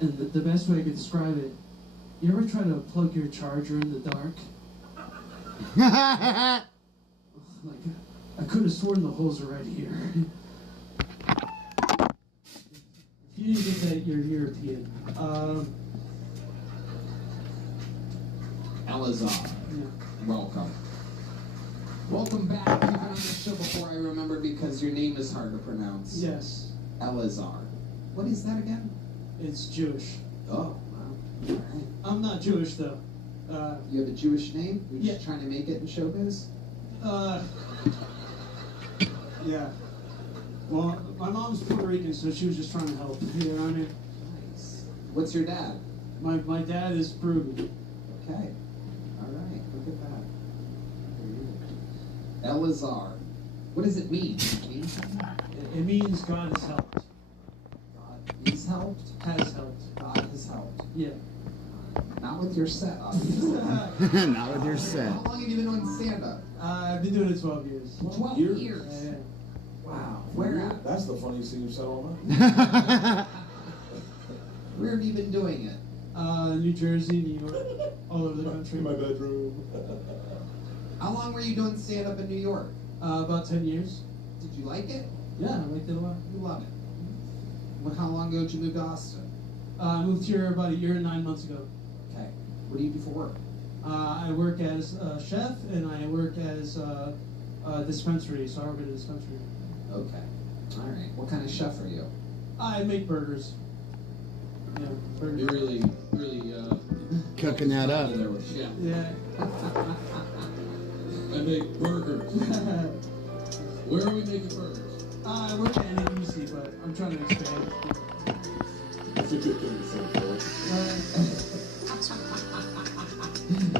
And the best way I could describe it, you ever try to plug your charger in the dark? Like, I could have sworn the holes are right here. If you didn't get that, you're European. Ldoe. Yeah. Welcome. Welcome back. You've been on the show before, I remember, because your name is hard to pronounce. Yes. Ldoe. What is that again? It's Jewish. Oh, wow. All right. I'm not Jewish, though. You have a Jewish name? You're just Yeah. trying to make it in showbiz? Yeah. Well, my mom's Puerto Rican, so she was just trying to help. You know what I mean? Nice. What's your dad? My dad is Peruvian. Okay. All right. Look at that. Ldoe. What does it mean? It means It means God has helped. God is helped? Has helped. God has helped. Yeah. Not with your set, obviously. Not with your set. How long have you been doing stand-up? I've been doing it 12 years. 12 years? Yeah. Wow. Where at? That's the funniest thing you've said all night. Where have you been doing it? New Jersey, New York, all over the country. In my bedroom. How long were you doing stand-up in New York? About 10 years. Did you like it? Yeah, I liked it a lot. You love it. How long ago did you move to Austin? I moved here about 1 year and 9 months ago. Okay. What do you do for work? I work as a chef and I work as a dispensary, so I work at a dispensary. Okay. All right. What kind of chef are you? I make burgers. Yeah, burgers. You're really, Cooking that up. there with chef. Yeah. I make burgers. Where are we making burgers? I work at NBC, but I'm trying to expand. It's a good thing to say,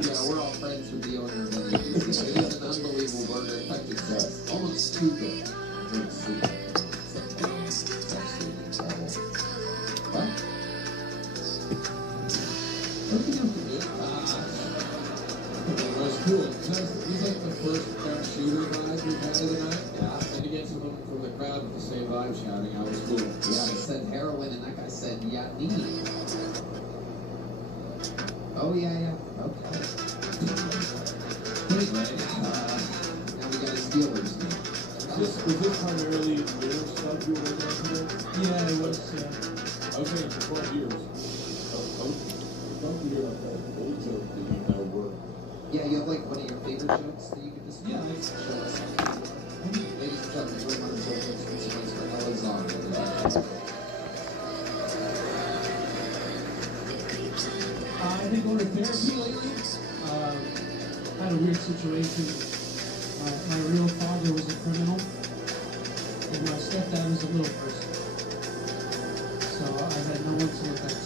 Yeah, we're all friends with the owner of it. He's an unbelievable burger. In fact, it's almost too good. Drink soup. What? What are you doing? That's cool. He's like the first shooter vibe we've had tonight. Yeah. And to get someone from the crowd with the same vibe shouting, I was cool. Yeah, I said heroin, and that guy said Yatni. Oh, yeah. Okay. Anyway, now we got a Steelers game. Was this primarily dinner stuff you were working on today? Yeah, it was. I was saying for 12 years. I was about to hear like that old joke that you now work. Yeah, you have like one of your favorite jokes that you could just Yeah, show us. Ladies and gentlemen, we're on the children's principles for Ldoe. I've been going to therapy lately. Had a weird situation. My real father was a criminal, and my stepdad was a little person. So I had no one to look back to.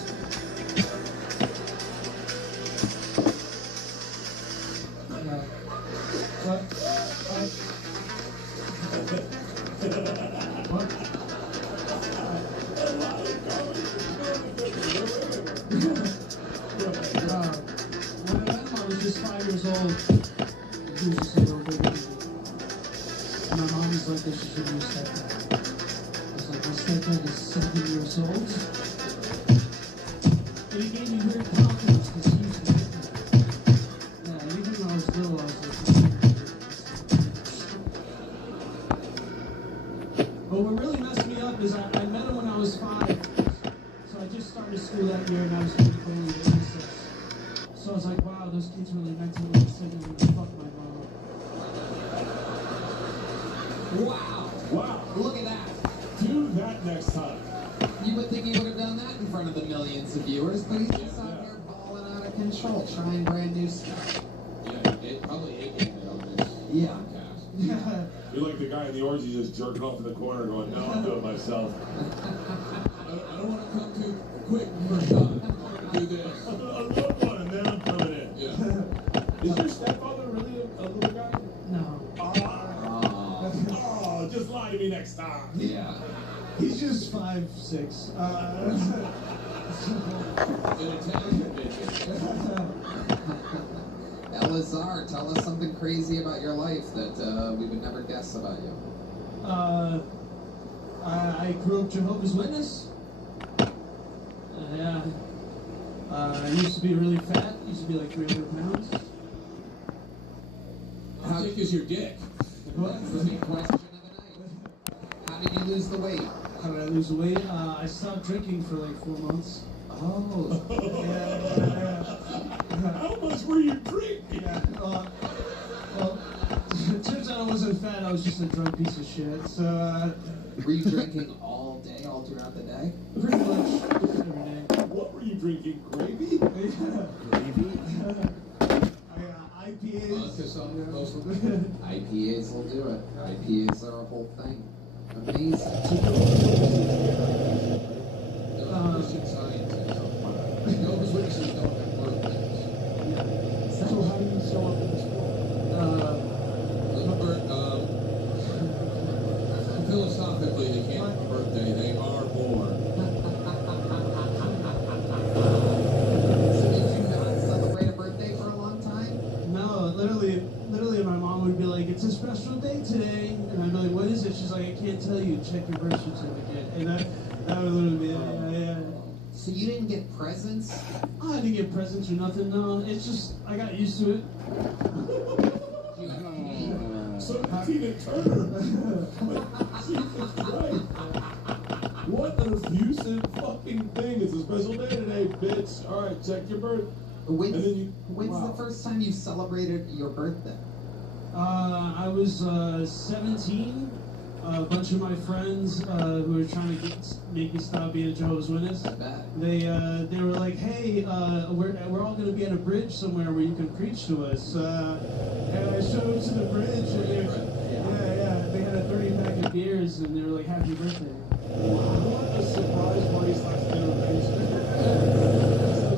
When I met him, I was just 5 years old. He was just a little bit baby. And my mom was like, this is your new stepdad. I was like, my stepdad is 7 years old. And he gave me weird confidence because he used to hit me. Yeah, even when I was little, I was like, but what really messed me up is I met him when I was 5. So I just started school that year and I was really only 86. So I was like, wow, those kids really mentally signaling to fuck my mom. Wow. Look at that. Do that next time. You would think he would have done that in front of the millions of viewers, but he's just out there balling out of control, trying brand new stuff. Yeah, it probably hated it on this podcast. Yeah. You're like the guy in the orange, he's just jerking off in the corner going, no, I'm doing myself. I don't want to come too quick first time. Do this. A little one, and then I'm coming in. Yeah. Is your stepfather really a little guy? No. Oh, just lie to me next time. Yeah. He's just 5'6". An Italian bitch. Ldoe, tell us something crazy about your life that we would never guess about you. I grew up Jehovah's Witness. Yeah, I used to be really fat. Used to be like 300 pounds. How thick is your dick? That's the big question of the night. How did you lose the weight? How did I lose the weight? I stopped drinking for like 4 months. Oh. How much were you drinking? Well, it turns out I wasn't fat. I was just a drunk piece of shit. So, Were you drinking all day, all throughout the day? pretty much every day. What were you drinking? Gravy? IPAs. Piss off most of them. IPAs will do it. IPAs are a whole thing. Amazing. Christian Science. Jehovah's Witnesses don't have birthdays. So how do you show up in the school? Philosophically, they can't have a birthday. They are born. So did you not celebrate a birthday for a long time? No, literally, my mom would be like, "It's a special day today," and I'd be like, "What is it?" She's like, "I can't tell you. Check your birth certificate." And that would literally be it. So you didn't get presents? Oh, I didn't get presents or nothing. No, it's just I got used to it. So did Tina Turner. Jesus Christ. What an abusive fucking thing. It's a special day today, bitch. Alright, check your birth. And then you, When's the first time you celebrated your birthday? I was 17. A bunch of my friends who were trying to make me stop being a Jehovah's Witness. I bet. They were like, "Hey, we're all gonna be at a bridge somewhere where you can preach to us." And I showed up to the bridge, and they had a 30-pack of beers, and they were like, "Happy birthday!" what a surprise party slash intervention.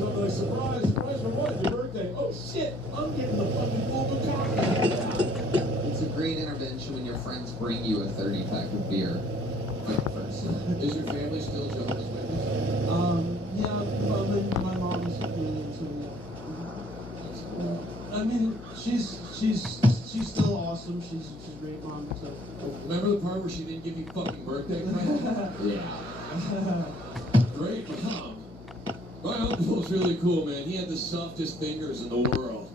I'm like, surprise for what? Your birthday. Oh shit, I'm getting the fucking full cocktail. It's a great intervention when your friends bring you a 30-pack of beer for the first time. Is your family still Jehovah's Witness? My mom is really into it. I mean, she's still awesome. She's a great mom. So. Remember the part where she didn't give you fucking birthday present? Yeah. Great mom. My uncle's really cool, man. He had the softest fingers in the world.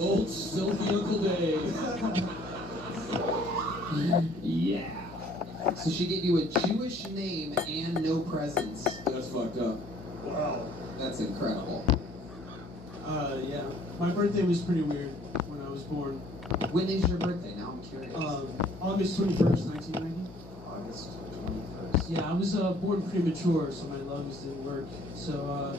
Old silky Uncle Dave. Yeah. So she gave you a Jewish name and no presents. That's fucked up. Wow. That's incredible. Yeah. My birthday was pretty weird when I was born. When is your birthday? Now I'm curious. August 21st, 1990. August 21st. Yeah, I was born premature, so my lungs didn't work. So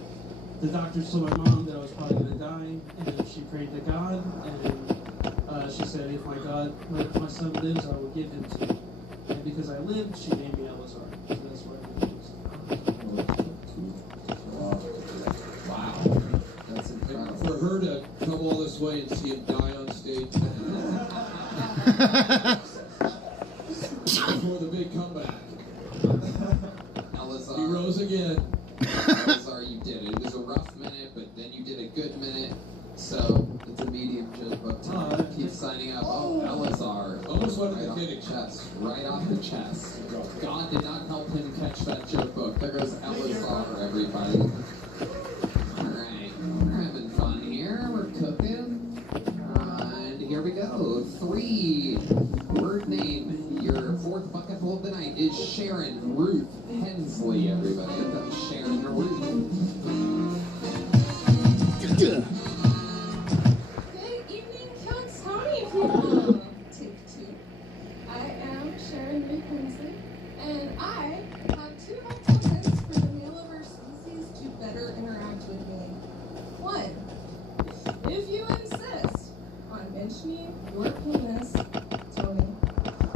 the doctors told my mom that I was probably going to die, and she prayed to God, and she said, if my son lives, I will give him to you. And because I lived, she named me Elazar. So that's why I named Wow. That's incredible. For her to come all this way and see him die on stage before the big comeback. Elazar. He rose again. Elazar, you did it. It was a rough minute, but then you did a good minute. So it's a medium joke book. Keep signing up. Oh, Elazar. Almost wanted Right to off get the it. chest. Right off the chest. God did not help him catch that joke book. There goes Elazar, everybody. Alright. We're having fun here. We're cooking. And here we go. 3 word name. Your 4th bucket full of the night is Sharon Ruth Hensley, everybody. I've got Sharon Ruth. Good evening, Coach Tony, people. Take 2. I am Sharon Ruth Hensley, and I have 2 helpful hints for the male of our species to better interact with me. 1. If you insist on mentioning your penis, Tony,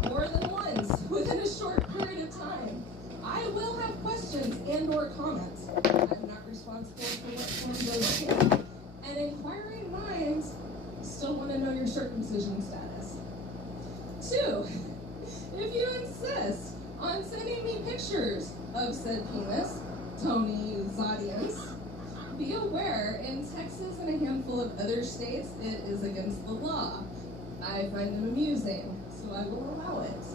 more than once within a short period of time, I will have questions and/or comments. I'm not responsible for what form those take. And inquiring minds still want to know your circumcision status. 2, if you insist on sending me pictures of said penis, Tony Zadians, be aware, in Texas and a handful of other states, it is against the law. I find them amusing, so I will allow it.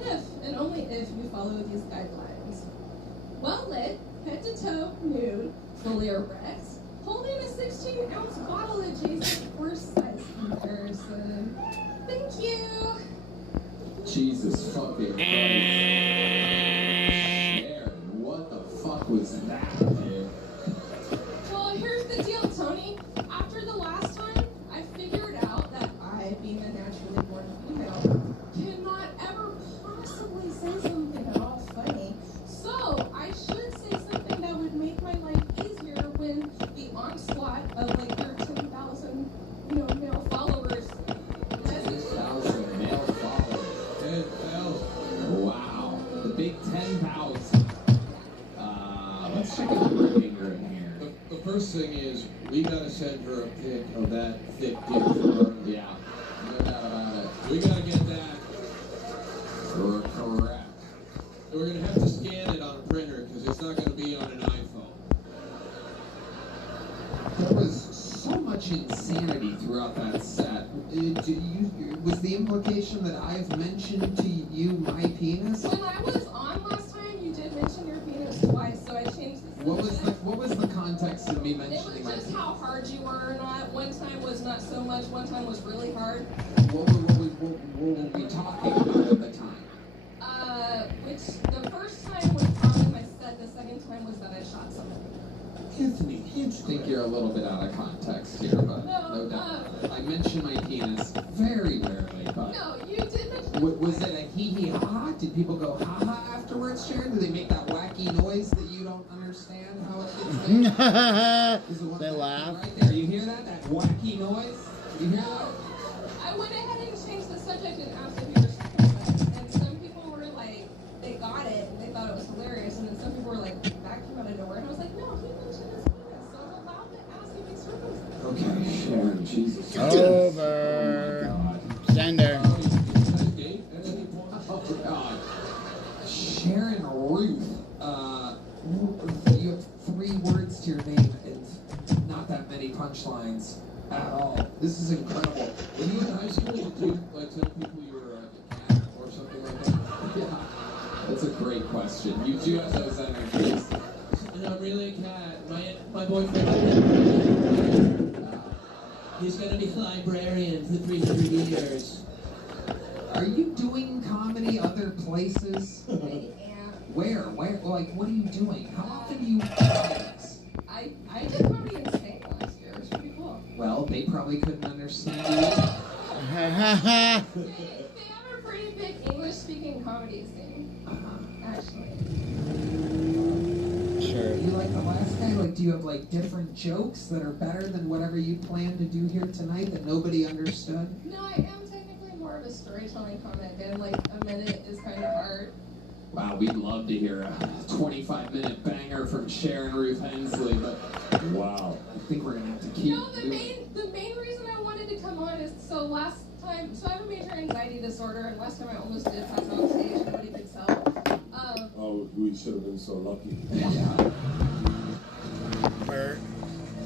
If, and only if, you follow these guidelines. Well lit, head to toe nude, fully erect, holding a 16-ounce bottle adjacent horse size comparison. Thank you. Jesus fucking Christ. Sharon, what the fuck was that, dude? Well, here's the deal, Tony. After the last time, I figured out that I, being a naturally born female, cannot ever possibly say something at all funny. So I should say something that would make my life easier when the onslaught of like your 10,000, male followers. 10,000 male followers. 10,000. Wow. The big 10,000. Let's check out the finger in here. The first thing is, we gotta send her a pic of that thick dick for her. Yeah. No doubt about it. We gotta get that. You're correct. And we're gonna have to scan it on a printer because it's not gonna be on an iPhone. There was so much insanity throughout that set. Was the implication that I've mentioned to you my penis? When I was on last time, you did mention your penis twice, so I changed the What was the context of me It mentioning was my just how hard you were or not. One time was not so much, one time was really hard. What were we talking about at the time? Which the first time was probably my set, the second time was that I shot someone. Anthony, I think you're a little bit out of context here, but no doubt. I mentioned my penis very rarely, but... No, you did mention Was it a hee-hee ha-ha? Did people go ha-ha afterwards, Sharon? Did they make that wacky noise that you don't understand how it gets made? Is it one They that- laugh. Right there, you hear that? That wacky noise? You hear that? I went ahead and changed the subject and asked if you were circumcised. And some people were like, they got it and they thought it was hilarious. And then some people were like, that came out of nowhere. And I was like, no, he mentioned his penis. So I'm allowed to ask if he's circumcised. Okay, Sharon, Jesus. Over. Oh, my God. Sender. Is that a date at any point? Oh, God. Sharon Ruth. You have 3 words to your name and not that many punchlines at all. This is incredible. When you were in high school, did you like tell people you were a cat or something like that? Yeah, that's a great question. You do have those energies. And I'm really a cat. My boyfriend, he's gonna be a librarian for 300 years. Are you doing comedy other places? I am. Where? Like, what are you doing? How often do you practice? I did comedy in Spain last year. It was pretty cool. Well, they probably couldn't understand you. They have a pretty big English-speaking comedy scene, actually. Sure. Are you like the last guy? Like, do you have like different jokes that are better than whatever you planned to do here tonight that nobody understood? No, I am technically more of a storytelling comic, and like a minute is kind of hard. Wow, we'd love to hear a 25-minute banger from Sharon Ruth Hensley, but Wow. I think we're gonna have to keep. No, the main reason I wanted to come on is so last time, so I have a major anxiety disorder, and last time I almost did pass out on stage. Nobody could tell. Oh, we should have been so lucky. Yeah.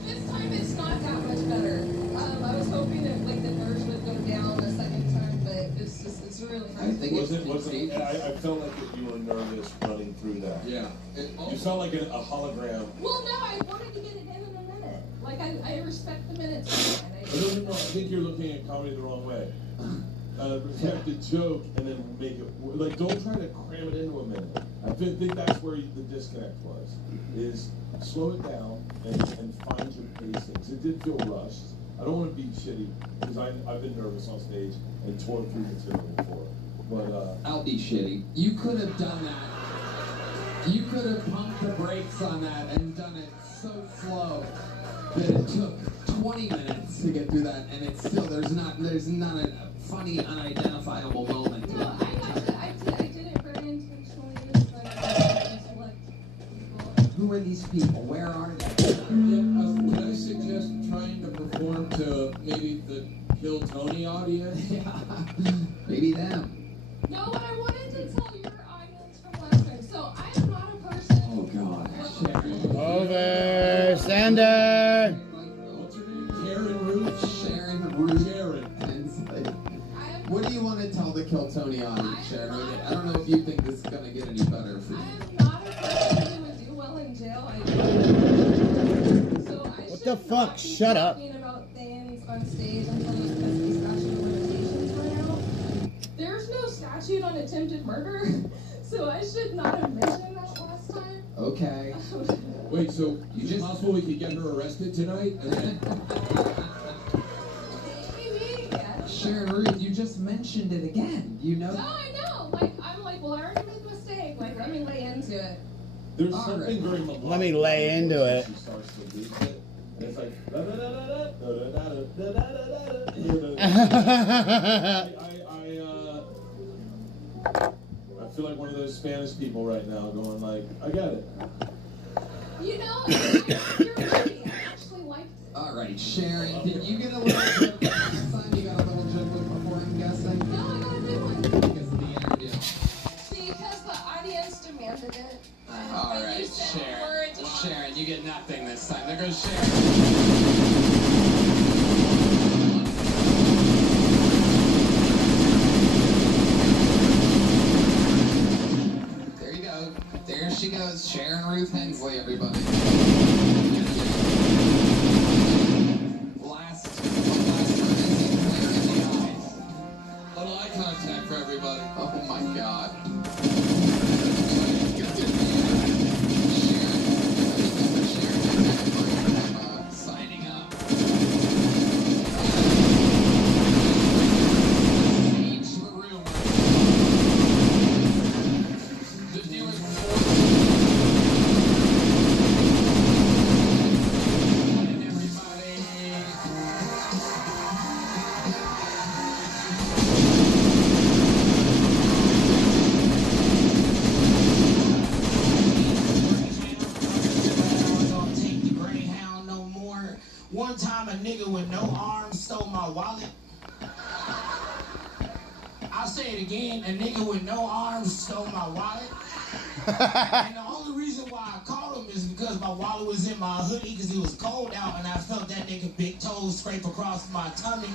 This time it's not that much better. I was hoping that like the nerves would go down the second time, but it's really hard. I think Was it? contagious. I felt like you were nervous running through that. Yeah. You felt like a hologram. Well, no, I wanted to get it in a minute. Like I respect the minutes. And I think you're looking at comedy the wrong way. Respect the joke and then make it like. Don't try to cram it into a minute. I think that's where the disconnect was. Is slow it down and find your pacings. It did feel rushed. I don't want to be shitty because I've been nervous on stage and torn through material before. But I'll be shitty. You could have done that. You could have pumped the brakes on that and done it so slow that it took 20 minutes to get through that, and it's still there's not a funny unidentifiable moment to no, it. I did it very intentionally. But I just let people. Who are these people? Where are they? Can I suggest trying to perform to maybe the Kill Tony audience? Yeah, maybe them. No, but I wanted to tell your audience from last time. So I am not a person. Oh God, Sharon. Over. Sender. What's her name? Karen Ruth? Sharon Ruth. Sharon. Hensley. I am What do you want to tell the Kill Tony audience, Sharon? I don't know if you think this is gonna get any better for you. I am not a person who would do well in jail. I the fuck? Shut up. Talking about things on stage until like the statute of limitations run out. There's no statute on attempted murder, so I should not have mentioned that last time. Okay. Wait, so You is it just- possible we could get her arrested tonight? Maybe, yeah. Sharon Ruth, you just mentioned it again. You know? No, I know. Like, I'm like, well, I already made the mistake. Like, let me lay into it. There's All something very melodic. Let me lay into it. She starts to lose it, and it's like I feel like one of those Spanish people right now, going like, I get it. You know, you're right. I actually liked it. All right, Sharon, did you get a little joke last time? You got a little joke before, I'm guessing? No, I got a good one. Because of the interview. Because the audience demanded it. All And right, you said words. Sharon, you get nothing this time. There goes Sharon. There you go. There she goes, Sharon Ruth Hensley, everybody. Last little eye contact for everybody. Oh my God. Signing up. Stage the room. The newest One time a nigga with no arms stole my wallet. I'll say it again, a nigga with no arms stole my wallet. And the only reason why I called him is because my wallet was in my hoodie because it was cold out and I felt that nigga big toes scrape across my tummy.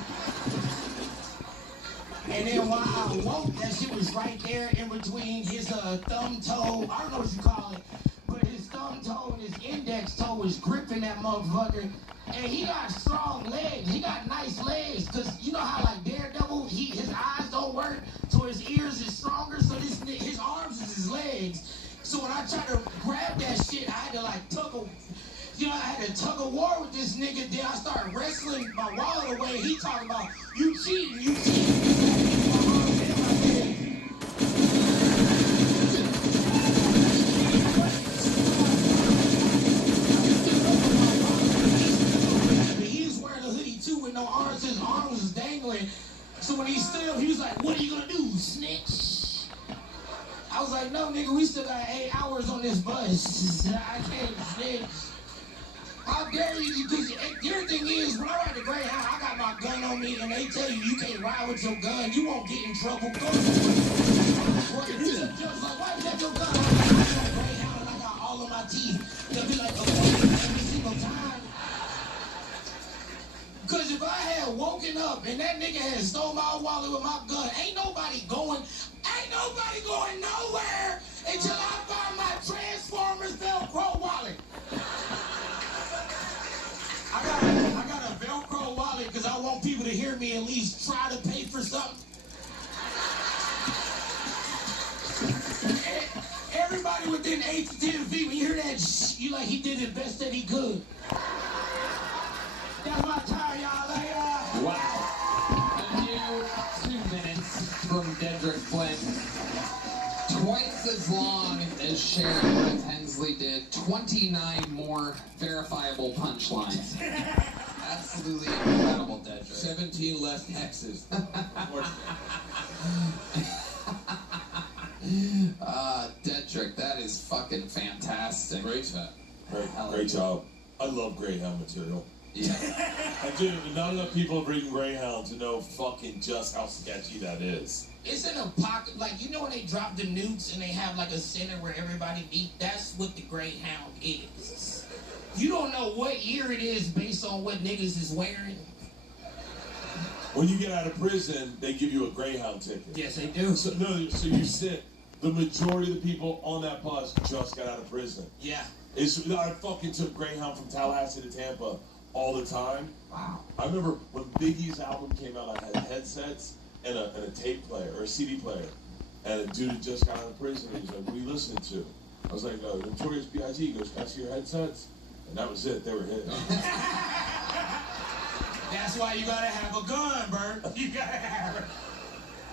And then while I woke, that shit was right there in between his thumb toe, I don't know what you call it, but his thumb toe and his index toe was gripping that motherfucker. And he got strong legs. He got nice legs. Cause you know how like Daredevil, his eyes don't work, so his ears is stronger. So his arms is his legs. So when I tried to grab that shit, I had to like I had to tug a war with this nigga. Then I started wrestling my wallet away. He talking about you cheating, you cheating. My arms and my legs. He was wearing a hoodie too with no arms. His arms was dangling. So when he stood up, he was like, "What are you gonna do, snitch?" I was like, "No, nigga, we still got 8 hours on this bus. I can't snitch." How dare you? Because your thing is, when I ride the Greyhound, I got my gun on me, and they tell you you can't ride with your gun. You won't get in trouble. Go to just like, why you got your gun? I got a Greyhound, and I got all of my teeth. They'll be like, every single time. Because if I had woken up and that nigga had stole my wallet with my gun, ain't nobody going nowhere until I find my Transformers Velcro wallet. I got a Velcro wallet because I want people to hear me at least try to pay for something. Everybody within 8 to 10 feet, when you hear that shh, you like he did the best that he could. That's my time, y'all. Wow. A new 2 minutes from Dedrick Flynn. Twice as long as Sharon Ruth Hensley did. 29 more verifiable punchlines. Absolutely incredible, Dedrick. 17 less hexes. Dedrick, that is fucking fantastic. Great job. Great job. I love Greyhound material. Yeah. I do. Not enough people have reading Greyhound to know fucking just how sketchy that is. It's in a pocket, like, you know when they drop the nukes and they have like a center where everybody meet? That's what the Greyhound is. You don't know what year it is based on what niggas is wearing. When you get out of prison, they give you a Greyhound ticket. Yes, they do. So you sit. The majority of the people on that bus just got out of prison. Yeah. I fucking took Greyhound from Tallahassee to Tampa all the time. Wow. I remember when Biggie's album came out, I had headsets and a tape player or a CD player. And a dude had just got out of prison and he's like, what are you listening to? I was like, Notorious B.I.G. He goes, can I see your headsets? And that was it. They were hit. That's why you gotta have a gun, Bert. You gotta have it.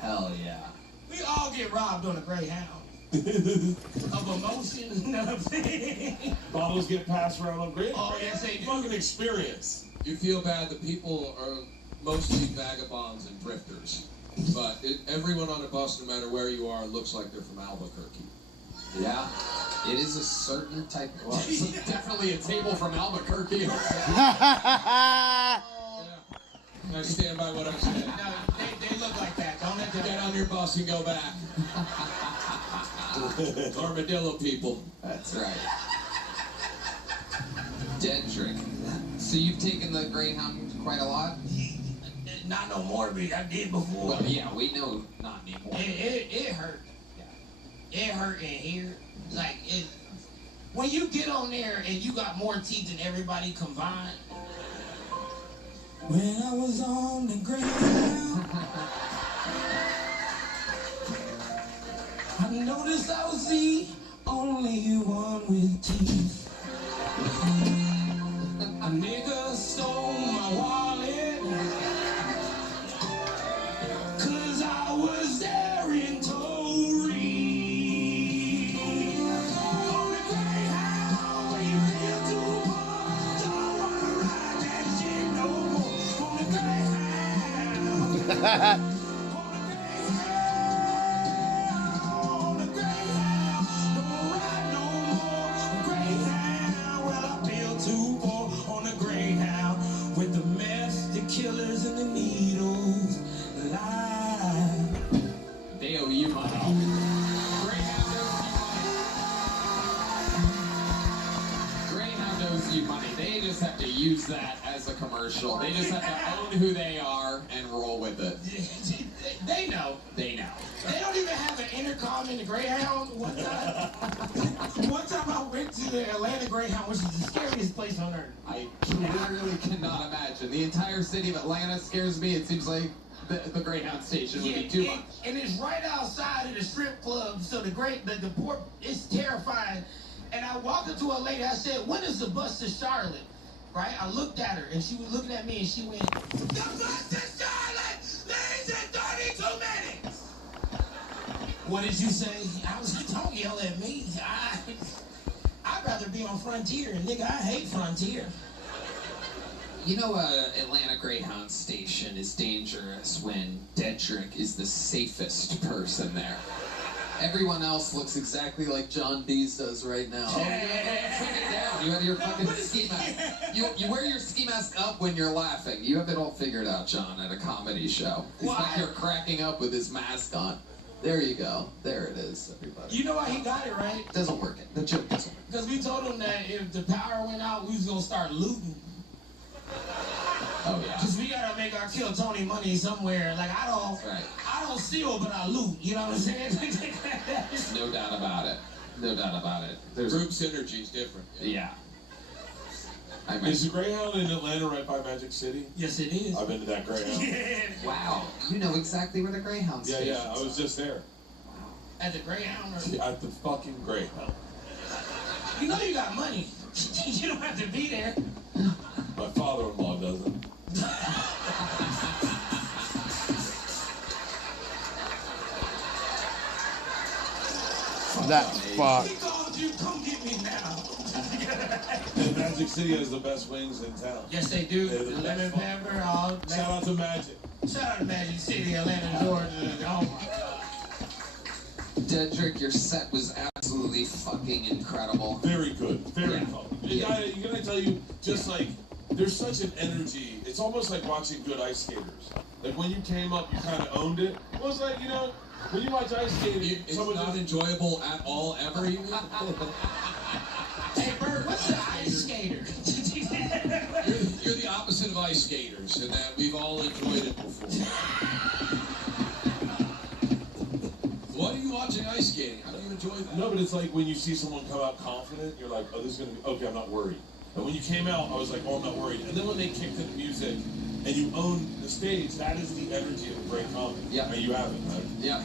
Hell yeah. We all get robbed on a Greyhound. Of emotion, you know what I'm saying? Bottles get passed around on great. Oh, yes, they do. Fucking experience. You feel bad that people are mostly vagabonds and drifters. But everyone on a bus, no matter where you are, looks like they're from Albuquerque. Yeah. It is a certain type of... Well, it's definitely a table from Albuquerque. Yeah. I stand by what I'm saying. No, they look like that, don't they? Get on your bus and go back. Armadillo people. That's right. Dedrick. So you've taken the Greyhound quite a lot? Not no more, but I did before. Well, yeah, we know not anymore. It hurt. Yeah. It hurt in here. Like, when you get on there and you got more teeth than everybody combined. When I was on the Greyhound, I noticed I was the only one with teeth. A nigga stole my wallet, 'cause I was there in Torrey. On the Greyhound, when you feel too poor, don't wanna ride that shit no more. On the Greyhound. On the Greyhound, don't ride no more. Greyhound, well I feel too poor. On the Greyhound, with the meth, the killers, and the needles. Live. They owe you money. Greyhound owes you money. They just have to use that as a commercial. They just have to own who they are and roll with it. They know. They know. They don't even have an intercom in the Greyhound. One time I went to the Atlanta Greyhound, which is the scariest place on earth. I literally cannot imagine. The entire city of Atlanta scares me. It seems like the Greyhound station would be too much. And it's right outside of the strip club, so the port is terrifying. And I walked up to a lady, I said, when is the bus to Charlotte? Right? I looked at her, and she was looking at me, and she went, the bus to Charlotte leaves in 32 minutes! What did you say? I was like, don't yell at me. I'd rather be on Frontier, and nigga, I hate Frontier. You know, Atlanta Greyhound station is dangerous when Dedrick is the safest person there. Everyone else looks exactly like John Dees does right now. Oh, take it down. You have your fucking ski mask. You wear your ski mask up when you're laughing. You have it all figured out, John, at a comedy show. It's like you're cracking up with his mask on. There you go. There it is, everybody. You know why he got it, right? Doesn't work. The joke doesn't work. Because we told him that if the power went out, we was going to start looting. Oh, yeah. Because we got to make our Kill Tony money somewhere. Like, I don't steal, but I loot. You know what I'm saying? No doubt about it. No doubt about it. There's Group synergy is different. Yeah. Is the Greyhound in Atlanta right by Magic City? Yes, it is. I've been to that Greyhound. Wow. You know exactly where the Greyhound station is. Yeah, I was just there. At the Greyhound? Or... At the fucking Greyhound. You know you got money. You don't have to be there. My father-in-law doesn't. That's fucked. He called you, come get me now. And Magic City has the best wings in town. Yes, they do. They're the Lemon best pepper, all. Shout out to Magic. Shout out to Magic City, Atlanta, Georgia. Oh my God. Dedrick, your set was absolutely fucking incredible. Very good. Very fun. Yeah. You gotta tell you, just like, there's such an energy. It's almost like watching good ice skaters. Like when you came up, you kind of owned it. It was like, you know, when you watch ice skating, It's not enjoyable at all, ever, you mean? Hey, Bert, what's an ice skater? You're the opposite of ice skaters, and that we've all enjoyed it before. What are you watching ice skating? How do you enjoy that? No, but it's like when you see someone come out confident, you're like, oh, this is gonna be, okay, I'm not worried. And when you came out, I was like, oh, I'm not worried. And then when they kicked in the music and you own the stage, that is the energy of a great comic. Yeah. And you have it, man. Yeah.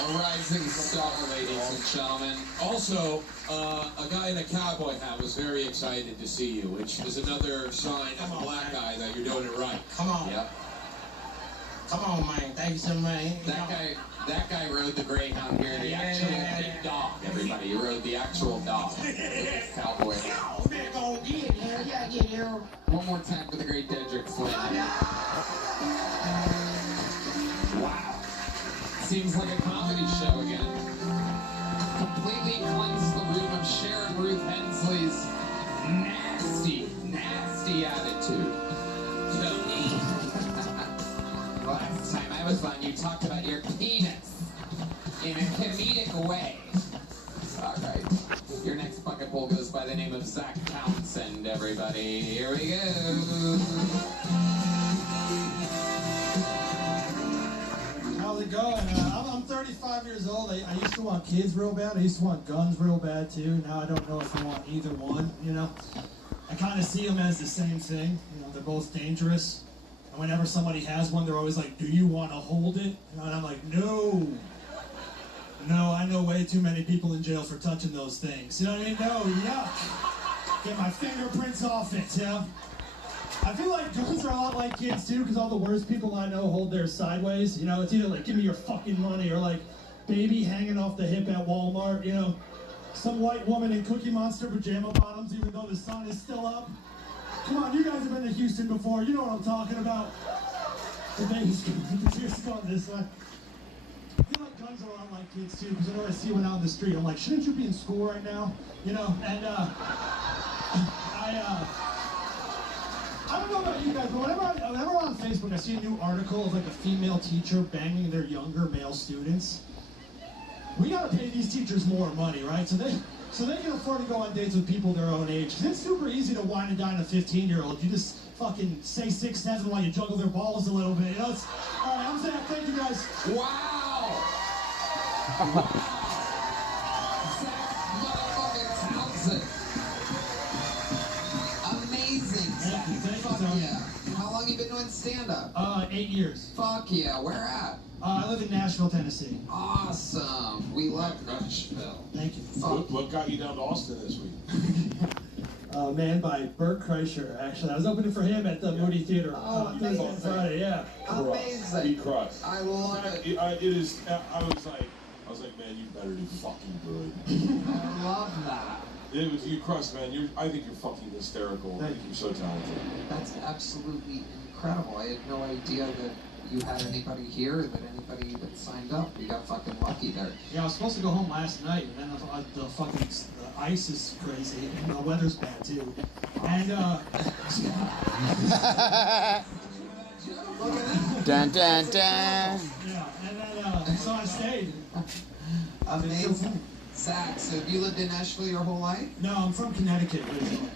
A rising star, ladies and gentlemen. Also, a guy in a cowboy hat was very excited to see you, which is another sign as a black guy that you're doing it right. Come on. Yep. Come on, man. Thank you so much. That guy rode the Greyhound here, the actual big dog, everybody. He rode the actual dog. Cowboy hat. Oh, man, go get here. Yeah, get here. One more time for the great Dedrick Flynn. Wow. Seems like a comedy show again. Completely cleansed the room of Sharon Ruth Hensley's nasty attitude. Last time I was on, you talked about your penis in a comedic way. All right. Your next bucket bowl goes by the name of Zach Townsend, everybody. Here we go. How's it going? I'm 35 years old. I used to want kids real bad. I used to want guns real bad too. Now I don't know if I want either one, you know. I kind of see them as the same thing. You know, they're both dangerous. And whenever somebody has one, they're always like, do you want to hold it? And I'm like, no. No, I know way too many people in jail for touching those things. You know what I mean? No, yuck. Get my fingerprints off it, yeah. I feel like guns are a lot like kids too, because all the worst people I know hold theirs sideways. You know, it's either like, give me your fucking money, or like, baby hanging off the hip at Walmart, you know. Some white woman in Cookie Monster pajama bottoms, even though the sun is still up. Come on, you guys have been to Houston before. You know what I'm talking about. The baby's the tears gone this way. I feel like guns are a lot like kids too, because whenever I see one out in the street, I'm like, shouldn't you be in school right now? You know, and I don't know about you guys, but whenever I'm on Facebook, I see a new article of like a female teacher banging their younger male students. We gotta pay these teachers more money, right? So they can afford to go on dates with people their own age. It's super easy to wine and dine a 15-year-old. You just fucking say 6'7" while you juggle their balls a little bit. You know, all right, I'm Zach. Thank you guys. Wow! Zach motherfucking Townsend. Amazing, Zach. Thank you, Fuck Tony. yeah. How long you been doing stand-up? 8 years. Fuck yeah. Where at? I live in Nashville, Tennessee. Awesome. We love Nashville. Thank you. What got you down to Austin this week? Man by Bert Kreischer, actually. I was opening for him at the Moody Theater Thursday and Friday, yeah. Amazing. He crushed. I love it. It is. I was like, man, you better do fucking good. I love that. You crushed, man. I think you're fucking hysterical. I think you're so talented. That's absolutely incredible. I had no idea that you had anybody here, that anybody that signed up. We got fucking lucky there. Yeah, I was supposed to go home last night, and then the ice is crazy, and the weather's bad too. And Dun dun dun. yeah, and then so I stayed. Amazing. Zach, so have you lived in Nashville your whole life? No, I'm from Connecticut originally,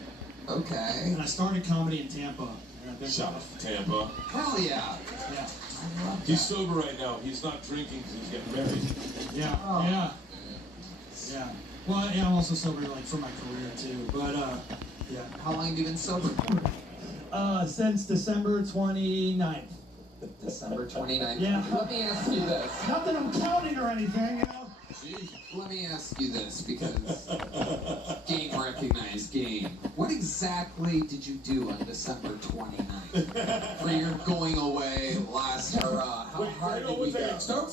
Okay. and I started comedy in Tampa. And I've been Shout out to Tampa. Hell yeah. Yeah, He's sober right now. He's not drinking because he's getting married. yeah, Oh. yeah. Well, yeah, I'm also sober like for my career too, but yeah. How long have you been sober? Since December 29th. December 29th. Yeah. Let me ask you this. Not that I'm counting or anything, you know. Let me ask you this, because game recognized game. What exactly did you do on December 29th? For your going away last hurrah? How hard did we go? Tell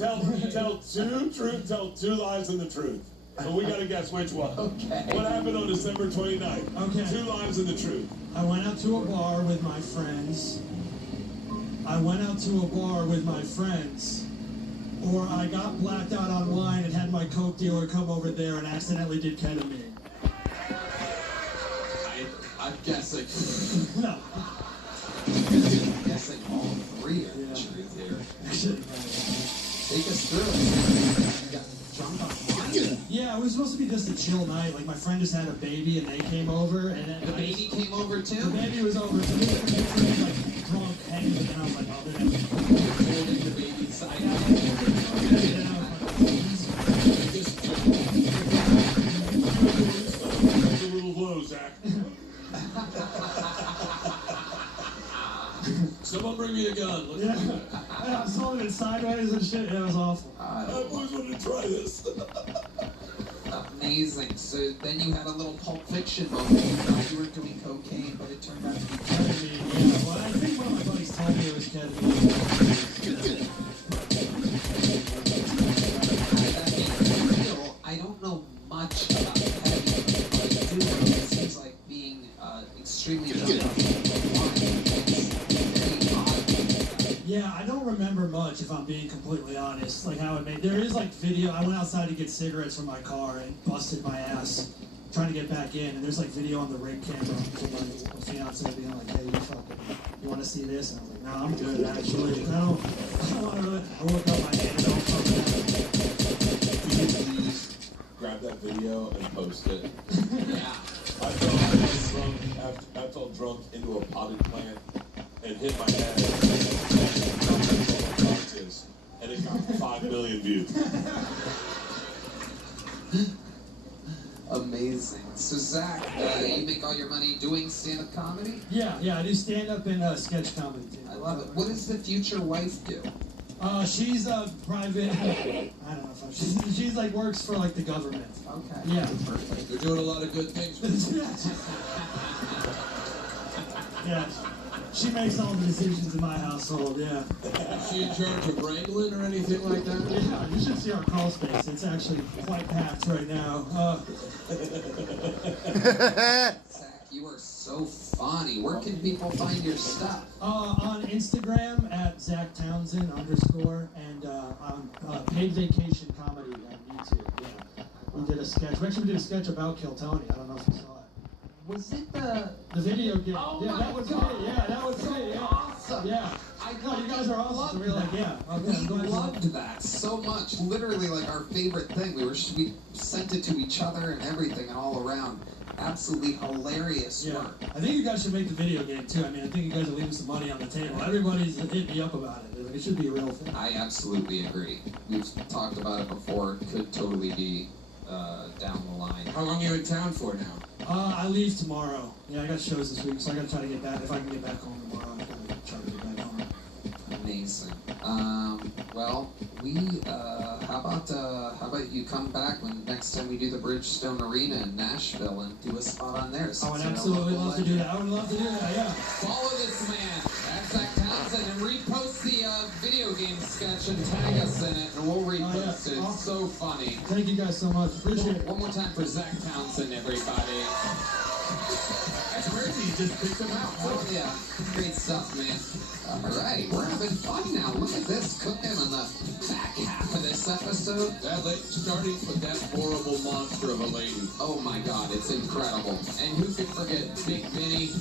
two lies and the truth. So we gotta guess which one. Okay. What happened on December 29th? Okay. 2 lies and the truth. I went out to a bar with my friends. Or I got blacked out on wine and had my coke dealer come over there and accidentally did ketamine. I'm guessing. No. I'm guessing all three are the truth here. Take us through it. You got drunk on wine? Yeah, it was supposed to be just a chill night. Like my friend just had a baby and they came over and then The baby came over too? The baby was over. So we were like drunk hanging and I was like, oh, they're not Holding the baby's side out. The little blows. Zach. Someone bring me a gun. Let's do that. Yeah, I was holding it sideways and shit. Yeah, it was awful. I always wanted to try this. Amazing. So then you had a little Pulp Fiction moment. You thought you were doing cocaine, but it turned out to be ketamine. Yeah, well, I think one of my buddies told me it was ketamine. I don't know much about ketamine, but I do know it seems like being extremely jumped up. Yeah, I don't remember much, if I'm being completely honest, like how it made. There is like video. I went outside to get cigarettes from my car and busted my ass trying to get back in, and there's like video on the rig camera from my fiance being like, "Hey, you want to see this?" And I was like, "No, I'm good actually. I don't want to." I woke up, my hand don't fucking out. Could you please grab that video and post it? Yeah. I fell drunk into a potted plant and hit my head and it got 5 million views. Amazing. So Zach, you make all your money doing stand-up comedy? Yeah, I do stand-up and sketch comedy too. I love it. What does the future wife do? She's a private. I don't know if she's like works for like the government. Okay. Yeah. Perfect. They're doing a lot of good things with you. Yeah. She makes all the decisions in my household. Yeah. Is she in charge of wrangling or anything like that? Yeah. You should see our call space. It's actually quite packed right now. Zach, you are so funny. Where can people find your stuff? On Instagram at Zach Townsend _ and on Paid Vacation Comedy on YouTube. Yeah. We did a sketch. We actually did a sketch about Kill Tony. I don't know if you saw it. Was it the video game? Oh yeah, my that was God. it. Yeah, that was it. Yeah. Awesome. Yeah. No, you guys are awesome. So we're like, yeah. Okay, I'm We glad you liked loved that so much. Literally, like our favorite thing. We sent it to each other and everything, and all around. Absolutely hilarious Yeah, work. I think you guys should make the video game too. I mean, I think you guys are leaving some money on the table. Everybody's hitting me up about it. Like, it should be a real thing. I absolutely agree. We've talked about it before. It could totally be down the line. How long are you in town for now? I leave tomorrow. Yeah, I got shows this week, so I gotta try to get back. If I can get back home tomorrow, I gotta try to get back home. Amazing. Well, how about you come back when next time we do the Bridgestone Arena in Nashville and do a spot on there? I would absolutely love to do that. I would love to do that. Yeah. Follow this man at Zach Townsend and repost the video game sketch and tag us in it, and we'll repost it. It's so funny. Thank you guys so much. Appreciate it. One more time for Zach Townsend, everybody. That's crazy. You just picked him out. Oh yeah, great stuff, man. All right, we're having fun now. Look at this cooking on the back half of this episode. Starting with that horrible monster of a lady. Oh my God, it's incredible. And who can forget Big Vinny,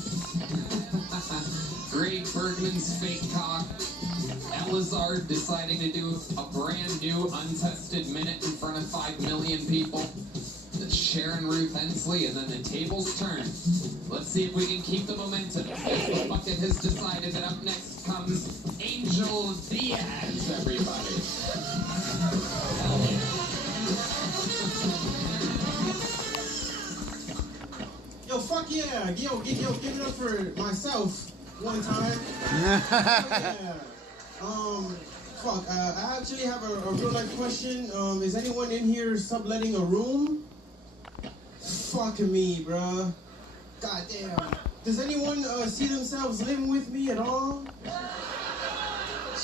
Greg Bergman's fake cock, Elizard deciding to do a brand new untested minute in front of 5 million people. Sharon Ruth Hensley, and then the tables turn. Let's see if we can keep the momentum. As the bucket has decided that up next comes Angel Diaz, everybody. Hell yeah. Yo, fuck yeah. Yo, give it up for myself one time. Yeah. I actually have a real life question. Is anyone in here subletting a room? Fuck me, bruh. God damn. Does anyone see themselves living with me at all?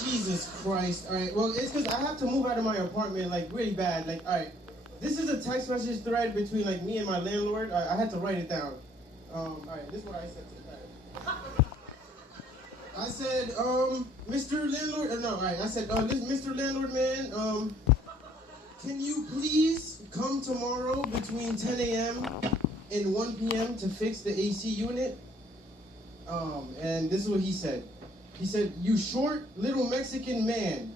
Jesus Christ. Alright, well, it's because I have to move out of my apartment, like, really bad. Like, alright, this is a text message thread between, like, me and my landlord. I had to write it down. Alright, this is what I said to the guy. I said, Mr. Landlord, no, alright, I said, Mr. Landlord, man, can you please come tomorrow between 10 a.m. and 1 p.m. to fix the AC unit? And this is what he said. He said, you short little Mexican man.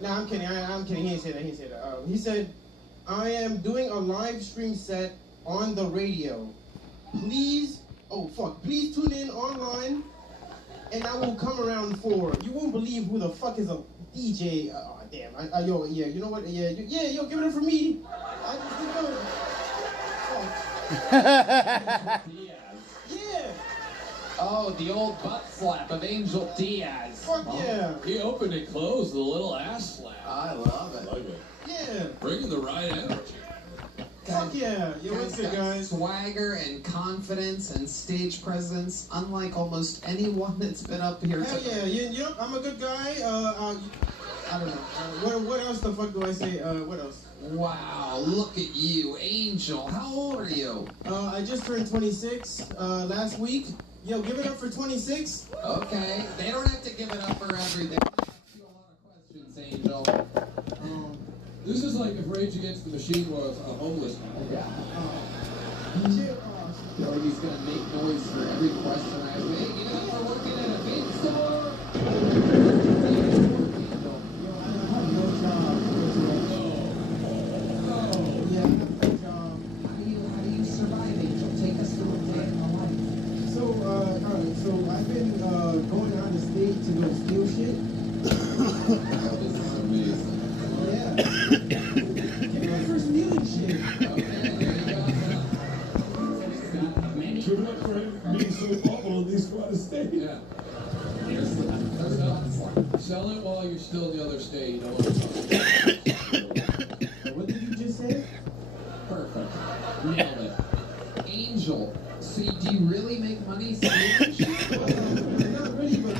Nah, I'm kidding, I'm kidding, he didn't say that, he said, I am doing a live stream set on the radio. Please tune in online, and I will come around 4. You won't believe who the fuck is a DJ. Damn. You know what? Yo, give it up for me. I just did good. Diaz. Yeah. Oh, the old butt slap of Angel Diaz. Fuck yeah. He opened and closed with a little ass slap. I love it. Like it. Yeah. Bringing the right energy. Fuck yeah. Yo, what's good, got guys? swagger and confidence and stage presence, unlike almost anyone that's been up here. Hell yeah. You know, I'm a good guy. I don't know. What else the fuck do I say? What else? Wow, look at you, Angel. How old are you? I just turned 26 last week. Yo, give it up for 26. Okay, they don't have to give it up for everything. A lot of questions, Angel. This is like if Rage Against the Machine was a homeless man. Yeah. Shit. I feel like he's gonna make noise for every question I ask. Hey, give it up for working at a vape store. Yo, I have no job. Yeah, I have no job. How do you survive, Angel? Take us through a day in the life. So, alright, so I've been going out of state to go steal shit. Oh, this is amazing. Yeah. Give it up for stealing shit. Okay, there you go. Give it up for him being so awful in these squad states. Yeah. There's the butt slap. Sell it while you're still in the other state. You know What did you just say? Perfect. Nailed it. Angel, so do you really make money stealing shit? Not really, but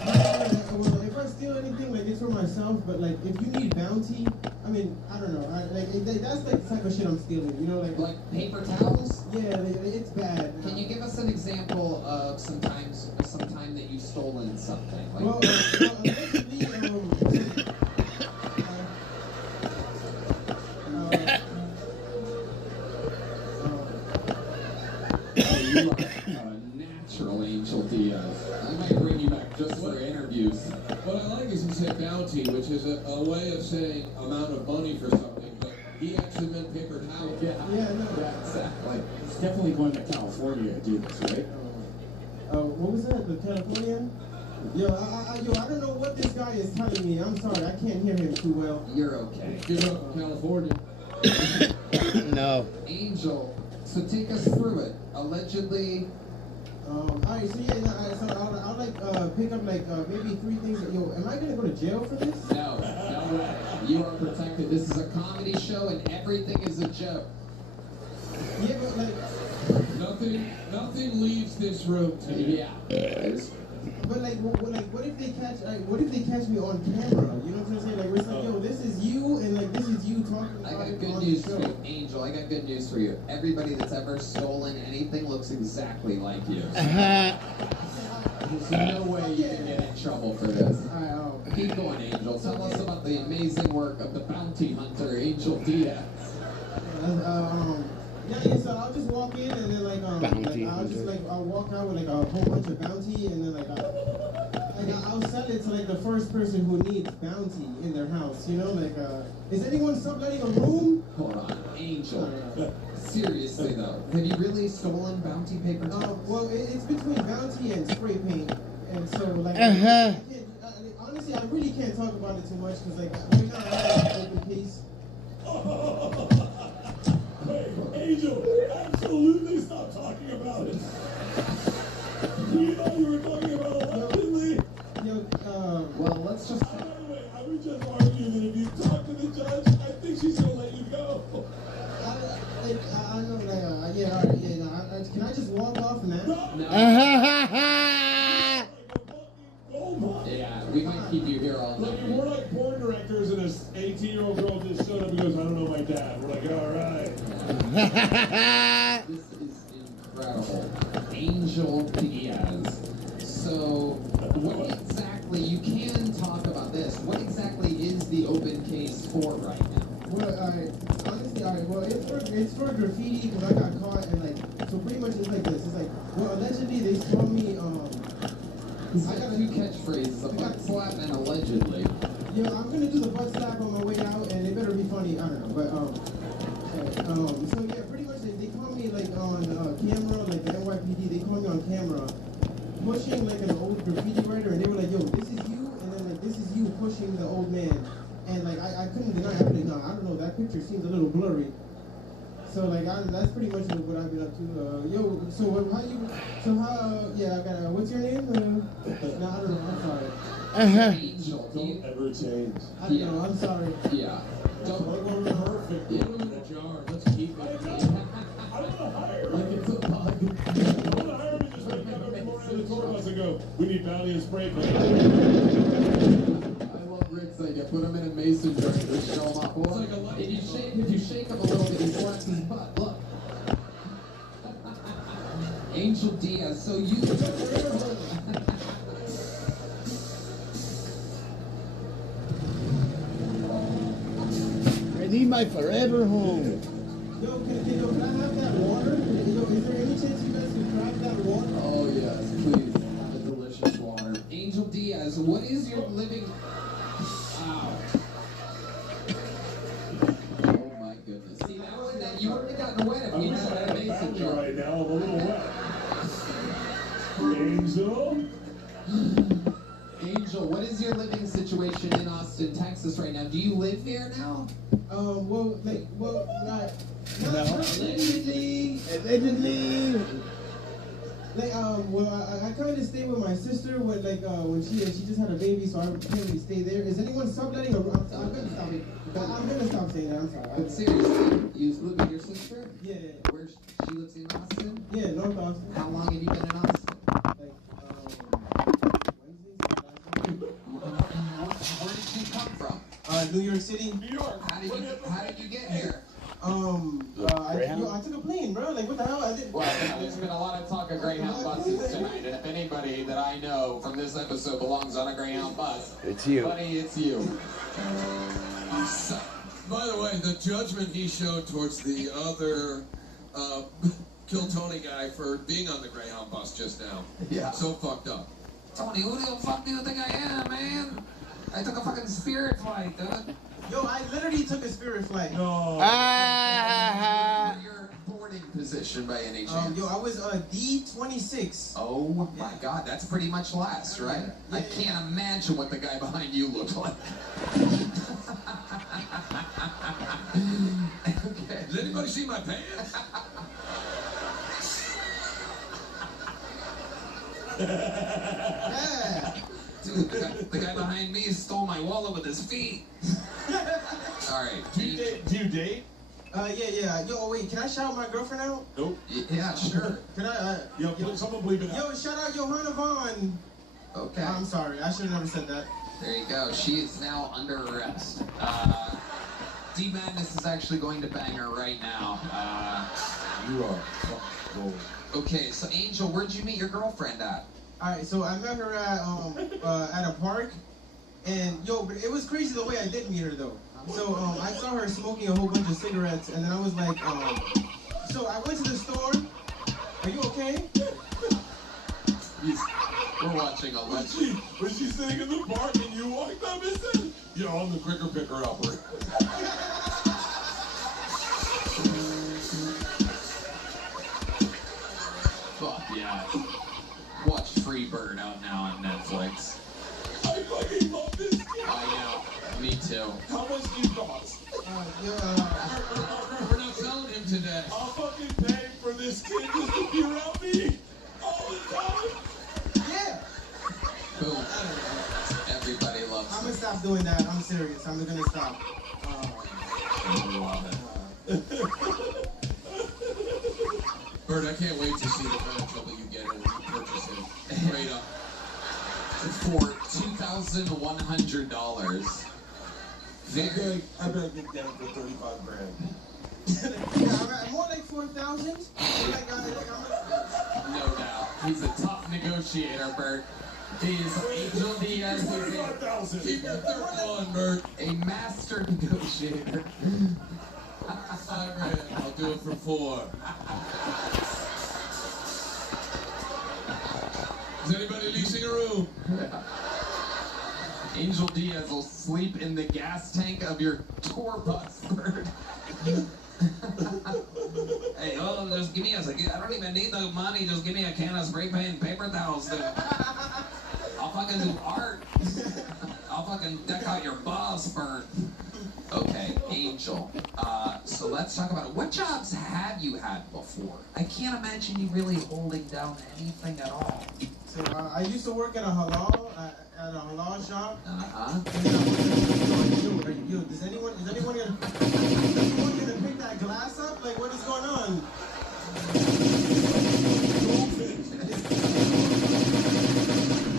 well, if I steal anything, like it's for myself. But like, if you need bounty, I mean, I don't know. That's like the type of shit I'm stealing. You know, Like paper towels? yeah, it's bad. Can you give us an example of some time that you've stolen something? Like, Well, allegedly, you are a natural, Angel Diaz. I might bring you back just for interviews. what I like is he said bounty, which is a way of saying amount of money for something, but he actually meant paper towel. yeah, no. Yeah, exactly. It's definitely going to California to do this, right? What was that? The Californian? Yo, I don't know what this guy is telling me. I'm sorry, I can't hear him too well. You're okay. Give it up for California. No. Angel, so take us through it. Allegedly, Alright, so yeah, so I'll like pick up like maybe 3 things. Yo, am I gonna go to jail for this? no way. You are protected. This is a comedy show and everything is a joke. Yeah, but like, Nothing leaves this room today. Yeah. but like, what if they catch me on camera? You know what I'm saying? Like, we're saying, yo, this is you, and like, this is you talking I about got it good on news the for show. you, Angel. I got good news for you. Everybody that's ever stolen anything looks exactly like you. There's no way you can get in trouble for this. Alright, Keep going, Angel. Tell us about the amazing work of the bounty hunter, Angel Diaz. yeah, so I'll just walk in and then like Bounty I'll walk out with like a whole bunch of bounty and then I'll sell it to like the first person who needs bounty in their house. You know, like is anyone subletting a room? Hold on, Angel. Seriously though, have you really stolen bounty paper towels? Well, it's between bounty and spray paint, and so like honestly, I really can't talk about it too much because like right now I have an open case. Hey, Angel, absolutely stop talking about it. You know you were talking about allegedly. Yo, Well, let's just. By the way, I would just argue that if you talk to the judge, I think she's gonna let you go. I know, like, yeah, all right, yeah, no, can I just walk off now? Yeah, we might keep you here all Like, night. we're like porn directors and this 18-year-old girl just showed up and goes, I don't know my dad. We're like, all right. This is incredible. Angel Diaz. So, what exactly, you can talk about this, what exactly is the open case for right now? Well, honestly, well, it's for graffiti because I got caught and like, so pretty much it's like this. It's like, well, allegedly they saw me, I got 2 catchphrases, a butt slap and allegedly. yo, I'm gonna do the butt slap on my way out and it better be funny, I don't know, but, so yeah, pretty much they call me like on camera, like the NYPD, they call me on camera, pushing like an old graffiti writer and they were like, yo, this is you, and then like, this is you pushing the old man. And like I couldn't deny it. I was like, no, I don't know. That picture seems a little blurry. So like that's pretty much what I've been up to. Yeah, I got. What's your name? No, I don't know. I'm sorry. Angel, Don't ever change. I don't know. I'm sorry. Yeah. Don't go perfect. Put them in a jar. Let's keep it. I don't want to hire. Like it's a bug. I want to hire me just wake up every morning on the tour bus and go, we need Bounty and spray paint. I love Rick's idea. Put him in a mason jar and just show him off. Well, It's like a if you shake him a little bit, he slaps his butt. Look. Angel Diaz. So you. I need my forever home. Yo, can I have that water? Yo, is there any chance you guys can grab that water? Oh yes, please. The delicious water. Angel Diaz, what is your living? Wow. Oh my goodness. See, now you wouldn't have gotten wet if I'm you had a mason jar. right now. I'm a little wet. Angel? Angel, what is your living situation in Austin, Texas right now? Do you live here now? Allegedly. Like, I kind of stay with my sister when she just had a baby, so I apparently stay there. Is anyone subletting? I'm gonna stop saying that. I'm sorry. But seriously, you live with your sister? Yeah. Where she lives in Austin? Yeah, North Austin. How long have you been in Austin? Where did you come from? New York City. New York. How did you get here? I took a plane, bro. Like, what the hell? Well, there's been a lot of talk of Greyhound buses tonight, and if anybody that I know from this episode belongs on a Greyhound bus, It's you. buddy, it's you. So, by the way, the judgment he showed towards the other Kill Tony guy for being on the Greyhound bus just now. Yeah. So fucked up. Tony, who the fuck do you think I am, man? I took a fucking Spirit flight, dude. Yo, I literally took a Spirit flight. No. Your boarding position by any chance? Yo, I was D26. Oh my god, that's pretty much last, right? Yeah. I can't imagine what the guy behind you looked like. Okay. Does anybody see my pants? Yeah. Dude, the guy behind me stole my wallet with his feet. Alright. Do you date? Yeah. Yo, wait, can I shout out my girlfriend out? Nope. Yeah, sure. Can I? Yo, someone bleep it out. Yo, shout out Johanna Vaughn. Okay. I'm sorry, I should have never said that. There you go. She is now under arrest. D Madness is actually going to bang her right now. You are fucking gold. Okay, so Angel, where'd you meet your girlfriend at? Alright, so I met her at a park, and yo, but it was crazy the way I did meet her though. So I saw her smoking a whole bunch of cigarettes, and then I was like, so I went to the store. Are you okay? We're watching a Was legend. she sitting in the park and you walked up and said, yo, I'm the quicker picker upper. Fuck yeah. Watch Freebird out now on Netflix. I fucking love this kid. I know. Me too. How much do you cost? We're not selling him today. I'll fucking pay for this kid just to be around me all the time. Yeah. Boom. Everybody loves I'm him. gonna stop doing that. I'm serious. I'm gonna stop. I love it. Bert, I can't wait to see the kind of trouble you get in when you purchase it. Straight up. For $2,100. I better get down for 35 grand. Yeah, more like 4,000. No doubt. He's a tough negotiator, Bert. He's Angel Diaz. 35,000. Keep your third one, Bert. A master negotiator. $5 grand. I'll do it for 4. Is anybody leasing a room? Angel Diaz will sleep in the gas tank of your tour bus, Bert. Hey, oh, just give me I don't even need the money. Just give me a can of spray paint and paper towels. I'll fucking do art. I'll fucking deck out your bus, Bert. Okay, Angel. So let's talk about it. What jobs have you had before? I can't imagine you really holding down anything at all. So I used to work at a halal shop. Uh-huh. Yo, is anyone gonna pick that glass up? Like, what is going on?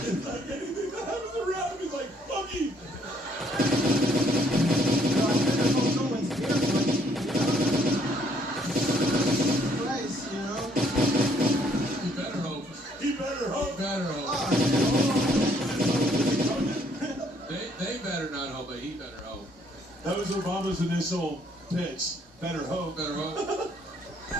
It's like anything that happens around him, he's like, fuck you. No, I better hope no one's barefoot. Christ, you know? He better hope. He better hope. He better hope. Oh, They better not hope, but he better hope. That was Obama's initial pitch. Better hope. Better hope.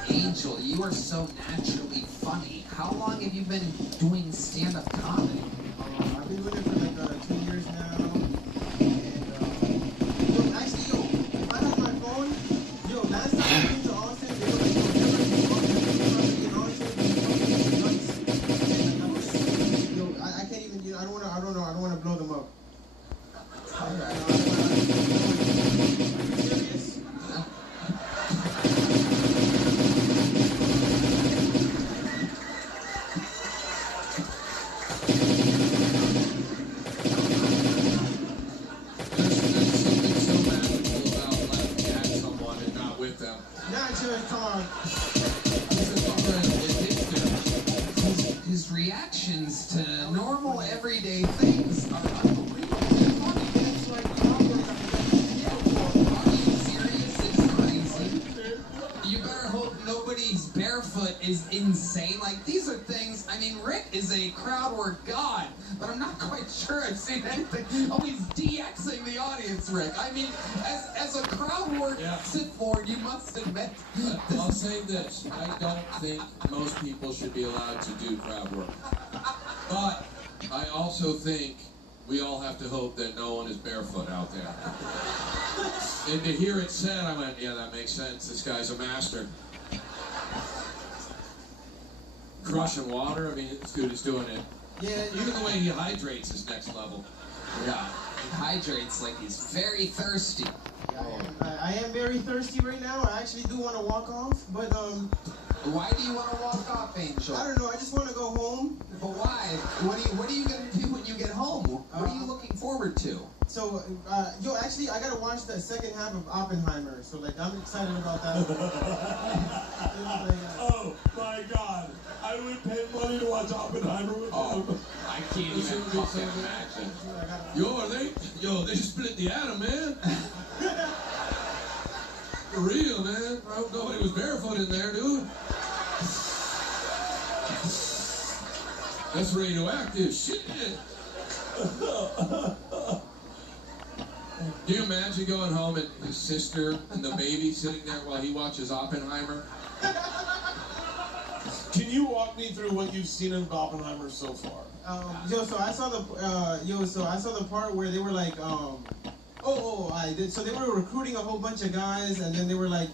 Angel, you are so naturally funny. How long have you been doing stand-up comedy? I've been doing it for like 2 years now. And actually, if I had my phone, last time I came to Austin, they were like, I can't even, I don't wanna blow them up. His reactions to normal everyday things are unbelievably funny. It's like, are you serious? It's crazy. You better hope nobody's barefoot is insane. Like, these are things, I mean, Rick is a crowd work god, but I'm not quite sure I've seen anything. Oh, he's DXing the audience, Rick. I mean, as a crowd work sit forward, you must admit. I'll say this. I don't think most people should be allowed to do crowd work. But I also think we all have to hope that no one is barefoot out there. And to hear it said, I went, yeah, that makes sense. This guy's a master. Crushing water, I mean, this dude is doing it. Yeah, even the way he hydrates is next level. Yeah, he hydrates like he's very thirsty. I am very thirsty right now. I actually do want to walk off, but Why do you want to walk off, Angel? I don't know. I just want to go home. But why? What are you gonna do when you get home? What are you looking forward to? So, actually, I gotta watch the second half of Oppenheimer. So, like, I'm excited about that. Oh my God! I would pay money to watch Oppenheimer with him. I can't even fucking imagine. They split the atom, man. For real, man. I hope nobody was barefoot in there, dude. That's radioactive shit. Do you imagine going home and his sister and the baby sitting there while he watches Oppenheimer? Can you walk me through what you've seen in Oppenheimer so far? So I saw the part where they were like, so they were recruiting a whole bunch of guys, and then they were like,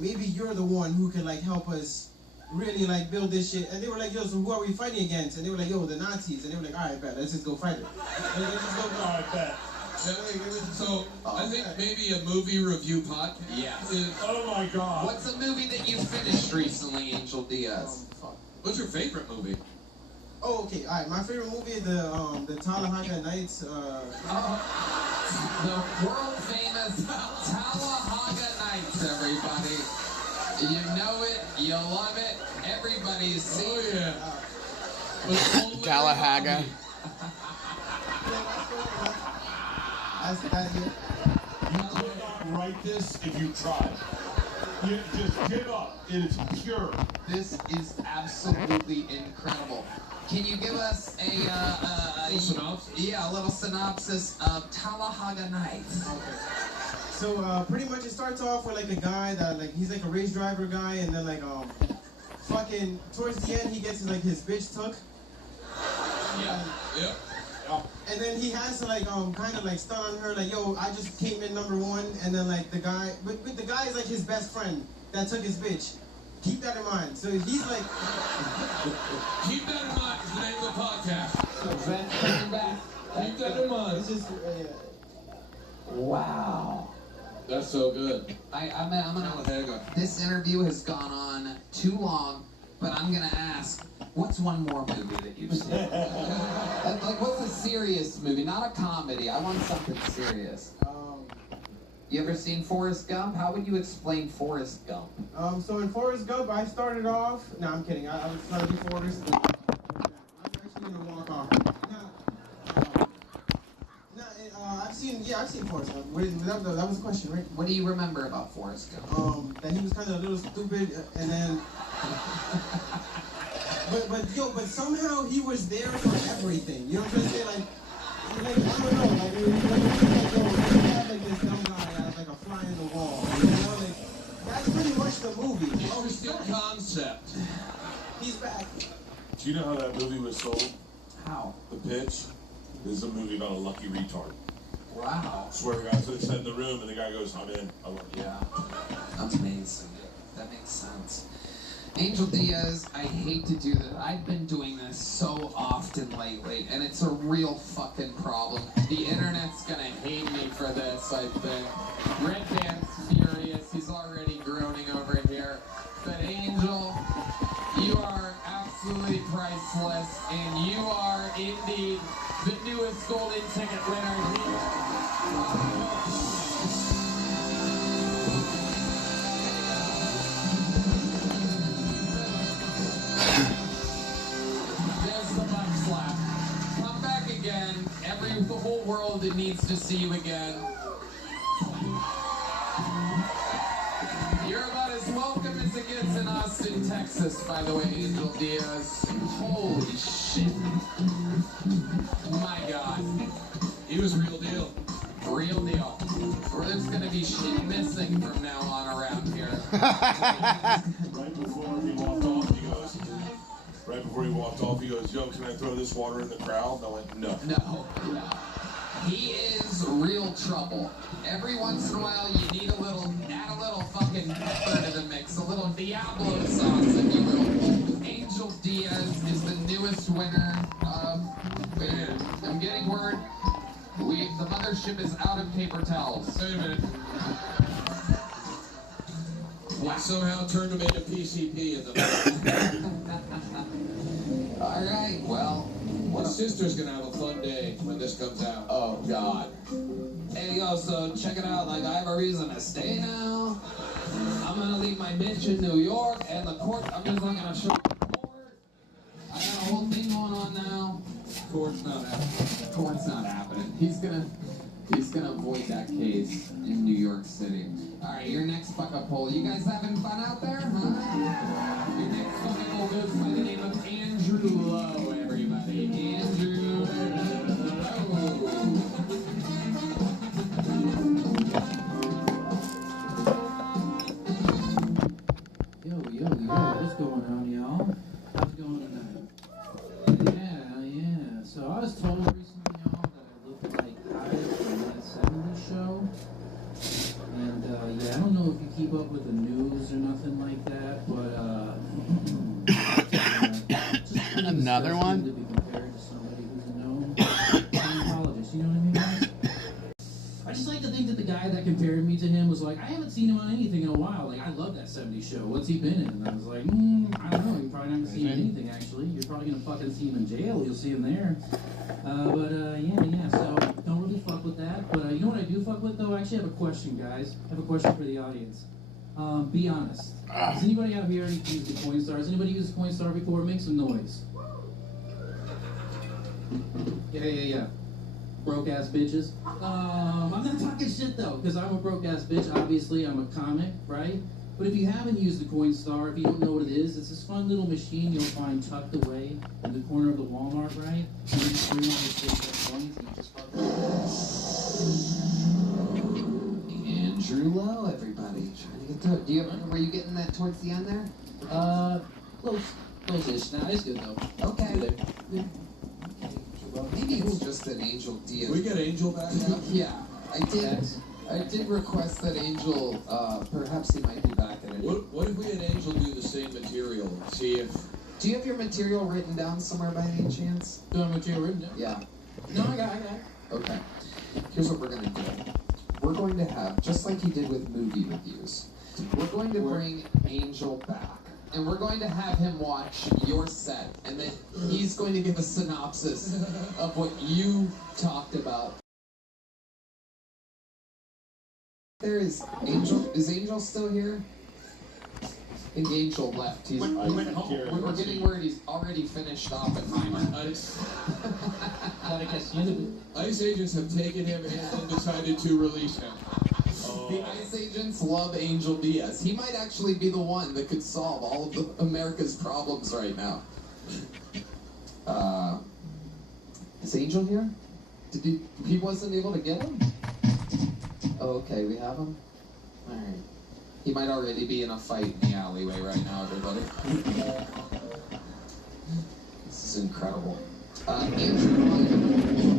maybe you're the one who can like help us really like build this shit. And they were like, so who are we fighting against? And they were like, the Nazis. And they were like, all right, bet, let's just go fight it. And they just go, all right, bet. So I think maybe a movie review podcast. Yes. Oh my God. What's a movie that you finished recently, Angel Diaz? What's your favorite movie? Oh, okay. All right. My favorite movie is the Talladega Nights. The world famous Talladega Nights, everybody. You know it, you love it, everybody's seen it. Talladega. You could not write this if you tried. You just give up. It is pure. This is absolutely incredible. Can you give us a synopsis? Yeah, a little synopsis of Talladega Nights. Okay. So pretty much it starts off with like a guy that like he's like a race driver guy, and then like fucking towards the end he gets like his bitch took. Yeah. Yep. And then he has to like kind of like stun on her like, I just came in #1, and then like the guy, but the guy is like his best friend that took his bitch. Keep that in mind. So he's like, keep that in mind is the name of the podcast. So Ben, coming back. Keep that in mind. It's just Wow. That's so good. I'm gonna. This interview has gone on too long, but I'm gonna ask, what's one more movie that you've seen? Like, what's a serious movie, not a comedy? I want something serious. You ever seen Forrest Gump? How would you explain Forrest Gump? So in Forrest Gump, I started off. No, I'm kidding. I was trying to be Forrest. I'm actually gonna walk off. I've seen Forrest Gump. That was a question, right? What do you remember about Forrest Gump? That he was kind of a little stupid, and then. but somehow he was there for everything. You know what I'm saying? Like I don't know. Like you have like this dumb guy as like a fly in the wall. You know, like that's pretty much the movie. Interesting concept. He's back. Do you know how that movie was sold? How? The pitch. This is a movie about a lucky retard. Wow. Swear to God, so they said in the room, and the guy goes, "I'm in. I love you." Yeah. Amazing. That makes sense. Angel Diaz, I hate to do this. I've been doing this so often lately, and it's a real fucking problem. The internet's gonna hate me for this, I think. Red Band's furious. He's already groaning over here. But Angel, you are absolutely priceless, and you are indeed the newest golden ticket winner here. The whole world needs to see you again. You're about as welcome as it gets in Austin, Texas, by the way, Angel Diaz. Holy shit. My God. He was real deal. Real deal. Or there's gonna be shit missing from now on around here. Right before he walked off, he goes, "Yo, can I throw this water in the crowd?" And I went, "No." No. He is real trouble. Every once in a while, you need add a little fucking pepper to the mix, a little Diablo sauce, if you will. Angel Diaz is the newest winner. Wait a minute. I'm getting word. The mothership is out of paper towels. Wait a minute. We somehow turned him into PCP in the All right, well. My sister's gonna have a fun day when this comes out. Oh, God. Hey, yo, so check it out. Like, I have a reason to stay now. I'm gonna leave my bitch in New York, and the court, I'm just not gonna show the court. I got a whole thing going on now. Court's not happening. Court's not happening. He's gonna avoid that case in New York City. All right, your next fuck-up poll. You guys having fun out there, huh? Your next fuck-up poll goes by the name of Andrew Ldoe, everybody. Andrew Ldoe. Yo, what's going on, y'all? How's it going tonight? Yeah. So I was told recently, y'all, that I look like Kyle from that 70s show. And, yeah, I don't know if you keep up with the news or nothing like that, but, Another one? To be compared to somebody who's a known Scientologist, you know what I mean, guys? I just like to think that the guy that compared me to him was like, I haven't seen him on anything in a while. Like, I love that 70s show. What's he been in? And I was like, I don't know. You're probably not going to see him in anything, actually. You're probably going to fucking see him in jail. You'll see him there. Yeah. So, don't really fuck with that. But you know what I do fuck with, though? I actually have a question, guys. I have a question for the audience. Be honest. Has anybody out here used the Coinstar? Has anybody used Coinstar before? Make some noise. Yeah. Broke ass bitches. I'm not talking shit though, because I'm a broke ass bitch. Obviously, I'm a comic, right? But if you haven't used the Coinstar, if you don't know what it is, it's this fun little machine you'll find tucked away in the corner of the Walmart, right? And you just bring all your shit coins and you just fuck Andrew Ldoe, everybody. Trying to get through it. Were you getting that towards the end there? Close-ish. Nah, it's good though. Okay. Yeah. Maybe it's just an Angel Diaz. Can we get Angel back now? Yeah, I did request that Angel, perhaps he might be back at it. What if we had Angel do the same material and see if... Do you have your material written down somewhere by any chance? Do I have material written down? Yeah. No, I got it. Okay. Here's what we're gonna do. we're going to have, just like he did with movie reviews, we're going to bring Angel back. And we're going to have him watch your set, and then he's going to give a synopsis of what you talked about. There is Angel. Is Angel still here? I think Angel left. He went home. We're getting word he's already finished Oppenheimer. ICE agents have taken him and then decided to release him. The ICE agents love Angel Diaz. He might actually be the one that could solve all of America's problems right now. Is Angel here? He wasn't able to get him? Oh, okay, we have him? Alright. He might already be in a fight in the alleyway right now, everybody. This is incredible. Andrew,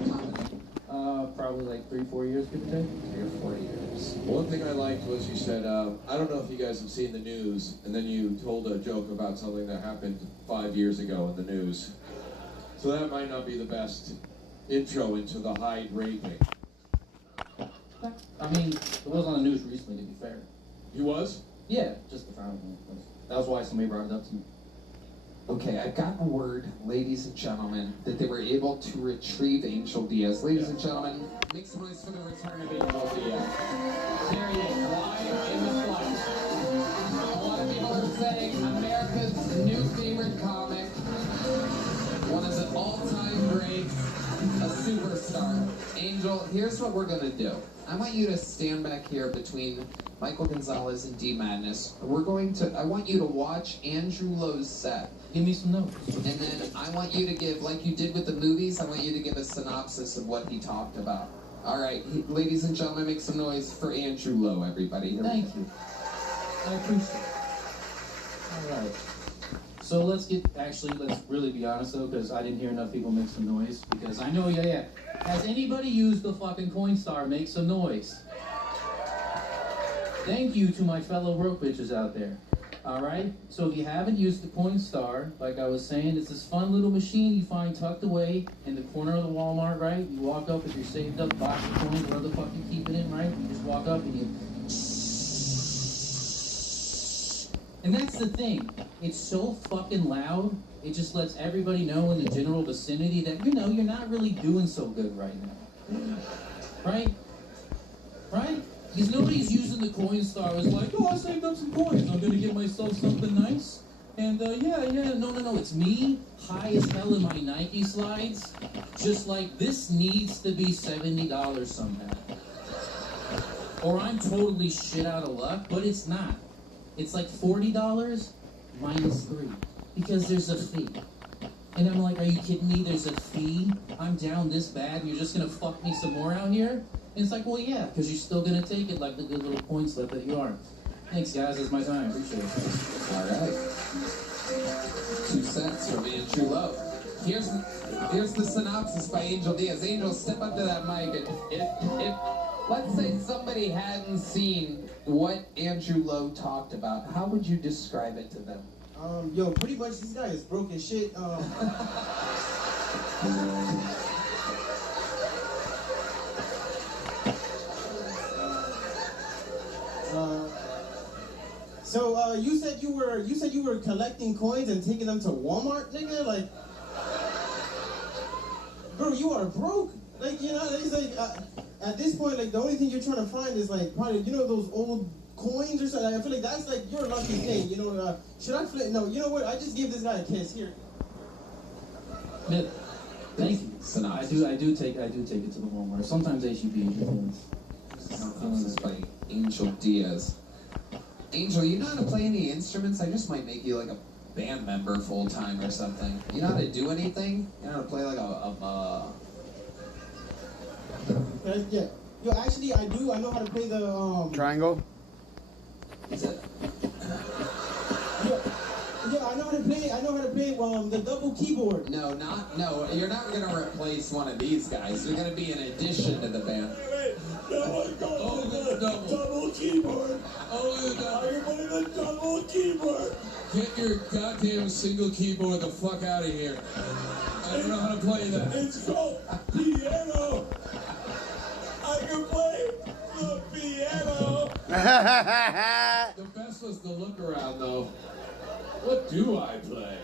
probably like 3-4 years, give or take. 3 or 4 years. One thing I liked was you said, I don't know if you guys have seen the news, and then you told a joke about something that happened 5 years ago in the news. So that might not be the best intro into the Hyde raping. I mean, it was on the news recently, to be fair. He was? Yeah, just the final one. That was why somebody brought it up to me. Okay, I've gotten word, ladies and gentlemen, that they were able to retrieve Angel Diaz. Ladies and gentlemen, make some noise for the return of Angel Diaz. There he is, live in the flesh. A lot of people are saying America's new favorite comic, one of the all-time greats, a superstar. Angel, here's what we're gonna do. I want you to stand back here between Michael Gonzalez and D Madness. I want you to watch Andrew Ldoe's set. Give me some notes. And then I want you to give, like you did with the movies, I want you to give a synopsis of what he talked about. All right, ladies and gentlemen, make some noise for Andrew Ldoe, everybody. Thank you. I appreciate it. All right. So let's really be honest though, because I didn't hear enough people make some noise. Because I know, yeah. Has anybody used the fucking Coinstar? Make some noise. Thank you to my fellow broke bitches out there. Alright? So if you haven't used the Coinstar, like I was saying, it's this fun little machine you find tucked away in the corner of the Walmart, right? You walk up with your saved up box of coins, where the fuck you keep it in, right? You just walk up and you... And that's the thing. It's so fucking loud, it just lets everybody know in the general vicinity that, you know, you're not really doing so good right now. Right? Right? Because nobody's using the Coinstar as like, oh, I saved up some coins, I'm gonna get myself something nice. And no, it's me, high as hell in my Nike slides, just like, this needs to be $70 somehow. Or I'm totally shit out of luck, but it's not. It's like $40 minus 3, because there's a fee. And I'm like, are you kidding me? There's a fee? I'm down this bad, and you're just gonna fuck me some more out here? And it's like, well, yeah, because you're still gonna take it like the good little point slip that you are. Thanks, guys. That's my time. Appreciate it. All right. 2 cents from Andrew Ldoe. Here's the synopsis by Angel Diaz. Angel, step up to that mic. If let's say somebody hadn't seen what Andrew Ldoe talked about, how would you describe it to them? Yo, pretty much this guy is broke as shit. So you said you were collecting coins and taking them to Walmart, nigga? Like, bro, you are broke. Like, you know, it's like at this point, like the only thing you're trying to find is like probably, you know, those old coins or something. I feel like that's like your lucky thing. You know, should I flip? No, you know what? I just gave this guy a kiss here. Thank you. I do take it to the Walmart. Sometimes HEB. Synopsis by Angel Diaz. Angel, you know how to play any instruments? I just might make you like a band member full time or something. You know how to do anything? You know how to play like Yeah. Yo, actually, I do. I know how to play the Triangle? Is it? Yeah, I know how to play the double keyboard. No, you're not gonna replace one of these guys. You're gonna be an addition to the band. Double keyboard. Are you playing the double keyboard? Get your goddamn single keyboard the fuck out of here. I don't know how to play that. It's called piano. I can play the The best was the look around, though. What do I play?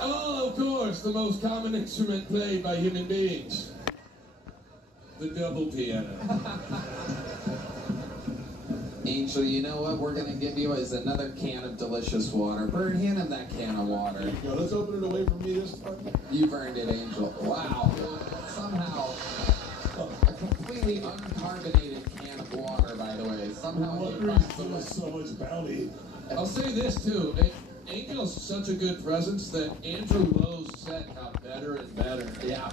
Oh, of course, the most common instrument played by human beings. The double piano. Angel, you know what we're gonna give you is another can of delicious water. Bird, hand him that can of water. Yo, let's open it away from me this time. You've earned it, Angel. Wow. Somehow, a completely uncarbonated can of water, by the way. Somehow he finds the way. So much bounty. I'll say this, too. Angel's such a good presence that Andrew Lowe's set got better and better. Yeah.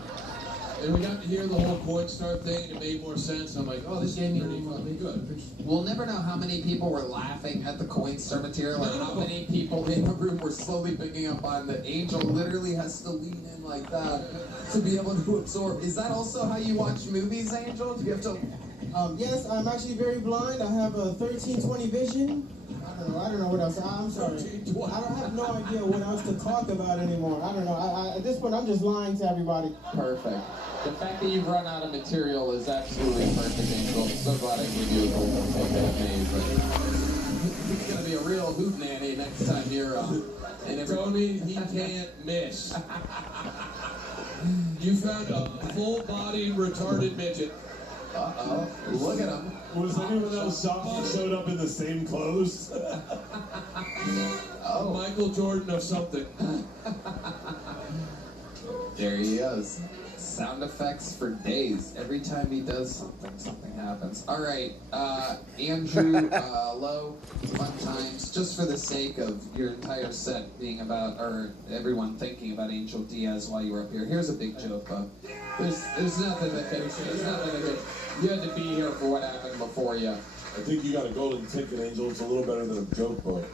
And we got to hear the whole Coinstar thing, and it made more sense. I'm like, oh, this is pretty fucking good. We'll never know how many people were laughing at the Coinstar material, and how many people in the room were slowly picking up on that Angel literally has to lean in like that to be able to absorb. Is that also how you watch movies, Angel? Do you have to? Yes, I'm actually very blind. I have a 1320 vision. I don't know what else. I'm sorry. I have no idea what else to talk about anymore. I don't know. At this point, I'm just lying to everybody. Perfect. The fact that you've run out of material is absolutely perfect, Angel. I'm so glad I gave you a golden ticket at me. It's going to be a real hoop nanny next time you're in Tony, he can't miss. You found a full-bodied, retarded midget. Uh-oh. Look at him. Was anyone else shocked he showed up in the same clothes? Oh. Michael Jordan of something. There he is. Sound effects for days. Every time he does something, something happens. All right, Andrew Lowe, fun times. Just for the sake of your entire set being about, or everyone thinking about Angel Diaz while you were up here. Here's a big joke, bud. There's nothing that could. There's nothing that could. You had to be here for what happened before you. I think you got a golden ticket, Angel. It's a little better than a joke book.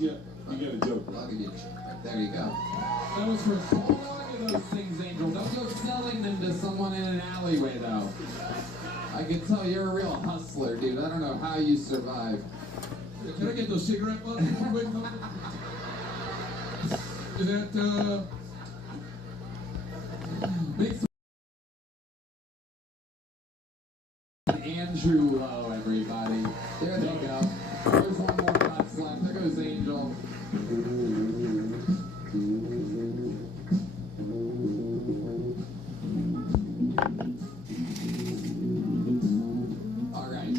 Yeah, you get a joke. I'll give you a joke. There you go. That was for Hold on to those things, Angel. Don't go selling them to someone in an alleyway, though. I can tell you're a real hustler, dude. I don't know how you survive. Can I get those cigarette butts real quick? Is that, Big Andrew Lowe, everybody. There they go. There's one more box left. There goes Angel. All right.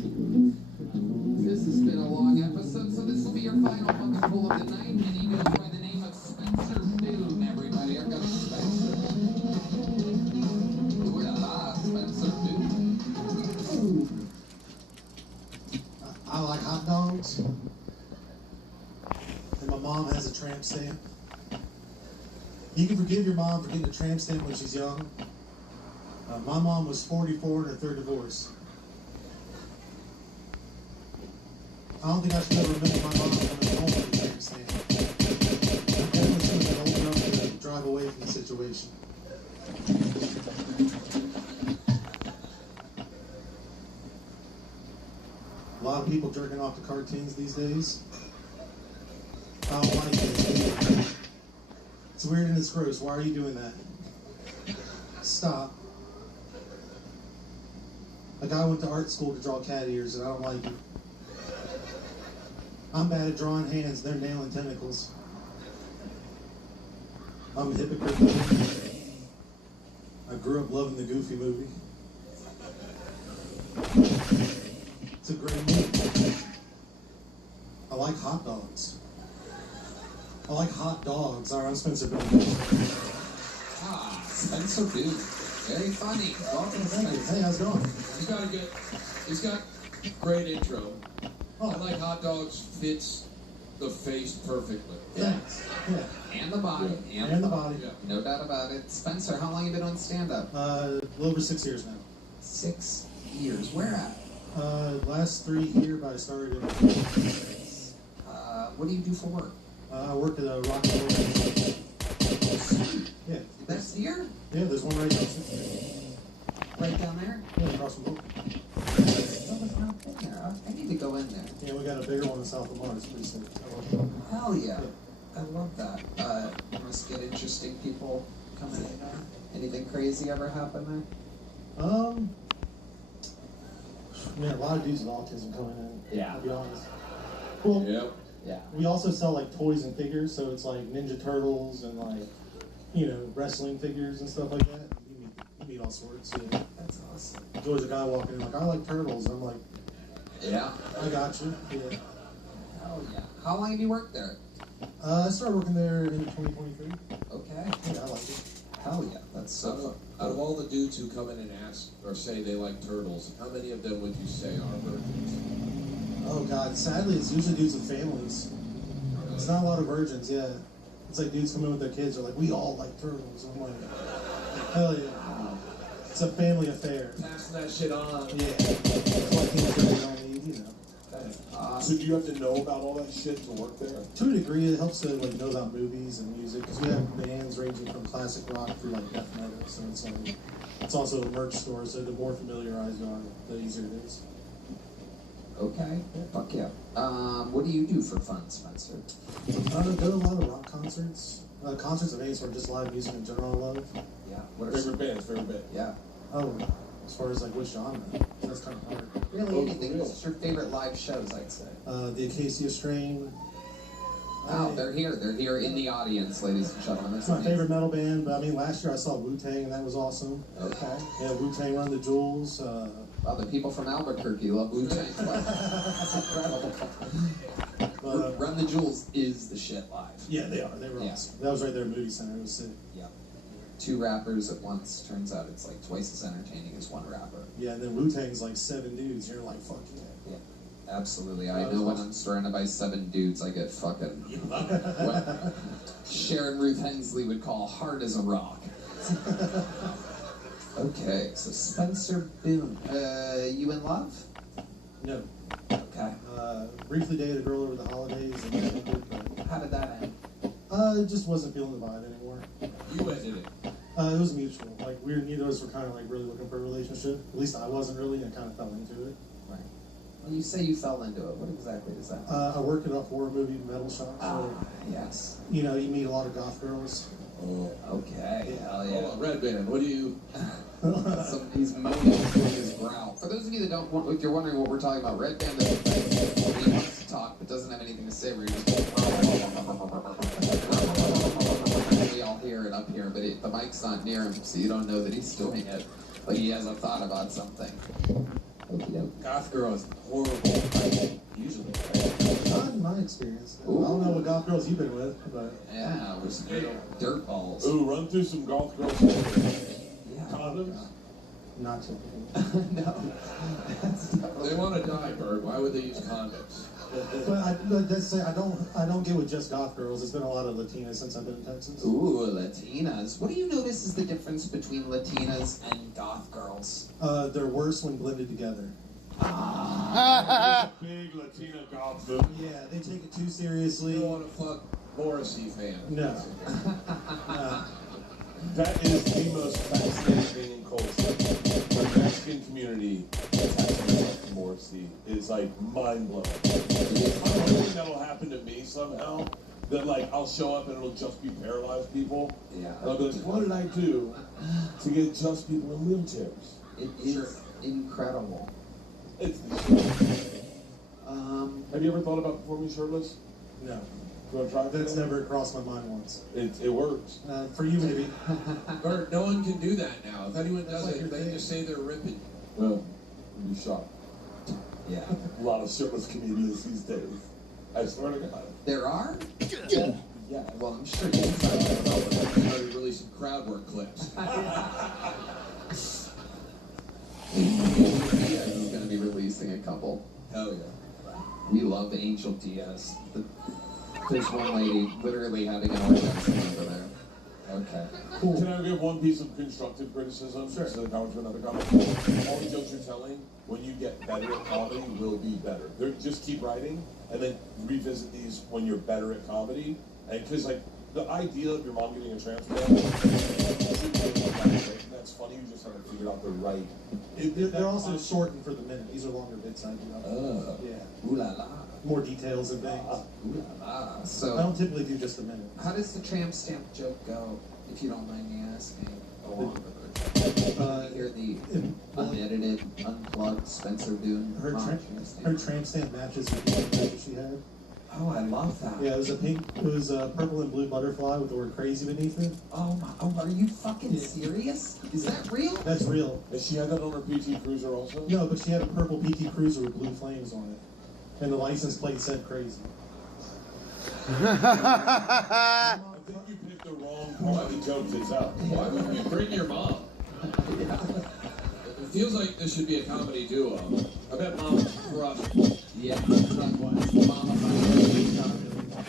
This has been a long episode, so this will be your final bucket full of the night, and he goes by the name of Spencer Doom, everybody. Here goes Spencer. Ooh la la, Spencer Doom. I like hot dogs, and my mom has a tramp stamp. You can forgive your mom for getting a tramp stamp when she's young. My mom was 44 in her third divorce. I don't think I should ever remember my mom coming home with a tramp stamp. I definitely should have been old enough to drive away from the situation. A lot of people jerking off to cartoons these days. I don't like it. It's weird and it's gross. Why are you doing that? Stop. A guy went to art school to draw cat ears, and I don't like it. I'm bad at drawing hands. They're nailing tentacles. I'm a hypocrite. I grew up loving the Goofy movie. It's a great movie. I like hot dogs. I like hot dogs. All right, I'm Spencer Doom. Ah, Spencer Doom. Very funny. Welcome, Spencer. Hey, how's it going? He's got great intro. I like hot dogs fits the face perfectly. Thanks. Yeah. And the body. Yeah. And the body. Yeah. No doubt about it. Spencer, how long have you been on stand-up? A little over 6 years now. 6 years. Where at? Last 3 here, but I started in. What do you do for work? I work at a rock and roll venue. Yeah. That's here? Yeah, there's one right down Right down there? Yeah, across from both. I need to go in there. Yeah, we got a bigger one in South Lamar. It's pretty sick. Hell yeah. I love that. You must get interesting people coming in there. Anything crazy ever happen there? Man, a lot of dudes with autism coming in. Yeah. I'll be honest. Well, Yep. Yeah. we also sell like toys and figures, so it's like Ninja Turtles and like, you know, wrestling figures and stuff like that. You meet all sorts. Yeah. That's awesome. There's always a guy walking in like, I like turtles. I'm like, Yeah. I got you. Yeah. Hell yeah. How long have you worked there? I started working there in 2023. Okay. Yeah, I like it. Hell yeah. That's so fun. Out of all the dudes who come in and ask or say they like turtles, how many of them would you say are virgins? Oh God, sadly, it's usually dudes with families. It's not a lot of virgins. Yeah. It's like dudes come in with their kids. They're like, we all like turtles. I'm like, hell yeah. It's a family affair. Passing that shit on. Yeah. Collecting what they don't need, you know. So do you have to know about all that shit to work there? To a degree, it helps to like know about movies and music because we have bands ranging from classic rock through like death metal. So it's like it's also a merch store. So the more familiarized you are, the easier it is. Okay. Fuck yeah. What do you do for fun, Spencer? I go to a lot of rock concerts. Concerts of any sort, just live music in general. I love. Yeah. What are Favorite bands, favorite band? Yeah. Oh, as far as like which genre, that's kind of hard. Really, Oh, anything. for real? What's your favorite live shows, I'd say? The Acacia Strain. Wow, they're here. They're here in the audience, ladies and gentlemen. It's my favorite metal band, but I mean, last year I saw Wu-Tang and that was awesome. Okay. Yeah, Wu-Tang Run the Jewels. Wow, the people from Albuquerque love Wu-Tang. Incredible. Run the Jewels is the shit live. Yeah, they are. They were Yeah. awesome. That was right there at Moody Center. It was sick. Yep. Two rappers at once. Turns out it's like twice as entertaining as one rapper. Yeah, and then Wu-Tang's like 7 dudes. You're like, fuck yeah. Yeah. Absolutely. I know when I'm surrounded by 7 dudes, I get fucking what Sharon Ruth Hensley would call hard as a rock. Okay, so Spencer Boone. You in love? No. Okay. Briefly dated a girl over the holidays and that ended, but How did that end? just wasn't feeling the vibe anymore. You ended it. It was mutual. Like neither of us were kind of like really looking for a relationship. At least I wasn't really, and I kind of fell into it. Right. When you say you fell into it, what exactly is that? I worked at a horror movie metal shop, so Yes. you know you meet a lot of goth girls. Oh, okay. Hell Hold yeah. on, Red Band, what do you... He's moaning through his growl. For those of you that don't, if you're wondering what we're talking about, Red Band is a thing. He wants to talk but doesn't have anything to say. Where he just we all hear it up here, but the mic's not near him, so you don't know that he's doing it. But he has a thought about something. Okie doke. Goth girl is horrible. Usually. Not in my experience. I don't know what goth girls you've been with, but Yeah, we're some dirt balls. Ooh, run through some golf girls. Yeah. Condoms? not typical. No. That's They want to die, Bird. Why would they use condoms? But that's I don't get with just goth girls. There's been a lot of Latinas since I've been in Texas. Ooh, Latinas. What do you notice is the difference between Latinas and goth girls? They're worse when blended together. Big Latina goth. Yeah, they take it too You seriously. don't want to fuck Morrissey fan. No. That is the most fascinating thing in culture. The Mexican community attachment to Morrissey is like mind blowing. I'm hoping that'll happen to me somehow. That like I'll show up and it'll just be paralyzed people. Yeah. And I'll be like, what did I do to get just people in wheelchairs? It is incredible. It's the shit. Um, Have you ever thought about performing shirtless? No. You want to try That's that? never crossed my mind once. It works. For you, maybe. Bert, no one can do that now. If anyone does like it, your they thing. just say they're ripping. Well, you'd be shocked. yeah. A lot of shirtless comedians these days. I swear to God. There are? Yeah. Well, I'm sure you can find that out. We're already releasing crowd work clips. Yeah, he's going to be releasing a couple. Hell yeah. We love Angel Diaz. There's one lady literally having an orgasm over there. Okay. Cool. Can I give one piece of constructive criticism? Sure. Instead of coming to another comment. All the jokes you're telling, when you get better at comedy, will be better. Just keep writing, and then revisit these when you're better at comedy. And because like the idea of your mom getting a transplant, that's funny. You just haven't figured out the right. They're also shortened for the minute. These are longer bits I do. Yeah. Ooh la la. More details and things. Ooh la la. I So, don't typically do just a minute. how does the tramp stamp joke go, if you don't mind me asking? Along with it. Hear the unedited, unplugged Spencer doing Her tramp stamp matches with the that she had. Oh, I love that. Yeah, it was a purple and blue butterfly with the word crazy beneath it. Oh, are you fucking serious? Is that real? That's real. And she had that on her PT Cruiser also? No, but she had a purple PT Cruiser with blue flames on it. And the license plate said crazy. I think you picked the wrong part to joke this out. Why wouldn't you bring your mom? It feels like this should be a comedy duo. I bet Mom would crush it. Yeah, Mama.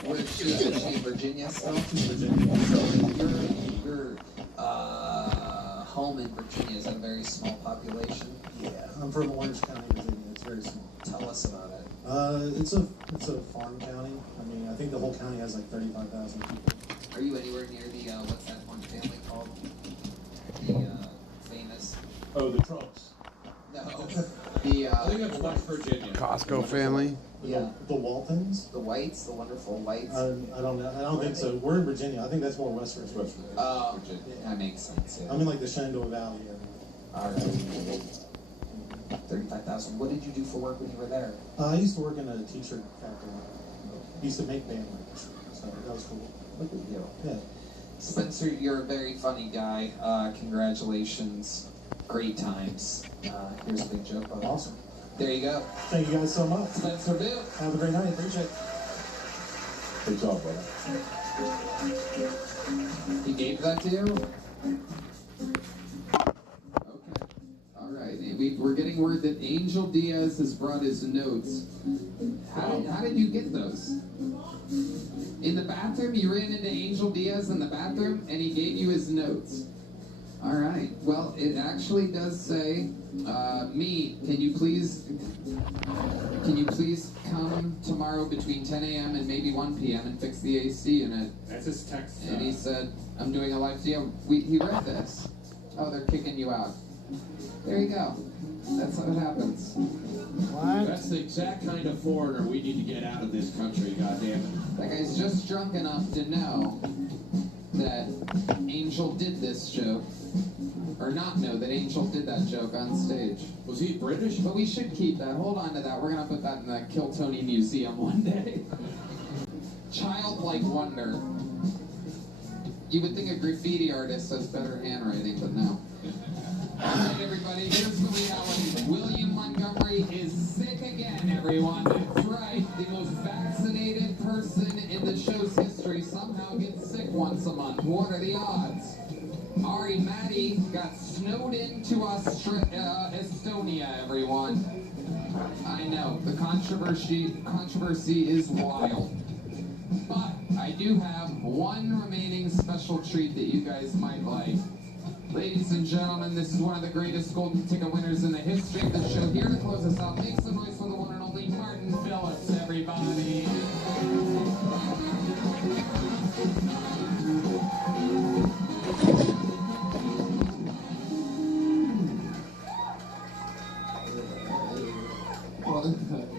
Where's she? Is she in Virginia still? She's Virginia. So your home in Virginia is a very small population. Yeah, I'm from Orange County, Virginia. It's very small. Tell us about it. It's a farm county. I mean, I think the whole county has like 35,000 people. Are you anywhere near the what's that one family called? The famous. Oh, the Trumps. No. I think that's West Virginia. Costco family. Yeah. The Waltons? The Whites, the wonderful Whites. I don't know. I don't think so. We're in Virginia. I think that's more West Virginia. Virginia. That makes sense. Yeah. I'm in like the Shenandoah Valley area. All right. 35,000. What did you do for work when you were there? I used to work in a t-shirt factory. I used to make band merch. So that was cool. Look at you. Yeah. Spencer, you're a very funny guy. Congratulations. Great times. Here's a big joke. Buddy. Awesome. There you go. Thank you guys so much. Spencer Bill. Have a great night. Appreciate it. Good job, brother. He gave that to you? Okay. All right. We're getting word that Angel Diaz has brought his notes. How did you get those? In the bathroom? You ran into Angel Diaz in the bathroom and he gave you his notes. All right. Well, it actually does say, can you please come tomorrow between 10 a.m. and maybe 1 p.m. and fix the AC in it? That's his text. And he said, I'm doing a live video. He read this. Oh, they're kicking you out. There you go. That's how it happens. What? That's the exact kind of foreigner we need to get out of this country, goddammit. That guy's just drunk enough to know that Angel did this joke. Or not know that Angel did that joke on stage. Was he British? But we should keep that. Hold on to that. We're going to put that in the Kill Tony Museum one day. Childlike wonder. You would think a graffiti artist has better handwriting, but no. Alright, everybody, here's the reality. William Montgomery is sick again, everyone. That's right. The most vaccinated person in the show's history somehow gets sick once a month. What are the odds? Ari Matty got snowed into Estonia, everyone. I know, the controversy is wild. But I do have one remaining special treat that you guys might like. Ladies and gentlemen, this is one of the greatest golden ticket winners in the history of the show. Here to close us out, make some noise for the one and only Martin Phillips, everybody.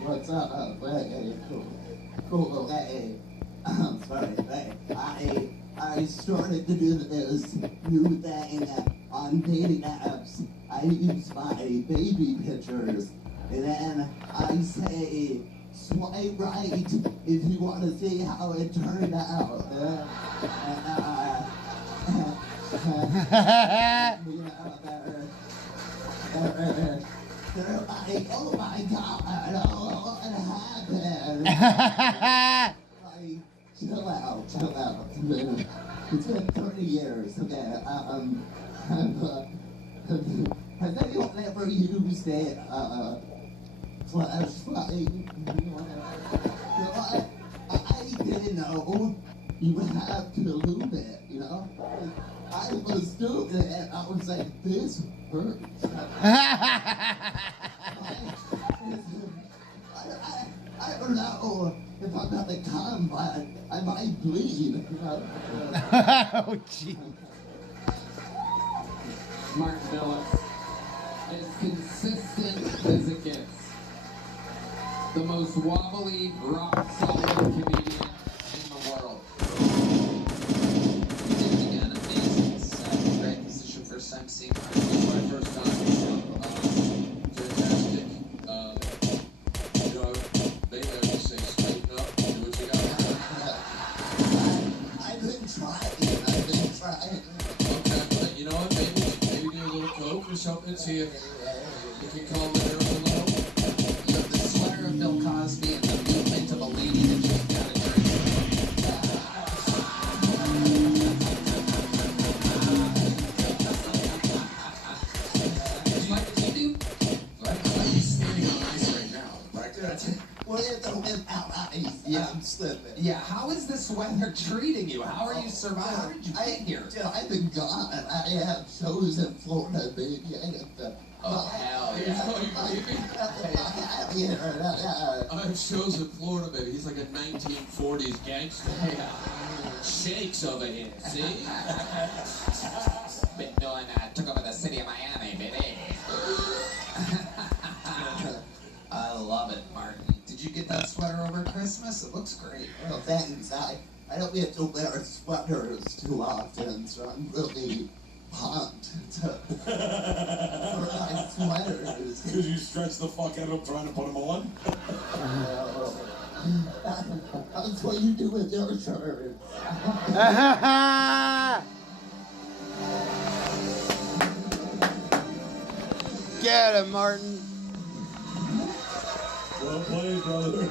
What's up? Cool. Hey, I'm sorry. Hey, I started to do this new thing on dating apps. I use my baby pictures, and then I say, swipe right if you want to see how it turned out. They're like, oh my god, what happened? Like, chill out. It's been 30 years, okay? Has anyone ever used a flashlight? I didn't know you have to lube it, you know? I was doing it, I was like, this hurts. I don't know if I'm gonna come, but I might bleed. You know? Oh, gee. Martin Phillips, as consistent as it gets. The most wobbly, rock-solid comedian in the world. Again, amazing set, great position for Sam Seacrest. and see if you can calm the nerves a little. You have the sweater of Bill Cosby and the movement of a lady that jumped out of drink. Like what you do? Like he's standing on ice right now. Like that's it. Well, it's a without ice. Yeah. I'm slipping. Yeah, how is this weather treating you? How are you surviving? How did you get here? I've been gone. I have shows in Florida, baby. Oh, hell yeah. I have shows in Florida, baby. He's like a 1940s gangster. Yeah. Shakes over here, see? Been doing took over the city of Miami, baby. I love it, Martin. Did you get that sweater over Christmas? It looks great. Well, thanks. I don't get to wear sweaters too often, so I'm really pumped for my sweaters. Because you stretch the fuck out of them trying to put them on? That's what you do with your shirts. Get him, Martin. Well played, brother.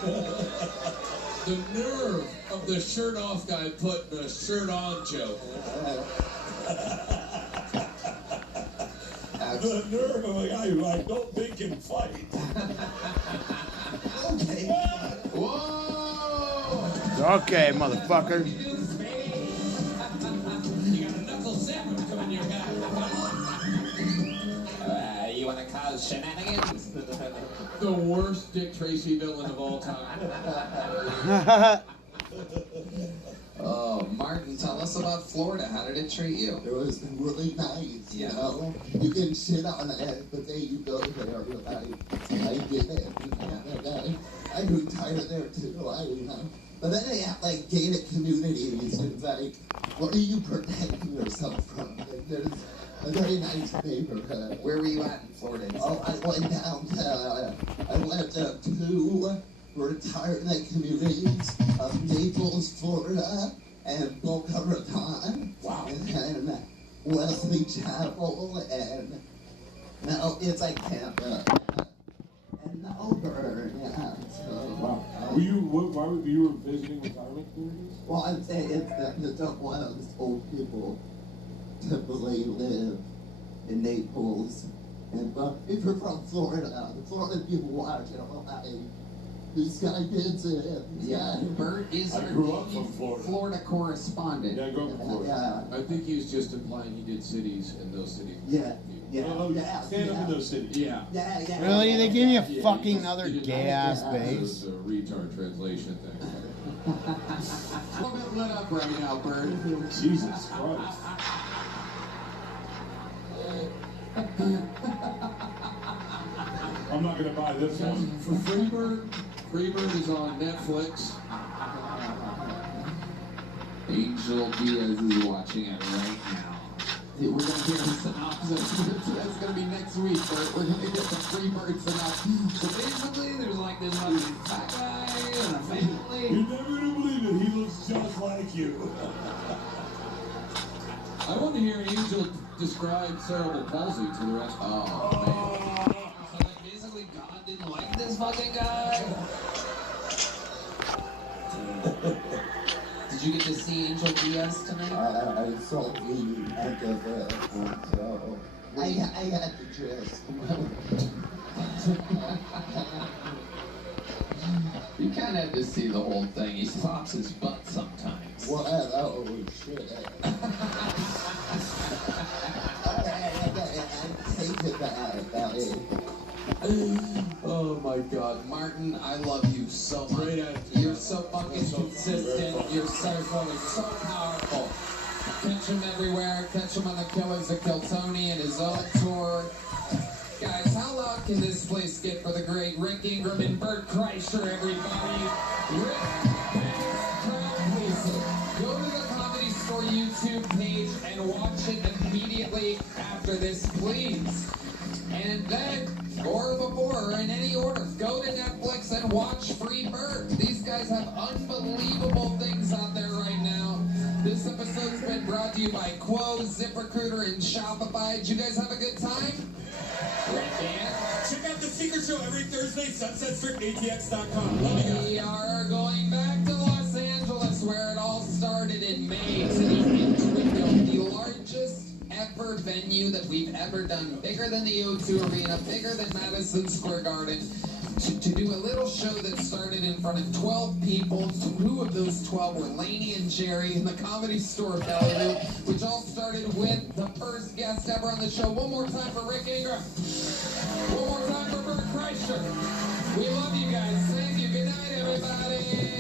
The nerve of the shirt off guy putting a shirt on joke. The nerve of a guy who I don't think can fight. Okay. Whoa! Okay, motherfucker. You got a knuckle sandwich coming your guy. You want to cause shenanigans? The worst Dick Tracy villain of all time. Oh, Martin, tell us about Florida. How did it treat you? It was really nice, you know? You can shit on it, but then you go there, you're like, I did it. I grew tired there too, But then they have like gated communities, and it's like, what are you protecting yourself from? Like, there's a very nice neighborhood. Where were you at in Florida? Oh, I went down to, I went to 2 retirement communities of Naples, Florida, and Boca Raton. Wow. And Wesley Chapel, and no, it's like Tampa. And Melbourne, yeah. So, Wow. Why were you visiting retirement communities? well, I'd say it's one of those old people typically live in Naples. And if you're from Florida, the Florida people watch, you know, this guy gets it. Yeah, Bert is I our grew up from Florida. Florida correspondent. Yeah, I grew up in Florida. Yeah, I think he was just implying he did cities, and those cities. yeah, yeah, Oh, yeah, stand up in those cities. Yeah. yeah, yeah. Really? They give you a Yeah, fucking he other did gay ass It base? was a retard translation thing. A little bit lit up right now, Bert. Jesus Christ. I'm not gonna buy this one. For Freebird is on Netflix. Angel Diaz is watching it right now. We're going to hear the synopsis. That's going to be next week, but we're going to get the Freebird synopsis. So basically, there's like this fat guy and a family. You're never gonna believe it. He looks just like you. I want to hear Angel describe cerebral palsy to the rest. Oh, man. So like basically God didn't like this fucking guy. Did you get to see Angel Diaz tonight? I saw the end of it, so I had to just. You kind of have to see the whole thing. He flops his butt sometimes. What? Oh, shit. Take it back, Oh my God, Martin, I love you so much. Great attitude. You're so fucking consistent. You're so fucking so powerful. Catch him everywhere. Catch him on the Killers that Kill Tony and his own tour. Guys, how loud can this place get for the great Rick Ingram and Bert Kreischer, everybody? Rick, please go to the Comedy Store YouTube page and watch it immediately after this, please. And then, or before, or in any order, go to Netflix and watch Free Bert. These guys have unbelievable things out there right now. This episode's been brought to you by Quo, ZipRecruiter, and Shopify. Did you guys have a good time? Right, Dan? Check out The Secret Show every Thursday, sunsetstripatx.com. Love you guys. We are going back to Los Angeles, where it all started in May, to the Intuit, the largest ever venue that we've ever done, bigger than the O2 Arena, bigger than Madison Square Garden, to do a little show that started in front of 12 people. Two of those 12 were Lainey and Jerry in the Comedy Store Belly Room, which all started with the first guest ever on the show. One more time for Rick Ingram. One more time for Bert Kreischer. We love you guys. Thank you. Good night, everybody.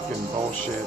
fucking bullshit.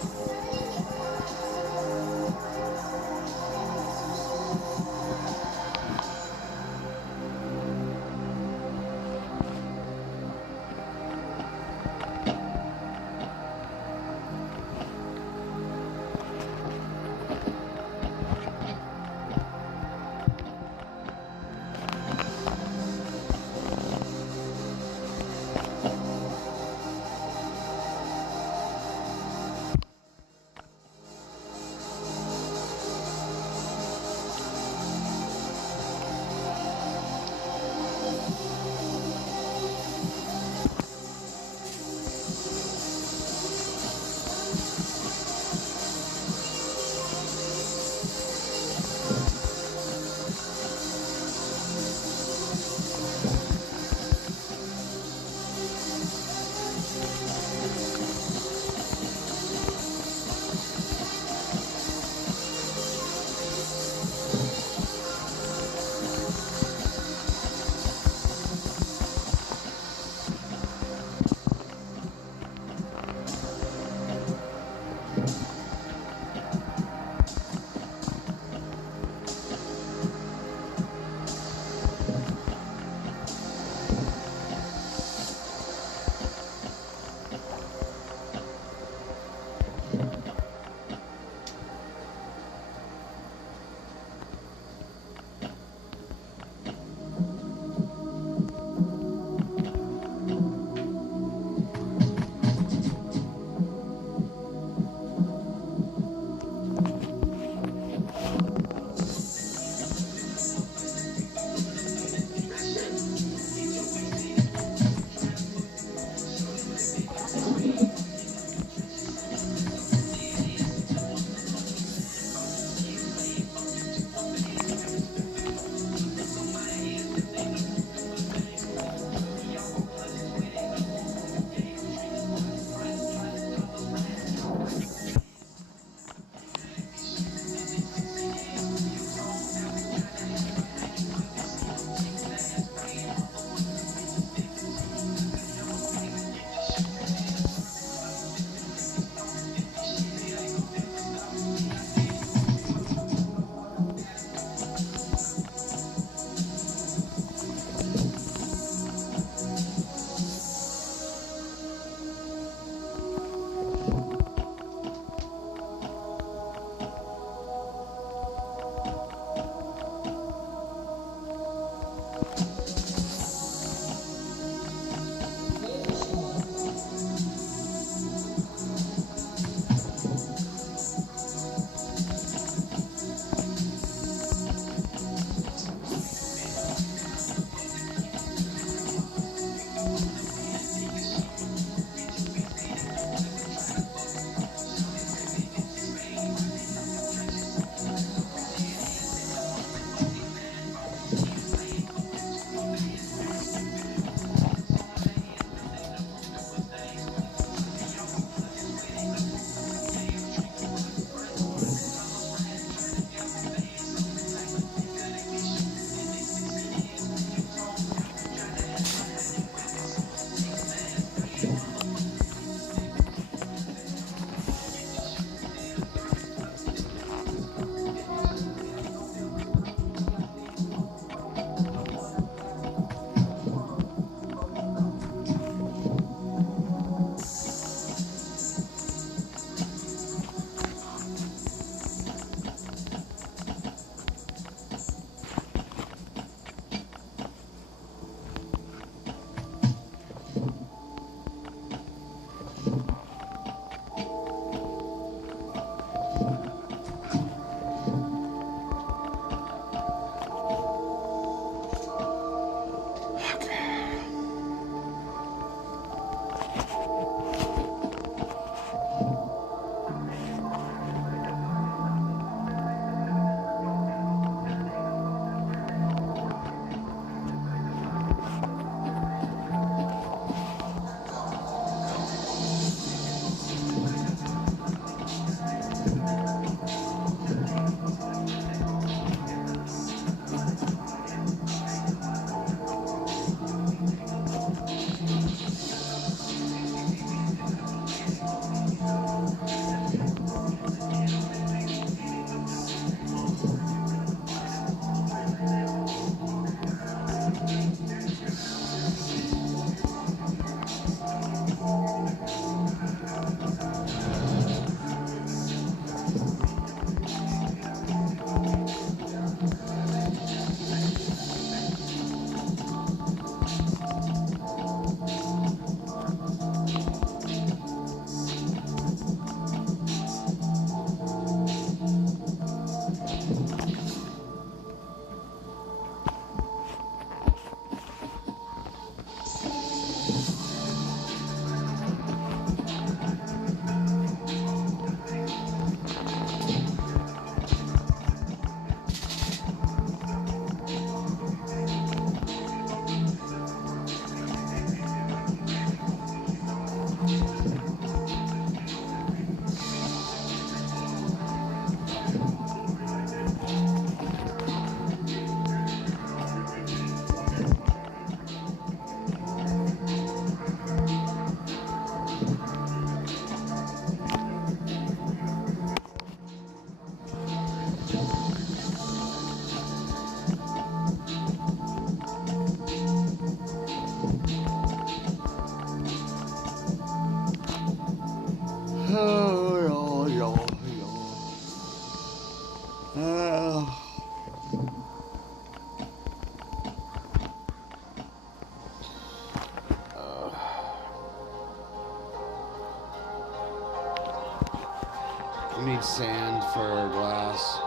need sand for glass.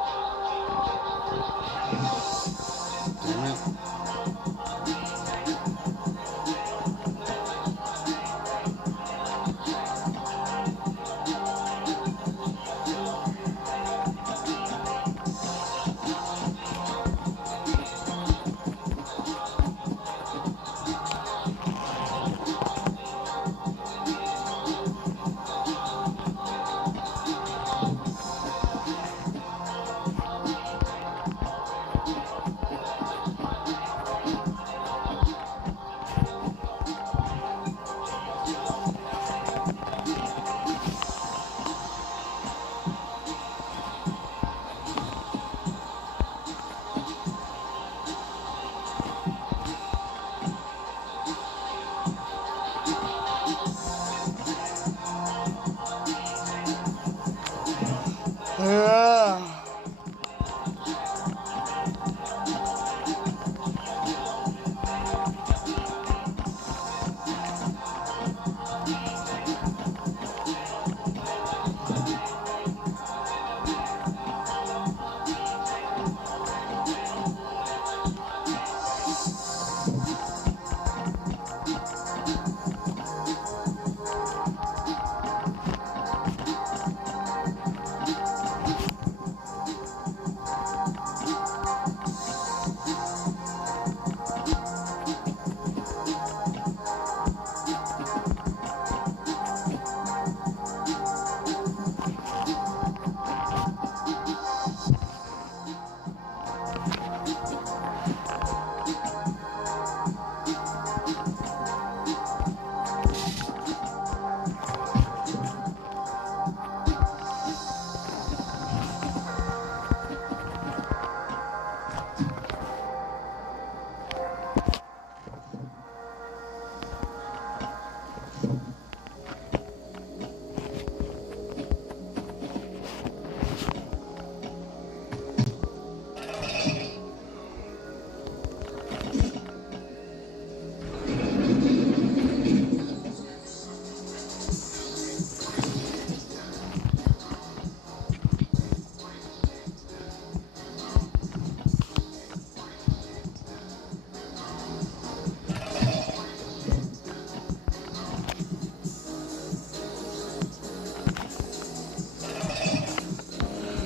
Damn it.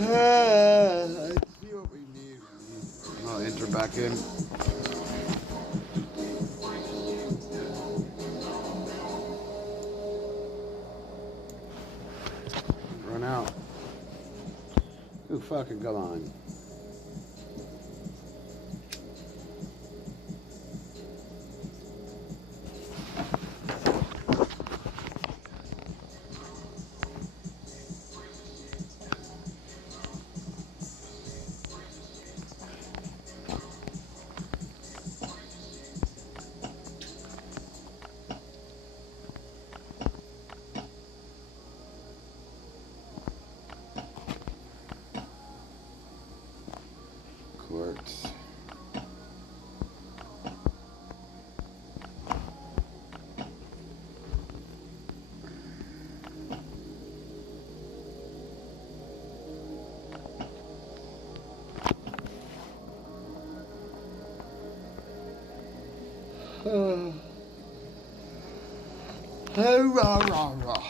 Let's see what we need. I'll enter back in. Run out. Ooh, fucking come on. Quartz. Rah, rah, rah.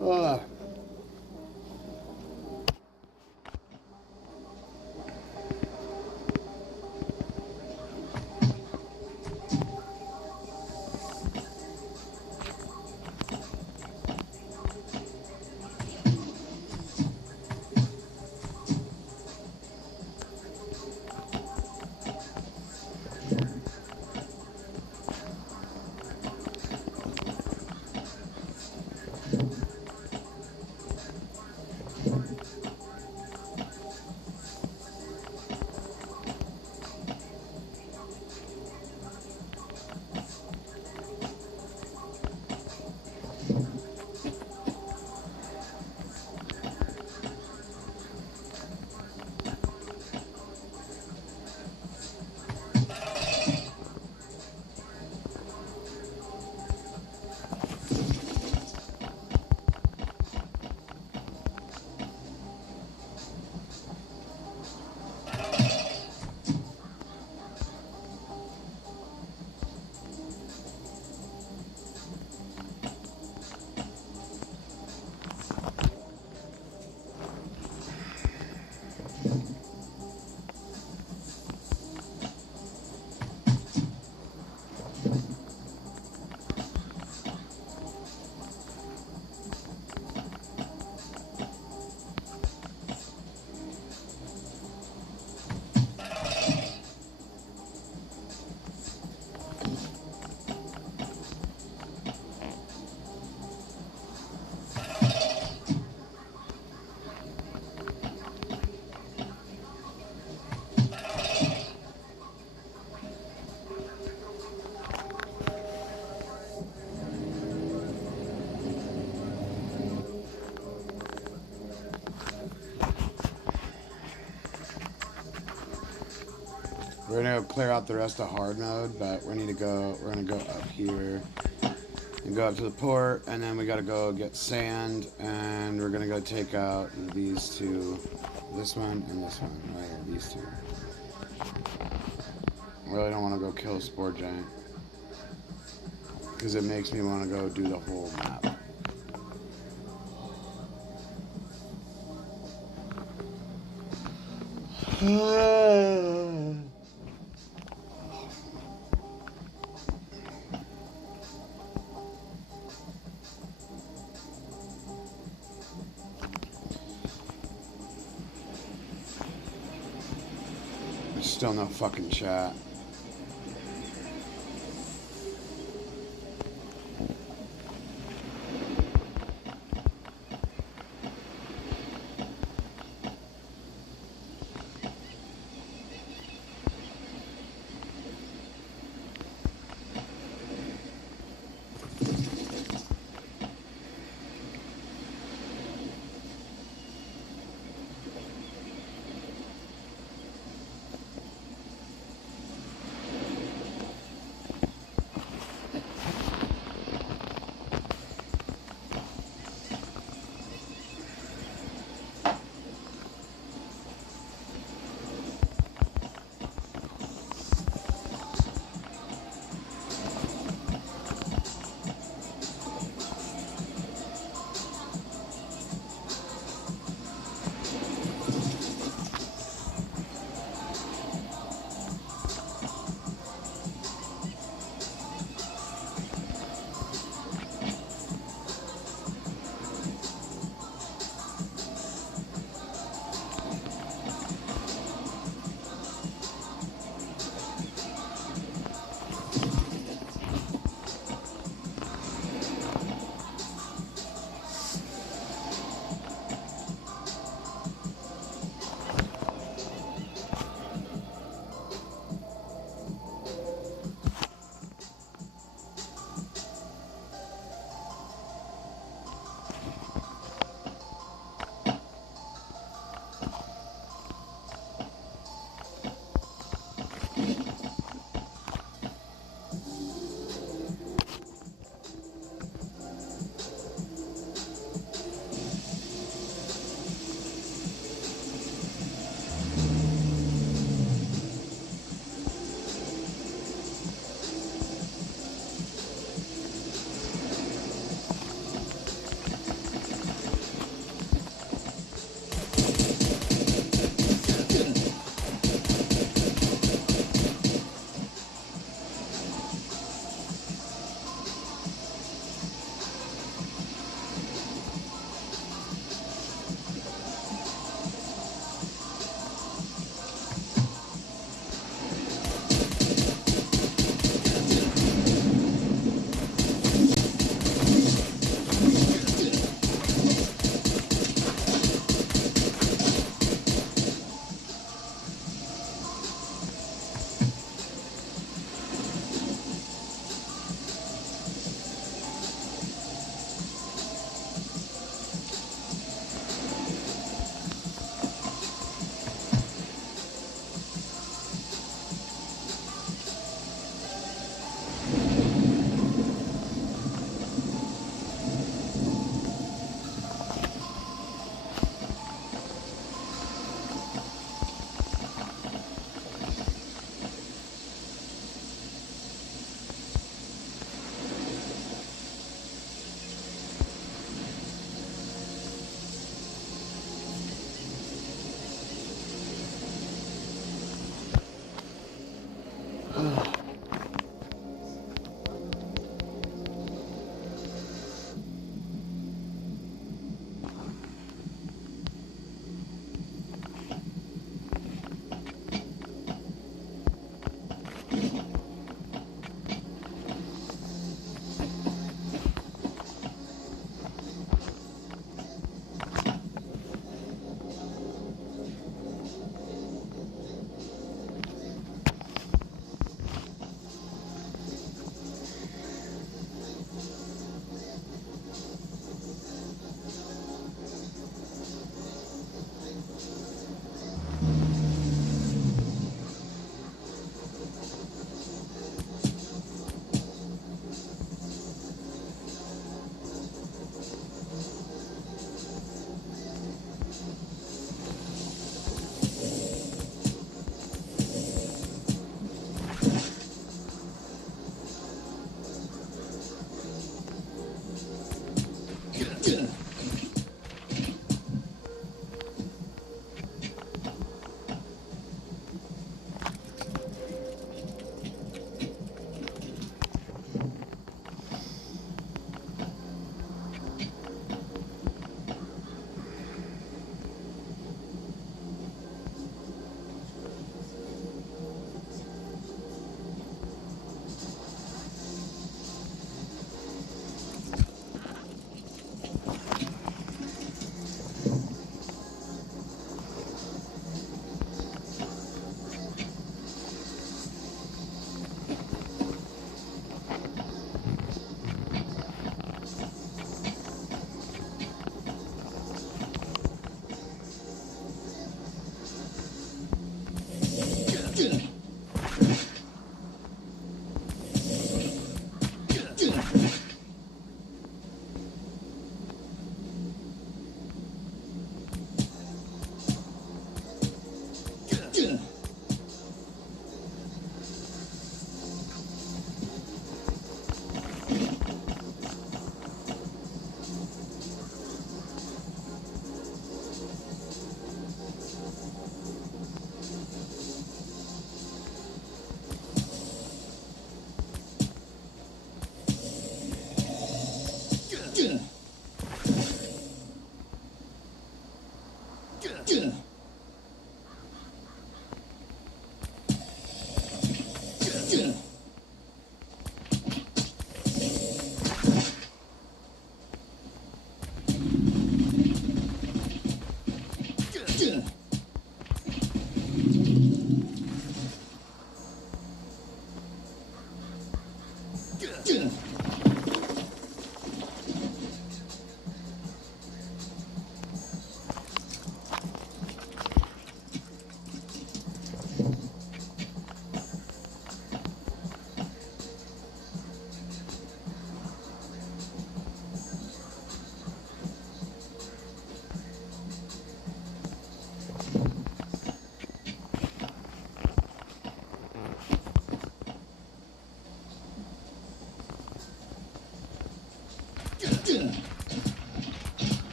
Ugh. We're gonna clear out the rest of hard mode, but we're gonna go up here and go up to the port, and then we gotta go get sand, and we're gonna go take out these two, this one and this one, right here, these two. I really don't want to go kill a spore giant, because it makes me want to go do the whole map. There's still no fucking chat.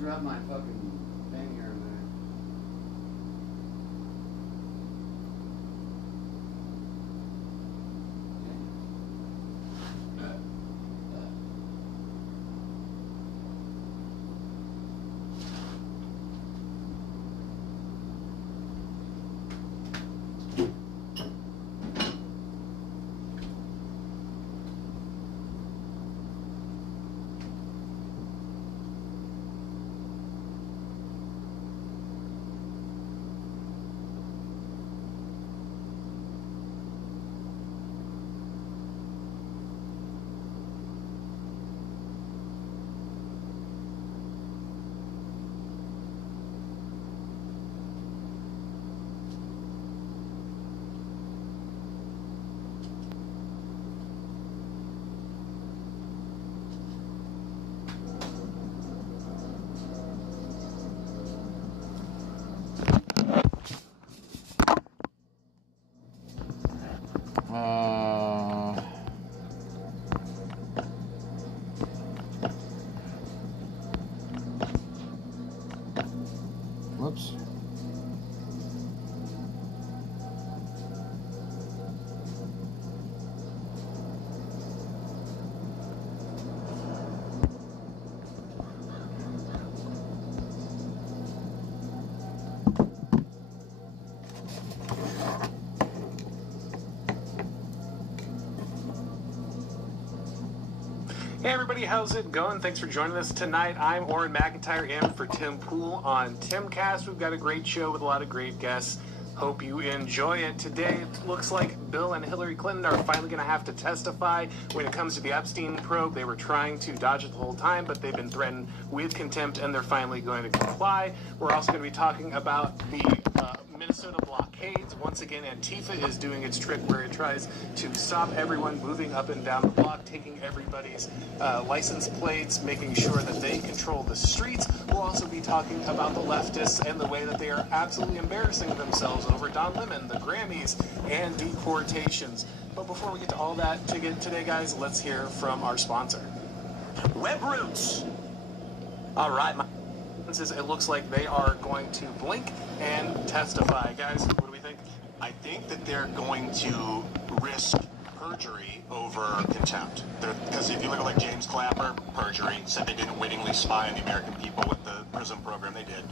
Grab my fucking thing here and there. Whoops. Hey everybody, how's it going? Thanks for joining us tonight. I'm Orrin McIntyre in for Tim Pool on Timcast. We've got a great show with a lot of great guests. Hope you enjoy it. Today, it looks like Bill and Hillary Clinton are finally going to have to testify when it comes to the Epstein probe. They were trying to dodge it the whole time, but they've been threatened with contempt, and they're finally going to comply. We're also going to be talking about the Minnesota blockades. Once again, Antifa is doing its trick where it tries to stop everyone moving up and down the block, taking everybody's license plates, making sure that they control the streets. We'll also be talking about the leftists and the way that they are absolutely embarrassing themselves over Don Lemon, the Grammys, and deportations. But before we get to all that today, guys, let's hear from our sponsor. WebRoots. All right, it looks like they are going to blink and testify. Guys, what do we think? I think that they're going to risk perjury over contempt. Because if you look at like James Clapper, perjury, said they didn't wittingly spy on the American people with the PRISM program they did.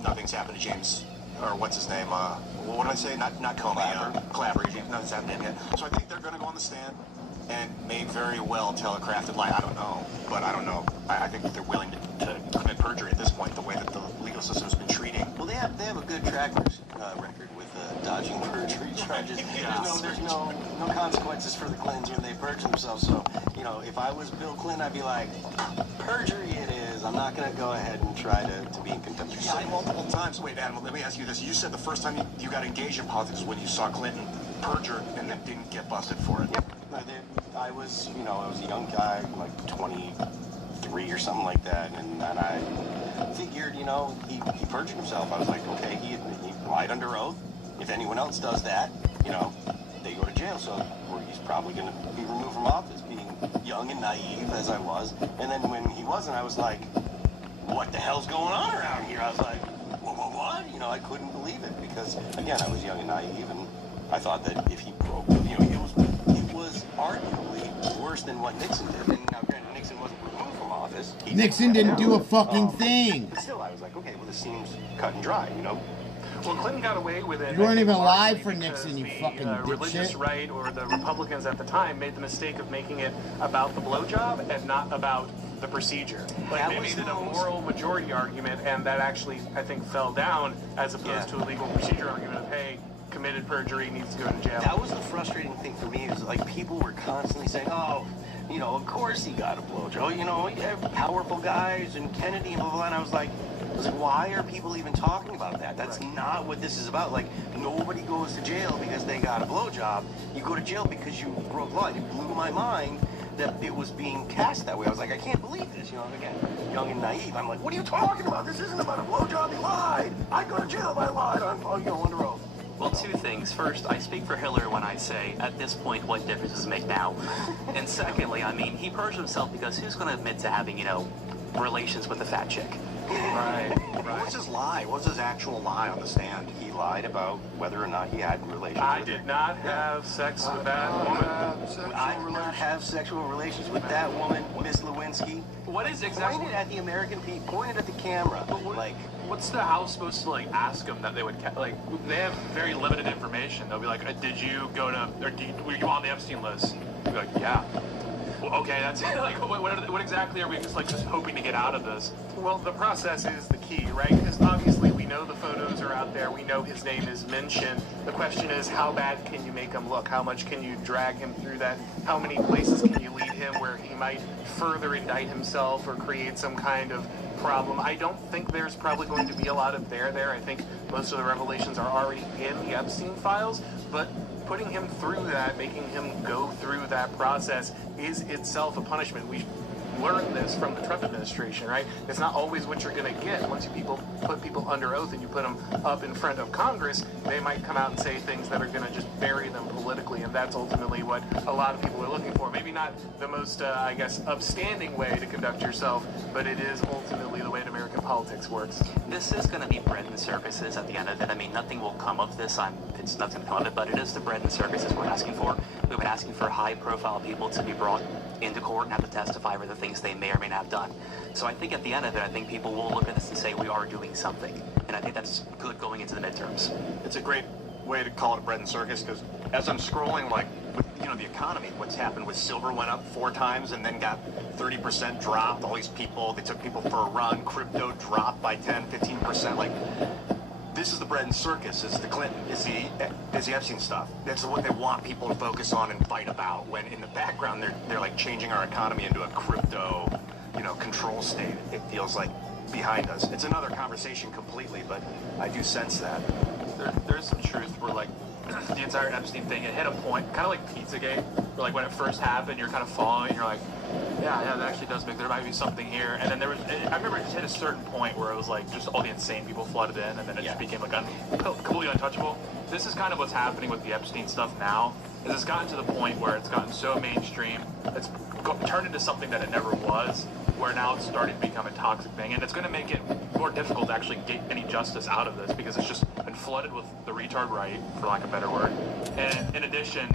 Nothing's happened to James, or what's his name? What did I say? Not Comey. Clapper. Nothing's happened to him yet. So I think they're going to go on the stand and may very well tell a crafted lie. I don't know, but I don't know. I think that they're willing to commit perjury at this point, the way that the legal system's been treating. Well, they have a good track record with dodging perjury charges. There's no consequences for the Clintons when they perjure themselves. So, if I was Bill Clinton, I'd be like, perjury it is. I'm not going to go ahead and try to be in contempt. You said multiple times. Wait, Adam, let me ask you this. You said the first time you got engaged in politics was when you saw Clinton perjure and then didn't get busted for it. Yep. I was a young guy, like 23 or something like that, and I figured, he perjured himself. I was like, okay, he lied under oath. If anyone else does that, they go to jail. So he's probably going to be removed from office, being young and naive as I was. And then when he wasn't, I was like, what the hell's going on around here? I was like, what? I couldn't believe it because, again, I was young and naive, and I thought that if he broke, it was arguably worse than what Nixon did. And now, granted, Nixon wasn't removed from office. Nixon didn't do a fucking thing. Still, I was like, okay, well, this seems cut and dry, Well, Clinton got away with it. You weren't even alive for Nixon, you fucking religious dipshit. right, or the Republicans at the time made the mistake of making it about the blowjob and not about the procedure. Like That they was made the it a most- moral majority argument, and that actually, I think, fell down as opposed to a legal procedure argument of, hey, committed perjury, needs to go to jail. That was the frustrating thing for me, is like people were constantly saying, oh, you know, of course he got a blowjob. You know, you have powerful guys and Kennedy and blah, blah, blah. And I was like, why are people even talking about that? That's not what this is about. Like, nobody goes to jail because they got a blowjob. You go to jail because you broke law. It blew my mind that it was being cast that way. I was like, I can't believe this. You know, again, young and naive. I'm like, what are you talking about? This isn't about a blowjob. He lied. I go to jail if I lied on, you know, under oath. Well, two things. First, I speak for Hillary when I say, at this point, what difference does it make now? And secondly, I mean, he perjured himself because who's going to admit to having, you know, relations with a fat chick? Right. What was his lie? What was his actual lie on the stand? He lied about whether or not he had relations I with her. did not have sex with that woman. I did not have sexual relations with that woman, Miss Lewinsky. What is exactly? Pointed at the American people, pointed at the camera. Like, what's the House supposed to like ask them that they would like? They have very limited information. They'll be like, "Did you go to or were you on the Epstein list?" You'll be like, "Yeah." Well, okay, that's like what exactly are we just hoping to get out of this? Well, the process is the key, right? Because obviously we know the photos are out there. We know his name is mentioned. The question is, how bad can you make him look? How much can you drag him through that? How many places can you lead him where he might further indict himself or create some kind of problem? I don't think there's probably going to be a lot of there. I think most of the revelations are already in the Epstein files, but putting him through that, making him go through that process is itself a punishment. We learned this from the Trump administration, right? It's not always what you're going to get. Once you put people under oath and you put them up in front of Congress, they might come out and say things that are going to just bury them politically, and that's ultimately what a lot of people are looking for. Maybe not the most, I guess, upstanding way to conduct yourself, but it is ultimately the way that American politics works. This is going to be bread and circuses at the end of it. I mean, nothing will come of this. It's nothing to come of it, but it is the bread and circuses we're asking for. We've been asking for high-profile people to be brought into court and have to testify for the things they may or may not have done. So I think at the end of it, I think people will look at this and say we are doing something. And I think that's good going into the midterms. it's a great way to call it a bread and circus, because as I'm scrolling, like, with, you know, the economy, what's happened with silver went up 4 times and then got 30% dropped. All these people, they took people for a run. Crypto dropped by 10, 15%. Like, this is the bread and circus, is the Clinton, is the Epstein stuff. That's what they want people to focus on and fight about, when in the background they're like changing our economy into a crypto, you know, control state. It feels like behind us. It's another conversation completely, but I do sense that. There's some truth where like the entire Epstein thing, it hit a point, kind of like Pizzagate, where like when it first happened, you're kind of following, and you're like, yeah, that actually does make, there might be something here. And then I remember it just hit a certain point where it was like just all the insane people flooded in, and then it just became like completely untouchable. This is kind of what's happening with the Epstein stuff now, is it's gotten to the point where it's gotten so mainstream, it's turned into something that it never was, where now it's starting to become a toxic thing, and it's going to make it more difficult to actually get any justice out of this, because it's just been flooded with the retard right, for lack of a better word. And in addition,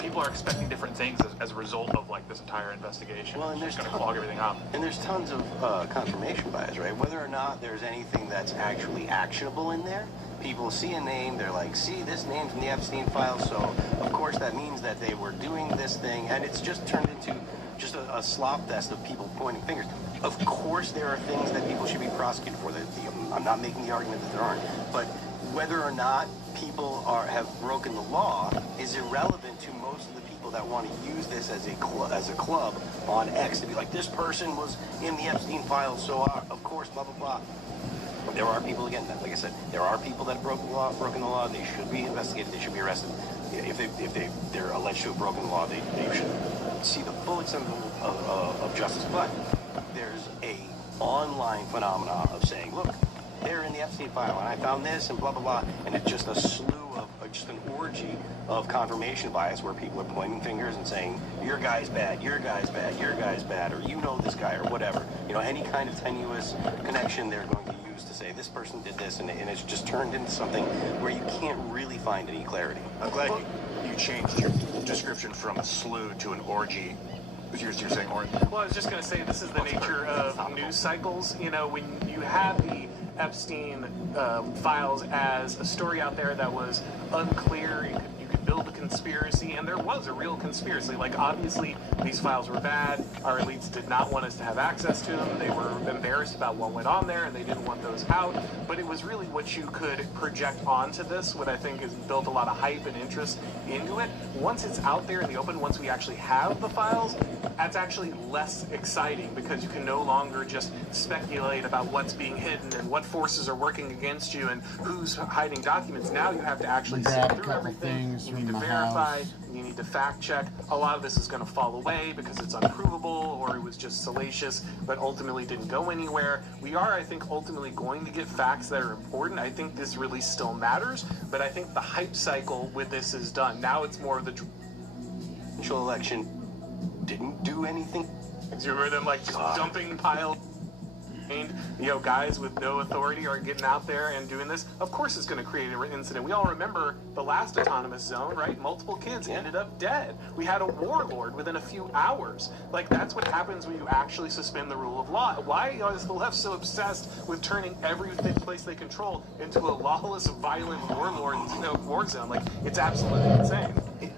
people are expecting different things as a result of like this entire investigation. Well, and it's going to clog everything up. And there's tons of confirmation bias, right? Whether or not there's anything that's actually actionable in there, people see a name, they're like, see, this name's from the Epstein file, so of course that means that they were doing this thing, and it's just turned into just a slop fest of people pointing fingers. Of course there are things that people should be prosecuted for. I'm not making the argument that there aren't, but whether or not people have broken the law is irrelevant to most of the people that want to use this as a club on X to be like, this person was in the Epstein file, so of course, blah, blah, blah. There are people, again, like I said, there are people that have broken the law. They should be investigated. They should be arrested. If they're alleged to have broken the law, they should see the full extent of justice. But there's a online phenomenon of saying, look, they're in the Epstein file, and I found this, and blah, blah, blah, and it's just a slew of, just an orgy of confirmation bias where people are pointing fingers and saying, your guy's bad, your guy's bad, your guy's bad, or you know this guy, or whatever. You know, any kind of tenuous connection they're going to use to say this person did this, and it's just turned into something where you can't really find any clarity. I'm glad you changed your description from a slew to an orgy. You're saying orgy? Well, I was just going to say, this is the nature of news cycles. You know, when you have the Epstein files as a story out there that was unclear, you could build a conspiracy, and there was a real conspiracy. Like, obviously, these files were bad. Our elites did not want us to have access to them. They were embarrassed about what went on there, and they didn't want those out. But it was really what you could project onto this, what I think has built a lot of hype and interest into it. Once it's out there in the open, once we actually have the files, that's actually less exciting because you can no longer just speculate about what's being hidden and what forces are working against you and who's hiding documents. Now you have to actually Grab sift a through couple everything. things You need from to the verify. house. You need to fact check. A lot of this is going to fall away because it's unprovable or it was just salacious, but ultimately didn't go anywhere. We are, I think, ultimately going to get facts that are important. I think this release still matters, but I think the hype cycle with this is done. Now it's more of the election didn't do anything. You remember them like just dumping piles. You know, guys with no authority are getting out there and doing this. Of course it's going to create an incident. We all remember the last autonomous zone, right? Multiple kids ended up dead. We had a warlord within a few hours. Like, that's what happens when you actually suspend the rule of law. Why is the left so obsessed with turning every place they control into a lawless, violent warlord, war zone? Like, it's absolutely insane.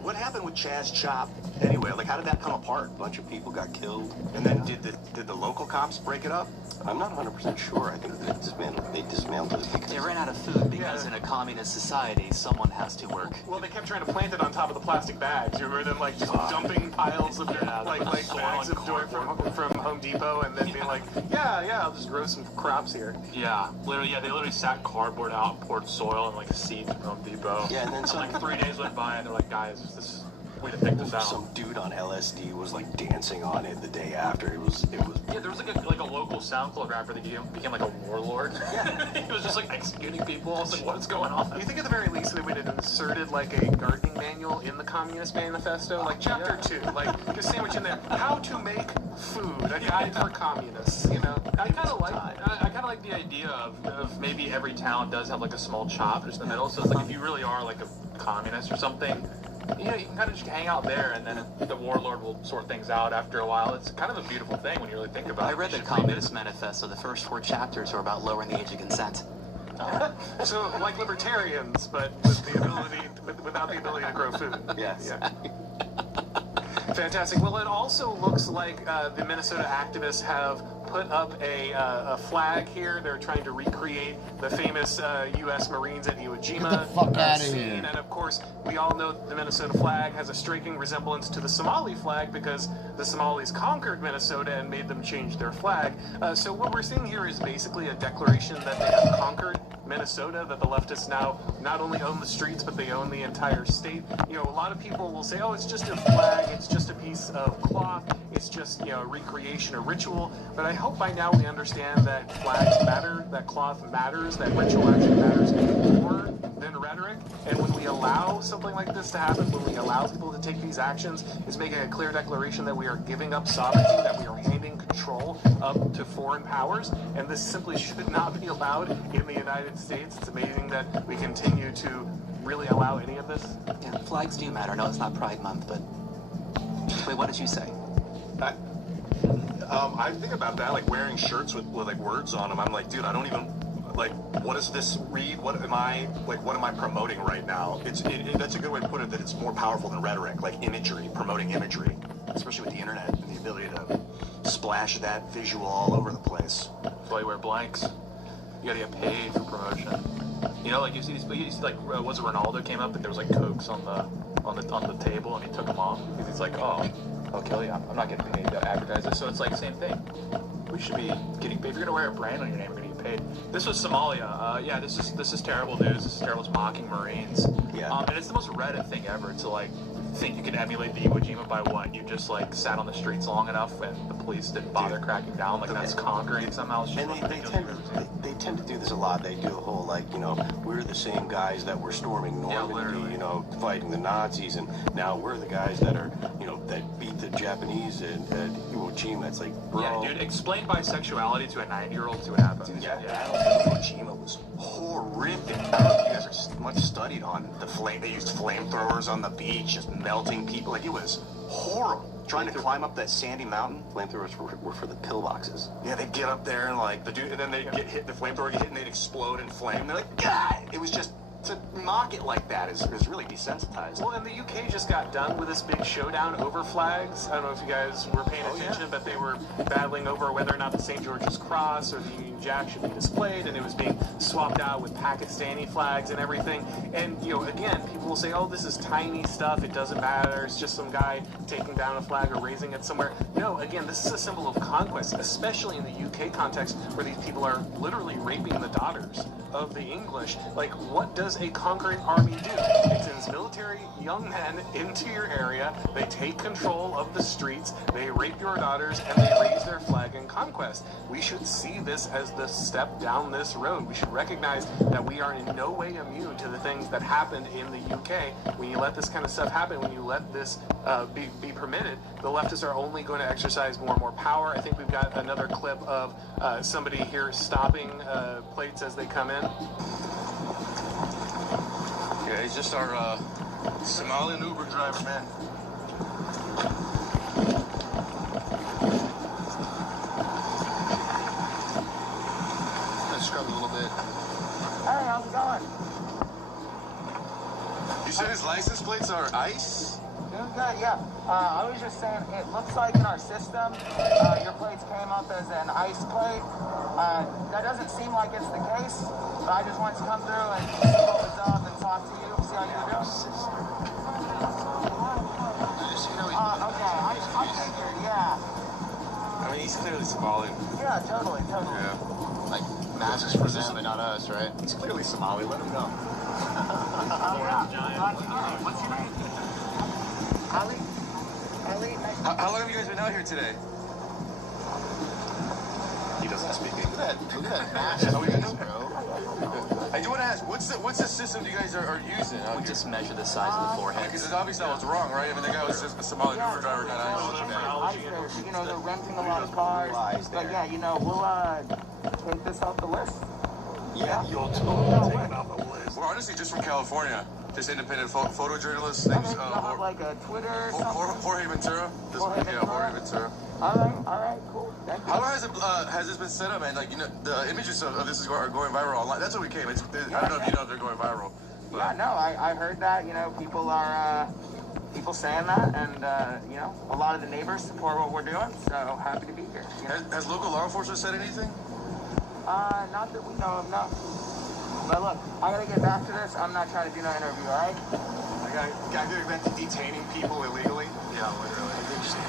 What happened with Chaz Chop anyway? Like, how did that come apart? A bunch of people got killed, and then did the local cops break it up? I'm not 100% sure. I think they dismantled it. They ran out of food because in a communist society, someone has to work. Well, they kept trying to plant it on top of the plastic bags. You remember them like just dumping piles of like bags of dirt from Home Depot, and then being like, yeah, I'll just grow some crops here. Yeah, literally, they literally sat cardboard out, poured soil and like seeds from Home Depot. Yeah, and then some, like 3 days went by, and they're like, guys, this way to think this out. Some dude on LSD was like dancing on it the day after. It was. Yeah, there was like a local SoundCloud rapper that became like a warlord. Yeah, he was just like executing people. I was like, what's going on? You think at the very least they would have inserted like a gardening manual in the Communist Manifesto, like chapter 2, like just sandwich in there, how to make food, a guide for communists. You know, I kind of like the idea of maybe every town does have like a small shop just in the middle. So it's like if you really are like a communist or something, you know, you can kind of just hang out there, and then the warlord will sort things out after a while. It's kind of a beautiful thing when you really think about it. I read the Communist Manifesto. The first 4 chapters are about lowering the age of consent. So, like libertarians, but with the ability, without the ability to grow food. Yes. Yeah. Fantastic. Well, it also looks like the Minnesota activists have put up a flag here. They're trying to recreate the famous U.S. Marines at Iwo Jima. Get the fuck out of scene. here. And of course, we all know the Minnesota flag has a striking resemblance to the Somali flag because the Somalis conquered Minnesota and made them change their flag. So what we're seeing here is basically a declaration that they have conquered Minnesota, that the leftists now not only own the streets, but they own the entire state. You know, a lot of people will say, oh, it's just a flag, it's just a piece of cloth, it's just, you know, a recreation, a ritual. But I hope by now we understand that flags matter, that cloth matters, that ritual actually matters more than rhetoric. And when we allow something like this to happen, when we allow people to take these actions, it's making a clear declaration that we are giving up sovereignty, that we are handing control up to foreign powers, and this simply should not be allowed in the United States. It's amazing that we continue to really allow any of this. Yeah, flags do matter. No, it's not Pride Month, but wait, what did you say? I think about that, like wearing shirts with like words on them. I'm like, dude, I don't even like. What does this read? What am I promoting right now? That's a good way to put it. That it's more powerful than rhetoric, like imagery, promoting imagery, especially with the internet and the ability to splash that visual all over the place. That's why you wear blanks. You gotta get paid for promotion. You know, like you see like was it Ronaldo came up and there was like Cokes on the table and he took them off because he's like, oh, I'll kill you. I'm not getting paid to advertise this. So it's like the same thing. We should be getting paid. If you're gonna wear a brand on your name, you're gonna get paid. This was Somalia. Yeah, this is terrible news. This is terrible. It's mocking Marines. Yeah. And it's the most Reddit thing ever to like think you could emulate the Iwo Jima by what? You just like sat on the streets long enough and the police didn't bother cracking down. Like that's conquering somehow. It's just And they tend to do this a lot. They do a whole like, you know, we're the same guys that were storming Normandy, you know, fighting the Nazis, and now we're the guys that are, you know, that beat the Japanese at Iwo Jima. It's like, bro. Yeah, dude, explain bisexuality to a 9-year-old, see what happens. Yeah. Iwo Jima was horrific. I don't know if you guys are much studied on the flame. They used flamethrowers on the beach, just melting people. Like, it was horrible. Trying to climb up that sandy mountain. Flamethrowers were for the pillboxes. Yeah, they'd get up there and like the dude, and then they'd get hit. The flamethrower would get hit and they'd explode in flame. They're like, God! It was just to mock it like that is really desensitized. Well, and the UK just got done with this big showdown over flags. I don't know if you guys were paying attention, but they were battling over whether or not the St. George's Cross or the Union Jack should be displayed, and it was being swapped out with Pakistani flags and everything. And, you know, again, people will say, oh, this is tiny stuff, it doesn't matter, it's just some guy taking down a flag or raising it somewhere. No, again, this is a symbol of conquest, especially in the UK context where these people are literally raping the daughters of the English. Like, what does a conquering army do? It sends military young men into your area, they take control of the streets, they rape your daughters, and they raise their flag in conquest. We should see this as the step down this road. We should recognize that we are in no way immune to the things that happened in the UK. When you let this kind of stuff happen, when you let this be permitted, the leftists are only going to exercise more and more power. I think we've got another clip of somebody here stopping plates as they come in. Yeah, he's just our Somalian Uber driver, man. Let's scrub a little bit. Hey, how's it going? You said his license plates are ICE? Doing good, yeah. I was just saying, it looks like in our system, your plates came up as an ICE plate. That doesn't seem like it's the case, but I just wanted to come through and see what was up and talk to you, see how you're doing. Okay, I figured, yeah. I mean, he's clearly Somali. Yeah, totally. Yeah. Like, masks for them and not us, right? He's clearly Somali, let him go. What's your name? Ali? How long have you guys been out here today? He doesn't speak English. Look at that mask. How are you guys, bro? I do want to ask, what's the system you guys are using? We just measure the size of the forehead. Because it's obvious that was wrong, right? I mean, the guy was just a Somali Uber driver kind of. You know, they're renting a lot of cars. But yeah, you know, we'll take this off the list. Yeah, you'll totally take it off the list. We're honestly just from California. Just independent photojournalist. Name's have like a Twitter or something? Jorge Ventura. Jorge Ventura. All right, cool. Thank you. How has this been set up, man? Like, you know, the images of this are going viral online. That's what we came. I don't know if you know if they're going viral. But. Yeah, no, I heard that. You know, people are saying that, and you know, a lot of the neighbors support what we're doing. So happy to be here. You know? Has local law enforcement said anything? Not that we know of, no. But look, I gotta get back to this. I'm not trying to do no interview, all right? Guy who invented detaining people illegally? Yeah, literally.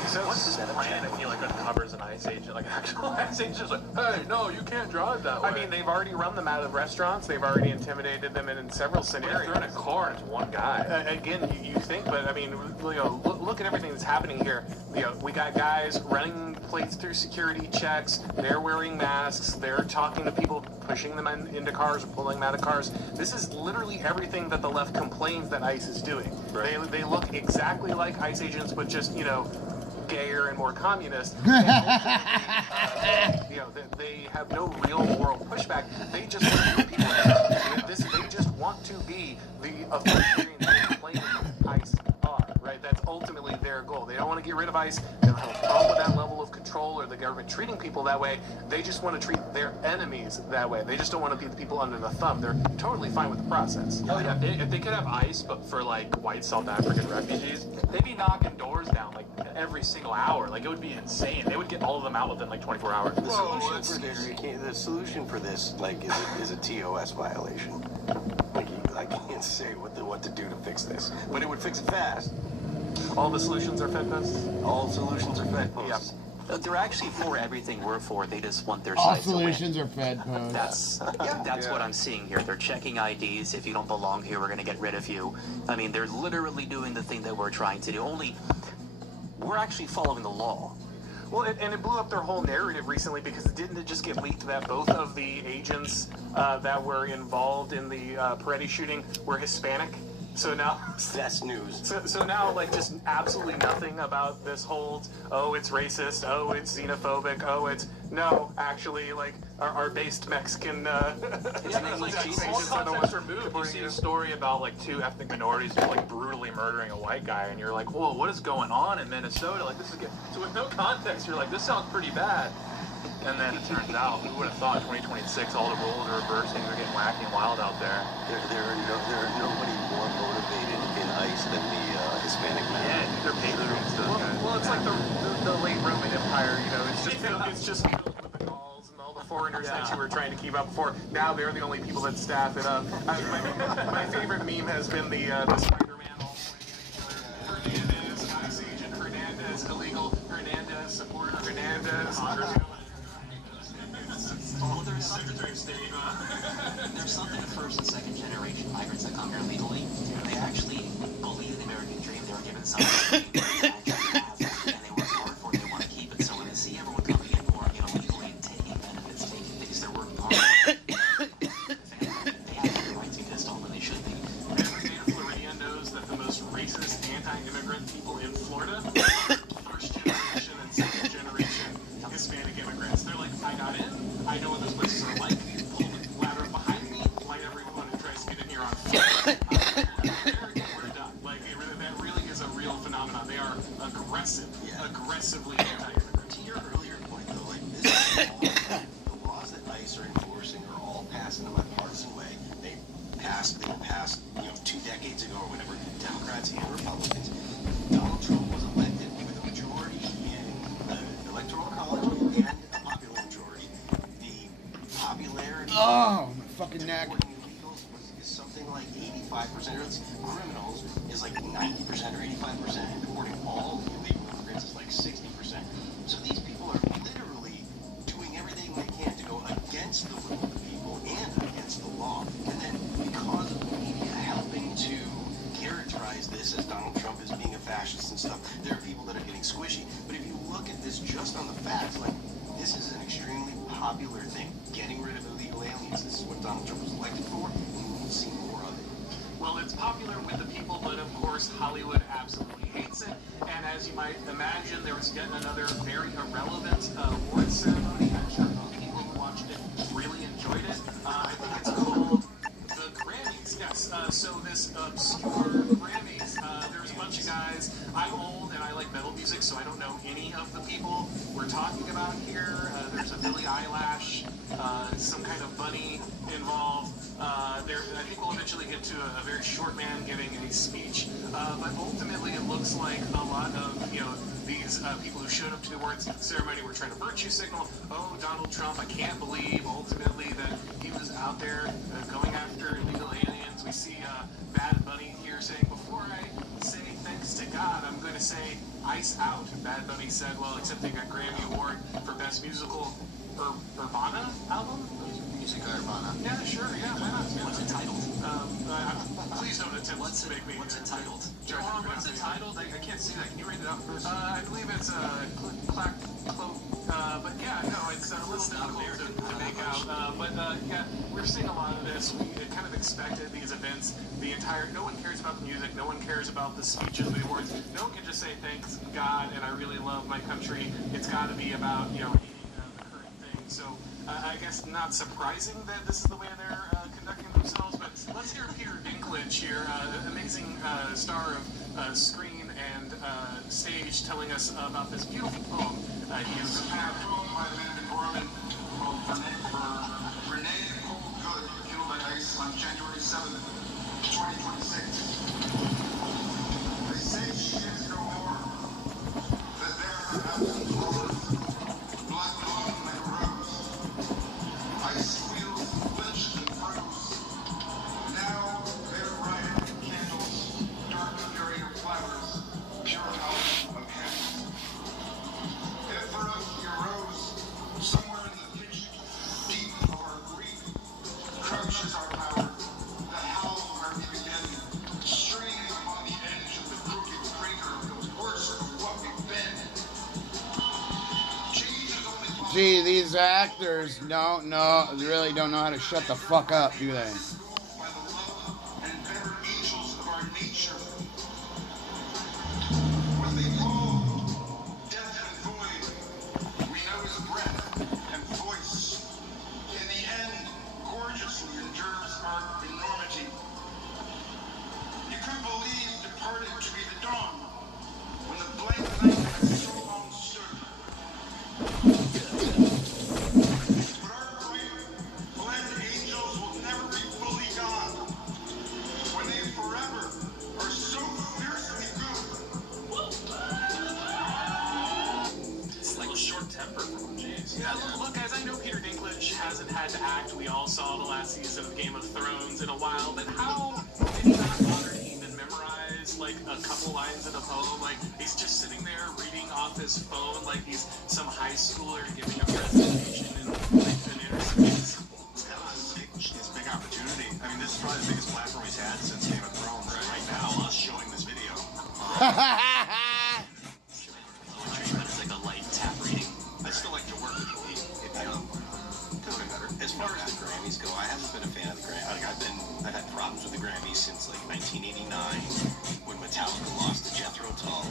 So what's this plan if he like uncovers an ICE agent, like actual ICE agent, like, hey, no, you can't drive that way? I mean, they've already run them out of restaurants. They've already intimidated them in several scenarios. They're in a car and it's one guy. Again, you think, but I mean, you know, look at everything that's happening here. You know, we got guys running plates through security checks. They're wearing masks. They're talking to people, pushing them into cars or pulling them out of cars. This is literally everything that the left complains that ICE is doing. Right. They look exactly like ICE agents, but just, you know, gayer and more communist. You know, they have no real moral pushback. They just want to be people. They just want to be the authoritarian they claim ICE are. Right? That's ultimately their goal. They don't want to get rid of ICE. They don't have a problem with that level of control or the government treating people that way. They just want to treat their enemies that way. They just don't want to be the people under the thumb. They're totally fine with the process. Oh yeah, if they could have ICE, but for like white South African refugees, they'd be knocking doors down like every single hour. Like it would be insane. They would get all of them out within like 24 hours. The solution for this, like, is a TOS violation. Like, I can't say what to do to fix this, but it would fix it fast. All the solutions are Fed posts? All solutions are Fed posts. Yep. They're actually for everything we're for. They just want their All sites solutions to are Fed posts. That's what I'm seeing here. They're checking IDs. If you don't belong here, we're going to get rid of you. I mean, they're literally doing the thing that we're trying to do. Only we're actually following the law. Well, and it blew up their whole narrative recently because didn't it just get leaked that both of the agents that were involved in the Peretti shooting were Hispanic? So now that's news. So now, like, just absolutely nothing about this holds. Oh, it's racist. Oh, it's xenophobic. Oh, it's no. Actually, like our based Mexican. It's like all context removed. You see a story about like two ethnic minorities like brutally murdering a white guy, and you're like, whoa, what is going on in Minnesota? Like this is so with no context, you're like, this sounds pretty bad. And then it turns out, who would have thought 2026 all the roles are reversing, they're getting wacky and wild out there. There are nobody more motivated in ICE than the Hispanic men. Yeah, they're patriots, those guys. Well, it's like the late Roman Empire, you know, it's just filled with the Gauls and all the foreigners that you were trying to keep up before. Now they're the only people that staff it up. My favorite meme has been the Spider-Man all pointing at each other. Hernandez, ICE agent, Hernandez, illegal, Hernandez, supporter, Hernandez. Well, there's something of first and second generation migrants that come here legally. They actually believe the American dream. They were given something they actually have, and they work hard for it. They want to keep it. So when they see everyone coming in more, legally and taking benefits, taking things they're working hard for, they have every right to be pissed off, and they should be. Every native Floridian knows that the most racist anti-immigrant people in Florida are first generation and second generation Hispanic immigrants. They're like, I got in, I know what those places are like, pull the ladder up behind me, light everyone who tries to get in here on fire. We're done. Like, that really is a real phenomenon. They are aggressively anti-immigrant. To your earlier point, though, like, this is all, the laws that ICE are enforcing are all passed in a bipartisan way. They were passed, 2 decades ago or whatever, Democrats and Republicans. Donald Trump was elected with a majority in the Electoral College and a popular majority. The popularity Oh, my fucking neck. illegals is something like 85%. Criminals is like 90% or 85%, and deporting all illegal immigrants is like 60%. So these people are literally doing everything they can to go against the will of the people and against the law. And then because of the media helping to characterize this as Donald Trump as being a fascist and stuff, there are people that are getting squishy. But if you look at this just on the facts, like, this is an extremely popular thing. Getting rid of illegal aliens. This is what Donald Trump was elected for, and we will see more of it. Well, it's popular with the people, but of course Hollywood absolutely hates it. And as you might imagine, there was yet another very irrelevant award ceremony. I'm sure most people who watched it really enjoyed it. I think it's called the Grammys. Yes. So this obscure Grammys, there's a bunch of guys. I'm old and I like metal music, so I don't know any of the people we're talking about here. There's a Billie Eyelash, some kind of bunny involved. I think we'll eventually get to a very short man giving a speech, but ultimately it looks like a lot of these people who showed up to the awards ceremony were trying to virtue signal. Oh, Donald Trump! I can't believe ultimately that he was out there going after illegal aliens. We see Bad Bunny here saying, "Before I say thanks to God, I'm going to say ICE out." Bad Bunny said, while accepting a Grammy Award for Best Musical Urbana album. Musica Urbana. Yeah, sure, yeah, why not? What's it titled? Please don't attempt to make me. What's it titled? What's it titled? I can't see that. Can you read it out first? I believe it's but yeah, no, it's a little difficult to make out. Yeah, we're seeing a lot of this. We kind of expected these events. No one cares about the music. No one cares about the speeches, the awards. No one can just say thanks God and I really love my country. It's got to be about the current thing. So. I guess not surprising that this is the way they're conducting themselves, but let's hear Peter Dinklage here, amazing star of screen and stage, telling us about this beautiful poem. He is a poem by the man Gorman called Renee Nicole Good, killed by ICE on January 7th, 2026. They say she is no more, that there her absent floors, black blood like a rose. ICE wheels lynched and bruised. Now they're riding candles, dark fury of flowers, pure house of hands. If for us he arose, somewhere in the pitch deep of our grief, crouches our power, the howl of our again, straining upon the edge of the crooked crater, the worst of what we've been. Change is only possible. Gee, these actors really don't know how to shut the fuck up, do they? By the love and better angels of our nature. What they call death and void, we know is breath and voice. In the end, gorgeously endures our enormity. You could believe departed to be the dawn, when the blank night has so long stood. Yeah, look, guys, I know Peter Dinklage hasn't had to act. We all saw the last season of Game of Thrones in a while, but how did he not bother to even memorize, like, a couple lines in a poem? Like, he's just sitting there reading off his phone like he's some high schooler giving a presentation in, like, an inner space. It's kind of his big opportunity. I mean, this is probably the biggest platform he's had since Game of Thrones. Right now, us showing this video. It's like a light tap reading. I still like to work with you. Could have been better. As far as the Grammys go, I haven't been a fan of the Grammys. Like, I've had problems with the Grammys since like 1989 when Metallica lost to Jethro Tull.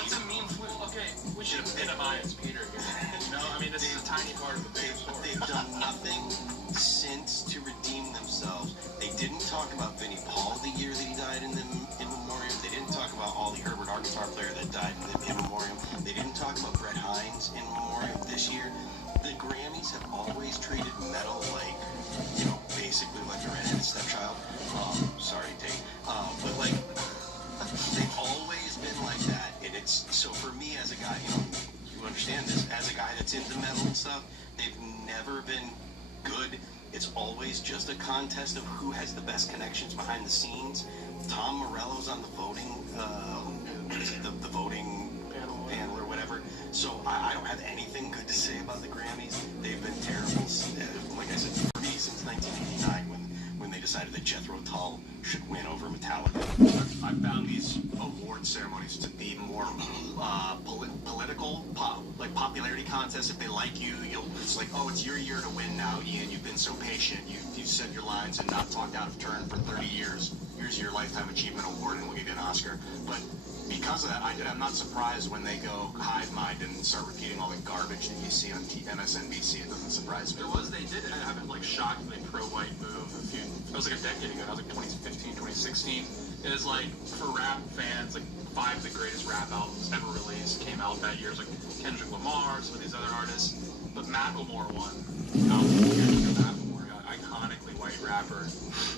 That's a mean flip. Okay, we should minimize Peter here. You know, I mean, this is a tiny part of the big story. They've done nothing since to redeem themselves. They didn't talk about Vinnie Paul the year that he died in memoriam. They didn't talk about Ollie Herbert, our guitar player that died in memoriam. They didn't talk about Brett Hines in memoriam this year. The Grammys have always treated metal like, you know, basically like a redheaded stepchild. Sorry, Dave. But like, they've always been like that. And it's, so for me as a guy, you know, you understand this, as a guy that's into metal and stuff, they've never been good. It's always just a contest of who has the best connections behind the scenes. Tom Morello's on the voting, the voting panel or whatever. So I don't have anything good to say about the Grammys. They've been terrible, like I said, for me since 1989 when they decided that Jethro Tull should win over Metallica. I found these award ceremonies to be more political, like popularity contests. If they like you, it's like, oh, it's your year to win now, Ian. You've been so patient. You said your lines and not talked out of turn for 30 years. Here's your Lifetime Achievement Award, and we'll give you an Oscar. But because of that, I'm not surprised when they go hive mind and start repeating all the garbage that you see on MSNBC. It doesn't surprise me. They did have a like shockingly pro-white move it was like a decade ago. That was like 2015, 2016. It was like, for rap fans, like 5 of the greatest rap albums ever released came out that year. It was like Kendrick Lamar, some of these other artists. But Macklemore won. Macklemore, iconically white rapper.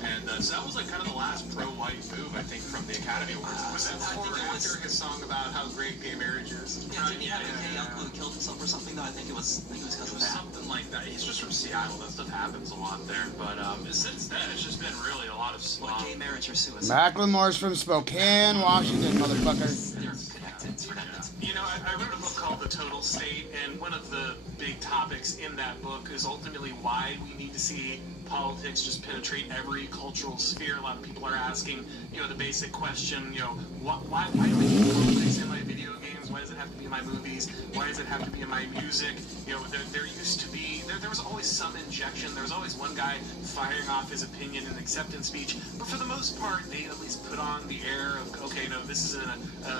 And so that was like kind of the last pro-white move, I think, from the Academy Awards. Was that before or after his song about how great gay marriage is? Yeah, didn't he have a gay uncle who killed himself or something? No, I think it was because of that. Something like that. He's just from Seattle. That stuff happens a lot there. But since then, it's just been really a lot of gay marriage or suicide. Macklemore's from Spokane, Washington, motherfucker. They're connected. It's redundant. You know, I wrote a book called The Total State, and one of the big topics in that book is ultimately why we need to see politics just penetrate every cultural sphere. A lot of people are asking, you know, the basic question, you know, why do I need politics in my video games? Why does it have to be in my movies? Why does it have to be in my music? You know, there used to be, there was always some injection. There was always one guy firing off his opinion in acceptance speech. But for the most part, they at least put on the air of, okay, no, this is an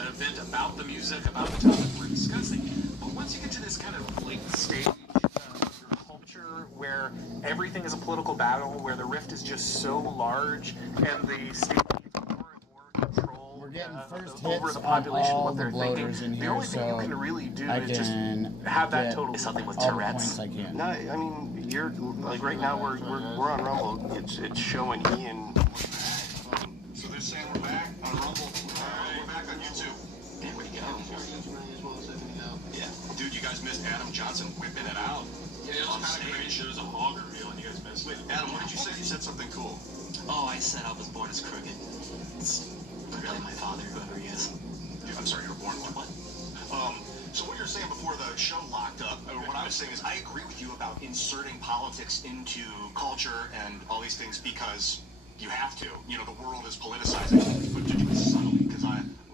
event about the music, about the topic we're discussing. But once you get to this kind of blatant stage of your culture where everything is a political battle, where the rift is just so large and the state gets more and more control over the population, what they're thinking, the only thing you can really do is just have that total. Something with Tourette's. No, I mean, you're like right now we're on Rumble. It's showing Ian. So they're saying we're back on Rumble. We're back on YouTube. And where'd he go? Yeah, dude, you guys missed Adam Johnson whipping it out. Yeah, it was kind of great. It was a hog reveal, and you guys missed it. Wait, Adam, what did you say? You said something cool. Oh, I said I was born as crooked. It's really my father, whoever he is. I'm sorry, you were born what? So what you were saying before the show locked up, or what I was saying is I agree with you about inserting politics into culture and all these things because you have to. You know, the world is politicizing, but do it subtly because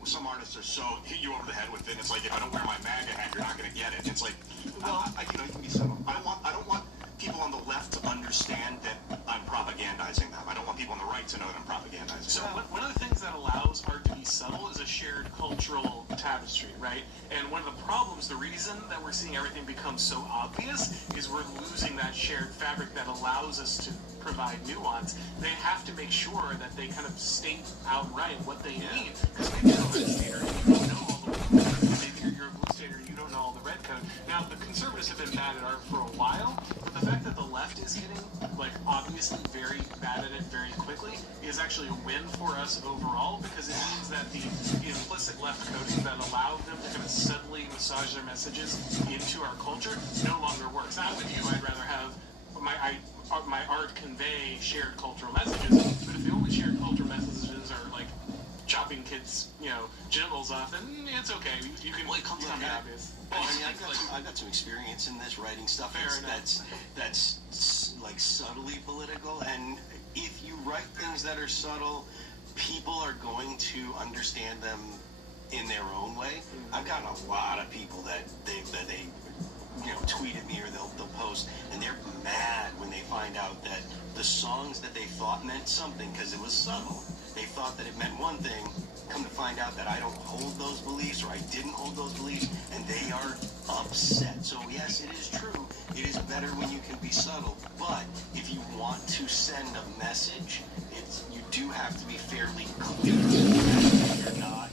some artists are so hit you over the head with it. It's like, if I don't wear my MAGA hat, you're not going to get it. It's like, well, you know, you can be subtle. I don't want people on the left to understand that I'm propagandizing them. I don't want people on the right to know that I'm propagandizing So them. one of the things that allows art to be subtle is a shared cultural tapestry, right? And one of the problems, the reason that we're seeing everything become so obvious is we're losing that shared fabric that allows us to provide nuance. They have to make sure that they kind of state outright what they need. Because maybe you're a red stater and you don't know all the blue code. Maybe you're a blue stater and you don't know all the red code. Now, the conservatives have been bad at art for a while, but the fact that the left left is getting, like, obviously very bad at it very quickly, is actually a win for us overall, because it means that the implicit left coding that allowed them to kind of subtly massage their messages into our culture no longer works. Now, with you, I'd rather have my art convey shared cultural messages, but if the only shared cultural messages are, like, chopping kids, genitals off, then it's okay. You can. Well, it comes become out obvious. I mean, I've got some experience in this, writing stuff that's like subtly political, and if you write things that are subtle, people are going to understand them in their own way. I've gotten a lot of people that they tweet at me, or they'll post, and they're mad when they find out that the songs that they thought meant something because it was subtle, they thought that it meant one thing, come to find out that I don't hold those beliefs, or I didn't hold those beliefs, and they are upset. So yes, it is true, it is better when you can be subtle, but if you want to send a message, you do have to be fairly clear. If you're not,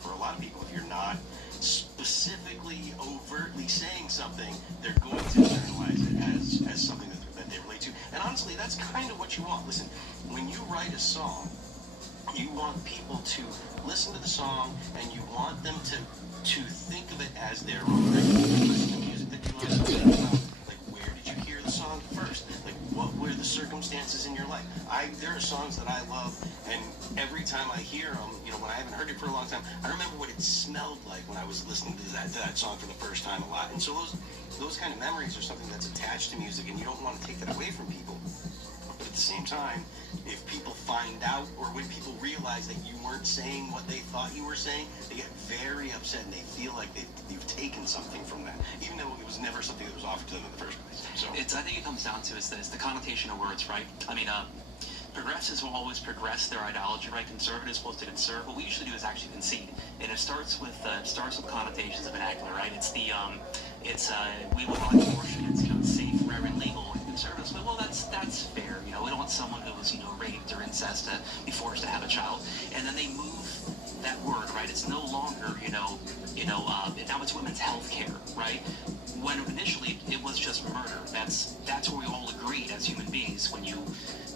for a lot of people, if you're not specifically, overtly saying something, they're going to internalize it as something that they relate to. And honestly, that's kind of what you want. Listen, when you write a song, you want people to listen to the song, and you want them to think of it as their own. Like, listen to music that you love. Like, where did you hear the song first? Like, what were the circumstances in your life? There are songs that I love, and every time I hear them, when I haven't heard it for a long time, I remember what it smelled like when I was listening to that song for the first time a lot. And so those kind of memories are something that's attached to music, and you don't want to take that away from people. But at the same time, if people find out, or when people realize that you weren't saying what they thought you were saying, they get very upset, and they feel like you've taken something from that, even though it was never something that was offered to them in the first place. So I think it comes down to is the connotation of words, right? I mean, progressives will always progress their ideology, right? Conservatives supposed to conserve. What we usually do is actually concede, and it starts with connotations of vernacular, right? It's we will like abortion, it's safe, forever, legal. And conservatives, well, that's fair. We don't want someone who was raped or incest to be forced to have a child, and then they move that word, right? It's no longer now it's women's health care, right? When initially it was just murder. That's where we all agreed as human beings. When you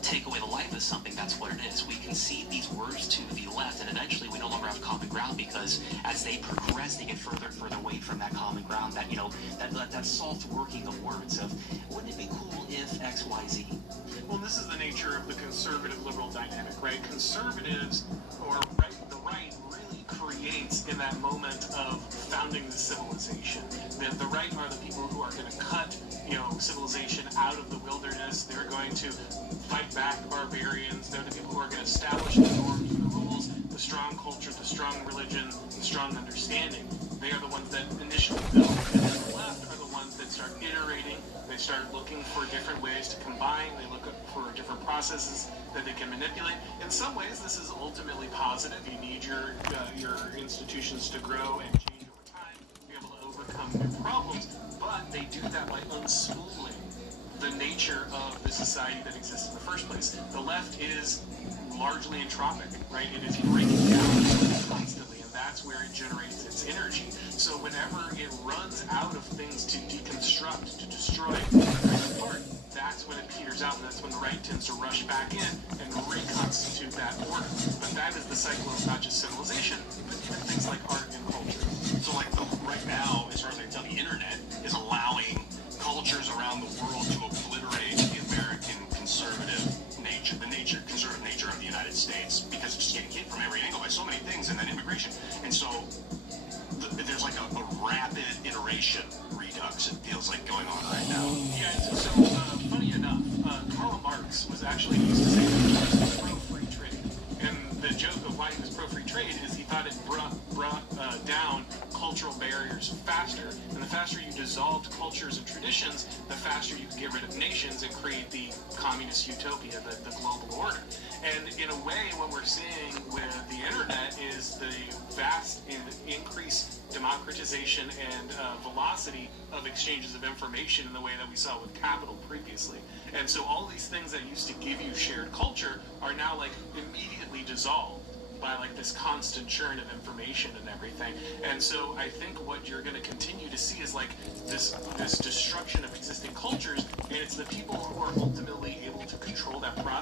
take away the life of something, that's what it is. We concede these words to the left, and eventually we no longer have common ground, because as they progress, they get further and further away from that common ground, that soft working of words of, wouldn't it be cool if X, Y, Z? Well, this is the nature of the conservative-liberal dynamic, right? Conservatives, or the right, really creates in that moment of founding the civilization. The right are the people who are going to cut, civilization out of the wilderness. They're going to fight back barbarians. They're the people who are going to establish the norms, the rules, the strong culture, the strong religion, the strong understanding. They are the ones that initially build. And then the left are the ones that start iterating. They start looking for different ways to combine. They look for different processes that they can manipulate. In some ways, this is ultimately positive. You need your institutions to grow and change over time, be able to overcome new problems. But they do that by unspooling the nature of the society that exists in the first place. The left is largely entropic, right? It is breaking down constantly, and that's where it generates its energy. So whenever it runs out of things to deconstruct, to destroy, apart, that's when it peters out, and that's when the right tends to rush back in and reconstitute that order. But that is the cycle of not just civilization, but even things like art and culture. So right now, as far as I can tell, the internet is allowing cultures around the world to obliterate the American conservative nature of the United States, because it's just getting hit from every angle by so many things, and then immigration. And so there's like a rapid iteration redux, it feels like, going on right now. Yeah, so funny enough, Karl Marx was actually used to say that he was pro-free trade. And the joke of why he was pro-free trade is he thought it brought down cultural barriers faster. And the faster you dissolved cultures and traditions, the faster you could get rid of nations and create the communist utopia, the global order. And in a way, what we're seeing with the internet is the vast increased democratization and velocity of exchanges of information in the way that we saw with capital previously. And so all these things that used to give you shared culture are now immediately dissolved by this constant churn of information and everything. And so I think what you're going to continue to see is this destruction of existing cultures, and it's the people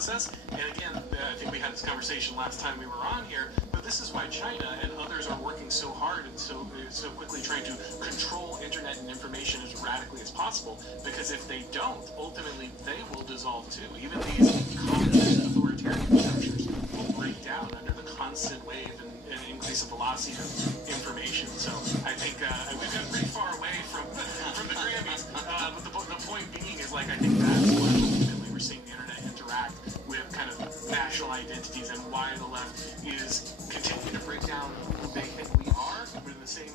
process. And again, I think we had this conversation last time we were on here, but this is why China and others are working so hard and so quickly trying to control internet and information as radically as possible, because if they don't, ultimately they will dissolve too. Even these communist authoritarian structures will break down under the constant wave and increase of velocity of information. So I think we've gotten pretty far away from the Grammys, but the point being is, like, I think that's why ultimately we're seeing the internet interact with kind of national identities, and why the left is continuing to break down who they think we are, but in the same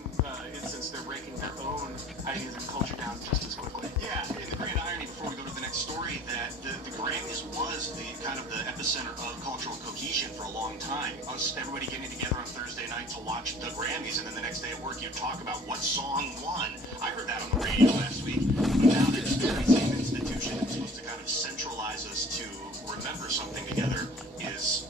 instance, they're breaking their own ideas and culture down just as quickly. Yeah, and the great irony, before we go to the next story, that the Grammys was the kind of the epicenter of cultural cohesion for a long time. Everybody getting together on Thursday night to watch the Grammys, and then the next day at work you talk about what song won. I heard that on the radio last week. But now that it's the very same institution that's supposed to kind of centralize us to remember something together is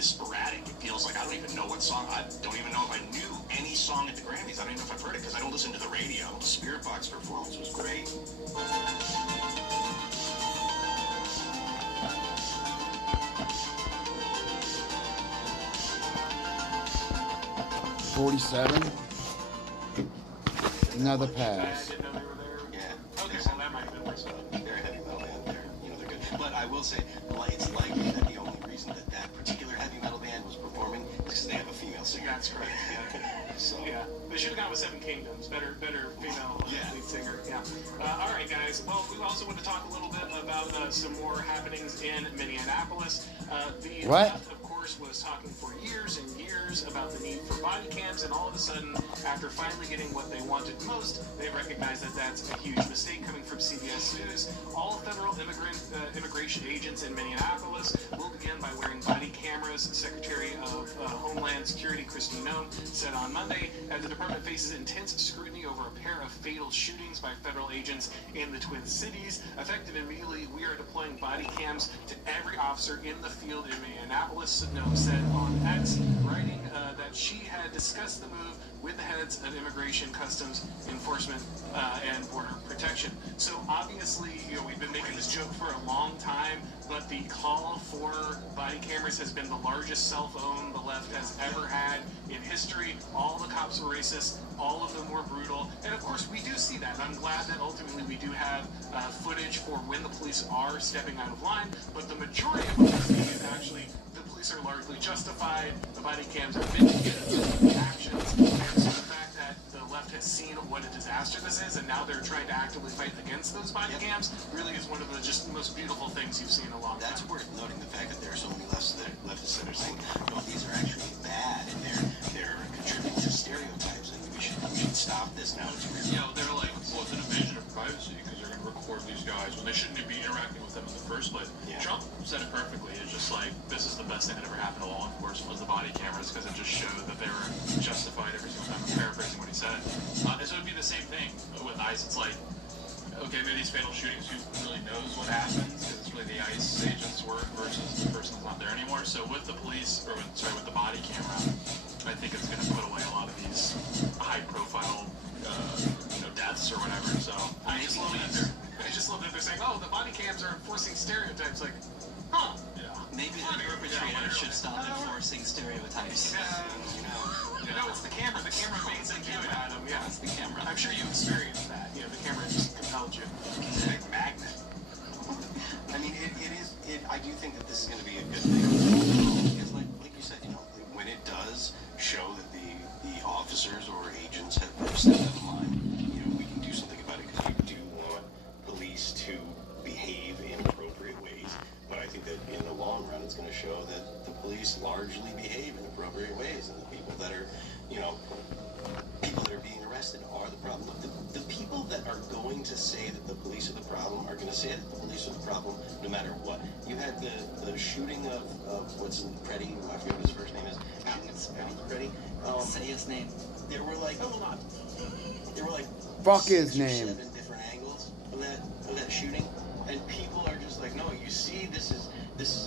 sporadic. It feels like I don't even know what song. I don't even know if I knew any song at the Grammys. I don't even know if I've heard it because I don't listen to the radio. The Spirit Box performance was great. 47. Another pass. Yeah. Okay, so that might have been worse. They're a heavy metal band. They're good. But I will say, it's likely that the only reason that particular heavy metal band was performing is because they have a female singer. That's correct. Yeah. So yeah, they should have gone with Seven Kingdoms. Better female lead singer. Yeah. All right, guys. Well, we also want to talk a little bit about some more happenings in Minneapolis. The left, of course, was talking for years and years about the need for body cams, and all of a sudden, after finally getting what they wanted most, they recognized that that's a huge mistake coming from CBS News. All federal immigration agents in Minneapolis will begin by wearing body cameras. Secretary of Homeland Security Kristi Noem said on Monday, as the department faces intense scrutiny over a pair of fatal shootings by federal agents in the Twin Cities, effective immediately, we are deploying body cams to every officer in the field in Minneapolis, Noem said on X, writing that she had discussed the move with the heads of Immigration, Customs Enforcement, and Border Protection. So obviously, we've been making this joke for a long time, but the call for body cameras has been the largest cell phone the left has ever had in history. All the cops were racist, all of them were brutal, and of course we do see that. And I'm glad that ultimately we do have footage for when the police are stepping out of line, but the majority of what we see is actually the police are largely justified, the body cams are vindicated of the actions, and so the fact that the left has seen what a disaster this is, and now they're trying to actively fight against those body cams, really is one of the just most beautiful things you've seen in a long time. That's worth noting, the fact that there are so many leftists that are saying, no, these are actually bad, and they're contributing to stereotypes, and we should stop this now. It's real. They're like, well, it's an invasion of privacy because they're going to record these guys when they shouldn't be interacting with them in the first place. Trump said it perfectly. It's just like, this is the best thing that ever happened to law enforcement was the body cameras, because it just showed that they were justified every single time. I'm paraphrasing what he said. And so it would be the same thing with ICE. It's like, okay, maybe these fatal shootings, who really knows what happens? Because it's really the ICE agent's work versus the person that's not there anymore. So with the police, with the body camera, I think it's going to put away a lot of these high-profile, deaths or whatever. So I just love that they're saying, oh, the body cams are enforcing stereotypes. Like, huh? Yeah. Maybe the perpetrator should stop enforcing stereotypes. It's the camera. The camera makes it do it, Adam. Yeah, it's the camera. I'm sure you experienced that. The camera just compelled you. It's a magnet. I mean, I do think that this is going to be a good thing. Because, like you said, when it does show that the officers or agents have stepped out of line, we can do something about it, because we do want police to behave in appropriate ways. But I think that in the long run, it's going to show that the police largely behave in appropriate ways, and the people that are, people that are being arrested are the problem. The people that are going to say that the police are the problem are going to say that the police are the problem no matter what. You had the shooting of what's in Preddy, I forget what his first name is. Preddy. Say his name. There were like, fuck his 6 or name. 7 different angles of that shooting, and people are just like, no, you see, this is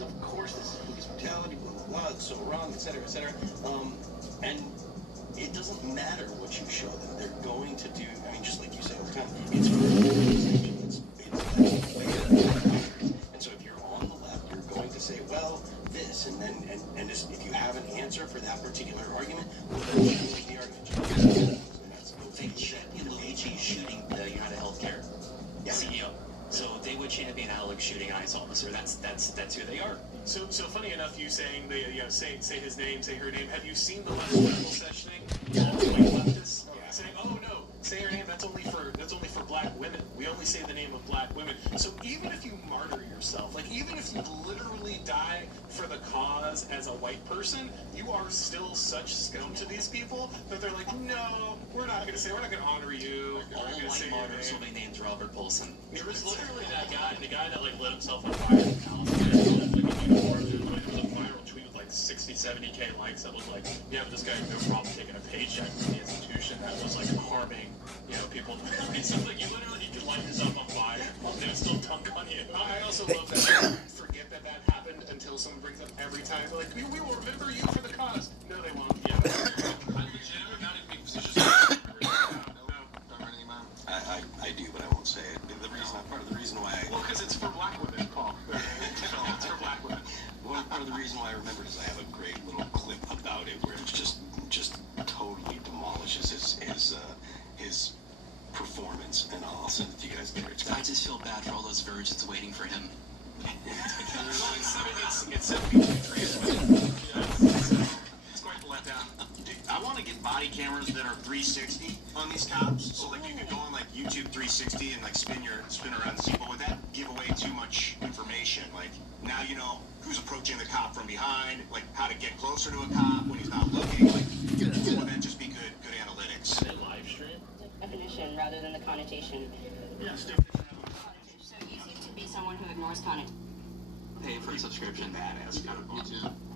of course, this is police brutality, blah blah blah, it's so wrong, etc., etc. And it doesn't matter what you show them; they're going to do. I mean, just like you say all the time, it's for organization. It's and so if you're on the left, you're going shooting the United Healthcare CEO. So they would champion Alex shooting an ICE officer. That's who they are. So funny enough, you saying say his name, say her name. Have you seen the left level such thing? All the white leftists saying, oh no, say her name. That's only for black women. We only say the name of black women. So even if you martyr yourself, like even if you literally die for the cause as a white person, you are still such scum to these people that they're like, no, we're not going to honor you. All white martyrs will be named Robert Paulson. There was literally that guy, the guy that like lit himself on fire in California. There was a viral tweet with like 60, 70K likes that was like, yeah, but this guy had no problem taking a paycheck from the institution that was like harming, people. So like you could light yourself on fire and they would still dunk on you. I also love that. Forget that happened until someone brings up every time. They're like, we will remember you for the cause. No, they won't. Yeah. I'm legitimate, not even being facetious. I do, but I won't say it. Part of the reason why Well, because it's for black women, Paul. It's for black women. Part of the reason why I remember it is I have a great little clip about it where it just totally demolishes his performance, and I'll send it to you guys later. I just feel bad for all those virgins waiting for him. It's a trans women. It's quite the letdown. I want to get body cameras that are 360 on these cops, so like you could go on like YouTube 360 and like spin around and see. But would that give away too much information? Like now you know who's approaching the cop from behind, like how to get closer to a cop when he's not looking. Like would that just be good analytics? Live stream definition rather than the connotation. Yes, It's so easy to be someone who ignores connotation. Pay for a subscription. Badass kind of fun.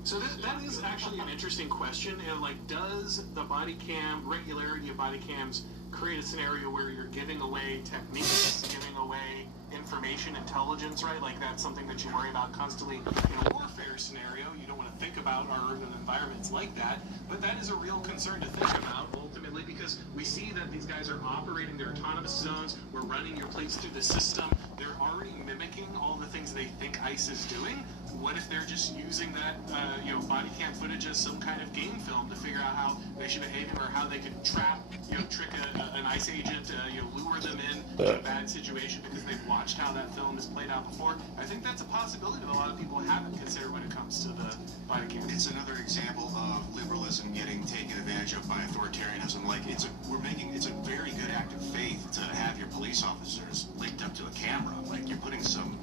So that is actually an interesting question. Does the regularity of body cams create a scenario where you're giving away techniques, giving away information, intelligence, right? Like that's something that you worry about constantly in a warfare scenario. You don't want to think about our urban environments like that, but that is a real concern to think about ultimately because we see that these guys are operating their autonomous zones. We're running your plates through the system. They're already mimicking all the things they think ICE is doing. What if they're just using that, body cam footage as some kind of game film to figure out how they should behave or how they could trap, trick an ICE agent, lure them in to a bad situation because they've watched how that film is played out before? I think that's a possibility that a lot of people haven't considered when it comes to the body cam. It's another example of liberalism getting taken advantage of by authoritarianism. Like it's a very good act of faith to have your police officers linked up to a camera. Like you're putting some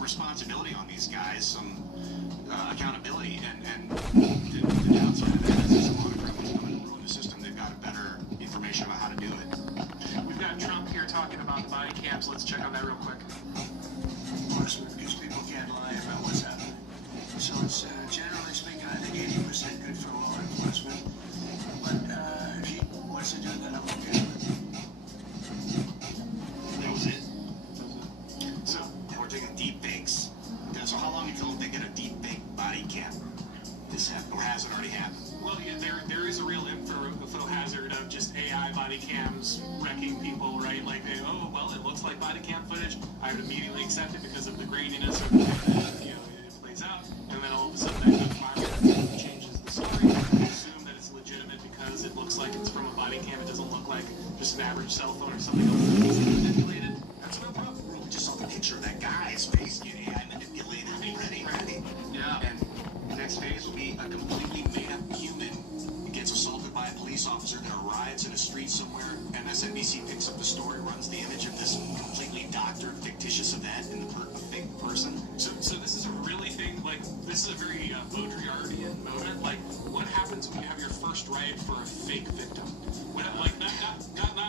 responsibility on these guys, some accountability, and the downside of that is there's a lot of criminals coming and ruin the system. They've got better information about how to do it. We've got Trump here talking about the body cams. Let's check on that real quick. Because people can't lie about what's happening. So it's generally speaking, I think 80% good for law enforcement. But if he wants to do that, I'm okay with it. That was it. So we're taking deep fakes. So how long until they get a deep fake body cam? This happened, or has it already happened? Well, yeah, there is a real info hazard of just AI body cams wrecking people, right? Like, it looks like body cam footage. I would immediately accept it because of the graininess of it plays out. And then all of a sudden that viral changes the story. We assume that it's legitimate because it looks like it's from a body cam. It doesn't look like just an average cell phone or something else that's manipulated. That's no problem. We just saw the picture of that guy's face get AI manipulated. Ready. Yeah. And the next phase will be a completely made-up human who gets assaulted by a police officer. There are riots in a street somewhere. MSNBC picks up the story, runs the image of this completely doctored, fictitious event in a fake person. So this is a really thing, like, this is a very Baudrillardian moment. Like, what happens when you have your first riot for a fake victim? When, like, not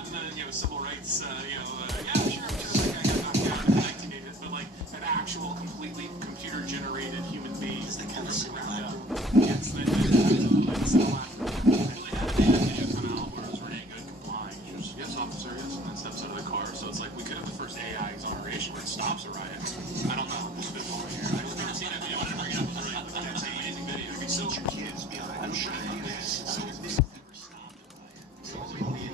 in the, civil rights, sure, I got knocked out in 1980s, but, like, an actual, completely computer-generated human being. Is that kind of similar? Yes, it's the laugh. They had a video come out where it was Renee Good complying. She was, yes, officer, yes, and then steps out of the car. So it's like, we could have the first AI exoneration where it stops a riot. I don't know. I'm just spitballing here. I've never seen that video. I never get it. That's an amazing video. You can see your kids behind. I'm sure they do this. So what we do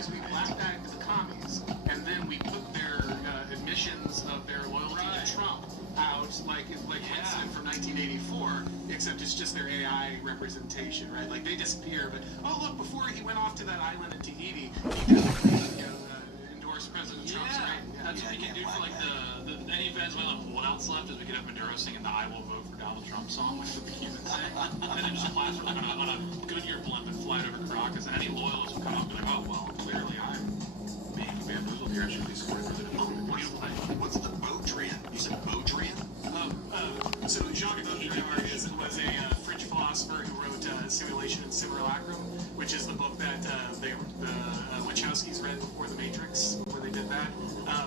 is we blast back to the commies, and then we put their admissions of their loyalty to Trump out like incident from 1984, except it's just their AI representation, right? Like they disappear, but oh look, before he went off to that island in Tahiti, he definitely endorsed President Trump's right. That's what we can do for like any events. What else left is we could have Maduro singing the "I Will Vote for Donald Trump" song, which is what the Cubans say, and then just plaster them on a Goodyear blimp and fly it over Caracas, and any loyalists will come up and be like, oh well, clearly I'm being bamboozled here. I should be supporting President Trump. What's the Baudrillard? You said Baudrillard? So Jean Baudrillard was a French philosopher who wrote Simulation and Simulacrum, which is the book that the Wachowskis read before The Matrix, where they did that.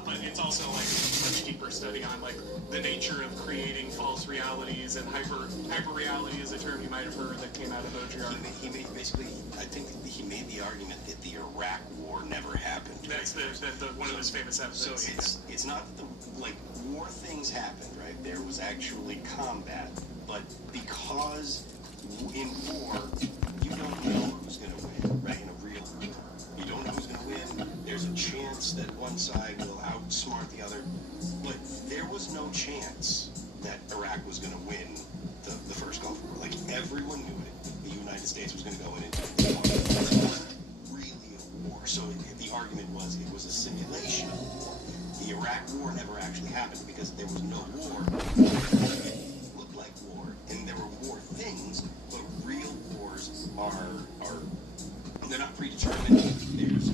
But it's also like a much deeper study on like the nature of creating false realities, and hyper reality is a term you might have heard that came out of Baudrillard. He made basically, I think he made the argument that the Iraq War never happened. That's one of his famous episodes. So it's not that war things happened, right? There was actually combat, but because in war you don't know who's going to win, right? In a real war, you don't know who's going to win. There's a chance that one side will outsmart the other, but there was no chance that Iraq was going to win the first Gulf War. Like everyone knew it. The United States was going to go in and take the war. It wasn't really a war. So the argument was it was a simulation of war. The Iraq War never actually happened because there was no war. It looked like war, and there were war things, but real wars are they're not predetermined. There's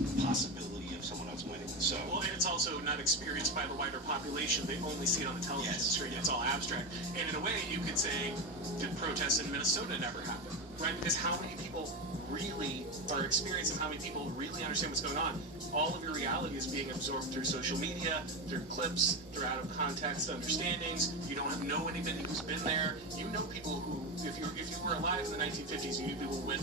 the possibility of someone else winning. So well, and it's also not experienced by the wider population. They only see it on the television screen. It's all abstract. And in a way, you could say the protests in Minnesota never happened, right? Because how many people really are experiencing, how many people really understand what's going on? All of your reality is being absorbed through social media, through clips, through out of context understandings. You don't know anybody who's been there. You know people who, if you were alive in the 1950s, you knew people who went.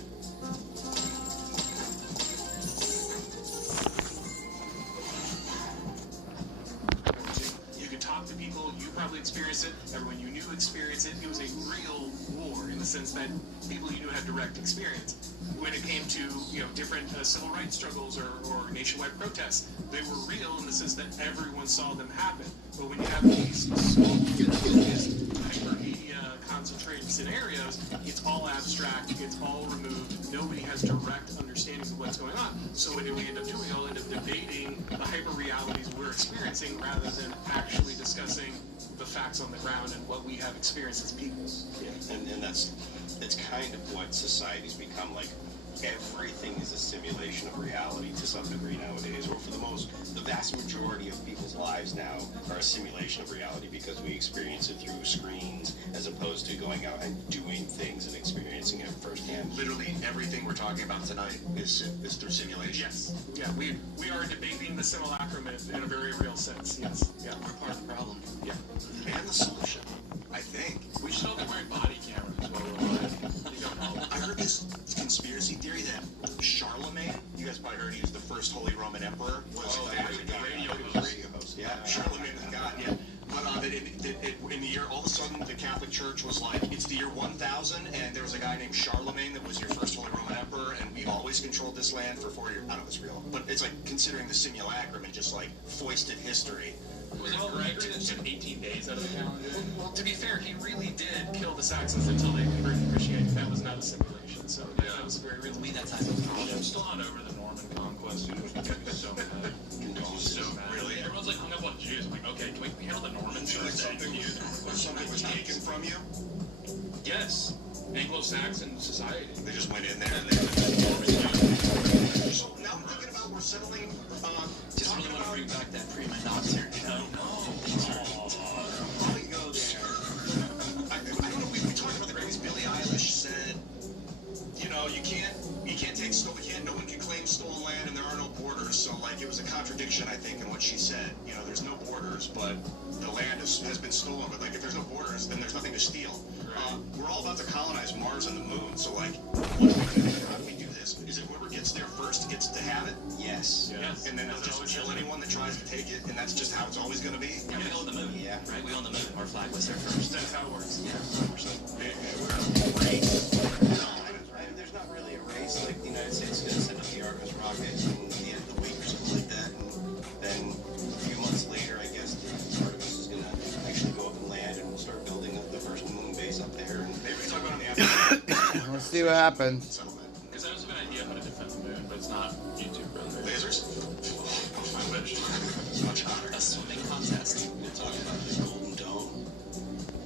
You could talk to people, you probably experienced it, everyone you knew experienced it. It was a real war in the sense that people you knew had direct experience. When it came to different civil rights struggles or nationwide protests, they were real in the sense that everyone saw them happen. But when you have these focused, hyper-media concentrated scenarios, it's all abstract, it's all removed, nobody has direct understandings of what's going on. So what do we end up doing? We'll end up debating the hyper-realities we're experiencing rather than actually discussing the facts on the ground and what we have experienced as people. Yeah, and that's kind of what society's become. Like everything is a simulation of reality to some degree nowadays, or for the vast majority of people's lives now are a simulation of reality because we experience it through screens as opposed to going out and doing things and experiencing it firsthand. Literally everything we're talking about tonight is through simulation. Yes. Yeah, we are debating the simulacrum in a very real sense. Yes. Yeah. We're part of the problem. Yeah. And the solution, I think. We should all be wearing body cameras while we're alive. I heard this conspiracy theory that Charlemagne, you guys probably heard he was the first Holy Roman Emperor, was radio host. Yeah, Charlemagne the God, yeah. But in the year, all of a sudden, the Catholic Church was like, it's the year 1000, and there was a guy named Charlemagne that was your first Holy Roman Emperor, and we always controlled this land for 4 years. I don't know if it's real, but it's like considering the simulacrum and just like foisted history. Was it correct to 18 days out of the calendar? To be fair, he really did kill the Saxons until they converted to Christianity. That was not a simulation, so yeah, that was very real. We that time was I'm still not over the Norman conquest. Dude, it was making me so mad. So mad. Really? Everyone's like hung up on Jews. I'm like, okay, can we handle the Normans? Like something was taken from you? Yes. Anglo-Saxon society. They just went in there and So now I'm thinking about we're settling. Just really want to bring back that pre-Minoxer show. Probably go there. I don't know. We talked about the things Billie Eilish said. You can't take stolen. No one can claim stolen land, and there are no borders. So like, it was a contradiction, I think, in what she said. There's no borders, but the land has been stolen. But like, if there's no borders, then there's nothing to steal. We're all about to colonize Mars and the Moon. So like, what do we do? How do we do this? Is it whoever gets there first gets to have it? Yes. Yes. And then they'll just kill anyone that tries to take it, and that's just how it's always going to be. Yeah, we own the moon. Yeah. Right? We own the moon. Our flag was there first. That's how it works. Yeah. We're a race. Right? There's not really a race. Like the United States is going to send up the Artemis rocket in the end of the week or something like that, and then a few months later, I guess Artemis is going to actually go up and land. what happens. Because that was a good idea how to defend the moon, but it's not YouTube related. Lasers? I wish. A swimming contest. We're talking about the Golden Dome.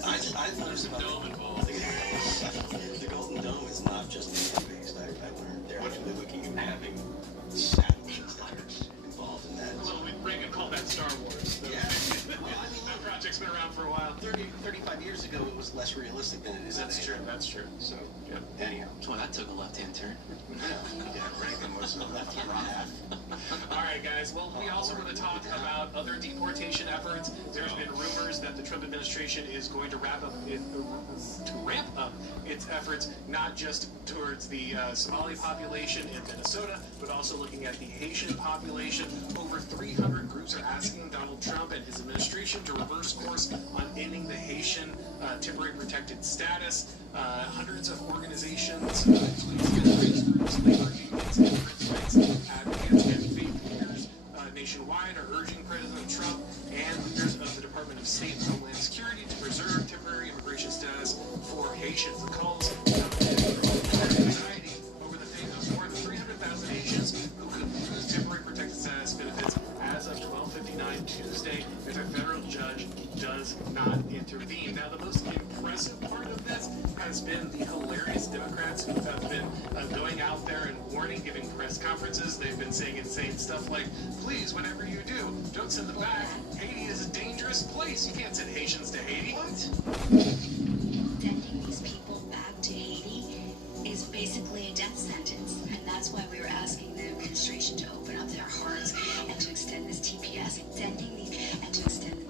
There's a dome involved. The Golden Dome is not just based. I learned they're actually looking at having satellites that are involved in that. Well, we can call that Star Wars. Yeah. That project's been around for a while. 35 years ago, it was less realistic than it is That's today. true. That's true. So, Yep. anyhow. Well, that took a left-hand turn. Yeah, Reagan was a left-hand half. All right, guys. Well, we also want to talk about other deportation efforts. There's been rumors that the Trump administration is going to ramp up its efforts, not just towards the Somali population in Minnesota, but also looking at the Haitian population. Over 300 groups are asking Donald Trump and his administration to reverse course on ending the Haitian temporary protected status. Hundreds of organizations, groups, labor unions, immigrants' rights advocates, and faith leaders nationwide are urging President Trump and leaders of the Department of State and Homeland Security to preserve temporary immigration status for Haitians. The calls anxiety over the fate of more than 300,000 Haitians who could lose temporary protected status benefits as of 12:59 Tuesday if a federal judge does not intervene. Now, the most impressive part of this has been the hilarious Democrats who have been going out there and warning, giving press conferences. They've been saying insane stuff like, please, whatever you do, don't send them back. Haiti is a dangerous place. You can't send Haitians to Haiti. What? Sending these people back to Haiti is basically a death sentence, and that's why we were asking the administration to open up their hearts and to extend this TPS, sending these and to extend.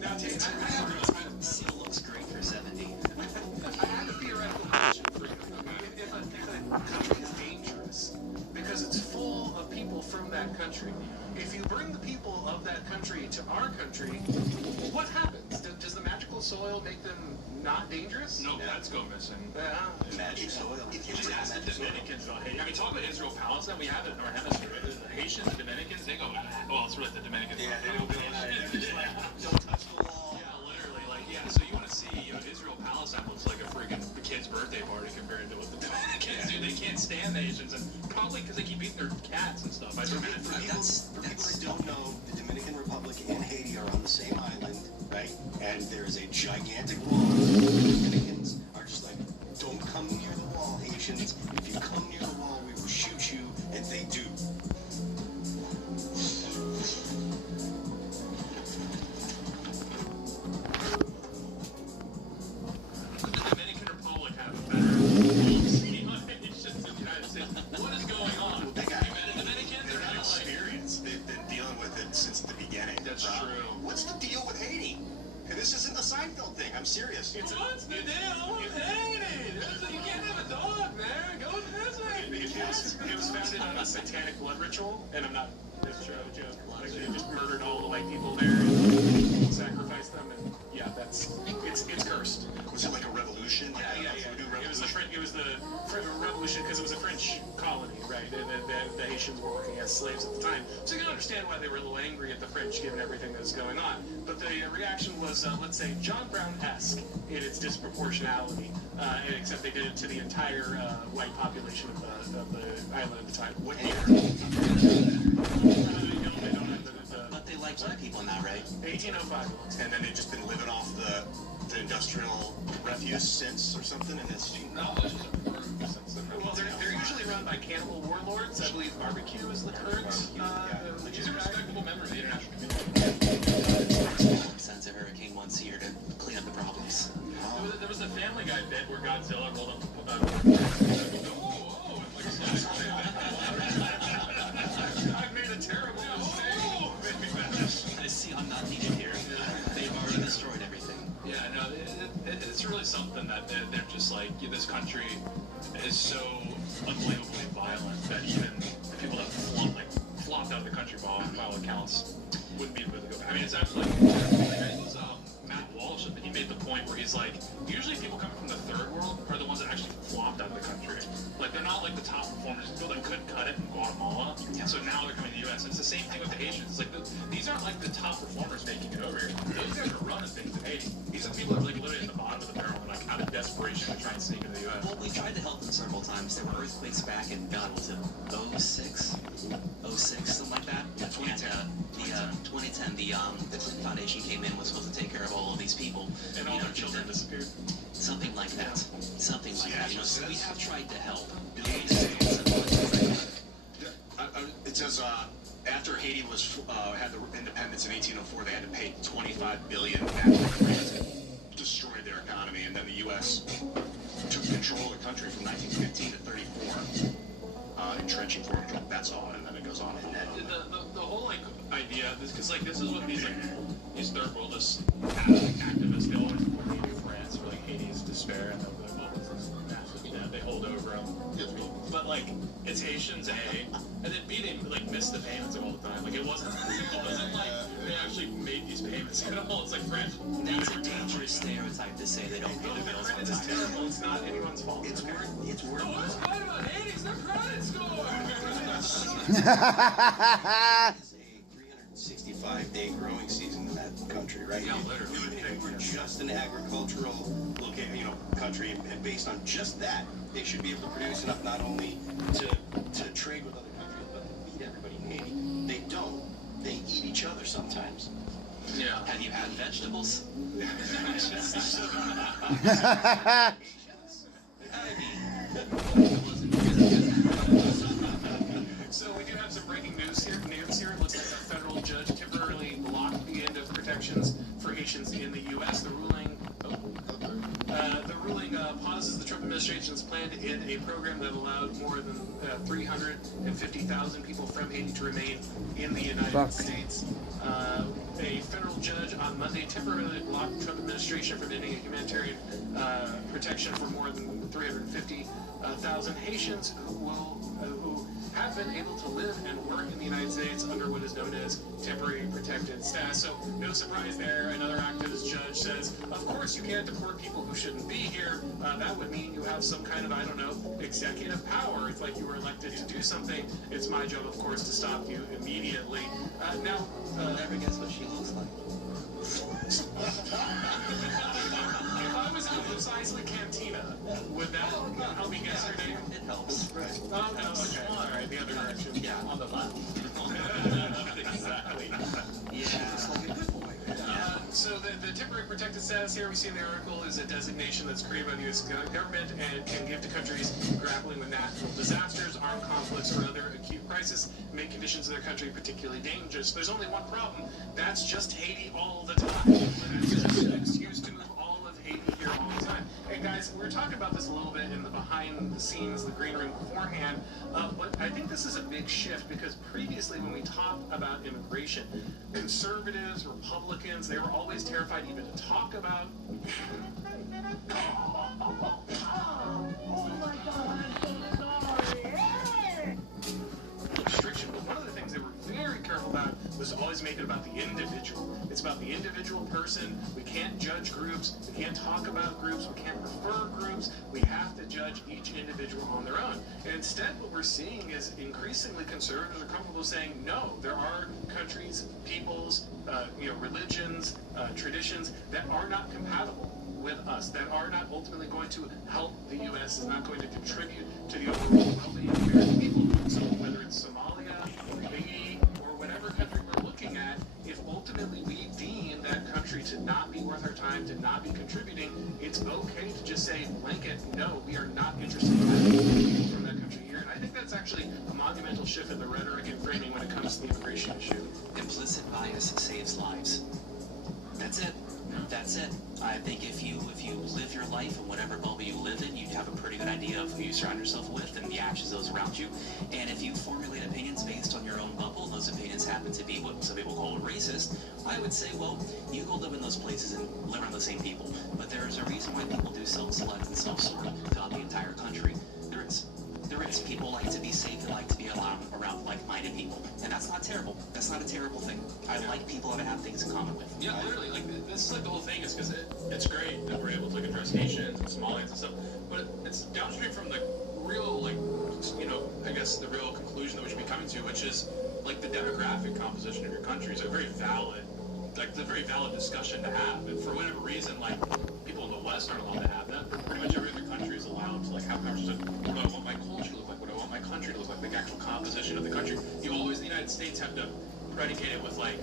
Now, Tate, I Still looks great for 70. I have a theoretical question for you. If a country is dangerous because it's full of people from that country, if you bring the people of that country to our country, what happens? Does the magical soil make them not dangerous? No, pets go missing. Yeah. Magic soil. If you just ask the Dominicans about Haiti, I mean, talk about Israel, Palestine, we have it in our hemisphere. The Haitians, the Dominicans, they go, well, it's really the Dominicans. Yeah, they go, don't touch the wall. Yeah, literally, like, yeah, so you want to see, Israel, Palestine looks like a freaking kid's birthday party compared to what the Dominicans do. They can't stand the Haitians, and probably because they keep eating their cats and stuff. For people that don't know, the Dominican Republic and Haiti are on the same island, right? And there is a gigantic wall. The Dominicans are just like, don't come near the wall, Haitians. If you come near the wall, we will shoot you, and they do. The Dominican Republic have a better scheme on Haitians than the United States. What is going on? Well, they got You met a Dominican? They're They're not not like... experienced. They've been dealing with it since the beginning. That's true. What's the deal with Haiti? And this isn't the Seinfeld thing. I'm serious. What's the deal with Haiti? You can't have a dog there. Go visit. It was founded on a satanic blood ritual, and I'm not sure of the joke. Like, they just murdered all the white people there and sacrificed them, and yeah, it's cursed. Was it like a revolution? Like Yeah. It was the revolution because it was a French colony, right? And the Haitians were working as slaves at the time, so you can understand why they were a little angry at the French given everything that was going on. But the reaction was, let's say, John Brown-esque in its disproportionality, except they did it to the entire white population of the island at the time. What year? But they like black people now, right? 1805. And then they've just been living off the industrial refuse since or something, and it's Well, they're usually run by cannibal warlords. I believe barbecue is the current. These are respectable members of the international community. Sends a hurricane once a year to clean up the problems. There was the Family Guy bit where Godzilla rolled up the... I've made a terrible mistake. I see I'm not needed here. They've already destroyed everything. Yeah, no, it's really something that they're just like, this country is so unbelievably violent that even the people that flopped out of the country by all accounts wouldn't be able to go back. I mean, it's actually, it was Matt Walsh, he made the point where he's like, usually people coming from the third world are the ones that actually flopped out of the country. Like, they're not like the top performers, people that couldn't cut it in Guatemala. So now they're coming to the U.S. And it's the same thing with the Haitians. It's like, these aren't like the top performers making it over here. Those guys are running things in Haiti. These are people that are like literally at the bottom of the barrel and like out of desperation to try and sneak into the U.S. Well, we tried to help them several times. There were earthquakes back in, God, was it 06, something like that? Yeah, 2010. And 2010, the Clinton Foundation came in, was supposed to take care of all of these people. And all their children disappeared. Something like that. Something like that. You know, so we have tried to help. It says after Haiti was had the independence in 1804, they had to pay $25 billion to destroy their economy, and then the U.S. took control of the country from 1915 to 34, entrenching foreign control. That's all, and then it goes on. The whole like idea, because like this is what these third worldist activists they always point to France for like Haiti's despair, and they'll be like, well, this is massive, you know, they hold over them. But like it's Haitians A, and then B they like miss the payments all the time. Like it wasn't like they actually made these payments. You know, it's like France. That's a dangerous stereotype to say they don't pay their bills on It's time. terrible. It's not anyone's fault. It's worth. Oh, what's right about Haiti's their credit score? It's a 365-day growing season in that country, right? Yeah, literally. If we're just an agricultural country, and based on just that, they should be able to produce enough not only to trade with other countries, but to feed everybody in Haiti. They don't. They eat each other sometimes. Yeah. Have you had vegetables? So we do have some breaking news here. It looks like a federal judge temporarily blocked the end of protections for Haitians in the U.S. The ruling pauses the Trump administration's plan to end a program that allowed more than 350,000 people from Haiti to remain in the United States. A federal judge on Monday temporarily blocked the Trump administration from ending a humanitarian protection for more than 350,000 Haitians who have been able to live and work in the United States under what is known as temporary protected status. So no surprise there. Another activist judge says, of course you can't deport people who shouldn't be here. That would mean you have some kind of, I don't know, executive power. It's like you were elected to do something. It's my job, of course, to stop you immediately. Now, never guess what she looks like. If I was at Mos Eisley Cantina, would that help me guess her name? It helps. Right. Oh, no, okay. All right, the other direction. Yeah, on the left. Exactly. Yeah. It's like a good boy. So the temporary protected status here we see in the article is a designation that's created by the U.S. government and can give to countries grappling with natural disasters, armed conflicts, or other acute crisis, make conditions in their country particularly dangerous. There's only one problem. That's just Haiti all the time. That's just an excuse to move all of Haiti here all the time. Hey guys, we were talking about this a little bit in the behind the scenes, the green room beforehand, but I think this is a big shift because previously when we talk about immigration, conservatives, Republicans, they were always terrified even to talk about. Oh my God, I'm so sorry. Restriction, but one of the things they were very careful about was to always make it about the individual. It's about the individual person. We can't judge groups. We can't talk about groups. We can't refer groups. We have to judge each individual on their own. And instead, what we're seeing is increasingly conservatives are comfortable saying, no, there are countries, peoples, religions, traditions that are not compatible with us, that are not ultimately going to help the U.S., is not going to contribute to the overall well-being of American people. So whether it's Somalia, or Haiti, or whatever country we're looking at, if ultimately we deem that country to not be worth our time, to not be contributing, it's okay to just say, blanket, no, we are not interested in that from that country here. And I think that's actually a monumental shift in the rhetoric and framing when it comes to the immigration issue. Implicit bias saves lives. That's it. That's it. I think if you live your life in whatever bubble you live in, you have a pretty good idea of who you surround yourself with and the actions of those around you. And if you formulate opinions based on your own bubble, and those opinions happen to be what some people call racist, I would say, well, you go live in those places and live around the same people. But there is a reason why people do self-select and self-sort throughout the entire country. There there is. People like to be safe and like to be around like-minded people. And that's not terrible. That's not a terrible thing. I like people that I have things in common with. Yeah, literally, like, this is like the whole thing is because it's great that we're able to like address Haitians and Somalians and stuff, but it's downstream from the real, like, you know, I guess the real conclusion that we should be coming to, which is, like, the demographic composition of your country is a very valid, like, it's a very valid discussion to have, and for whatever reason, like, people in the West aren't allowed to have that, but pretty much every other country is allowed to, like, have conversations, what do I want my culture to look like, what do I want my country to look like, the actual composition of the country. You always in the United States have to predicate it with, like,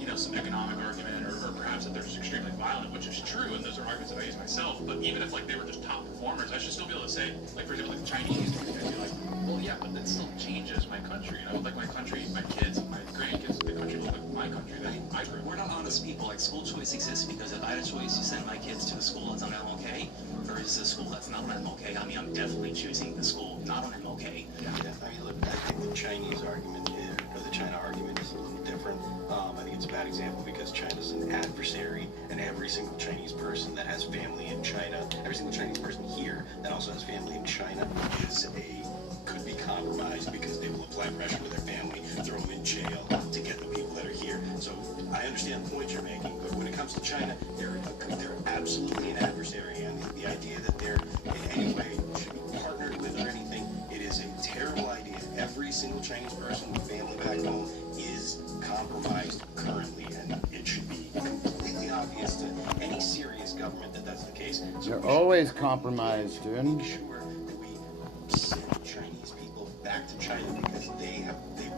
you know, some economic argument, or perhaps that they're just extremely violent, which is true, and those are arguments that I use myself, but even if, like, they were just top performers, I should still be able to say, like, for example, like the Chinese, I'd be like, well, yeah, but that still changes my country, you know, like my country, my kids, my grandkids, the country look like my country that I grew up. We're not honest people. Like, school choice exists because if I had a choice to send my kids to a school that's on MLK versus a school that's not on MLK, I mean, I'm definitely choosing the school not on MLK. Yeah, I mean, look, I think the Chinese argument or the China argument is a little different. I think it's a bad example because China's an adversary, and every single Chinese person that has family in China, every single Chinese person here that also has family in China could be compromised because they will apply pressure to their family, throw them in jail to get the people that are here. So I understand the point you're making, but when it comes to China, they're absolutely an adversary, and the idea that they're in any way should be partnered with or anything, it is a terrible idea. Every single Chinese person with family back home is compromised currently, and it should be completely obvious to any serious government that that's the case. So They're always compromised, dude. make sure that we send Chinese people back to China because they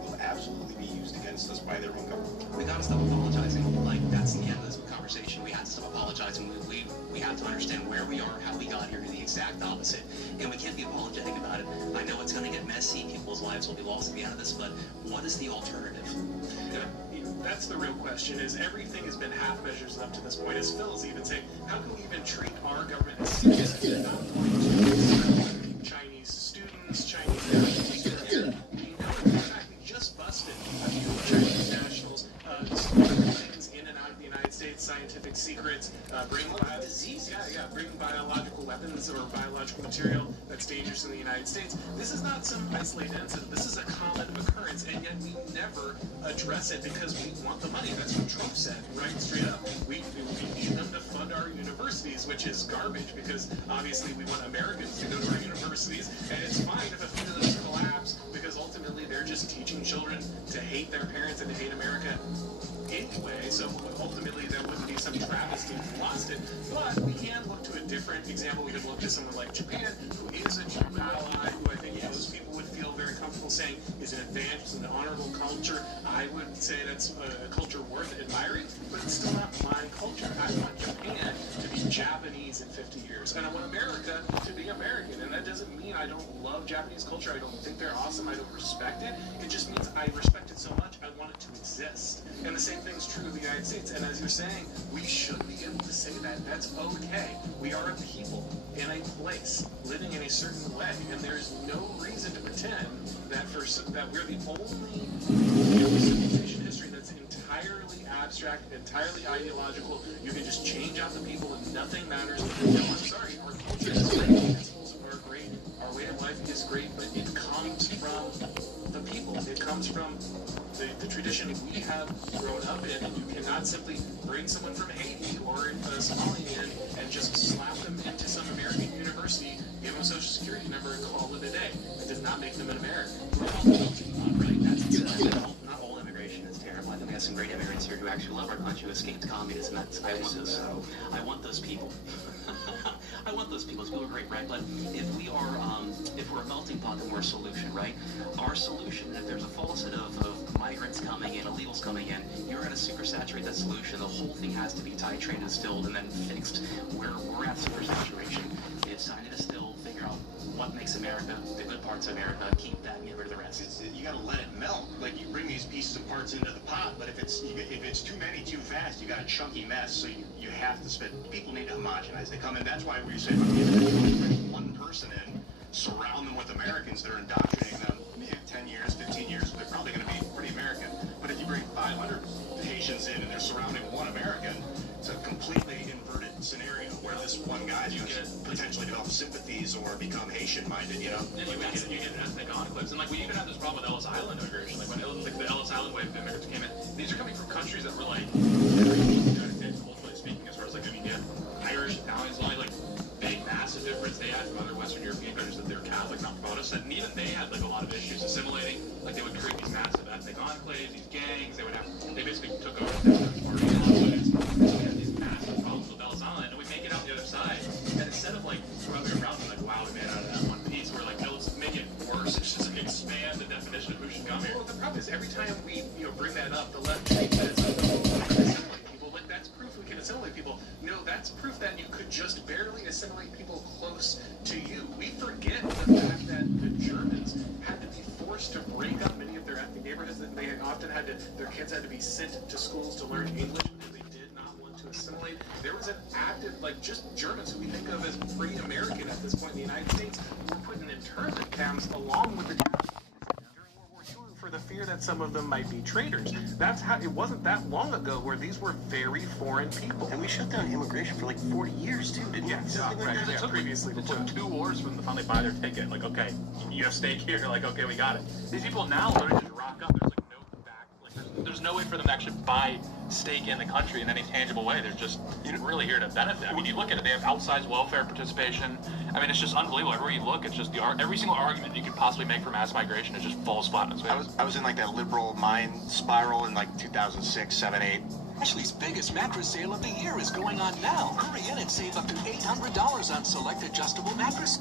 will absolutely be used against us by their own government. We gotta stop apologizing. Like, that's the end of this conversation. We have to stop apologizing. We have to understand where we are, how we got here, the exact opposite. And we can't be apologetic about it. I know it's gonna get messy. People's lives will be lost at the end of this, but what is the alternative? Yeah, that's the real question, is everything has been half measures up to this point. As Phil is even saying, how can we even treat our government as serious if they're not going to Chinese students, Chinese nationals who are here? In fact, we just busted a few Chinese nationals, things in and out of the United States, scientific secrets, bringing biological weapons or biological material that's dangerous in the United States. This is not some isolated incident. This is a common occurrence, and yet we never address it because we want the money. That's what Trump said, right? Straight up. We need them to fund our universities, which is garbage because obviously we want Americans to go to our universities, and it's fine if a few of those collapse because ultimately they're just teaching children to hate their parents and to hate America anyway, so ultimately there wouldn't be some travesty if we lost it. But we can look to a different example. We could look to someone like Japan, who is a true ally, who I think most people would feel very comfortable saying is an advantage, is an honorable culture. I would say that's a culture worth admiring, but it's still not my culture. I want Japan to be Japanese in 50 years, and I want America to be American, and that doesn't mean I don't love Japanese culture. I don't think they're awesome. I don't respect it. It just means I respect it so much, I want it to exist. And the same thing's true of the United States. And as you're saying, we should be able to say that. That's okay. We are a people in a place living in a certain way, and there's no reason to pretend that that we're the only civilization history that's entirely abstract, entirely ideological. You can just change out the people and nothing matters. No, I'm sorry, our culture is great, principles are great, our way of life is great, but it comes from the people. It comes from the tradition we have grown up in, and you cannot simply bring someone from Haiti or a Somalian and just slap them into some American university, give them a social security number, and call it a day. It does not make them an American. Not all immigration is terrible. I think we have some great immigrants here who actually love our country, who escaped communism. I want those people. I want those people. Those people are great, right? But if we're a melting pot, then we're a solution, right? Our solution, if there's a faucet of migrants coming in, illegals coming in, you're going to supersaturate that solution. The whole thing has to be titrated, distilled, and then fixed. We're at supersaturation. It's time to distill, figure out what makes America, the good parts of America, keep that and get rid of the rest. You got to let it melt. Like, you bring these pieces of parts into the pot, but if it's too many too fast, you got a chunky mess. So you have to spend. People need to homogenize. They come in. That's why we say bring one person in, surround them with Americans that are indoctrinating them. 10 years, 15 years, they're probably going to be pretty American. But if you bring 500 Haitians in and they're surrounding one American, it's a completely inverted scenario where this this one guy, you get potentially develop sympathies or become Haitian-minded, you know? Yeah, you get ethnic enclaves. And, like, we even had this problem with Ellis Island immigration. Like, when the Ellis Island wave of immigrants came in, these are coming from countries that were, like, very United States, culturally speaking, as far as, like, I mean, yeah, Irish, Italians, the only, like, big, massive difference they had from other Western European countries that they were Catholic, not Protestant. And even they had, like, a lot of issues assimilating. Like, they would create these massive ethnic enclaves, these gangs. They basically took over the party enclaves. So we had these massive problems with Ellis Island, and we make it out the other side. And instead of, like, rubbing around and, like, wow, we made out of that one piece, we're like, no, let's make it worse. It's just, like, expand the definition of who should come here. Well, the problem is every time we, bring that up, the left treats it as assimilate people. Like, that's proof we can assimilate people. No, that's proof that you could just barely assimilate people close to you. We forget the fact that the Germans had to be forced to break up many of their ethnic neighborhoods. That they often had to, their kids had to be sent to schools to learn English because they did not want to assimilate. There was an active, like, just Germans who we think of as pre-American at this point in the United States who were put in internment camps along with the Japanese during World War II for the fear that some of them might be traitors. That's how, it wasn't that long ago where these were very foreign people. And we shut down immigration for like 40 years too, didn't we? Right. Previously, it took 2 wars for them to finally buy their ticket. Like, okay, you have stake here. Like, okay, we got it. These people now literally just rock up. There's like no back. Like, there's no way for them to actually buy stake in the country in any tangible way. They're just really here to benefit. I mean, you look at it, they have outsized welfare participation. I mean, it's just unbelievable. Everywhere you look, it's just every single argument you could possibly make for mass migration is just falls flat in its face. I was in like that liberal mind spiral in like 2006, 7, 8. Ashley's biggest mattress sale of the year is going on now. Hurry in and save up to $800 on select adjustable mattress.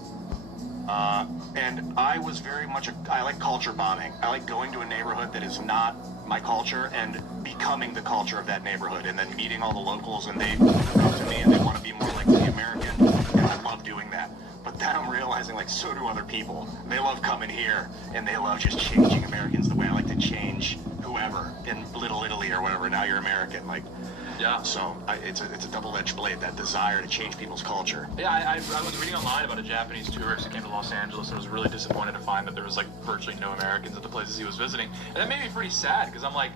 And I was very much I like culture bombing. I like going to a neighborhood that is not my culture and becoming the culture of that neighborhood, and then meeting all the locals, and they come to me and they want to be more like the American, and I love doing that. But then I'm realizing, like, so do other people. They love coming here, and they love just changing Americans the way I like to change whoever in Little Italy or whatever. Now you're American, like. Yeah. So it's a double-edged blade, that desire to change people's culture. Yeah, I was reading online about a Japanese tourist who came to Los Angeles and was really disappointed to find that there was like virtually no Americans at the places he was visiting. And that made me pretty sad because I'm like,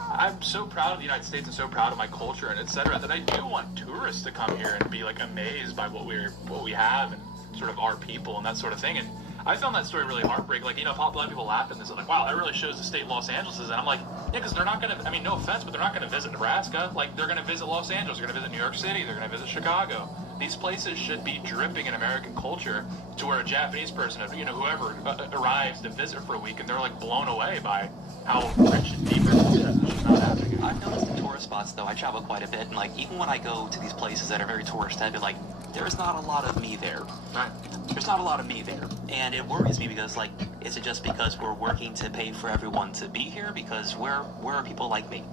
I'm so proud of the United States and so proud of my culture and etc. that I do want tourists to come here and be like amazed by what we have and sort of our people and that sort of thing. And I found that story really heartbreaking. Like, a lot of people laugh at this. They're like, wow, that really shows the state Los Angeles is. And I'm like, yeah, because they're not going to, I mean, no offense, but they're not going to visit Nebraska. Like, they're going to visit Los Angeles. They're going to visit New York City. They're going to visit Chicago. These places should be dripping in American culture to where a Japanese person, whoever arrives to visit for a week, and they're, like, blown away by how rich and deep their culture is. It's just not happening. I've noticed in tourist spots, though, I travel quite a bit, and, like, even when I go to these places that are very tourist-heavy, like, there's not a lot of me there. Right. There's not a lot of me there. And it worries me because, like, is it just because we're working to pay for everyone to be here? Because where are people like me?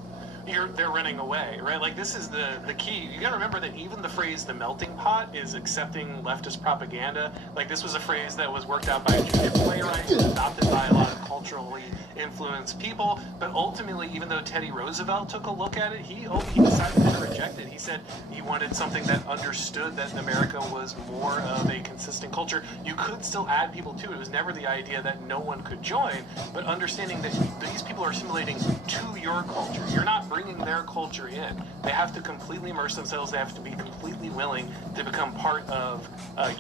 They're running away, right? Like, this is the key. You gotta remember that even the phrase "the melting pot" is accepting leftist propaganda. Like, this was a phrase that was worked out by a junior playwright, adopted by a lot of culturally influenced people. But ultimately, even though Teddy Roosevelt took a look at it, he decided to reject it. He said he wanted something that understood that America was more of a consistent culture. You could still add people to it. It was never the idea that no one could join, but understanding that these people are assimilating to your culture. You're not bringing their culture in. They have to completely immerse themselves. They have to be completely willing to become part of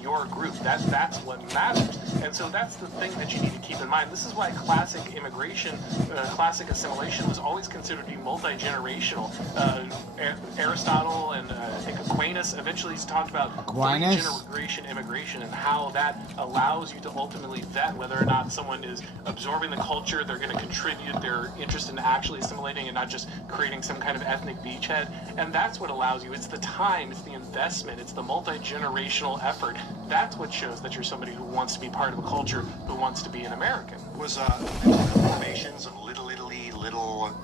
your group. That's what matters. And so that's the thing that you need to keep in mind. This is why classic immigration, classic assimilation was always considered to be multi-generational. Aristotle and I think Aquinas eventually talked about three-generation immigration and how that allows you to ultimately vet whether or not someone is absorbing the culture, they're going to contribute, they're interested in actually assimilating and not just creating some kind of ethnic beachhead. And that's what allows you. It's the time, it's the investment, it's the multi-generational effort. That's what shows that you're somebody who wants to be part of a culture, who wants to be an American. Was formations of Little Italy, Little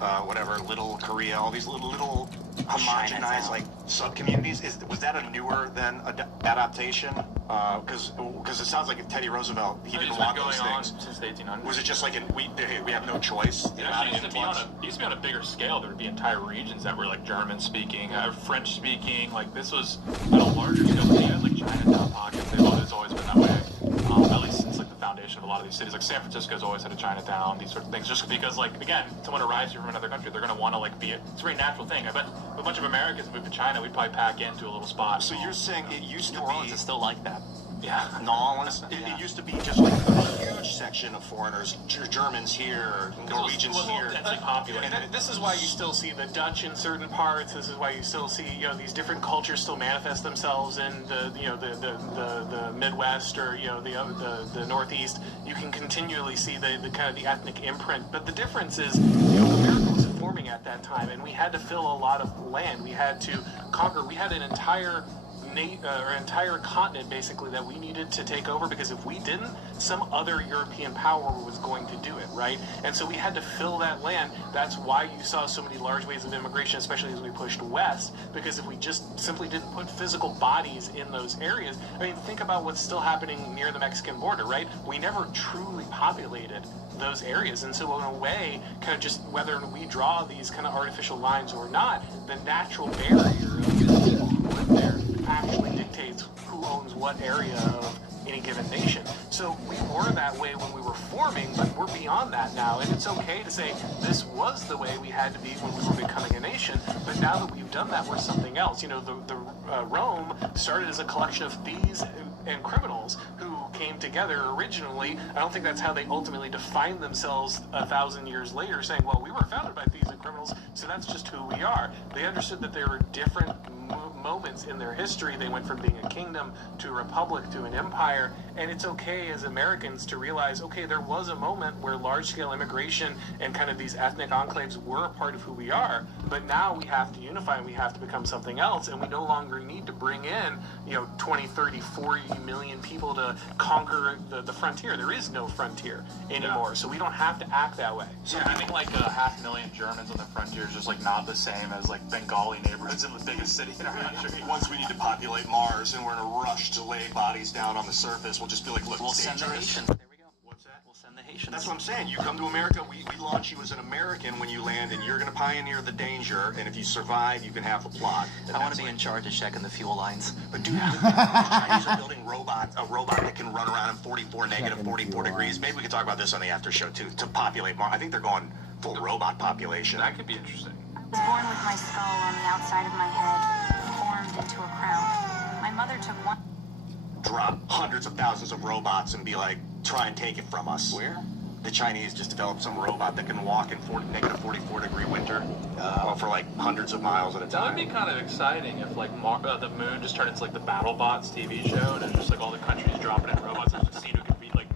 Little Korea, all these little homogenized like sub-communities. Was that a newer than adaptation? Because it sounds like if Teddy Roosevelt, he didn't want those things. Since the 1800s. Was it just like we have no choice? It actually used to be on a bigger scale. There would be entire regions that were like German-speaking, French-speaking. Like, this was on a larger scale. But you had like Chinatown pockets. It's always been that way. At least since like the foundation foundation of a lot of these cities. Like San Francisco's always had a Chinatown, these sort of things, just because, like, again, someone arrives here from another country, they're going to want to, like, it's a very natural thing. I bet if a bunch of Americans moved to China, we'd probably pack into a little spot. So you're saying it used to New Orleans is still like that. Yeah. New Orleans, it used to be just like a huge section of foreigners, Germans here, Norwegians here. Densely populated. And this is why you still see the Dutch in certain parts. This is why you still see, you know, these different cultures still manifest themselves in the, you know, the Midwest or, you know, the Northeast. You can continually see the kind of the ethnic imprint. But the difference is, you know, America was forming at that time, and we had to fill a lot of land. We had to conquer. We had an entire continent basically that we needed to take over, because if we didn't, some other European power was going to do it, right? And so we had to fill that land. That's why you saw so many large waves of immigration, especially as we pushed west, because if we just simply didn't put physical bodies in those areas, I mean, think about what's still happening near the Mexican border, right? We never truly populated those areas, and so in a way, kind of just whether we draw these kind of artificial lines or not, the natural barrier of the people who live there actually dictates who owns what area of any given nation. So we were that way when we were forming, but we're beyond that now, and it's okay to say this was the way we had to be when we were becoming a nation, but now that we've done that, we're something else. You know, Rome started as a collection of thieves and criminals who came together originally. I don't think that's how they ultimately defined themselves 1,000 years later, saying, well, we were founded by thieves and criminals, so that's just who we are. They understood that there were different moments in their history. They went from being a kingdom to a republic to an empire, and it's okay as Americans to realize, okay, there was a moment where large-scale immigration and kind of these ethnic enclaves were a part of who we are, but now we have to unify and we have to become something else, and we no longer need to bring in, you know, 20, 30, 40 million people to conquer the frontier. There is no frontier anymore, so we don't have to act that way. So having like 500,000 Germans on the frontier is just like not the same as like Bengali neighborhoods in the biggest city in our country. Once we need to populate Mars and we're in a rush to lay bodies down on the surface, we'll just be like, look, we'll it's send the dangerous. Haitians. There we go. What's that? We'll send the Haitians. That's what I'm saying. You come to America, we launch you as an American when you land, and you're going to pioneer the danger, and if you survive, you can have the plot. I want to be in charge of checking the fuel lines. But dude, the Chinese are building a robot that can run around in negative 44 degrees. Maybe we could talk about this on the after show, too, to populate Mars. I think they're going full robot population. That could be interesting. I was born with my skull on the outside of my head, formed into a crown. My mother took one... Drop hundreds of thousands of robots and be like, try and take it from us. Where? The Chinese just developed some robot that can walk in negative 44 degree winter for like hundreds of miles at a That time. would be kind of exciting if like the moon just turned into like the BattleBots TV show, and it's just like all the countries dropping in robots and just see who can beat like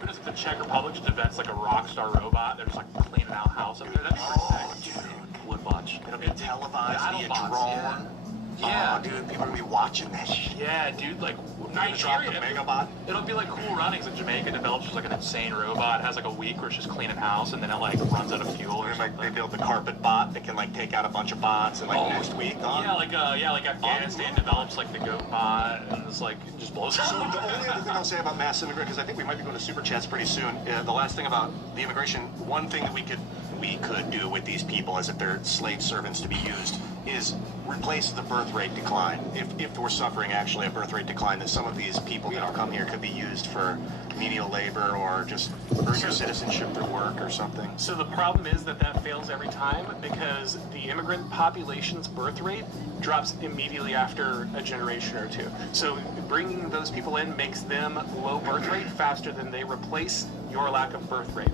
who does the Czech Republic just invents like a rock star robot. They're just like cleaning out house up there. That's pretty sick. Would watch. It'll be televised via BattleBots, drone. Yeah. Oh, dude, people are gonna be watching that shit. Yeah, dude, like Nigeria, the Megabot. It'll be like Cool Runnings in Jamaica. Develops just like an insane robot. It has like a week where it's just cleaning house, and then it like runs out of fuel or something. They built the carpet bot that can like take out a bunch of bots and like next week. Yeah, like Afghanistan develops like the goat bot, and it's like it just blows up. So the only other thing I'll say about mass immigration, because I think we might be going to super chats pretty soon. The last thing about the immigration, one thing that we could do with these people as if they're slave servants to be used is replace the birth rate decline. If we're suffering actually a birth rate decline, that some of these people that come here could be used for menial labor or just earn your citizenship through work or something. So the problem is that fails every time because the immigrant population's birth rate drops immediately after a generation or two. So bringing those people in makes them low birth rate faster than they replace your lack of birth rate.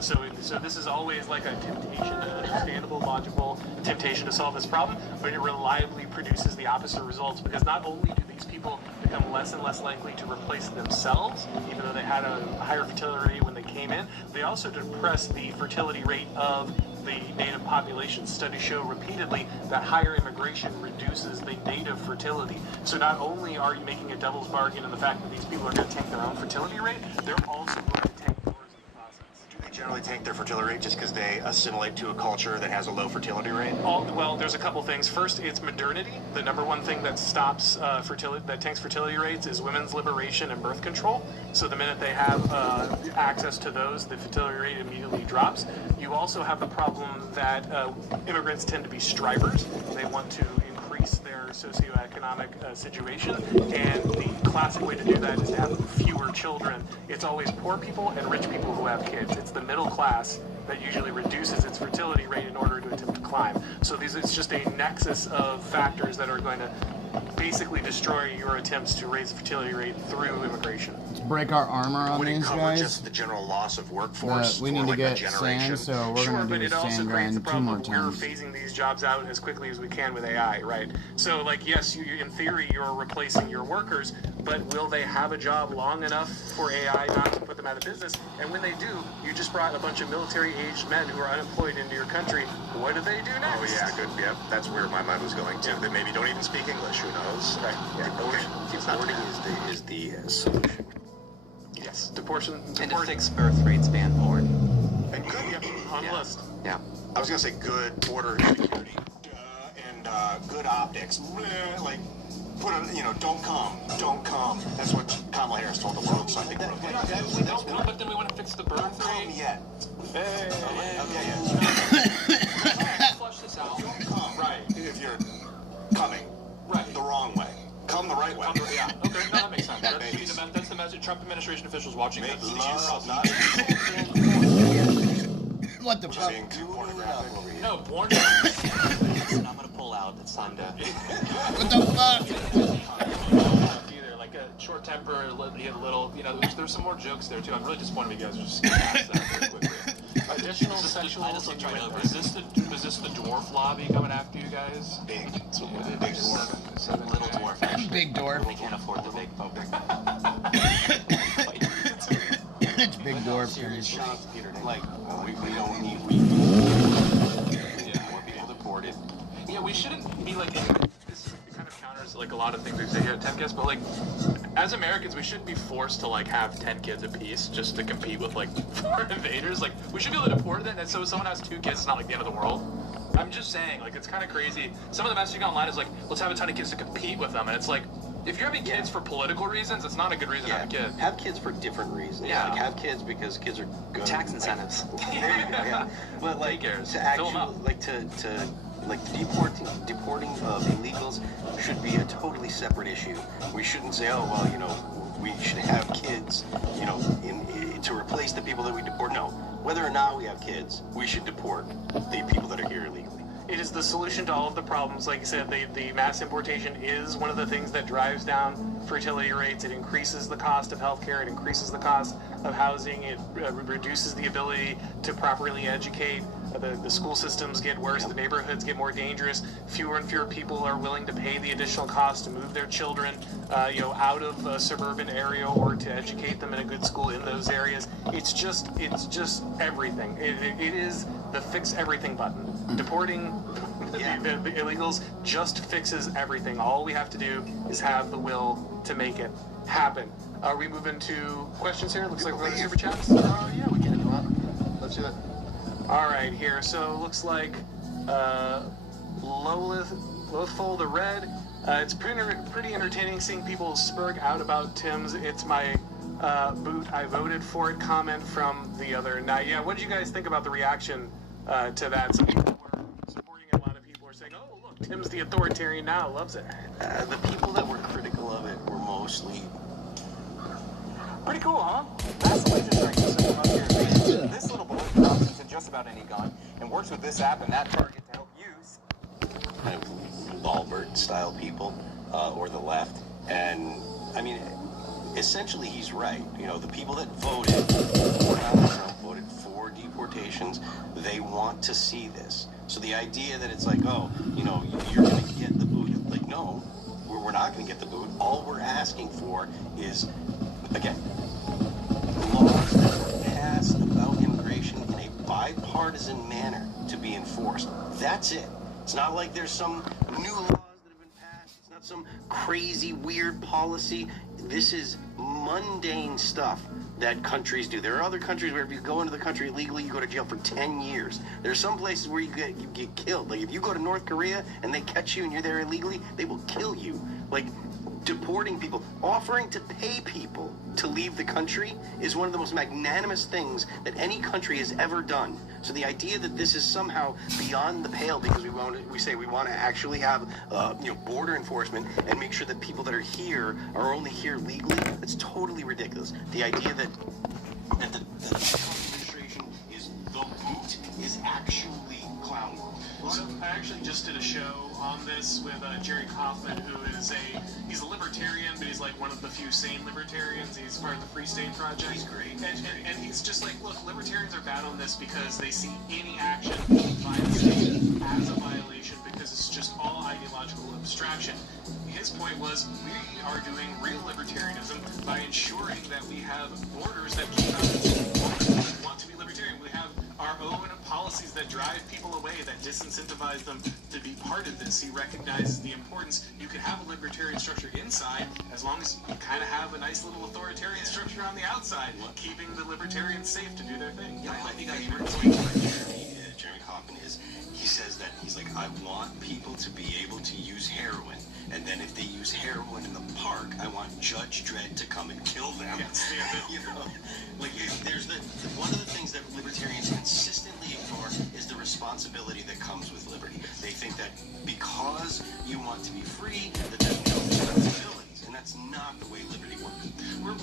So this is always like a temptation, an understandable, logical temptation to solve this problem, but it reliably produces the opposite results because not only do these people become less and less likely to replace themselves, even though they had a higher fertility rate when they came in, they also depress the fertility rate of the native population. Studies show repeatedly that higher immigration reduces the native fertility. So not only are you making a devil's bargain in the fact that these people are going to tank their own fertility rate, they're also going to tank yours in the process. Do they generally tank their fertility rate just because they assimilate to a culture that has a low fertility rate? Well, there's a couple things. First, it's modernity. The number one thing that stops fertility, that tanks fertility rates, is women's liberation and birth control. So the minute they have access to those, the fertility rate immediately drops. You also have the problem that immigrants tend to be strivers. They want to increase increase their socioeconomic situation, and the classic way to do that is to have fewer children. It's always poor people and rich people who have kids. It's the middle class that usually reduces its fertility rate in order to attempt to climb. So it's just a nexus of factors that are going to basically destroy your attempts to raise the fertility rate through immigration. Let's break our armor on Would it these cover guys. just the general loss of workforce But we for need to like a get generation? sand, so we're Sure, gonna but do it the also sand creates the grind 2 problem more of we're times. phasing these jobs out as quickly as we can with AI, right? So, like, yes, in theory, you're replacing your workers, but will they have a job long enough for AI not to put them out of business? And when they do, you just brought a bunch of military-aged men who are unemployed into your country. What do they do next? Oh yeah, good. Yeah, that's where my mind was going to. They maybe don't even speak English. Who knows? Right. Yeah. Okay. Deporting is the solution. Yes, deportation. And to fix birth rates, ban porn. And you on the list. Yeah. I was gonna say good border security and good optics. Bleh, like, put a, don't come. That's what Kamala Harris told the world. So I think we're okay. We don't come, but then we want to fix the birth Don't come rate. yet. Hey. Okay, yeah. Flush this out. Don't come. Right. If you're coming. Right. The wrong way. Come the right way. Yeah. Okay. No, that makes sense. That That's the message. Trump administration officials watching. Make That's love, not What the fuck? being too pornographic. No, porn. Listen, I'm gonna pull out. It's time to. What the fuck? Either like a short temper, he had a little. There's some more jokes there too. I'm really disappointed you guys are just skipping past that very quickly. Additional sexual innuendo. Is this the dwarf lobby coming after you guys? Big dwarf. Little dwarf. Actually. Big dwarf. We can't afford the big folk. It's big dwarf. Serious shit. Like, we don't need more people deported. Yeah, we shouldn't be like. This kind of counters like a lot of things we say here at 10 Kids, but like, as Americans, we shouldn't be forced to like have 10 kids apiece just to compete with like foreign invaders. Like, we should be able to deport them, and so if someone has 2 kids, it's not like the end of the world. I'm just saying, like, it's kind of crazy. Some of the messaging online is like, let's have a ton of kids to compete with them, and it's like, if you're having kids for political reasons, it's not a good reason to have a kid. Have kids for different reasons. Yeah. Like, have kids because kids are good. Tax incentives. There you go, yeah. But like Daycares. to Fill 'em actually up. like to deporting of illegals should be a totally separate issue. We shouldn't say, oh well, we should have kids, to replace the people that we deport. No, whether or not we have kids, we should deport the people that are here illegally. It is the solution to all of the problems. Like I said, the mass importation is one of the things that drives down fertility rates. It increases the cost of healthcare. It increases the cost of housing. It reduces the ability to properly educate. The school systems get worse. The neighborhoods get more dangerous. Fewer and fewer people are willing to pay the additional cost to move their children, out of a suburban area or to educate them in a good school in those areas. It's just everything. It is the fix everything button. Deporting the illegals just fixes everything. All we have to do is have the will to make it happen. Are we moving to questions here? Looks like we're going to super chats. Yeah, we can. Let's do it. All right, here. So looks like Lothful the Red. It's pretty entertaining seeing people spurg out about Tim's "It's my boot, I voted for it" comment from the other night. Yeah, what did you guys think about the reaction to that? Some people were supporting it. A lot of people were saying, "Oh, look, Tim's the authoritarian now, loves it." The people that were critical of it were mostly. Pretty cool, huh? That's the laser tracking system up here. This little bullet drops into just about any gun and works with this app and that target to help use. Kind of Lolbert style people, or the left, and I mean, essentially he's right. The people that voted for Donald Trump voted for deportations. They want to see this. So the idea that it's like, oh, you're going to get the boot, like, no, we're not going to get the boot. All we're asking for is, again, laws that were passed about immigration in a bipartisan manner to be enforced. That's it. It's not like there's some new laws that have been passed. It's not some crazy, weird policy. This is mundane stuff that countries do. There are other countries where if you go into the country illegally, you go to jail for 10 years. There are some places where you get killed. Like if you go to North Korea and they catch you and you're there illegally, they will kill you. Like, deporting people, offering to pay people to leave the country is one of the most magnanimous things that any country has ever done. So the idea that this is somehow beyond the pale because we say we want to actually have border enforcement and make sure that people that are here are only here legally, that's totally ridiculous. The idea that the administration is the boot is actually clown world. So I actually just did a show on this with Jerry Kaufman, who is he's a libertarian, but he's like one of the few sane libertarians. He's part of the Free State Project. He's great. And he's just like, look, libertarians are bad on this because they see any action by the state as a violation because it's just all ideological abstraction. His point was we are doing real libertarianism by ensuring that we have borders that keep out people who want to be libertarian. We have our own policies that drive people away, that disincentivize them to be part of this. He recognizes the importance. You can have a libertarian structure inside as long as you kind of have a nice little authoritarian structure on the outside, keeping the libertarians safe to do their thing. Yeah, I think my point about Jeremy Kaufman is he says that he's like, I want people to be able to use heroin. And then if they use heroin in the park, I want Judge Dredd to come and kill them. You know, like there's one of the things that libertarians consistently ignore is the responsibility that comes with liberty. They think that because you want to be free, that there's no responsibilities, and that's not the way liberty works. We're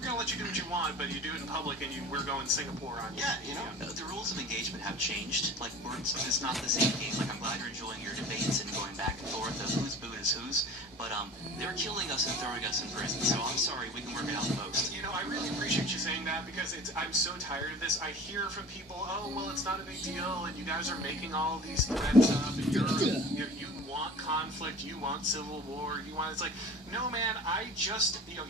gonna let you do what you want, but you do it in public, and we're going Singapore on you. Yeah, you know. The rules of engagement have changed. Like, it's not the same game. Like, I'm glad you're enjoying your debates and going back and forth of whose boot is whose, but they're killing us and throwing us in prison. So I'm sorry, we can work it out the most. You know, I really appreciate you saying that because I'm so tired of this. I hear from people, oh, well, it's not a big deal, and you guys are making all these threats up, and you want conflict, you want civil war, it's like, no, man,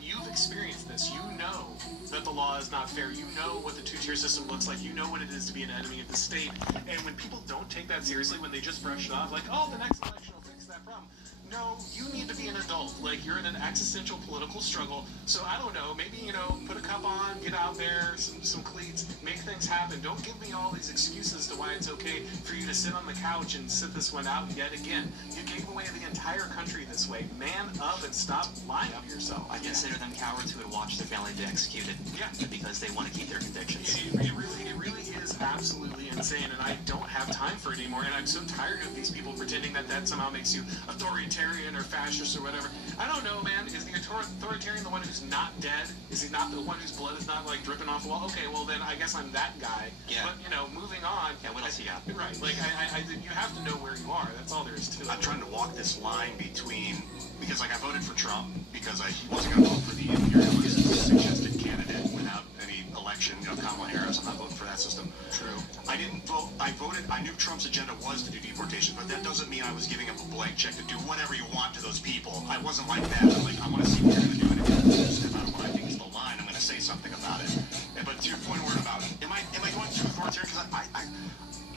you've experienced this. You know that the law is not fair. You know what the two-tier system looks like. You know what it is to be an enemy of the state. And when people don't take that seriously, when they just brush it off, like, oh, the next election will fix that problem. No, you need to be an adult. Like, you're in an existential political struggle. So, I don't know, maybe, put a cup on, get out there, some cleats, make things happen. Don't give me all these excuses to why it's okay for you to sit on the couch and sit this one out yet again. You gave away the entire country this way. Man up and stop lying to yourself. I consider them cowards who would watch their family be executed. Yeah. Because they want to keep their convictions. It really is absolutely insane, and I don't have time for it anymore, and I'm so tired of these people pretending that somehow makes you authoritarian or fascist or whatever. I don't know, man. Is the authoritarian the one who's not dead? Is he not the one whose blood is not, like, dripping off the wall? Okay, well, then I guess I'm that guy. Yeah. But, moving on. Yeah, what else you got? Right. Like, you have to know where you are. That's all there is to it. I'm trying to walk this line between, because, like, I voted for Trump because I wasn't going to vote for the imperialist suggested candidate without any election, Kamala Harris. I'm not voting for that system. True. I didn't vote. I voted. I knew Trump's agenda was to do deportation, but that doesn't mean I was giving him a blank check to do whatever you want to those people. I wasn't like that. I'm like, I want to see what you're going to do, and if you step out of what I think is the line, I'm going to say something about it. But to your point, word about, am I going too authoritarian? Because I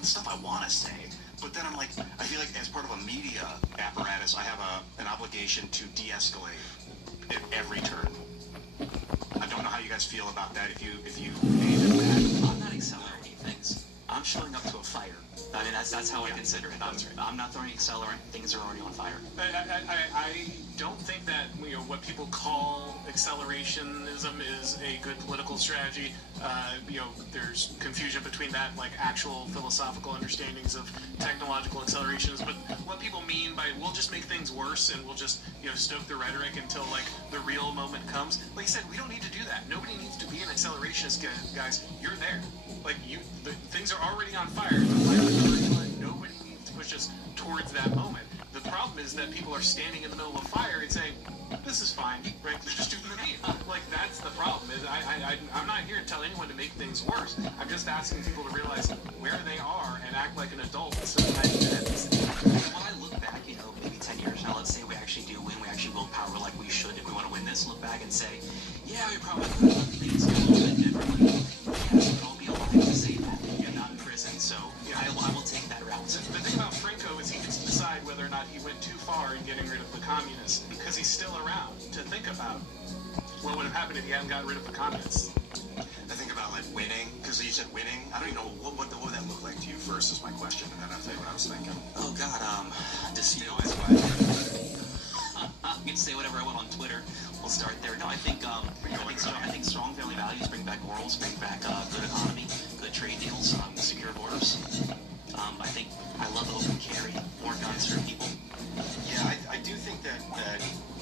stuff I want to say. But then I'm like, I feel like as part of a media apparatus, I have an obligation to de-escalate at every turn. I don't know how you guys feel about that. If you hated that. I'm not accelerating things. I'm showing up to a fire. I mean, that's how I consider it. I'm not throwing accelerant. Things are already on fire. I don't think that what people call accelerationism is a good political strategy. There's confusion between that and, like, actual philosophical understandings of technological accelerationism. But what people mean by we'll just make things worse and we'll just stoke the rhetoric until, like, the real moment comes. Like I said, we don't need to do that. Nobody needs to be an accelerationist, guys. You're there. Like, things are already on fire. The fire is already lit. Nobody needs to push us towards that moment. The problem is that people are standing in the middle of a fire and saying, this is fine, right? They're just doing the meat. Like, that's the problem. I'm not here to tell anyone to make things worse. I'm just asking people to realize where they are and act like an adult instead of 90 minutes. When I look back, maybe 10 years now, let's say we actually do win, we actually will power like we should if we want to win this, look back and say, yeah, we probably could have done things a little bit differently. Yes, but I'll be alive to say that. I'm not in prison, so I will take that route. The thing about Franco is he gets to decide whether or not he went too far in getting rid of the communists, because he's still around to think about what would have happened if he hadn't gotten rid of the communists. I think about, like, winning, because you said winning. I don't even know what would that look like to you first is my question, and then I'll tell you what I was thinking. Oh God, Distill. You can say whatever I want on Twitter. We'll start there. No, I think strong family values bring back morals, bring back good economy, good trade deals, secure borders. I love open carry, more guns for people. Yeah, I do think that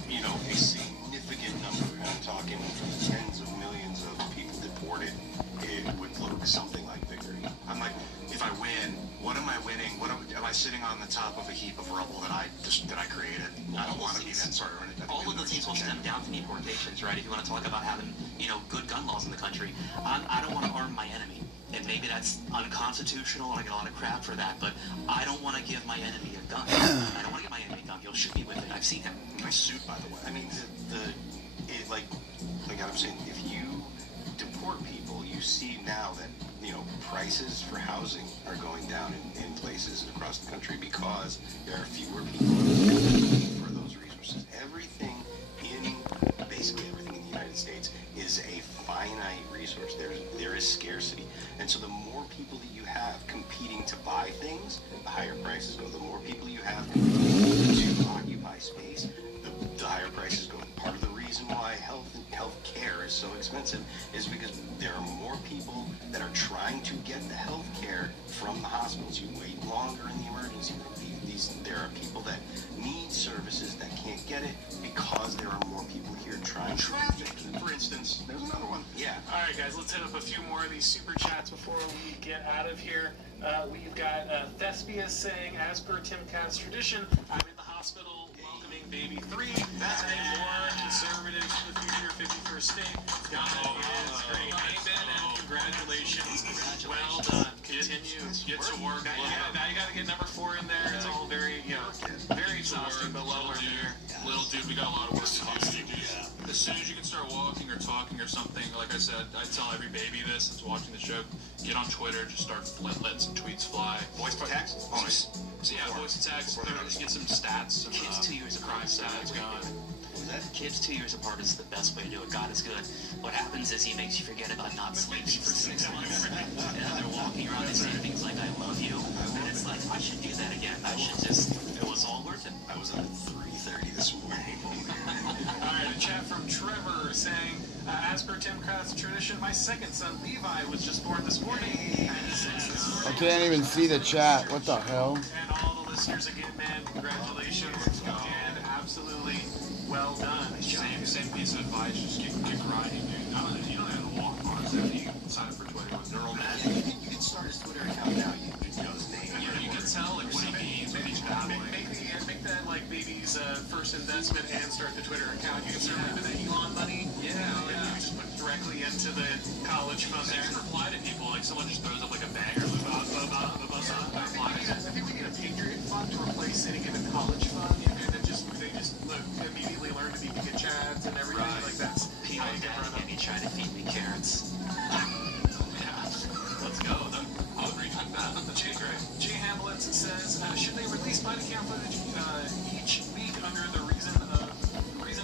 a significant number, and I'm talking tens of millions of people deported, it would look something like victory. I'm like, if I win, what am I winning? Am I sitting on the top of a heap of rubble that I created? I don't want to be that sort of. All of the things will stem down from deportations, right? If you want to talk about having, good gun laws in the country, I don't want to arm my enemy. And maybe that's unconstitutional, and I get a lot of crap for that, but I don't want to give my enemy a gun. I don't want to give my enemy a gun. He'll shoot me with it. I've seen him. My suit, by the way. I mean, like I'm saying, if you deport people, you see now that, prices for housing are going down in places across the country because there are fewer people for those resources. Basically everything in the United States is a finite resource. There is scarcity. And so the more people that you have competing to buy things, the higher prices go. The more people you have competing to occupy space, the higher prices go. Part of the reason why health care is so expensive is because there are more people that are trying to get the health care from the hospitals. You wait longer in the emergency room. There are people that need services that can't get it because there are more people here trying. Traffic, for instance. There's another one. Yeah. All right, guys, let's hit up a few more of these super chats before we get out of here. We've got Thespia saying, as per Timcast tradition, I'm in the hospital welcoming baby 3. That's more conservative to the future 51st state. God is great. Amen and congratulations. Well done. Continue. Get to work. Now you got to get number 4 in there. It's all very, very exhausting, but well worth it. Little dude, we got a lot of work to do. As soon as you can start walking or talking or something, like I said, I tell every baby this that's watching the show, get on Twitter, just start letting some tweets fly. Voice to text? Voice to text. Just get some stats. Kids 2 years apart. Stats going. Kids 2 years apart is the best way to do it. God is good. What happens is he makes you forget about not sleeping for 6 months. And they're walking around and saying things like, I love you. And it's like, I should do that again. It was all worth it. I was up at 3:30 this morning. All right, a chat from Trevor saying, as per Timcast's tradition, my second son Levi was just born this morning. I can't even see the chat. What the hell? And all the listeners again, man, congratulations. And absolutely well done. Same piece of advice, just keep grinding, dude. You don't have to walk on it. You can sign up for Twitter with neural net. You can start his Twitter account now. You know his name. You can tell what he means when he's babbling. Make that like baby's first investment and start the Twitter account. You can start with the Elon money. Yeah. You can just put it directly into the college fund there. You can reply to people like someone just throws up like a banger. I think we need a Patriot fund to replace any given college fund, and then they just immediately learn to be good chads and everything. Right. Like that's People how you get run up. and he tried to feed me carrots. Let's go. I would reach like that. Jay Hamblin says, should they release body cam footage each week under the reason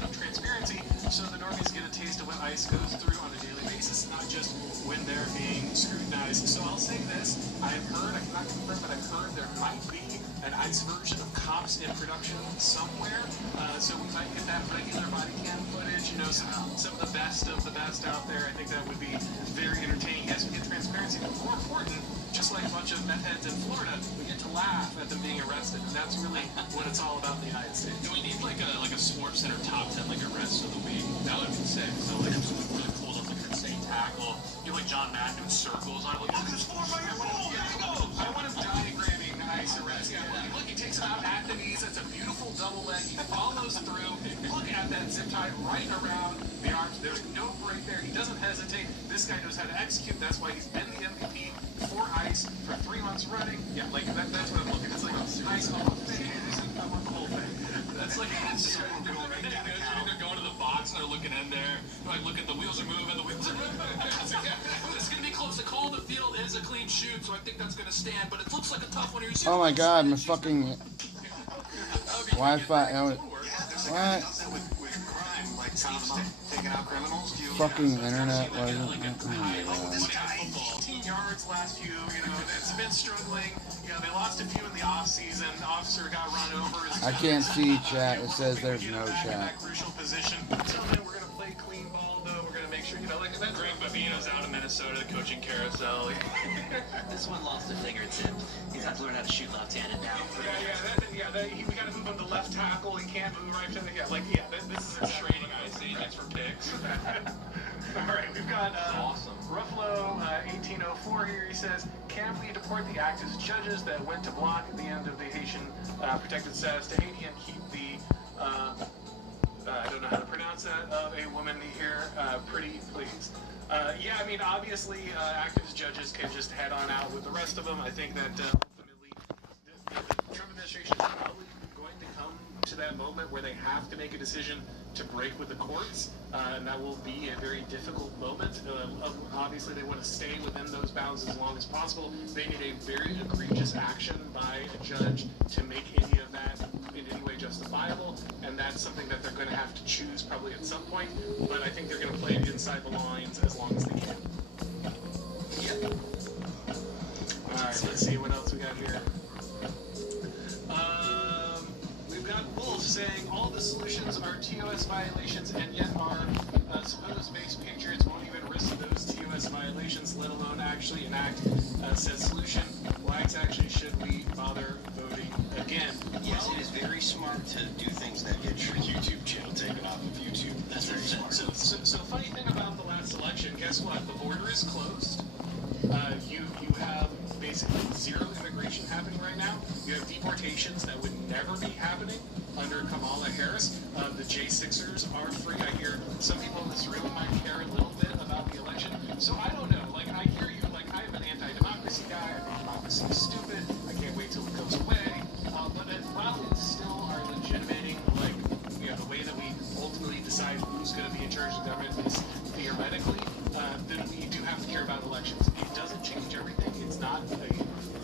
of transparency, so the normies get a taste of what ICE goes through on a daily basis, not just when they're being scrutinized. So I'll say this: I've heard, I cannot confirm, but I've heard there might be an ICE version of Cops in production somewhere. So we might get that regular body cam footage. Some of the best out there. I think that would be very entertaining. Yes, we get transparency, but more important, just like a bunch of meth heads in Florida, we get to laugh at them being arrested, and that's really what it's all about in the United States. Do we need like a Sports Center top 10 like arrests of the week? That would be sick. So like if someone really pulls up like an insane tackle, you like John Madden in circles. I'm like, look at this 4-by-4 ball. I want him diagramming the ICE arrest. Look, he takes it out at the knees. It's a beautiful double leg. He follows through. Look at that zip tie right around the arms. There's no break there. He doesn't hesitate. This guy knows how to execute. That's why he's been the MVP for ICE for 3 months running. Yeah, like that's what I'm looking. It's like ICE Hall of Fame. I want the whole thing. That's like they're going to the box and they're looking in there. They're like, look at the wheels are moving. The wheels are moving. It's gonna be close. The call of the field is a clean shoot, so I think that's gonna stand. But it looks like a tough one here. Oh my god, my fucking Wi-Fi. What? Fucking internet wasn't. Oh my god. yards last few, it's been struggling. They lost a few in the offseason. The officer got run over. I can't see chat. It says there's no chat. Crucial position. Until then, we're going to play clean ball, though. We're going to make sure, like that Greg Babino's out of Minnesota coaching carousel. This one lost a fingertip. He's had to learn how to shoot left-handed now. We got to move him to left tackle. He can't move right to the, this is a training IC. Thanks for picks. All right, we've got awesome. Ruffalo 1804 here. He says, can we deport the activist judges that went to block at the end of the Haitian protected status to Haiti and keep the, I don't know how to pronounce that, of a woman here, pretty please. Obviously, activist judges can just head on out with the rest of them. I think that ultimately the Trump administration is probably going to come to that moment where they have to make a decision to break with the courts, and that will be a very difficult moment. Obviously, they want to stay within those bounds as long as possible. They need a very egregious action by a judge to make any of that in any way justifiable, and that's something that they're going to have to choose probably at some point, but I think they're going to play it inside the lines as long as they can. Yep. Alright, let's see what else we got here. We've got Wolf saying all the solutions are TOS violations, and yet our supposed base patriots won't even risk those TOS violations, let alone actually enact said solution. Why exactly should we bother voting again? Yes, it is very smart to do things that get your YouTube channel taken off of YouTube. That's very smart. So funny thing about the last election, guess what? The border is closed. You have basically zero immigration happening right now. You have deportations that would never be happening under Kamala Harris. The J6ers are free. I hear some people in this room might care a little bit about the election. So I don't know. I hear you. I am an anti-democracy guy. I think democracy is stupid. I can't wait till it goes away. But while it's still our legitimating, the way that we ultimately decide who's going to be in charge of government is theoretically, then we do have to care about elections. It doesn't change everything. It's not a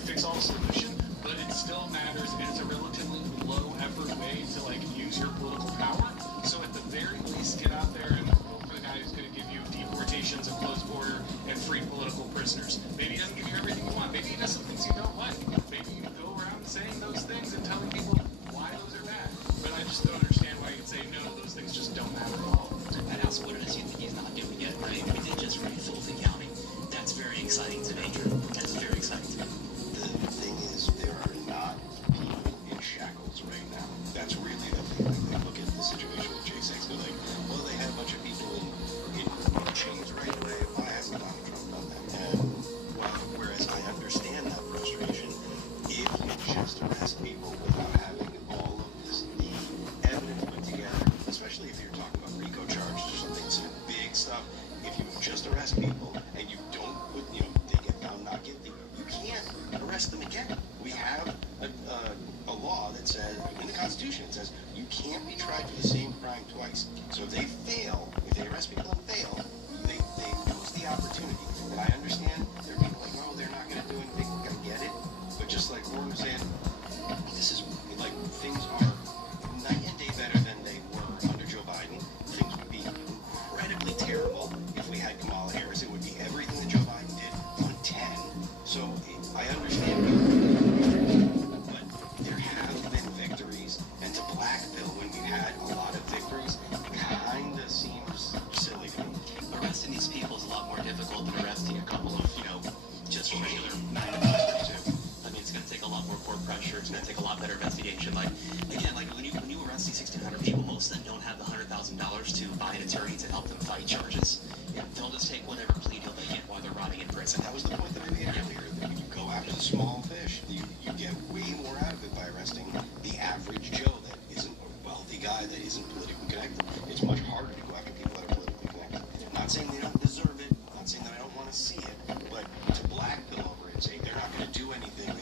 fix-all solution, but it still matters, and it's a relatively low-effort way to use your political power. So at the very least, get out there and vote for the guy who's going to give you deportations, a closed border, and free political prisoners. Maybe he doesn't give you everything you want. Maybe he does some things you don't like. Maybe you go around saying those things and telling people why those are bad. But I just don't understand why you'd say no, those things just don't matter at all. And also, what it is you think he's not doing yet, right? We did just read Fulton County. That's very exciting to me, Drew. That's very exciting to me. The thing is, there are not people in shackles right now. That's really the thing. They look at the situation with J6, they're like, well, they had a bunch of people in chains right away. Why hasn't Donald Trump done that? And whereas I understand that frustration, if you just arrest people without having all of the evidence put together, especially if you're talking about RICO charges or something, some big stuff, if you just arrest people and you don't put, they get found not guilty, you can't arrest them again. We have a law that says, in the Constitution, it says you can't be tried for the same crime twice. So if they fail, if they arrest people and fail, they lose the opportunity. And I understand there are people like, no, they're not going to do anything, we're going to get it. But just like Warren was saying, this is things are night and day better than they were under Joe Biden. Things would be incredibly terrible if we had Kamala Harris. It would be everything that Joe Biden did on 10. So I understand, but there have been victories, and to blackbill when we've had a lot of victories kind of seems silly to me. Arresting these people is a lot more difficult than arresting a couple of, just regular 9-to-5ers too. I mean, it's going to take a lot more court pressure. It's going to take a lot better investigation. When you arrest these 1,600 people, most of them don't have the $100,000 to buy an attorney to help them fight charges. They'll just take whatever plea deal they get while they're rotting in prison. That was the point that I made earlier. That when you go after the small fish, you get way more out of it by arresting the average Joe that isn't a wealthy guy that isn't politically connected. It's much harder to go after people that are politically connected. I'm not saying they don't deserve it. I'm not saying that I don't want to see it. But to blackbill over it and say they're not going to do anything,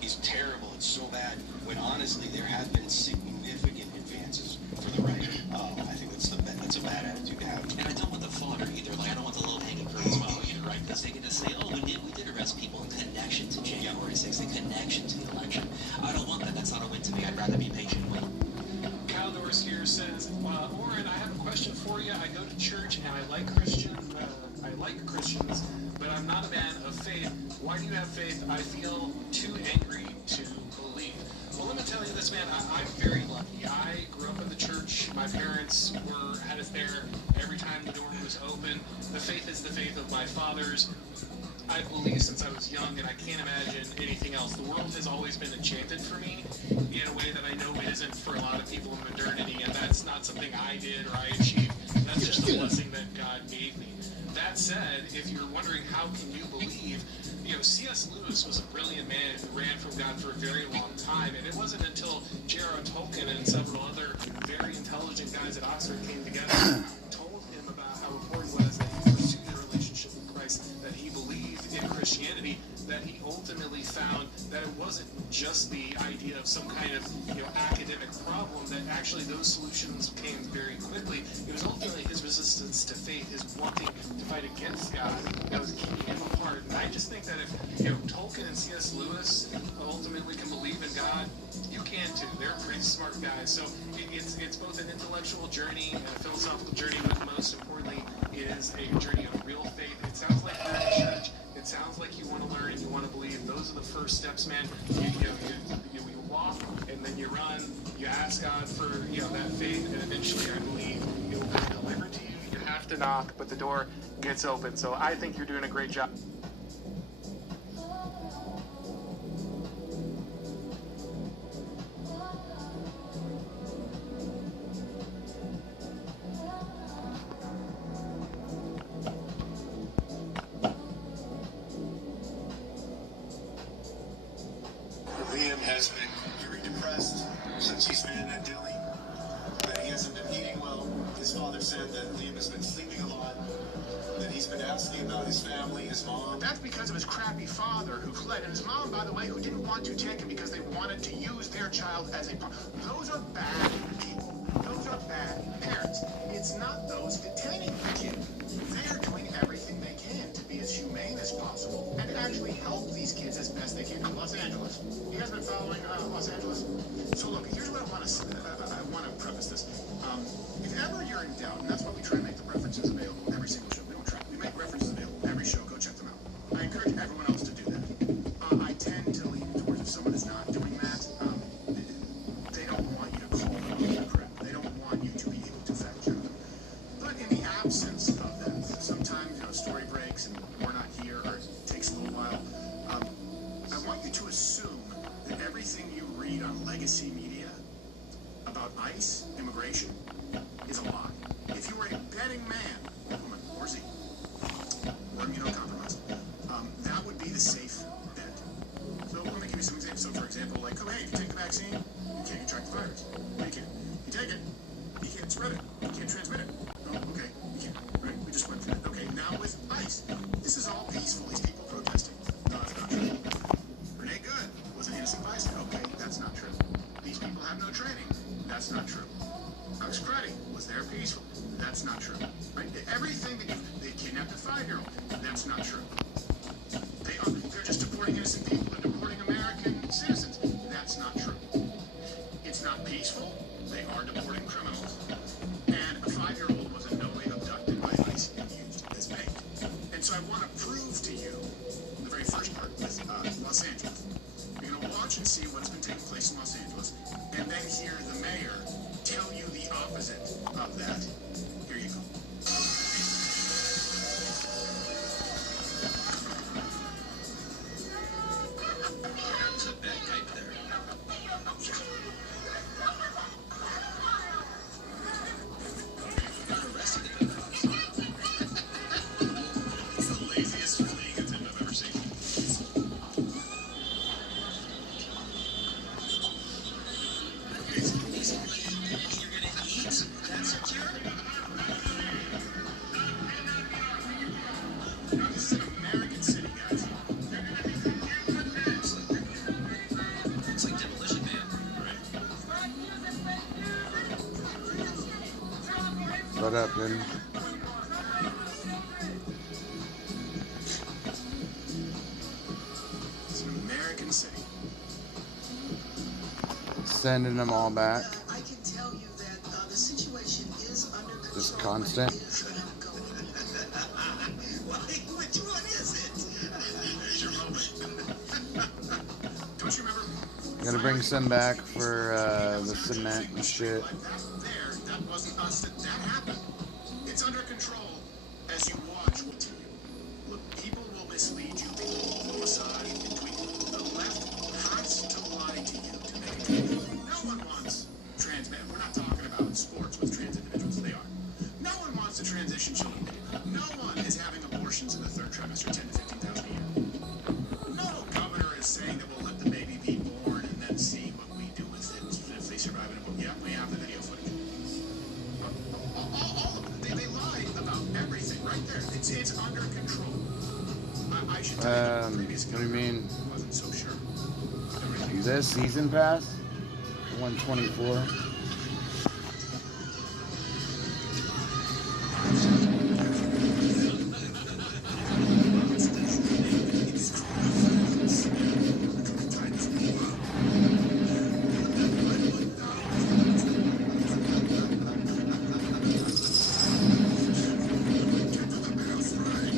he's terrible, it's so bad, when honestly there have been significant advances for the right. I think that's a bad attitude to have. And I don't want the fodder either. I don't want the low-hanging fruit as well either, right? Because they can just say, oh, we did arrest people in connection to January 6th, in connection to the election. I don't want that. That's not a win to me. I'd rather be patient and wait. Caldors here says, Oren, I have a question for you. I go to church and I like Christians, but but I'm not a man of faith. Why do you have faith? I feel too angry to believe. Well, let me tell you this, man. I'm very lucky. I grew up in the church. My parents had us there every time the door was open. The faith is the faith of my fathers. I believe since I was young, and I can't imagine anything else. The world has always been enchanted for me in a way that I know it isn't for a lot of people in modernity, and that's not something I did or I achieved. That's just a blessing that God gave me. That said, if you're wondering how can you believe, C.S. Lewis was a brilliant man who ran from God for a very long time, and it wasn't until J.R.R. Tolkien and several other very intelligent guys at Oxford came together, told him about how important it was that he pursue a relationship with Christ, that he believed in Christianity, that he ultimately found that it wasn't just the idea of some kind of academic problem, that actually those solutions came very quickly. It was ultimately his resistance to faith, his wanting to fight against God, that was keeping him apart. And I just think that if Tolkien and C.S. Lewis ultimately can believe in God, you can too. They're pretty smart guys. So it's both an intellectual journey and a philosophical journey, but most importantly, it is a journey of real faith. It sounds like you're in church. It sounds like you want to learn and you want to believe. Those are the first steps, man. You walk and then you run. You ask God for that faith, and eventually, I believe, it will be delivered to you. You have to knock, but the door gets open. So I think you're doing a great job. Liam has been very depressed since he's been at Delhi. That he hasn't been eating well. His father said that Liam has been sleeping a lot. That he's been asking about his family, his mom. That's because of his crappy father who fled. And his mom, by the way, who didn't want to take him because they wanted to use their child as a... Those are bad people. Those are bad parents. It's not those detaining the kid. They're doing everything they can to be as humane as possible and actually help these kids as best they can in Los Angeles. You guys been following Los Angeles? So look, here's what I want to preface this. If ever you're in doubt, and that's why we try to make the references available every single show. We make references available every show. Go check them out. I encourage everyone else to do that. I tend to lean towards if someone is not doing that, they don't want you to call them on the crap. They don't want you to be able to fact check them. But in the absence of that, sometimes story breaks and we're not here, or it takes a little while. I want you to assume that everything you read on legacy media about ICE, immigration, is a lie. If you were a betting man, or woman, or Z, or immunocompromised, that would be the safe bet. So let me give you some examples. So for example, like, oh hey, if you take the vaccine, you can't contract the virus. No, you can't. You take it, you can't spread it. You can't transmit it. Oh, okay, you can't. Right? We just went through that. Okay, now with ICE, this is all peaceful. These people protesting. No, that's not true. Renee Good was an innocent bystander. Okay, that's not true. These people have no training. That's not true. Alex Cruddy was there peaceful. That's not true. Right? Everything that they kidnapped a 5-year-old. That's not true. They're just deporting innocent people and deporting American citizens. That's not true. It's not peaceful. They are deporting criminals. And a 5-year-old was in no way abducted by ICE and used as bait. And so I want to prove to you the very first part with Los Angeles. You're going to watch and see what's been taking place in Los Angeles, and then hear the mayor tell you the opposite of that. Here you go. There's a bagpipe there. Arrested the pedophiles. It's the laziest fleeing attempt I've ever seen. You're gonna eat? That's a cure? This is an American city, guys. It's like Demolition Man. What up, dude? It's an American city. Sending them all back. I can tell you that the situation is under control. Just constant. Which one is it? Gotta bring some back for the cement and shit. That wasn't us. That happened. It's under control as you watch what to you. Look, people will mislead you. People will massage and tweak. The left has to lie to you to make it. No one wants trans men. We're not talking about sports with trans individuals. They are. No one wants to transition children. No one is having abortions in the third trimester, 10 to 15,000 a year. No governor is saying that we'll let the baby be born and then see what we do with it if they survive an abortion. Yeah, we have the video footage. They lie about everything right there. It's under control. I should tell you, What do you mean? I wasn't so sure. This season pass? 124.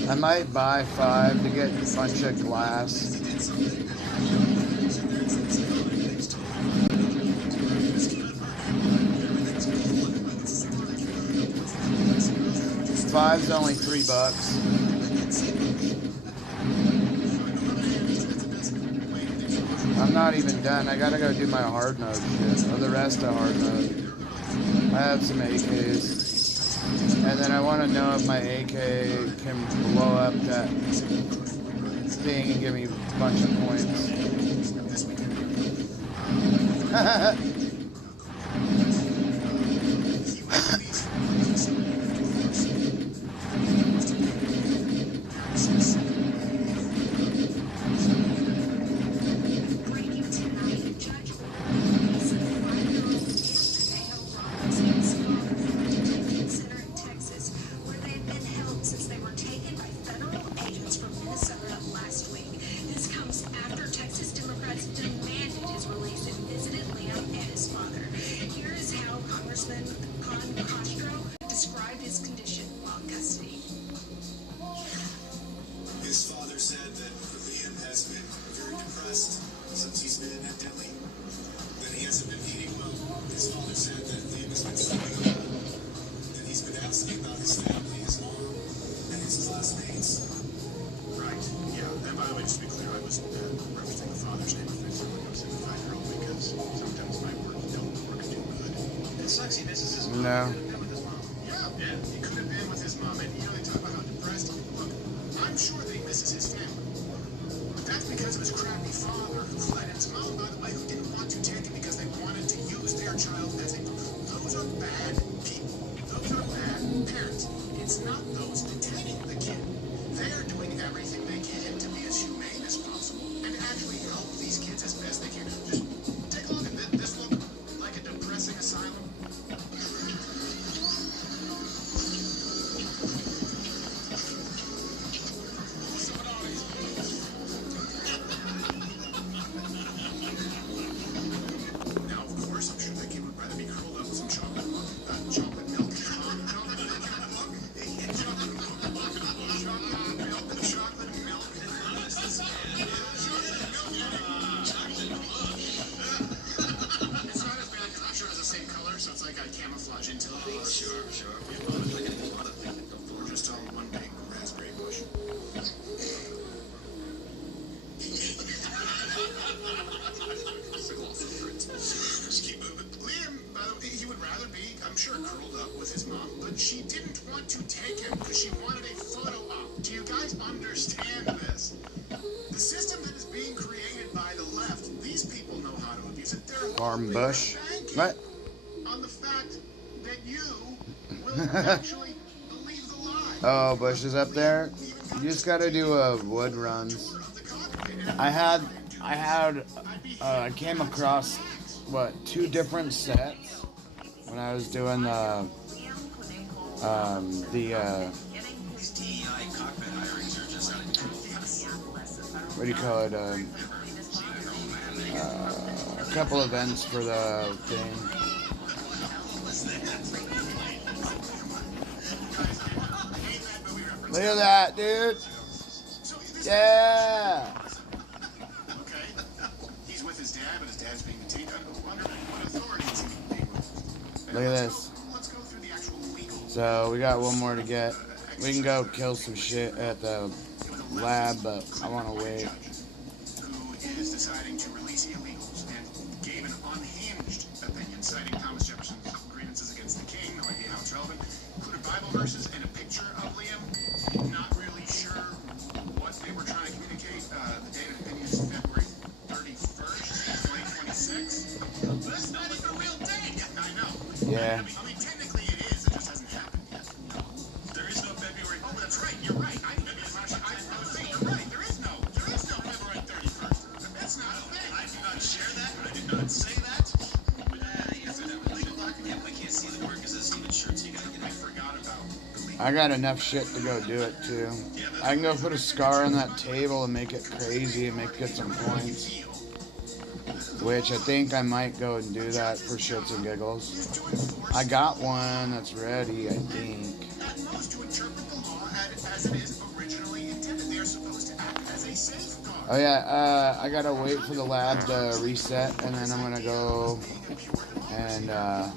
I might buy 5 to get a bunch of glass. $5's only $3. I'm not even done. I gotta go do my hard mode shit, or the rest of hard mode. I have some AKs. And then I want to know if my AK can blow up that thing and give me a bunch of points. His father said that Liam has been very depressed since he's been at Delhi. That he hasn't been eating well. His father said that Liam has been sleeping a lot. That he's been asking about his family, his mom, and his classmates. Right. Yeah. And by the way, just to be clear, I was referencing the father's name. I someone goes in the 5-year-old because sometimes my words don't work too good. It sucks he misses his mom. No. Yeah, he could have been with his mom, and you know they talk about how depressed. Look, I'm sure that he misses his family, but that's because of his crappy father who fled, and his mom, by the way, who didn't want to take him because they wanted to use their child as a. Those are bad people. Those are bad parents. It's not those detaining the kid. They are doing everything they can to be as humane as possible and actually help these kids as best they can. Just take a look at this. Look like a depressing asylum. Now, of course, I'm sure that kid would rather be curled up with some chocolate milk. Chocolate milk. It's not as bad because I'm sure it's the same color, so it's like I camouflage into it. Sure. We're just all one big raspberry bush. Just keep moving. Liam, by the way, he would rather be, I'm sure, curled up with his mom, but she didn't want to take him because she wanted a photo op. Do you guys understand this? The system that is being created by the left, these people know how to abuse it. They're Farm Bush. What? on the fact that you will actually believe the lie. Oh, Bush is up there. You just gotta do wood runs. I came across 2 different sets when I was doing what do you call it? A couple events for the thing. Look at that, dude. Yeah. Okay. He's with his dad but his dad's being detained. Under what authority is he being removed? Look at this. Let's go through the actual legal. So we got one more to get. We can go kill some shit at the lab, but I want to wait. Who is deciding to release illegals and gave an unhinged opinion citing Thomas Jefferson's grievances against the king. No idea how it's relevant. Included Bible verses and a picture of Liam. Not really sure what they were trying to communicate. The date of opinion is February 31st, 2026. That's not even a real date. I know. Yeah. I mean, technically it is. It just hasn't happened yet. There is no February. Oh, that's right. You're right. I was saying you're right. There is no February 31st. That's not a thing. I did not share that. I did not say that. We can't see the word because it's Steven's shirt, so you gotta get. I forgot about. I got enough shit to go do it too. I can go put a scar on that table and make it crazy and get some points. Which I think I might go and do that for shits and giggles. I got one that's ready, I think. At most to interpret the law as it is originally intended. They are supposed to act as a safeguard. Oh yeah, I gotta wait for the lab to reset and then I'm gonna go and I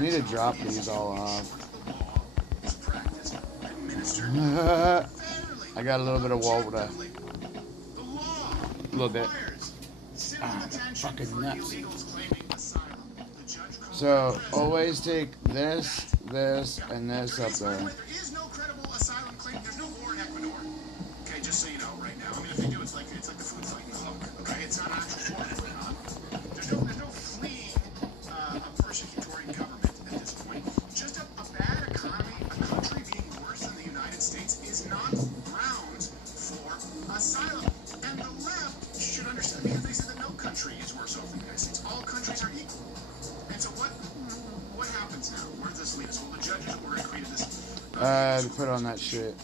need to drop these all off. I got a little bit of water. A little bit. Fucking nuts. So always take this, this, and this up there. There is no credible asylum claim. There's no war in Ecuador. Okay, just so you know right now. I mean, if they do, it's like the food fight in the hook. Okay, it's not an actual war going on. There's no fleeing a persecutory government at this point. Just a bad economy, a country being worse than the United States is not grounds for asylum. And the left should understand because they said that no country is worse off than the United States. All countries are equal. And so what happens now? Where does this lead us? Well, the judges ordered created this. To put on that shit.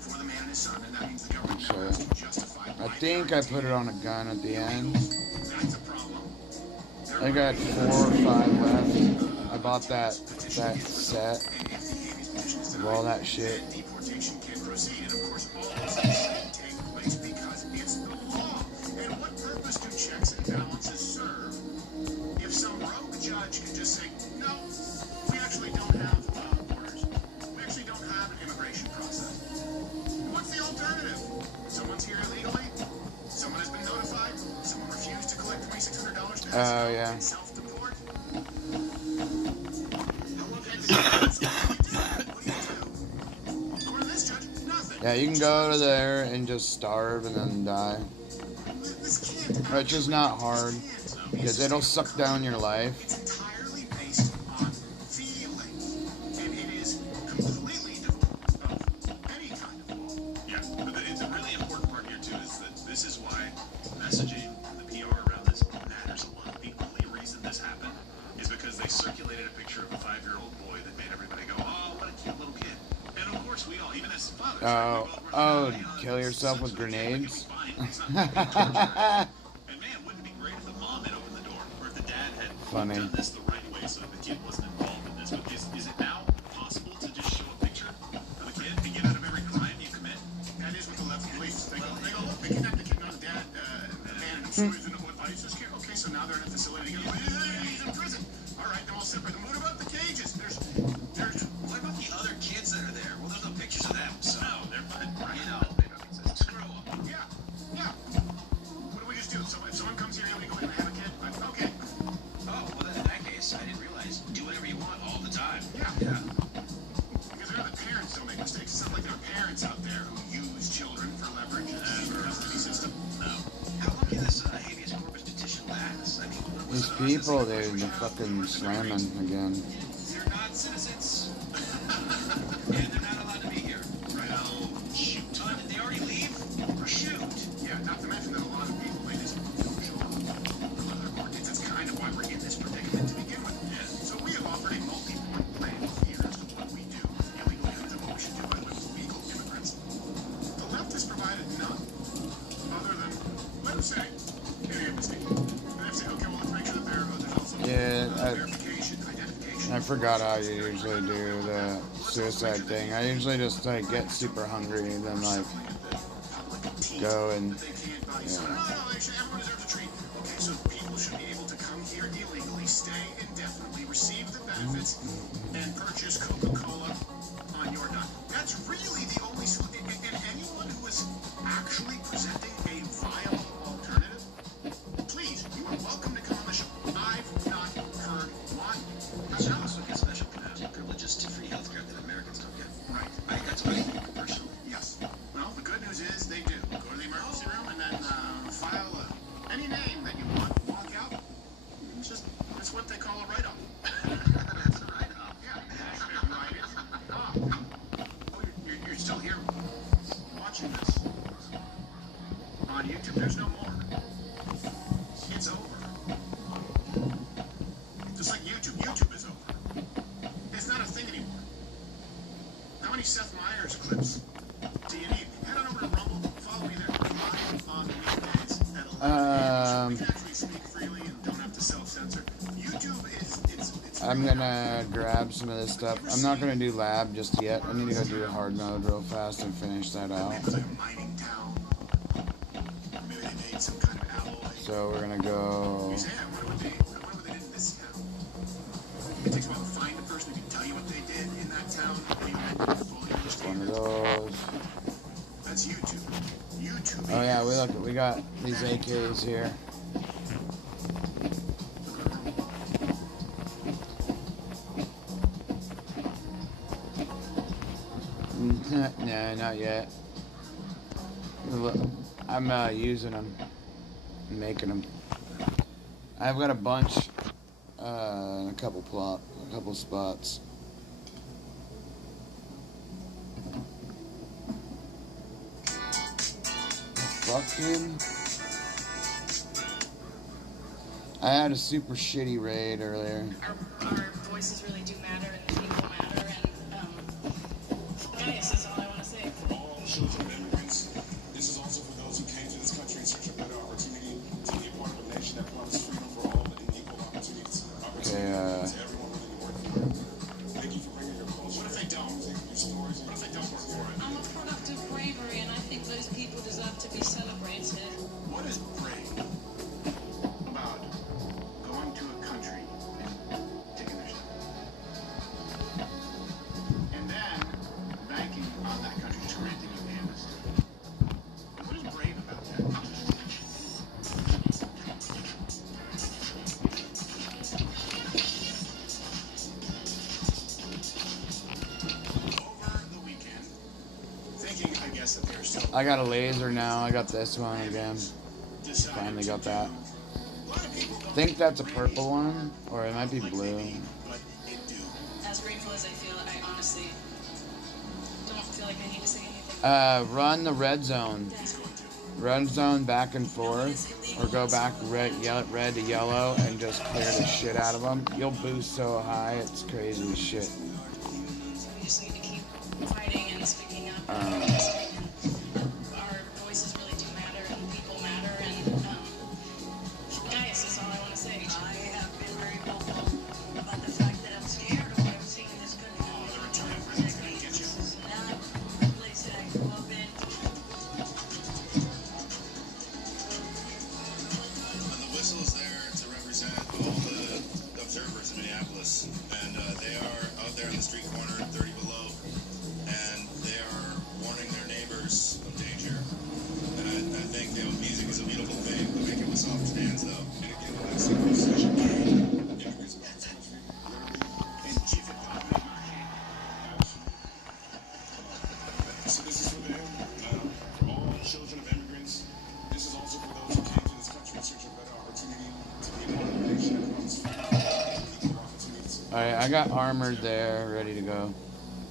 For the man and his son, and that means the government now has to justify. I think I put it on a gun at the end. That's a problem. I got 4 or 5 left. I bought that set of all that shit. Deportation can proceed, and of course, all this can take place because it's the law. And what purpose do checks and balances serve if some rogue judge can just say, no, we actually don't have borders. We actually don't have an immigration process. What's the alternative? Someone's here illegally. Someone has been notified. Someone refused to collect $2,600 to Oh, yeah. self-deport. Yeah, you can go to there and just starve and then die. Which is not hard, because it'll suck down your life. It's entirely based on feelings, and it is completely devoid of any kind of law. Yeah, but the really important part here too is that this is why messaging and the PR around this matters a lot. The only reason this happened is because they circulated a picture of a 5-year-old boy that made everybody go, "Oh, what a cute little kid." And of course, we all, even as fathers, Kill yourself with grenades? Funny. Done this the right way so the kid wasn't involved in this. But is it now possible to just show a picture of a kid and get out of every crime you commit? That is what the left believes. They go, look, they kidnapped the kid, no, dad abandoned him. So he's in what ISIS kid? Okay, so now they're in a facility together. He's in prison. All right, they're all separate. What about the cages? What about the other kids that are there? Well, there's no pictures of them, so they're fine. Right. You know, screw them. Yeah. What do we just do? So if someone comes here and we go in and have a kid, okay. Oh, well, then in that case, I didn't realize. Do whatever you want all the time. Yeah. Because there are the parents don't make mistakes. It's not like there are parents out there who use children for leverage in the custody system. No. How long can this habeas corpus petition last? I mean, These people, they're fucking slamming again. they're not citizens. And they're not allowed to be here. Well, shoot. Did they already leave? Or shoot? Yeah, not to mention that a lot of people, they just don't show up for their court dates. That's kind of why we're in this predicament to begin with. Yeah. So we have offered a multi-point plan here as to what we do illegally and what we should do with legal immigrants. The left has provided none other than, let them say, an amnesty. And they've said, okay, well, let's make sure that there's also verification, identification. I forgot how you usually do the suicide thing. I usually just get super hungry and then go and No, actually, everyone deserves a treat. Okay, so definitely receive the benefits and purchase Coca-Cola on your dime. That's really the only solution. And anyone who is actually presenting a viable alternative, please, you are welcome to come on the show. I've not heard one. You should also get special privileges to free healthcare that Americans don't get. Right. That's what I think personally. Yes. Well, the good news is they do. Go to the emergency room and then file any name that you want. Walk out. It's what they call a write-up. That's a write-up. Yeah. Write it up. Oh, you're still here watching this. On YouTube, there's no more. It's over. Just like YouTube. YouTube is over. It's not a thing anymore. How many Seth Meyers clips do you need? Head on over to Rumble. Follow me there. Live on the weekdays at 11 We can actually speak freely and don't have to self-censor. YouTube is it's I'm gonna grab some of this stuff. I'm not gonna do lab just yet. I need to go do a hard mode real fast and finish that out. It's like a mining town. Maybe they made some kind of alloy. So we're gonna go. You say, I wonder what they did in this town. It takes a while to find the person who can tell you what they did in that town. And you fully understand One of those. That's YouTube. YouTube. Oh yeah, we got these AKs here. No, not yet. I'm using them, making them. I've got a bunch, a couple spots. Fuck, dude. I had a super shitty raid earlier. Our voices really do matter, and the people matter, and guys, that's all I want to say. For all children of immigrants, this is also for those who came to this country in search of better opportunity to be a part of a nation that promises freedom for all and equal opportunities to everyone willing to work for it. Thank you for bringing your culture. What if they don't? Your stories. What if they don't work for it? I'm a product of bravery, and I think those people deserve to be celebrated. What is brave about going to a country and taking their shit? And then banking on that country just granting you amnesty. What is brave about that? Over the weekend, thinking, I guess, that they're still... I got a laser now. I got this one again. Finally got that. I think that's a purple one, or it might be blue. As grateful as I feel, I honestly don't feel like I need to say anything. Run the red zone. Red zone back and forth, or go back red to yellow and just clear the shit out of them. You'll boost so high, it's crazy as shit. So we just need to keep fighting and speaking up. Our voices really do matter, and people matter, and guys, that's all I want to say. I have been very vocal about the fact that I'm scared of what I'm seeing in this country. This is not a place that I grew up in. And the whistle is there to represent all the observers in Minneapolis, and they are out there on the street corner, 30 below, and they are warning their neighbors of danger. And I think music is a beautiful thing, but make it with soft stands, though. And again, that's the conversation. Immigrants about this country, so this is for them, for all children of immigrants. This is also for those who came to this country in search of better opportunity to be a part of a nation that promises freedom and equal opportunities. Alright, I got armored there, ready to go.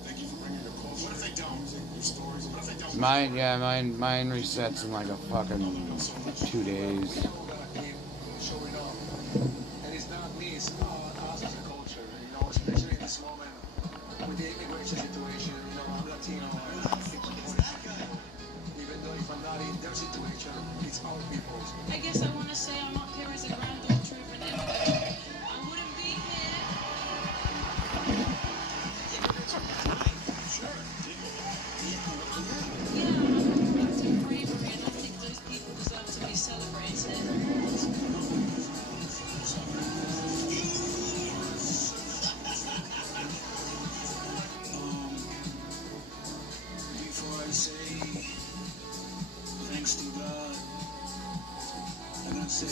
Thank you for bringing your culture. What if they don't? Your stories. What if they don't? Mine resets in like a fucking 2 days. Showing up. And it's not me, it's us as a culture, especially in this moment with the immigration situation. I'm Latino, I think even though if I'm not in their situation, it's our people's. I guess I want to say I'm up here as a granddaughter of an immigrant. I wouldn't be here. Yeah, I'm a product of bravery, and I think those people deserve to be celebrated.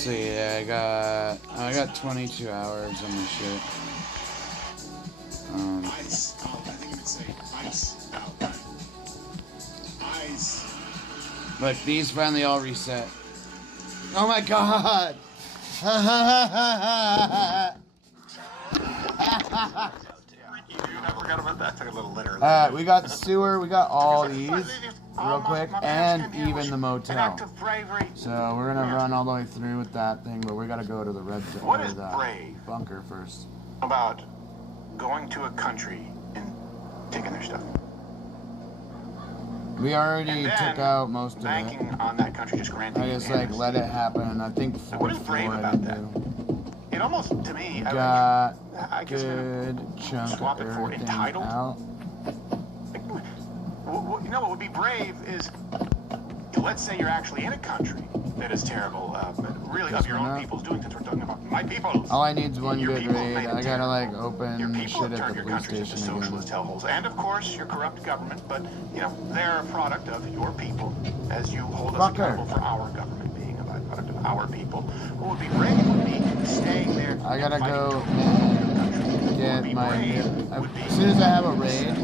see. I got 22 hours on this shit. Ice out. I think you would say ice out. Ice. Look, these finally all reset. Oh my god! I forgot about that. Took a little litter. We got sewer, we got all these real quick, and even the motel. So we're gonna run all the way through with that thing, but we gotta go to the red zone. What is brave bunker first? about going to a country and taking their stuff? We already took out most of it. Banking on that country just granting. I just like let it happen, and I think What is brave about that? It almost, to me, got I guess good chunk swap of it for everything entitled. out. You know what would be brave is, let's say you're actually in a country that is terrible, really of your own people's doing things. We're talking about my people. All I need is one good raid. I gotta like open shit at Turn the your police countries into station socialist again. hellholes, and of course your corrupt government. But you know they're a product of your people, as you hold us accountable for our government being a byproduct of our people. What would be brave would be staying there. I gotta go and get my. As soon as I have a raid.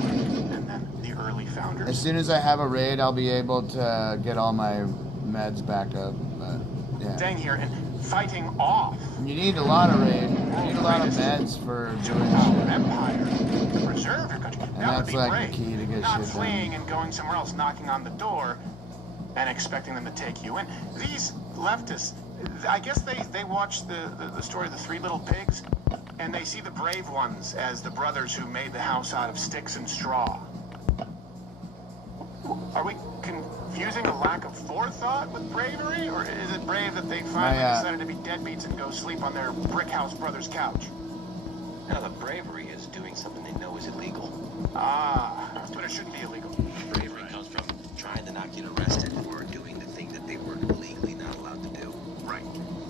As soon as I have a raid, I'll be able to get all my meds back up. But yeah. Staying here and fighting off. You need a lot of raid. You need a lot of meds for doing shit. Empire to preserve your country. And That would that's be like brave. the key to get Not shit fleeing done. and going somewhere else, knocking on the door, and expecting them to take you in. These leftists, I guess they watch the story of the Three Little Pigs, and they see the brave ones as the brothers who made the house out of sticks and straw. Are we confusing a lack of forethought with bravery, or is it brave that they finally decided to be deadbeats and go sleep on their brick house brother's couch? No, the bravery is doing something they know is illegal. Ah, but it shouldn't be illegal. Bravery comes from trying to not get arrested for doing the thing that they were legally not allowed to do. Right.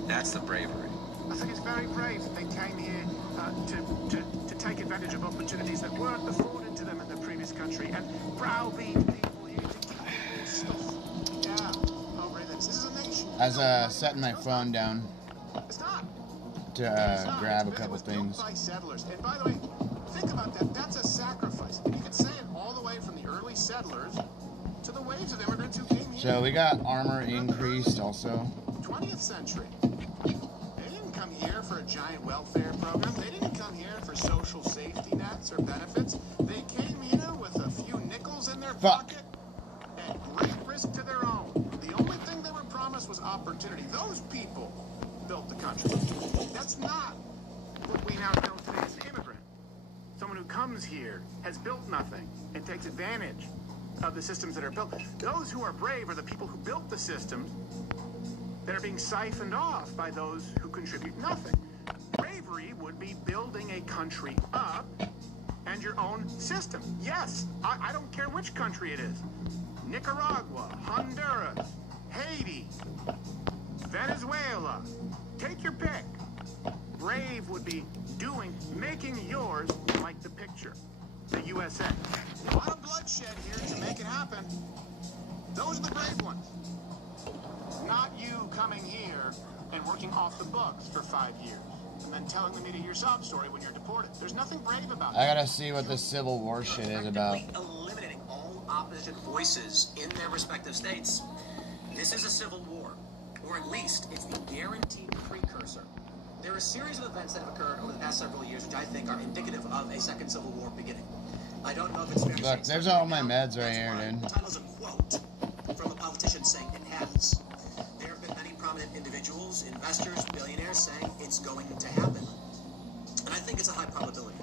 That's the bravery. I think it's very brave that they came here to take advantage of opportunities that weren't afforded to them in the previous country and browbeat people here to keep their stuff. Yeah, oh, really, this is a nation. I was setting my phone down to grab a couple things. By settlers. And by the way, think about that. That's a sacrifice. And you can say it all the way from the early settlers to the waves of immigrants who came here. So we got armor increased also. 20th century. They didn't come here for a giant welfare program. They didn't come here for social safety nets or benefits. They came here with a few nickels in their pocket at great risk to their own. The only thing they were promised was opportunity. Those people built the country. That's not what we now know today as an immigrant. Someone who comes here has built nothing and takes advantage of the systems that are built. Those who are brave are the people who built the systems that are being siphoned off by those who contribute nothing. Bravery would be building a country up and your own system. Yes, I don't care which country it is. Nicaragua, Honduras, Haiti, Venezuela, take your pick. Brave would be making yours like the picture, the USA. A lot of bloodshed here to make it happen. Those are the brave ones. Not you coming here and working off the books for 5 years and then telling the media your sob story when you're deported. There's nothing brave about I that. gotta see what this Civil War shit is about. Eliminating all opposition voices in their respective states. This is a civil war, or at least it's the guaranteed precursor. There are a series of events that have occurred over the past several years which I think are indicative of a second civil war beginning. I don't know if it's fair to Look, say there's all my meds right here, dude. the title's a quote from a politician saying it has. There have been many prominent individuals, investors, billionaires saying it's going to happen. And I think it's a high probability.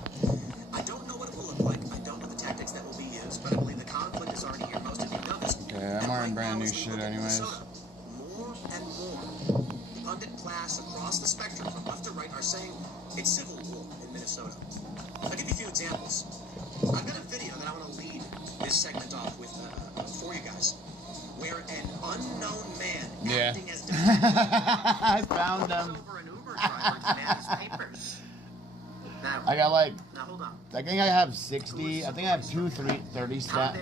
I don't know what it will look like. I don't know the tactics that will be used, but I believe the conflict is already here. Most of you know this. Okay, I'm wearing brand new shit anyways. More and more, the pundit class across the spectrum from left to right are saying it's civil war in Minnesota. I'll give you a few examples. I've got a video that I want to lead this segment off with for you guys, where an unknown man acting as I found them. over an Uber driver to man his papers. I got like, Now hold on. I think I have 60. I think I have 2 30 stacks.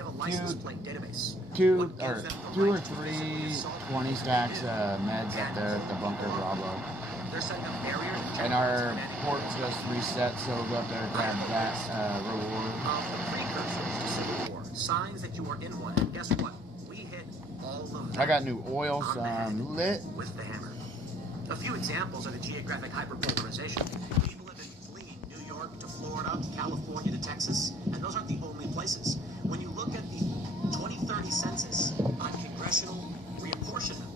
Two or three 20 stacks meds up there at the bunker Bravo. And our port just reset, so we'll go up there and grab that reward. Precursors to civil war. Signs that you are in one. And guess what? We hit all of them. I got new oil, so I'm lit. With the hammer. A few examples of the geographic hyperpolarization. People have been fleeing New York to Florida, California to Texas, and those aren't the only places. When you look at the 2030 census on congressional reapportionment,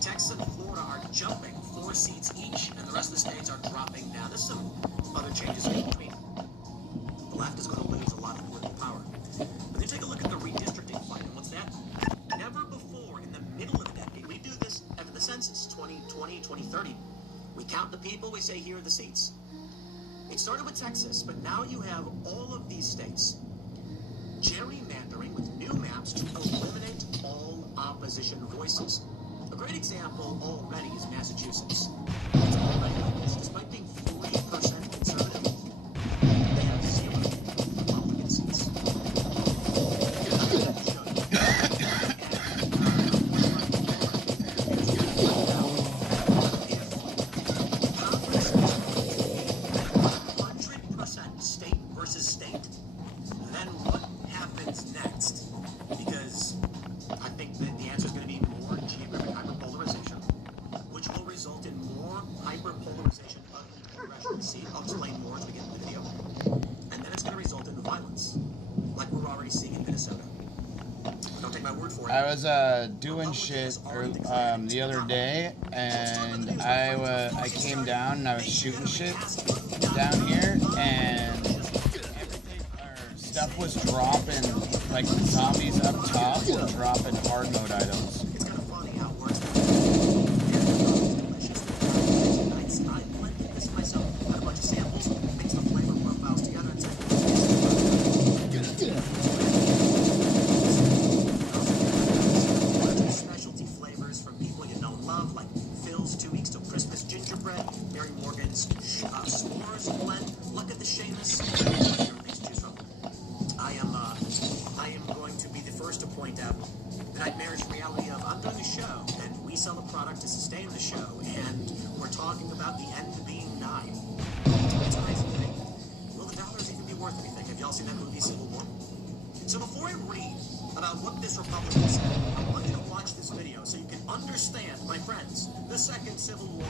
Texas and Florida are jumping 4 seats each, and the rest of the states are dropping down. There's some other changes in between. The left is going to lose a lot of political power. But then take a look at the redistricting fight, and what's that? Never before in the middle of the decade, we do this after the census, 2020, 2030. We count the people, we say here are the seats. It started with Texas, but now you have all of these states gerrymandering with new maps to eliminate all opposition voices. A great example already is Massachusetts. It's already like this. Despite being 40% conservative, they have 0 Republican seats. State versus state, then what happens next? Because I think that the answer is going to be more geographic hyperpolarization, which will result in more hyperpolarization of the congressional seat. I'll explain more as we get into the video. And then it's going to result in violence, like we're already seeing in Minnesota. Don't take my word for it. I was doing shit the other day, and I came down and I was shooting shit down here, and stuff was dropping, like the zombies up top were dropping hard mode items. It's kind of funny how it works. I blended this myself, got a bunch of samples, mixed the flavor profiles together, and specialty flavors from people you know and love, like Phil's 2 Weeks Till Christmas gingerbread, Mary Morgan's s'mores blend. Look at the Seamus. I am going to be the first to point out the nightmarish reality of I'm doing a show and we sell a product to sustain the show, and we're talking about the end being nigh. It's crazy to think. Will the dollars even be worth anything? Have y'all seen that movie Civil War? So before I read about what this Republican said, I want you to watch this video so you can understand, my friends, the second Civil War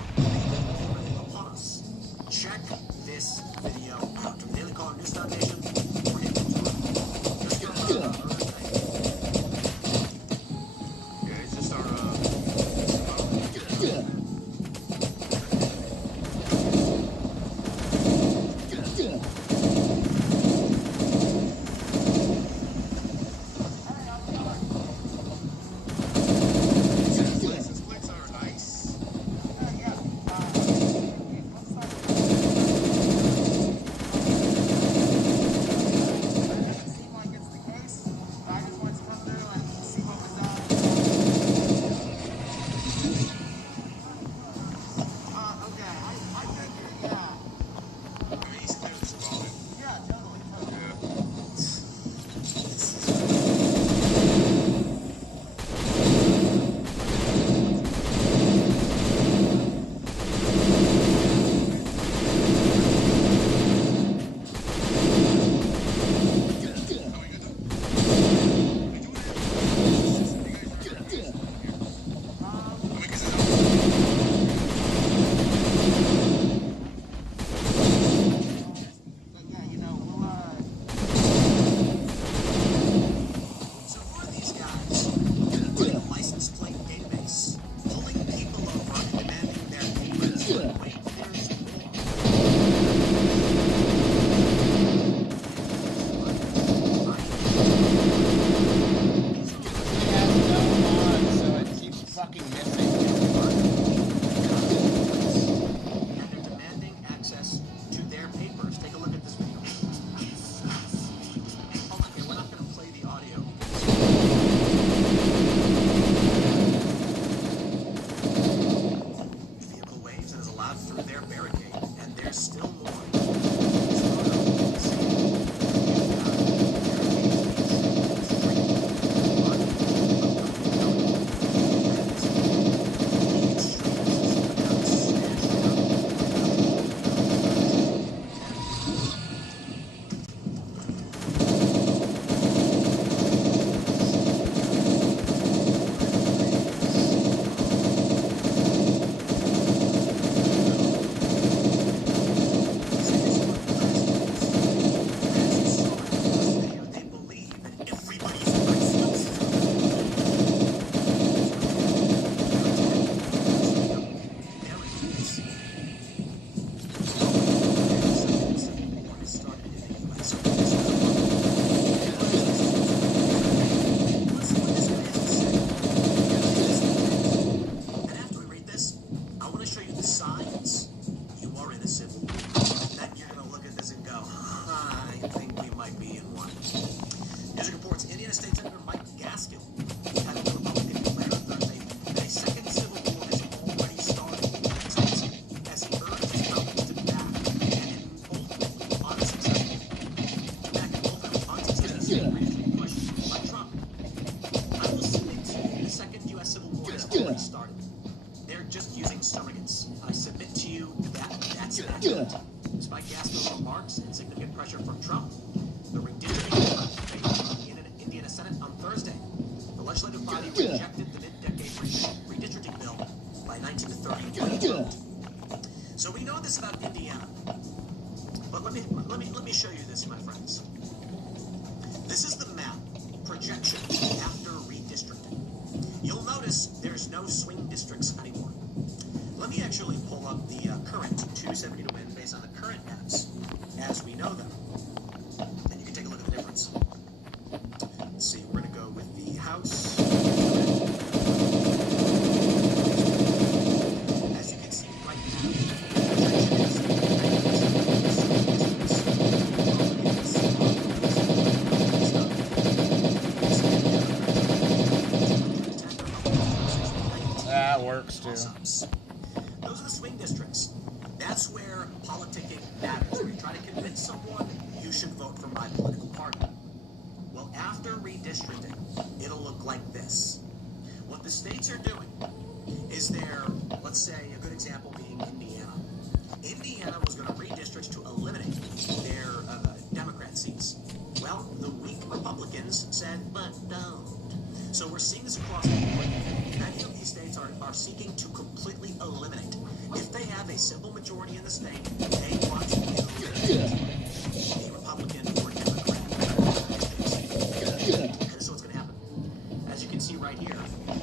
upon us. Check this video out. From Daily Caller News Foundation, we're hitting the tour. Is this our Vehicle waves and is allowed through their barricade, and there's still more. inaccurate. Despite Gaston's remarks and significant pressure from Trump, the redistricting failed in an Indiana Senate on Thursday. The legislative body rejected the mid-decade redistricting bill by 19 to 30 vote. So we know this about Indiana, but let me show you this, my friends. This is the map projection after redistricting. You'll notice there's no swing districts anymore. Let me actually pull up the current 270 to win based on the current maps as we know them, and you can take a look at the difference. Let's see, we're going to go with the House. As you can see right now, that works too. Those are the swing districts. That's where politicking matters, where you try to convince someone you should vote for my political party. Well, after redistricting, it'll look like this. What the states are doing is let's say a good example being Indiana. Indiana was going to redistrict to eliminate their Democrat seats. Well, the weak Republicans said, but don't. So we're seeing this across the board. Many of these states are seeking to completely eliminate. If they have a simple majority in the state, they want to eliminate the Republican or Democrat. And so what's going to happen? As you can see right here,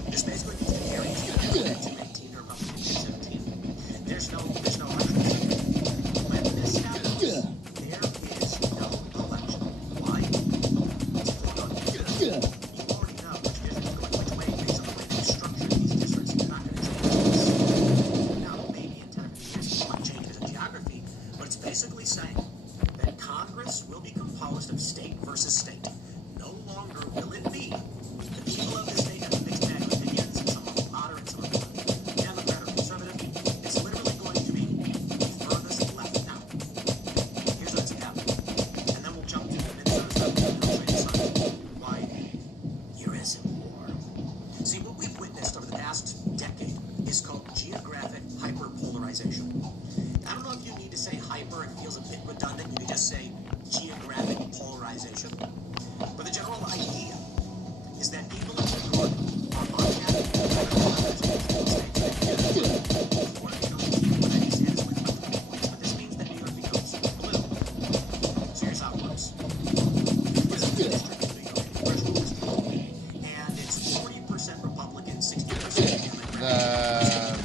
this basically means the areas to 18, the Republicans get 17. There's no election. When this happens, there is no election. Why? It's foregone. You already know which district is going which way based on the way they structured these districts. You're not going to change this. Now, maybe in 10 or 15 years, it might change because of geography, but it's basically saying that Congress will be composed of state versus state. No longer will it be the people of the state have a mixed bag of opinions, and some are moderate, some are Democrat or conservative. It's literally going to be the furthest left now. Here's what's happening. And then we'll jump to the Minnesota stuff, and I'll show you why there is a war. See, what we've witnessed over the past decade is called geographic hyperpolarization. I don't know if you need to say hyper, it feels a bit redundant. You can just say geographic polarization. But the general idea is that people in New York are unhappy with the but this means that New York becomes blue. So here's how it works. There's a district in New York, a congressional district, and it's 40% Republican, 60% Democrat.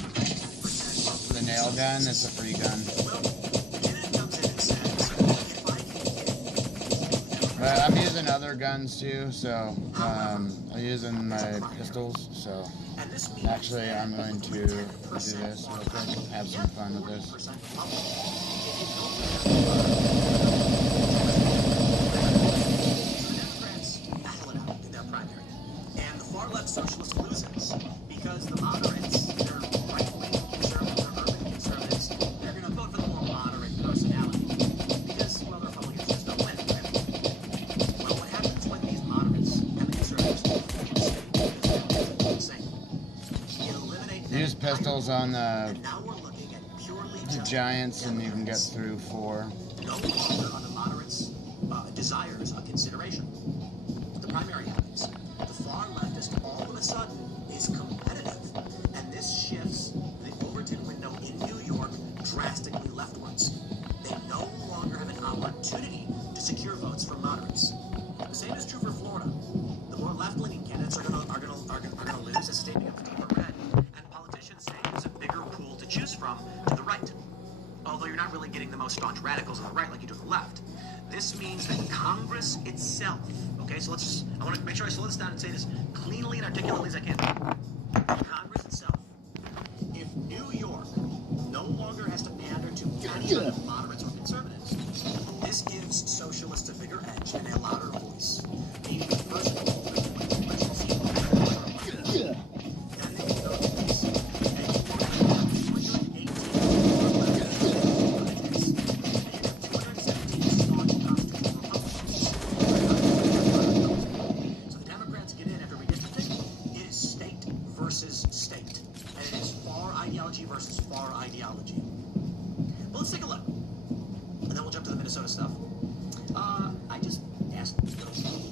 The nail gun is a free gun. But I'm using other guns too, so I'm using my pistols. So actually, I'm going to do this real quick. Have some fun with this. Democrats battle it out in their primary, and the far left socialist loses because the moderates, they're right-wing conservatives, they're urban conservatives, they're going to vote for the more moderate personality because, well, the Republicans just don't win. Well, what happens when these moderates and the conservatives Use pistols on the Giants, and you can get through 4. No longer are the moderates' desires a consideration. The primary happens. The far leftist all of a sudden is competitive, and this shifts the Overton window in New York drastically leftwards. They no longer have an opportunity to secure votes from moderates. The same is true for Florida. The more left-leaning candidates are going to lose as the state becomes deeper red, and politicians say there's a bigger pool to choose from to the right. Although you're not really getting the most staunch radicals on the right like you do on the left. This means that Congress itself, okay, so I want to make sure I slow this down and say this cleanly and articulately as I can. Congress itself, if New York no longer has to pander to any of the moderates or conservatives, this gives socialists a bigger edge and a louder voice. Meaning the person who holds the congressional seat will have a louder voice. Then they can go to this. So the Democrats get in after redistricting. It is state versus state. And it is far ideology versus far ideology. Well, let's take a look. And then we'll jump to the Minnesota stuff. I just asked Bill Trump.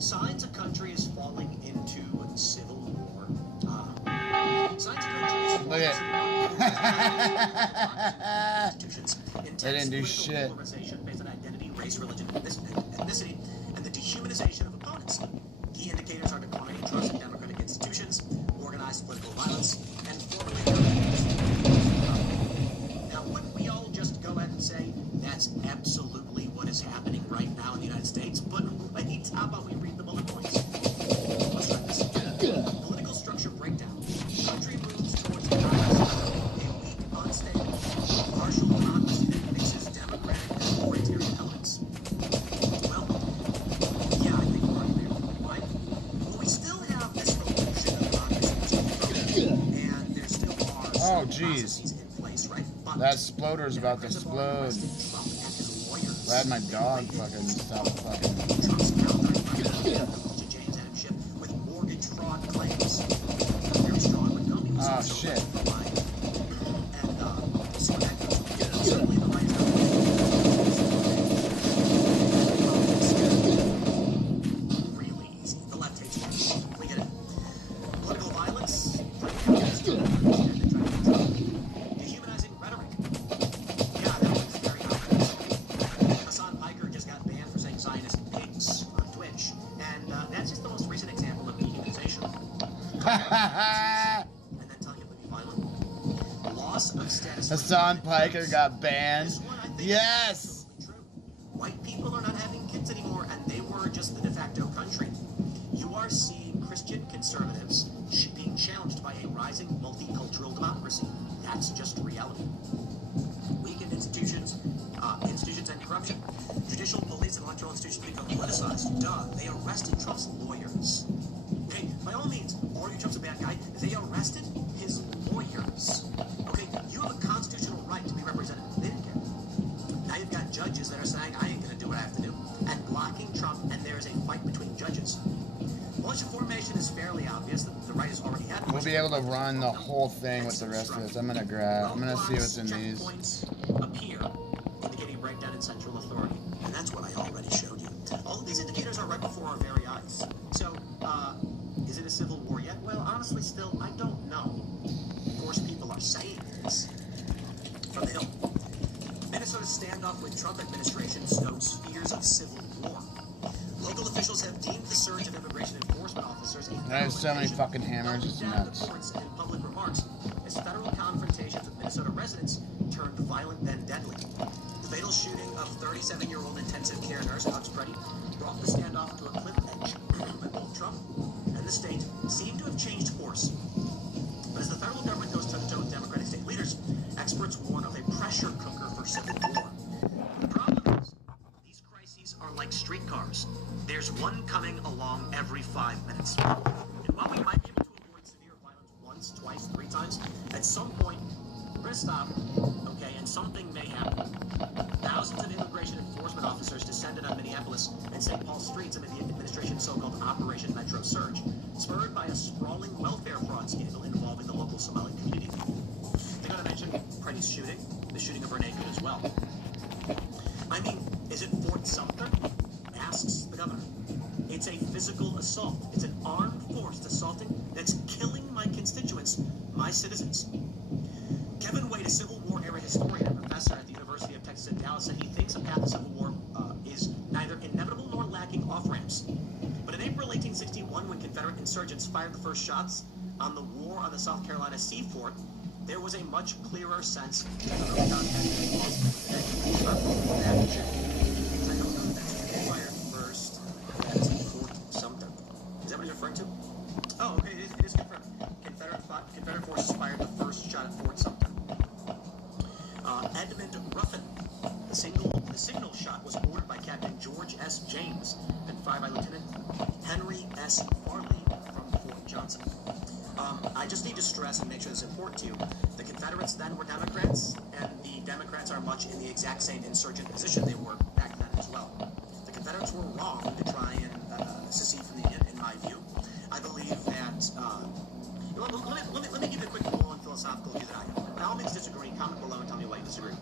Signs a country is falling into civil war. Signs a country is falling into institutions. They didn't do shit. Polarization based on identity, race, religion, ethnicity, and the dehumanization of opponents. Key indicators are declining trust in democratic institutions, organized political violence, and formally now, wouldn't we all just go ahead and say that's absolutely what is happening right now in the United States? But wait, how about we read the bullet points? Let's try this. Political structure breakdown. Country moves towards a weak, unstable, partial democracy that mixes democratic and authoritarian elements. Well, yeah, I think we're right there. Why? Well, we still have this illusion of democracy, and there still are processes in place, right? But that sploder's about to explode. Glad my dog fucking stopped fucking. Trump's countering James Adam Schiff with mortgage fraud claims. Very strong, but nobody was also shit. and see what that goes. Certainly the right really easy. The left hates it. We get it. Political violence, dehumanizing rhetoric. Yeah, that one's very obvious. Hassan Piker just got banned for saying Zionist pigs on Twitch, and that's just the most recent example of dehumanization. And then telling him to be violent. Loss of status. Hassan Piker got banned. Yes! White people are not having kids anymore, and they were just the de facto country. You are seeing Christian conservatives being challenged by a rising multicultural democracy. That's just reality. Weakened institutions and corruption. Judicial, police, and electoral institutions become politicized. Duh, they arrested Trump's lawyers. Okay, by all means, argue Trump's a bad guy. They arrested his lawyers. Okay, you have a constitutional right to be represented. They didn't care. Now you've got judges that are saying, I ain't going to do what I have to do, and blocking Trump, and there is a fight between judges. Militia formation is fairly obvious. The right has already had. We'll be able to run the whole thing with the rest of this. I'm gonna see what's in these. Checkpoints appear, indicating breakdown in central authority, and that's what I already showed you. All of these indicators are right before our very eyes. So, is it a civil war yet? Well, honestly, still, I don't know. Of course, people are saying this. From the Hill. Minnesota's standoff with Trump administration stows fears of civil war. Local officials have deemed the surge of immigration enforcement officers a I have so many fucking hammers, it's nuts. in public remarks as federal confrontations with Minnesota residents turned violent then deadly. The fatal shooting of 37-year-old intensive care nurse Alex Preddy brought the standoff to a cliff edge, but both Trump and the state seem to have changed course. But as the federal government goes toe-to-toe with Democratic state leaders, experts warn of a pressure cooker for civil war. The problem is, these crises are like streetcars. There's one coming along every 5 minutes. And while we might be able to avoid severe violence once, twice, 3 times, at some point, we're going to stop, okay, and something may happen. Thousands of immigration enforcement officers descended on Minneapolis and St. Paul streets amid the administration's so-called Operation Metro Surge, spurred by a sprawling welfare fraud scandal involving the local Somali community. They're going to mention Preddy's shooting, the shooting of Renee Good as well. I mean, is it Fort Sumter? Asks the governor. It's a physical assault. It's an armed force assaulting that's killing my constituents, my citizens. Kevin Wade, a Civil War era historian and professor at the University of Texas at Dallas, said he thinks a path to civil war is neither inevitable nor lacking off-ramps. But in April 1861, when Confederate insurgents fired the first shots on the war on the South Carolina sea fort, there was a much clearer sense that the early contact was first at Fort Sumter. Is that what he's referring to? Oh, okay, it is confirmed. Confederate forces fired the first shot at Fort Sumter. Edmund Ruffin, the signal shot was ordered by Captain George S. James and fired by Lieutenant Henry S. Farley from Fort Johnson. I just need to stress and make sure this is important to you. The Confederates then were Democrats, and the Democrats are much in the exact same insurgent position they were back then as well. The Confederates were wrong to try and secede from the Union, in my view. I believe that. Let me give you a quick moral and philosophical view that I have. By all means, disagree. Comment below and tell me why you disagree.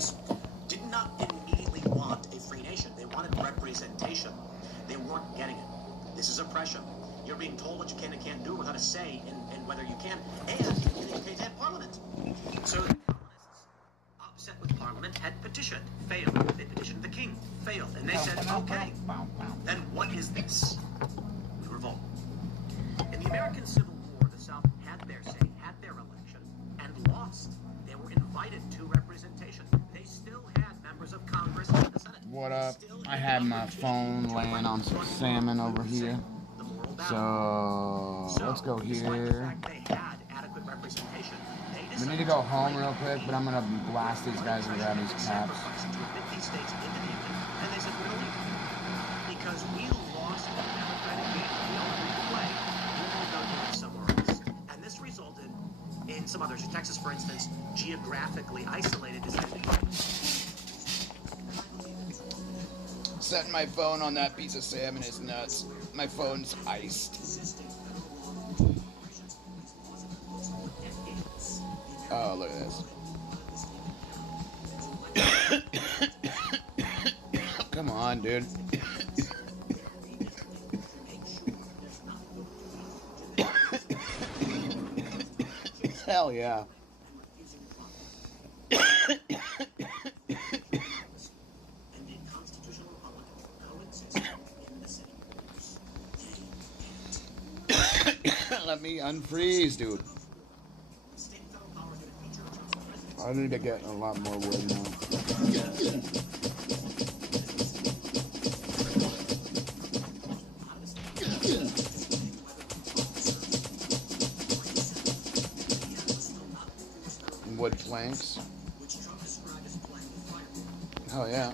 Republicans did not immediately want a free nation. They wanted representation. They weren't getting it. This is oppression. You're being told what you can and can't do without a say in whether you can, and you're getting paid to have parliament. So the colonists, upset with parliament, had petitioned, failed. They petitioned the king, failed. And they said, okay, then what is this? We revolt. In the American Civil War, the South had their say, had their election, and lost. They were invited to representation. They still had members of Congress and the Senate. What up? I had my phone laying on some salmon over here. So let's go here. We need to go home real quick, but I'm gonna blast these guys and grab these caps. Because we lost the Democratic game, we don't play. We will go somewhere else, and this resulted in some others. Texas, for instance, geographically isolated, decided to Setting my phone on that piece of salmon is nuts. My phone's iced. Oh, look at this. Come on, dude. Hell yeah. Let me unfreeze, dude. I need to get a lot more wood now. Wood planks. Oh yeah.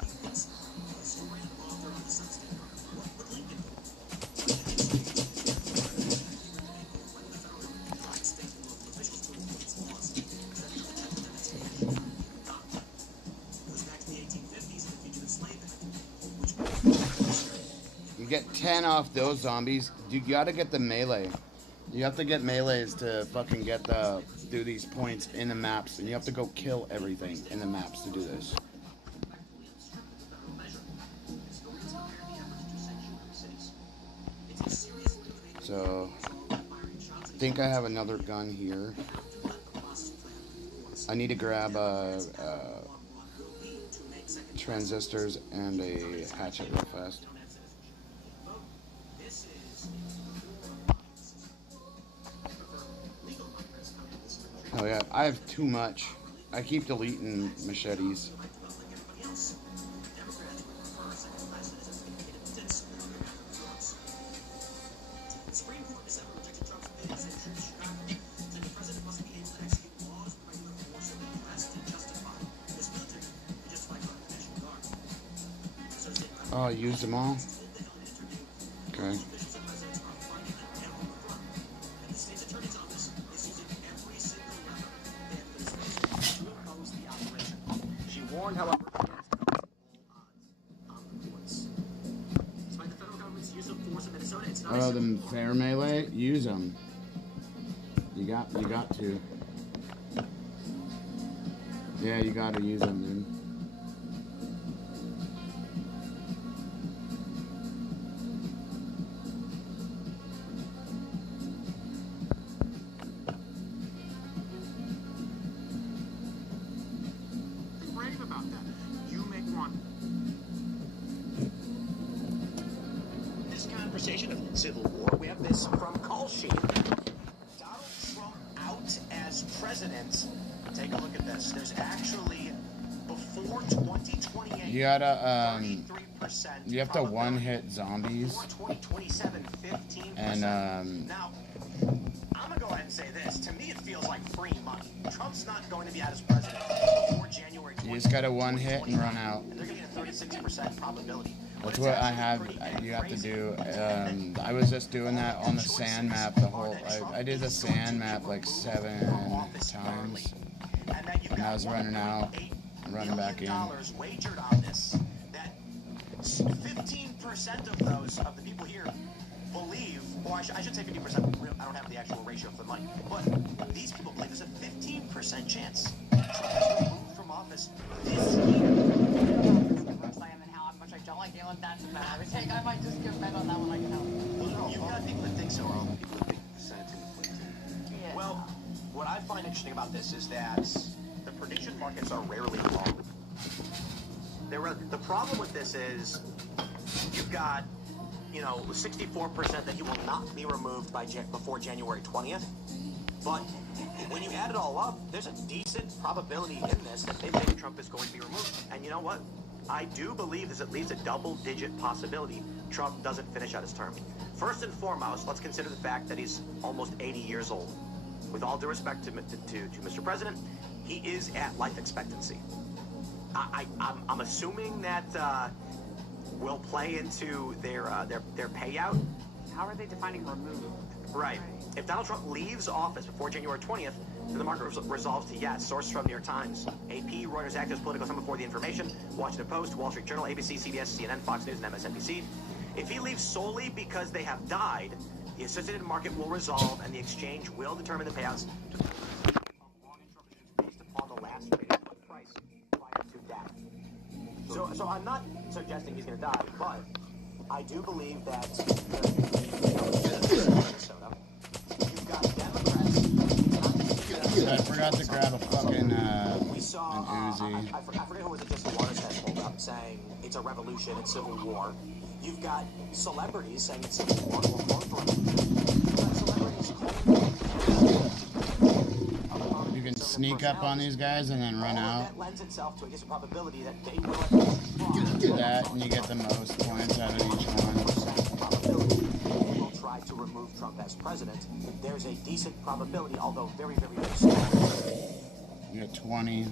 You get 10 off those zombies. You gotta get the melee. You have to get melees to fucking get the do these points in the maps, and you have to go kill everything in the maps to do this. So, I think I have another gun here. I need to grab transistors and a hatchet real fast. Oh yeah, I have too much. I keep deleting machetes. Oh, I used them all? Okay. She warned, however, Oh, them fair melee? Use them. You got to. Yeah, you gotta use them, dude. brave about that. You make one. This conversation of civil war, we have this from Call Sheet. Donald Trump out as president. Take a look at this. There's actually, before 2028, You gotta, you have to one-hit zombies. And, Now, I'm gonna go ahead and say this. To me, it feels like free money. Trump's not going to be out as president before January 20th. you just gotta one-hit and run out. And they're getting a 36% probability. That's what I have. You have to do. I was just doing that on the sand map. The whole. I did the sand map like 7 times, and I was running out, and running back in. Wagered on this. That 15% of those of the people here believe, or I should say 50%. I don't have the actual ratio for the money, but these people believe there's a 15% chance Trump is removed from office office this year. I am and how much I don't like dealing with that's a bet I would take. I might just give bet on that one. I can help. You've got people that think so, or all the people that think the Senate's going to flip too. Yeah. Well, what I find interesting about this is that the prediction markets are rarely wrong. The problem with this is you've got, 64% that he will not be removed before January 20th. But when you add it all up, there's a decent probability in this that they think Trump is going to be removed. And you know what? I do believe there's at least a double-digit possibility Trump doesn't finish out his term. First and foremost, let's consider the fact that he's almost 80 years old. With all due respect to Mr. President, he is at life expectancy. I'm assuming that will play into their payout. How are they defining removed? Right. If Donald Trump leaves office before January 20th, then the market resolves to yes. Source from New York Times, AP, Reuters, Actors, Political, Some Before the Information, Washington Post, Wall Street Journal, ABC, CBS, CNN, Fox News, and MSNBC. If he leaves solely because they have died, the associated market will resolve and the exchange will determine the payouts to long and short positions based upon the last traded price prior to death. So I'm not suggesting he's going to die, but I do believe that Minnesota, you've got Democrats. I forgot to grab a fucking we saw, an Uzi. I forget who was it, just Waters that pulled up saying it's a revolution, it's civil war. You've got celebrities saying it's civil war or You've got celebrities You can sneak up on these guys and then run out. That lends itself to a decent probability that they will Do that and you get the most points out of each one. will try to remove Trump as president. There's a decent probability, although very, very, very small. You get 20. Yeah,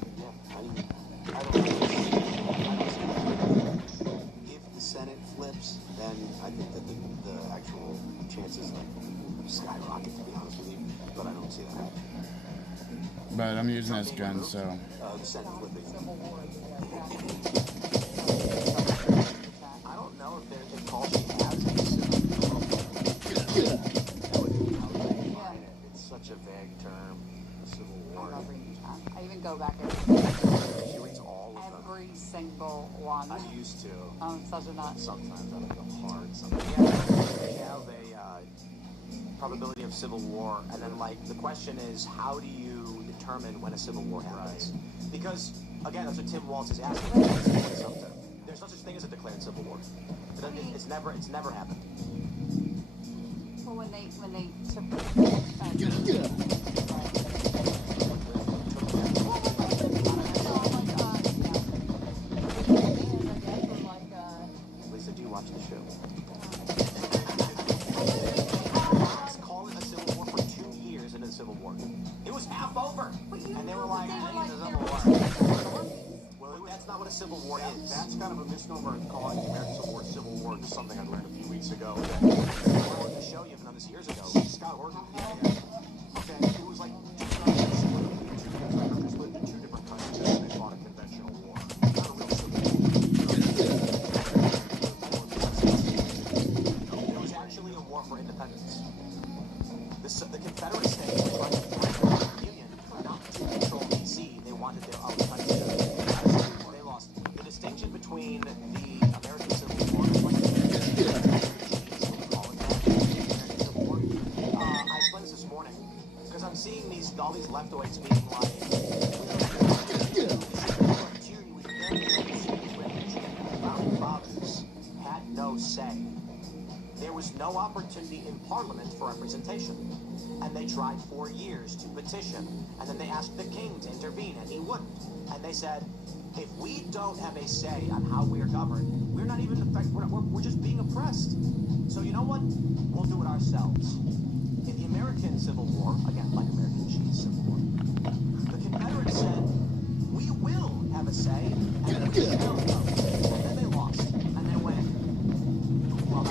If the Senate flips, then I think that the actual chances skyrocket, to be honest with you. But I don't see that happening. But I'm using this gun, so. The Senate flipping. I don't know if they call she has It's such a vague term. A civil war. I even go back and She reads all of them. every single one. I used to. Such a nut. Sometimes I feel hard. Sometimes. they have a probability of civil war, and then the question is, how do you determine when a civil war happens? Right. Because again, that's what Tim Walz is asking. There's no such thing as a declared civil war. It's never happened. Well, when they took Lisa, do you watch the show? Call it a civil war for 2 years into the Civil War. It was half over, and they were like, "It's a civil war." Well, that's not what a civil war is. That's kind of a misnomer calling the American Civil War just something I learned a few weeks ago. The show you've done this years ago. Scott Horton. Okay, it was like two countries split into two different countries and they fought a conventional war. Not a real civil war. There was actually a war for independence. The Confederate States were trying to form the Union not to control D.C. They wanted their own country. They lost. The distinction between the American Civil War and I explained this morning because I'm seeing all these leftoids being like, founding fathers had no say. There was no opportunity in Parliament for representation. And they tried 4 years to petition. And then they asked the king to intervene, and he wouldn't. And they said, if we don't have a say on how we are governed, we're not even we're just being oppressed. So you know what? We'll do it ourselves. In the American Civil War, again, like American cheese Civil War, the Confederates said, we will have a say, and we will vote. And then they lost. And they went, well, we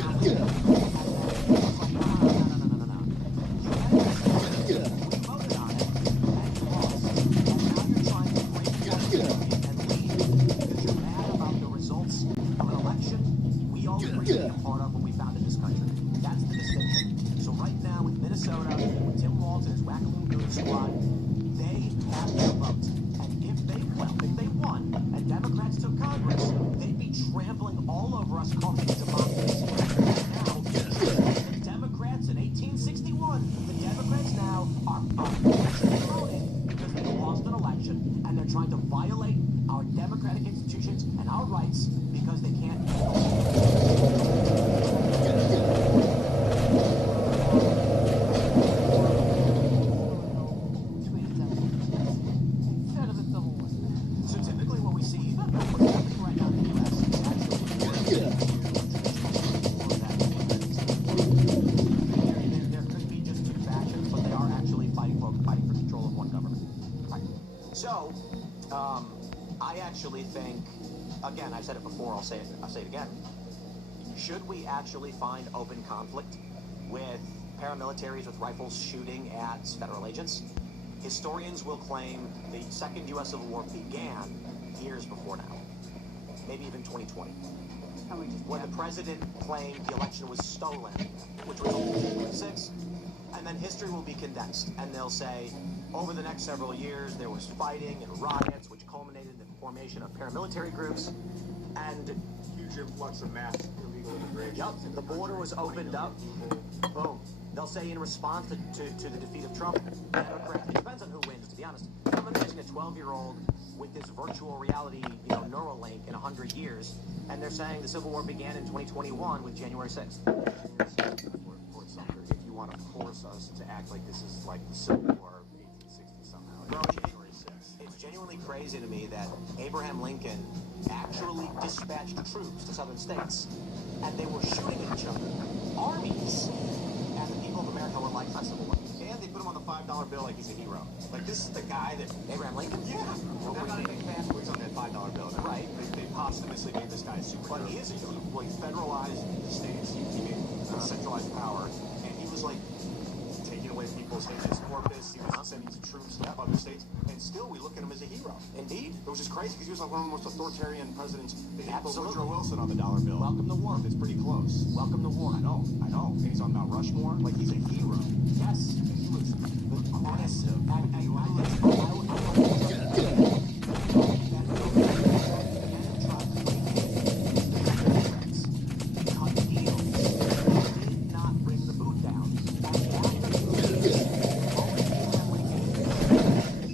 voted on it, and you lost. And now you're trying to break the Union and leave because you're mad about the results of an election we all agreed to be a part of when we founded this country. That's the distinction. So right now, with Minnesota, with Tim Walz and his Wackaloo Goon Squad, us calling it democracy. Now, the Democrats in 1861, the Democrats now are voting because they lost an election, and they're trying to violate our democratic institutions and our rights because they can't. So typically what we see, what's happening right now in the U.S. is there could be just two factions, but they are actually fighting for control of one government. Right. So, I actually think, again, I've said it before, I'll say it again. Should we actually find open conflict with paramilitaries with rifles shooting at federal agents? Historians will claim the Second U.S. Civil War began years before now, maybe even 2020. When the president claimed the election was stolen, which was on January 6th, and then history will be condensed, and they'll say, over the next several years, there was fighting and riots, which culminated in the formation of paramilitary groups, and Huge influx of mass illegal immigration. yep, the border was opened up. Boom. They'll say in response to the defeat of Trump, Democrats, it depends on who wins, to be honest. I'm imagining a 12-year-old with this virtual reality, Neuralink in 100 years, and they're saying the Civil War began in 2021 with January 6th. If you want to force us to act like this is like the Civil War of 1860 somehow, Bro, January 6th. It's genuinely crazy to me that Abraham Lincoln actually dispatched troops to southern states, and they were shooting at each other, armies, and the people of America were like, that's Civil War. And they put him on the $5 bill like he's a hero. Like, this is the guy that... Abraham Lincoln? Yeah. Well, they're not even fans who he's on that $5 bill. Right. They posthumously made this guy a superhero. But he is a hero. Well, he federalized the states. He made centralized power. And he was, like, taking away people's habeas corpus. He was sending troops to other states. And still, we look at him as a hero. Indeed. It was just crazy because he was like one of the most authoritarian presidents. They had Absolutely. Woodrow Wilson on the dollar bill. Welcome to war. It's pretty close. Welcome to war. I know. And he's on Mount Rushmore. Like, he's a hero. Yes. And he was massive.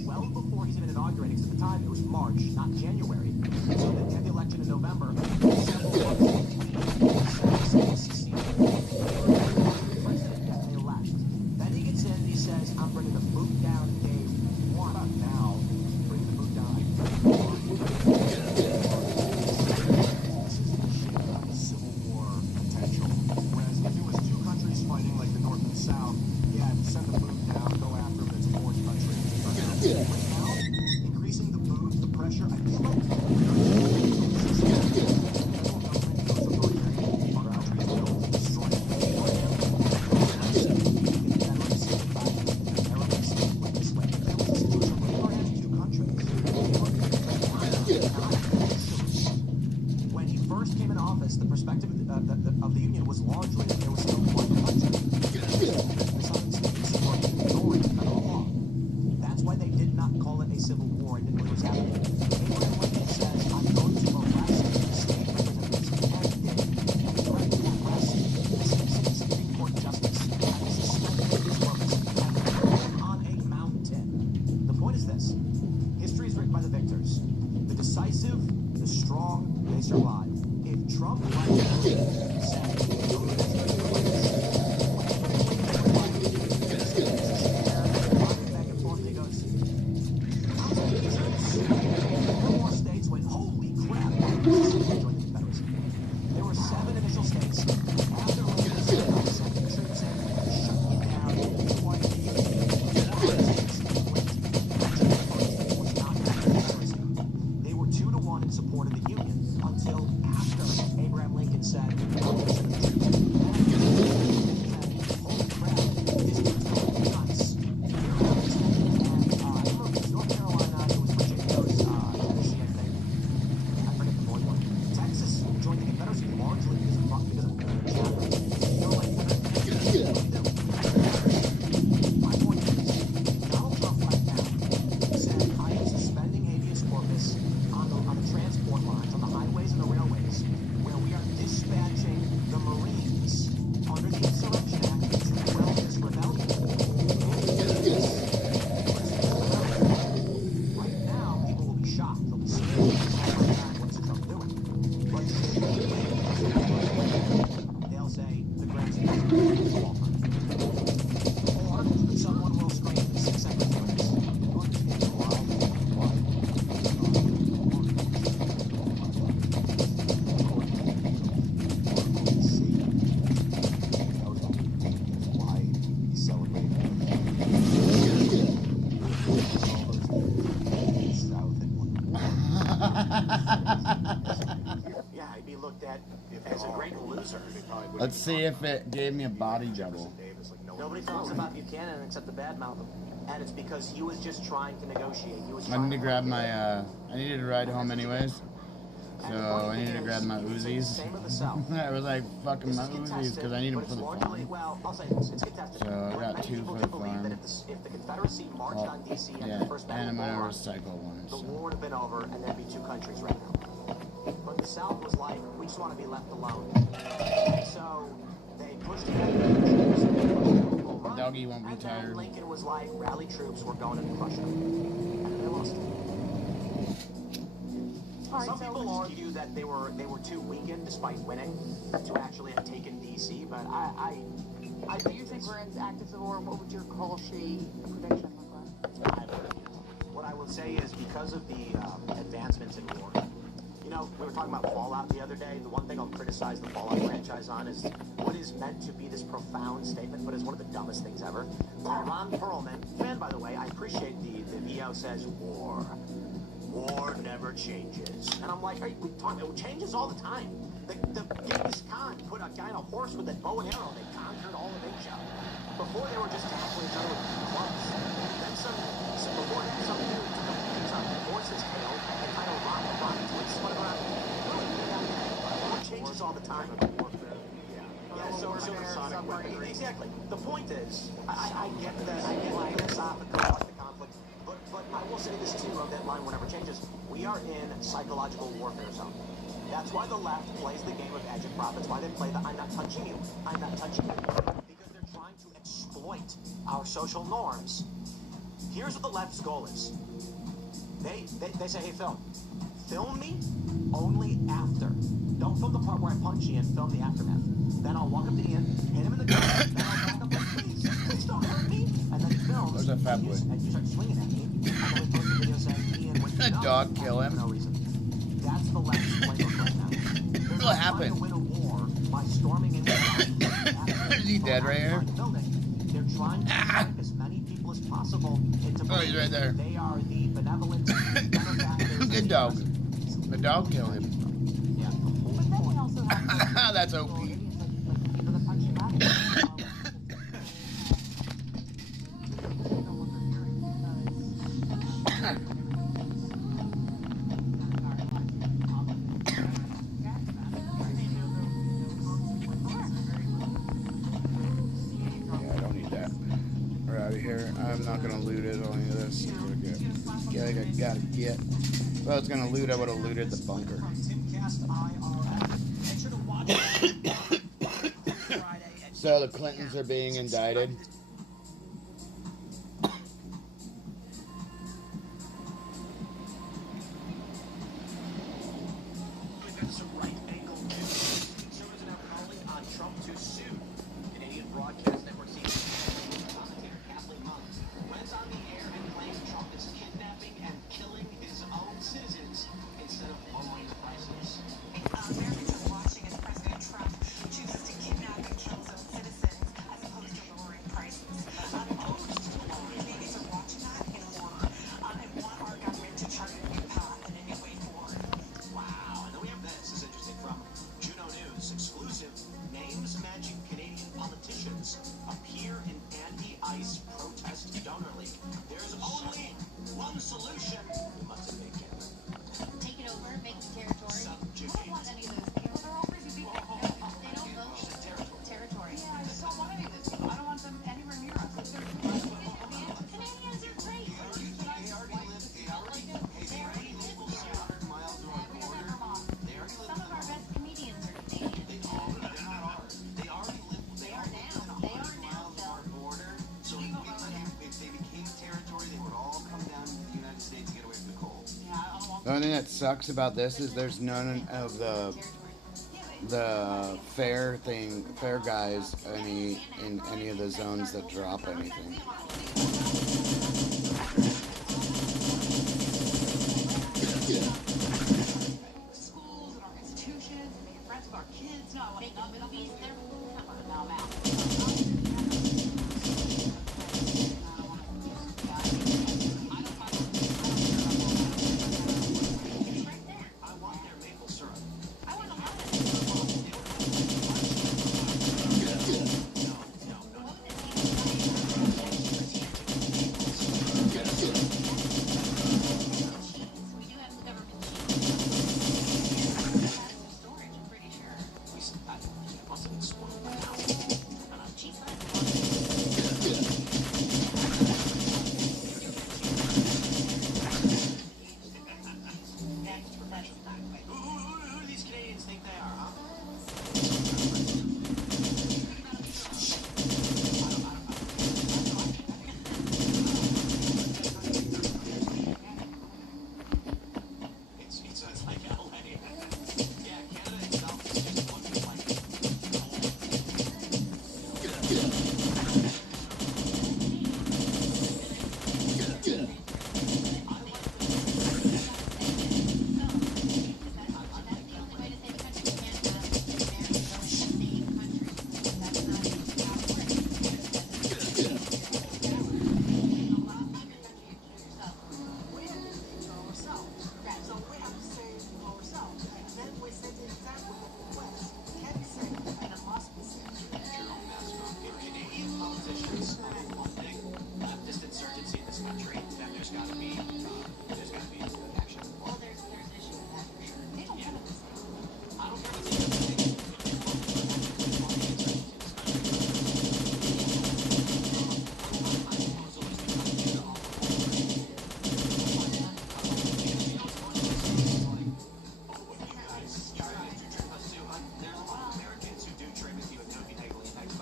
Well before he's even inaugurating, because at the time it was March, not January. So they had the election in November. Several months they elect. Then he gets in and he says, I'm bringing the boot down day one. Not now. Bring the boot down. This is the shit on the Civil War potential. Whereas if it was two countries fighting like the North and South, yeah, send the boot down, go after them, it's a fourth country. Right now, increasing the boot, the pressure, I feel like when he first came in office, the perspective of the Union was largely that there was still one country. The Southern states were ignoring federal law. That's why they did not call it a civil war and didn't know what was happening. Abraham Lincoln says, I'm going to arrest the state representatives, and did. And he tried to arrest the Supreme Court justice and suspended his works and put him on a mountain. The point is this. History is written by the victors. The decisive, the strong, they survive. If Trump more states went, holy crap, there were 7 initial states. After Lincoln sent the troops in, shut it down, they were 2-1 in support of the Union until after Abraham Lincoln said, I'm going to send the troops in. Yeah, I'd be looked at as a great loser. Let's see if it gave me a body double. Nobody talks about Buchanan except the bad mouth him. And it's because he was just trying to negotiate. He was I need to grab my, I needed to ride home anyways. So I needed to grab my Uzis. I was like, fucking my Uzis, because I need them for the farm. Well, I'll say this, it's contested. So I got 2 for the farm. If the Confederacy marched on DC Yeah, at the first battle and I'm of gonna Bull Run, recycle one. the war would have been over and there'd be 2 countries right now. But the South was like, we just want to be left alone. So they pushed ahead. Doggy won't be and tired. then Lincoln was like, rally troops, we're going to crush them. And they lost. Some people argue that they were too weakened despite winning to actually have taken DC, but Do you think we're in active civil war? What would your call sheet prediction look like? What I will say is because of the advancements in war, you know, we were talking about Fallout the other day. The one thing I'll criticize the Fallout franchise on is what is meant to be this profound statement, but is one of the dumbest things ever. Ron Perlman, fan by the way, I appreciate the VO says war. War never changes. And I'm like, are you talking? It changes all the time. The Genghis Khan put a guy on a horse with a bow and arrow. They conquered all of Asia. Before they were just tackling each other with clubs. Then before that, some dude took a piece of a horse's tail and kind of rocked to it, spun around. War changes all the time. Yeah, so exactly. The point is, I get the philosophical about the conflict. But I will say this too, that line whenever changes. We are in psychological warfare zone. That's why the left plays the game of agitprop. That's why they play the I'm not touching you, I'm not touching you. Because they're trying to exploit our social norms. Here's what the left's goal is. They say, hey, film me only after. Don't film the part where I punch Ian, film the aftermath. Then I'll walk up to Ian, hit him in the gut, then I'll back up like, please don't hurt me. And then he films, There's a fat boy. and you start swinging at me. And then we post the video saying, Ian, when you Dog kill him. for no reason. That's the left's playbook right now. What happened? They're trying to win a war by storming into Is he dead right here? They're trying to trick as many people as possible into Oh, he's right there. they are the benevolent benefactors. Good dog. The dog killed him. Yeah. But then we also have That's OP. people that punch you back. Yeah, I don't need that. We're out of here. I'm not gonna loot it or any of this. I gotta get. If I was gonna loot, I would have looted the bunker. So the Clintons are being indicted. There's a right-angle news. Consumers are now calling on Trump to sue. Canadian broadcast network CNN commentator Kathleen Mullins went on the air and claimed Trump is kidnapping and killing his own citizens instead of lowering prices. Americans are watching as President Trump chooses to kidnap and kill his own citizens as opposed to lowering prices. Canadians are watching that in horror and want our government to chart a new path and a new way forward. Wow. And then we have this. This is interesting from Juno News. Exclusive. Names matching Canadian politicians appear in anti-ICE protest donor league. There's only one solution. We must have made Take it over, make it territory. Subjugate. I don't want any of those people. They're all crazy people. They don't vote. Territory. Yeah, I just don't want any of those people. I don't want them anywhere near us. If they're Canadians are great. Some of our best comedians are Canadian. They are now. They are now, Phil. So if they became a territory, they would all come down to the United States to get away from the cold. The only thing that sucks about this is there's none of the fair guys in any of the zones that drop anything. schools and our institutions and making friends with our kids. No, I want Making movies, they're no, I'm out. it's right there.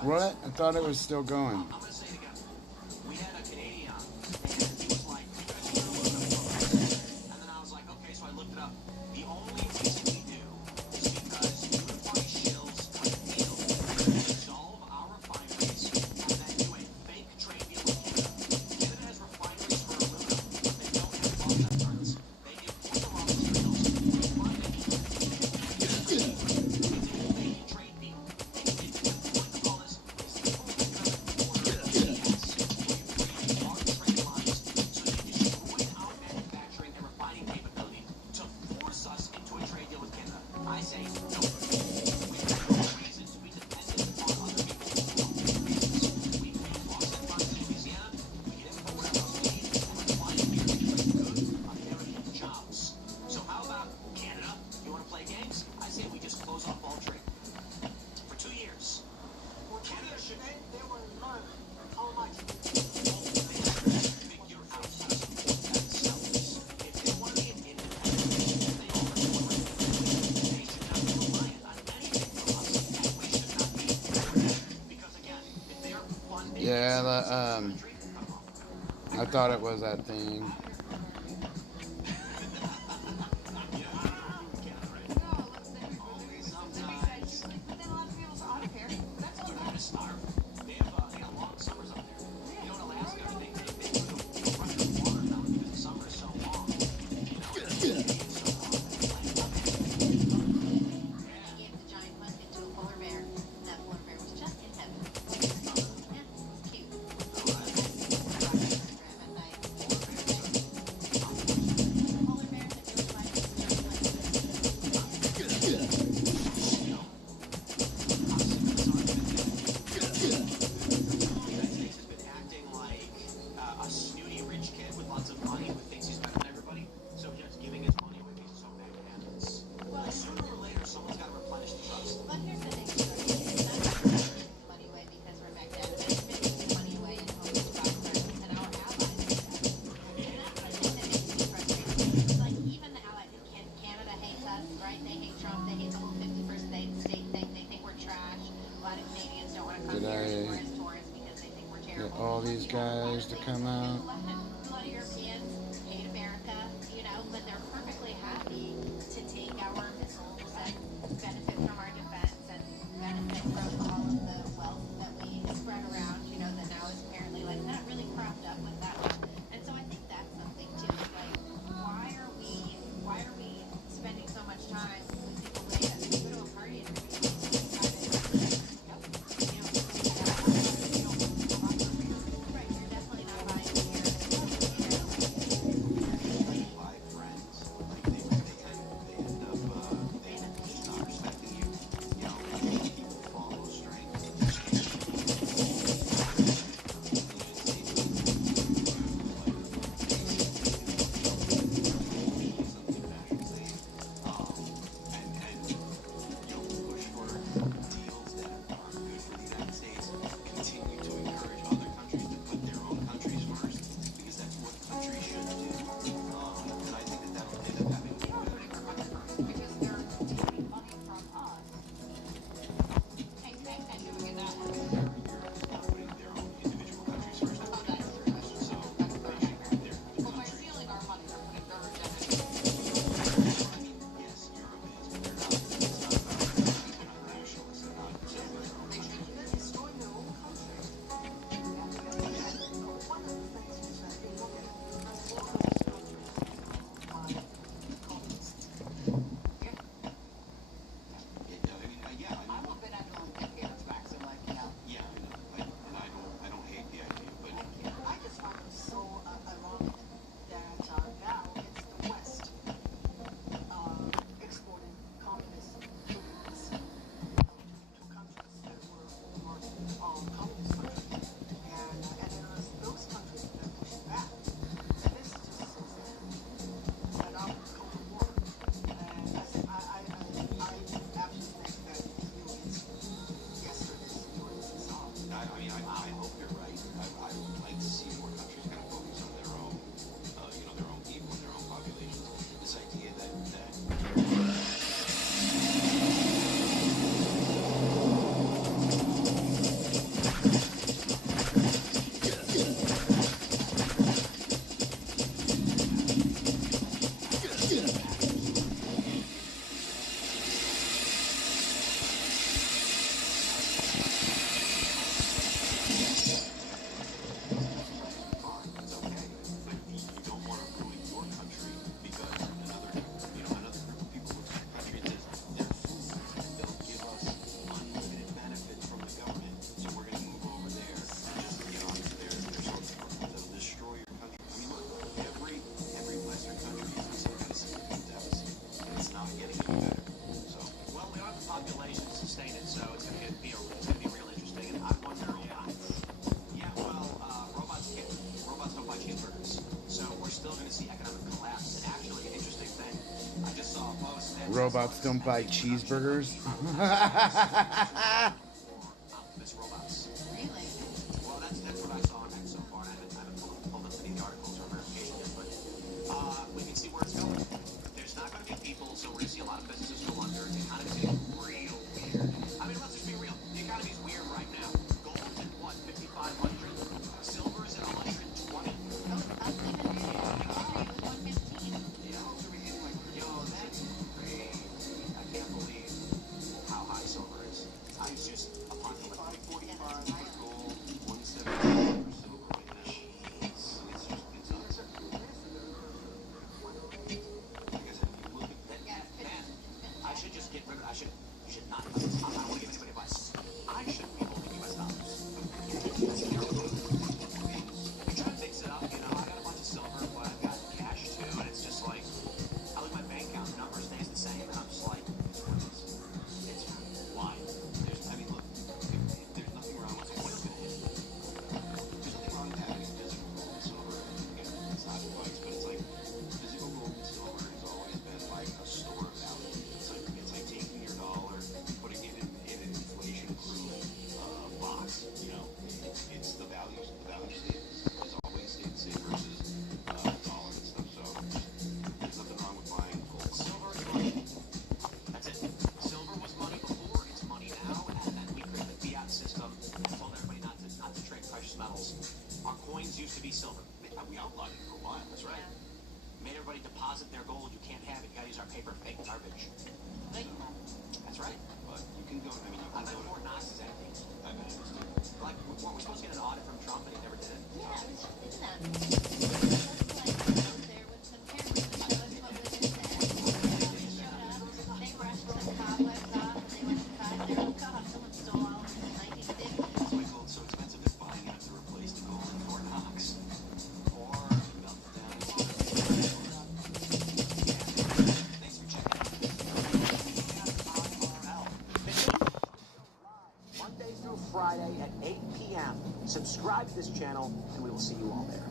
What? I thought it was still going. I'm going to say it again. We had a Canadian on, and he was like, you guys are going to look up photos. And then I was like, okay, so I looked it up. The only reason we do is because uniform shills cut deal dissolve our refineries and then do a fake trade deal with Canada. Canada has refineries for aluminum, but they don't have bauxite permits. They import the raw materials, refine it. It's a fake trade deal. The point of all this is the full economic order TS, where you create large trade lines so you destroy our manufacturing and refining capability to force us into a trade deal with Canada. I say no. We have no reason to be dependent on other people. No reasons. We pay bauxite mines in Louisiana. We can import whatever else we need and refine it here to create good American jobs. So how about Canada? You want to play games? I say we just close off all trade for 2 years. Canada should. They were learning how much. Figure out how to support themselves. If they want to be an independent nation, they are foreign. They should not be reliant on anything from us, and we should not be. Because again, if they are funding Yeah, this the, country, cut them off. I thought it was that thing. Sometimes they're not to starve. They have long summers out there. You know, in Alaska, they run out of watermelon because the summer is so long. You know, it's so long. They gave the giant pumpkin to a polar bear, and that polar bear was just in heaven. Yeah, it was cute. Polar bears that really like United States has been acting like a snooty rich kid with lots of money who thinks he's better than everybody. So he's giving his money away because he's so magnanimous. Well, sooner or later, someone's got to replenish the trust. But here's the thing, too. It's not just giving money away because we're magnanimous. It's been giving money away in hopes to buy friends and our allies. And that's the thing that makes me frustrated. It's like even the allies in Canada hates us, right? They hate Trump. They hate the whole 51st state thing. They think we're trash. A lot of Canadians don't want to come Did here I anymore as tourists because they think we're get terrible. all these guys to come out? A lot of Europeans hate America, you know, but they're perfectly happy to take our missiles and benefit from our defense and benefit from all of the wealth that we spread around, you know, that now is apparently like not really cropped up with that one. And so I think that's something too. It's like, why are we spending so much time with people like us? We go to a party and right, you're definitely not buying beer. Robots don't buy cheeseburgers. Optimus robots. Really? Well, that's what I saw on X so far. I haven't pulled up any of the articles or verification yet, but we can see where it's going. There's not going to be people, so we're going to see a lot of businesses go under. The economy's getting real weird. I mean, let's just be real. The economy's weird right now. Gold's at what, 5,500? Silver's at 120. Oh, it's up even yesterday it was 115. Yeah, so we're getting like, yo, that's crazy. I can't believe how high silver is. I was just upon 45 for gold, 117 for silver right now. It's nuts. Like I said, if you look at Yeah, man, I should just get rid of it. You should not. I don't want to give anybody advice. I shouldn't be holding US dollars. We try to mix it up, you know. I got a bunch of silver, but I've got cash too, and it's just like, I look at my bank account, the number stays the same, and I'm just like, it's why? I mean, look, there's nothing wrong with it. There's nothing wrong with having physical gold and silver. Again, it's not advice, but it's like physical gold and silver has always been like a store of value. It's like taking your dollar, putting it in an inflation-proof box. You know, it's the value has always stayed the same versus dollar and stuff. So there's nothing wrong with buying gold. Silver is money. That's it. Silver was money before, it's money now, and then we created the fiat system and told everybody not to trade precious metals. Our coins used to be silver. We outlawed it for a while, that's right. Made everybody deposit their gold. You can't have it. You gotta use our paper fake garbage. That's right. But you can go. I mean, you I can bet go to. Fort Knox is empty. I bet it is too. Like, weren't we supposed to get an audit from Trump and he never did it? Yeah, I was just thinking that. That's like out there with some cameras to show us what was in there. They showed up, they brushed some cobwebs off, and they went inside. They're like, God, someone stole all of this in 1950. That's why gold's so expensive. They're buying it to replace the gold in Fort Knox. Or melt it down. Thanks for checking out. Monday through Friday at 8 p.m. Subscribe to this channel, and we will see you all there.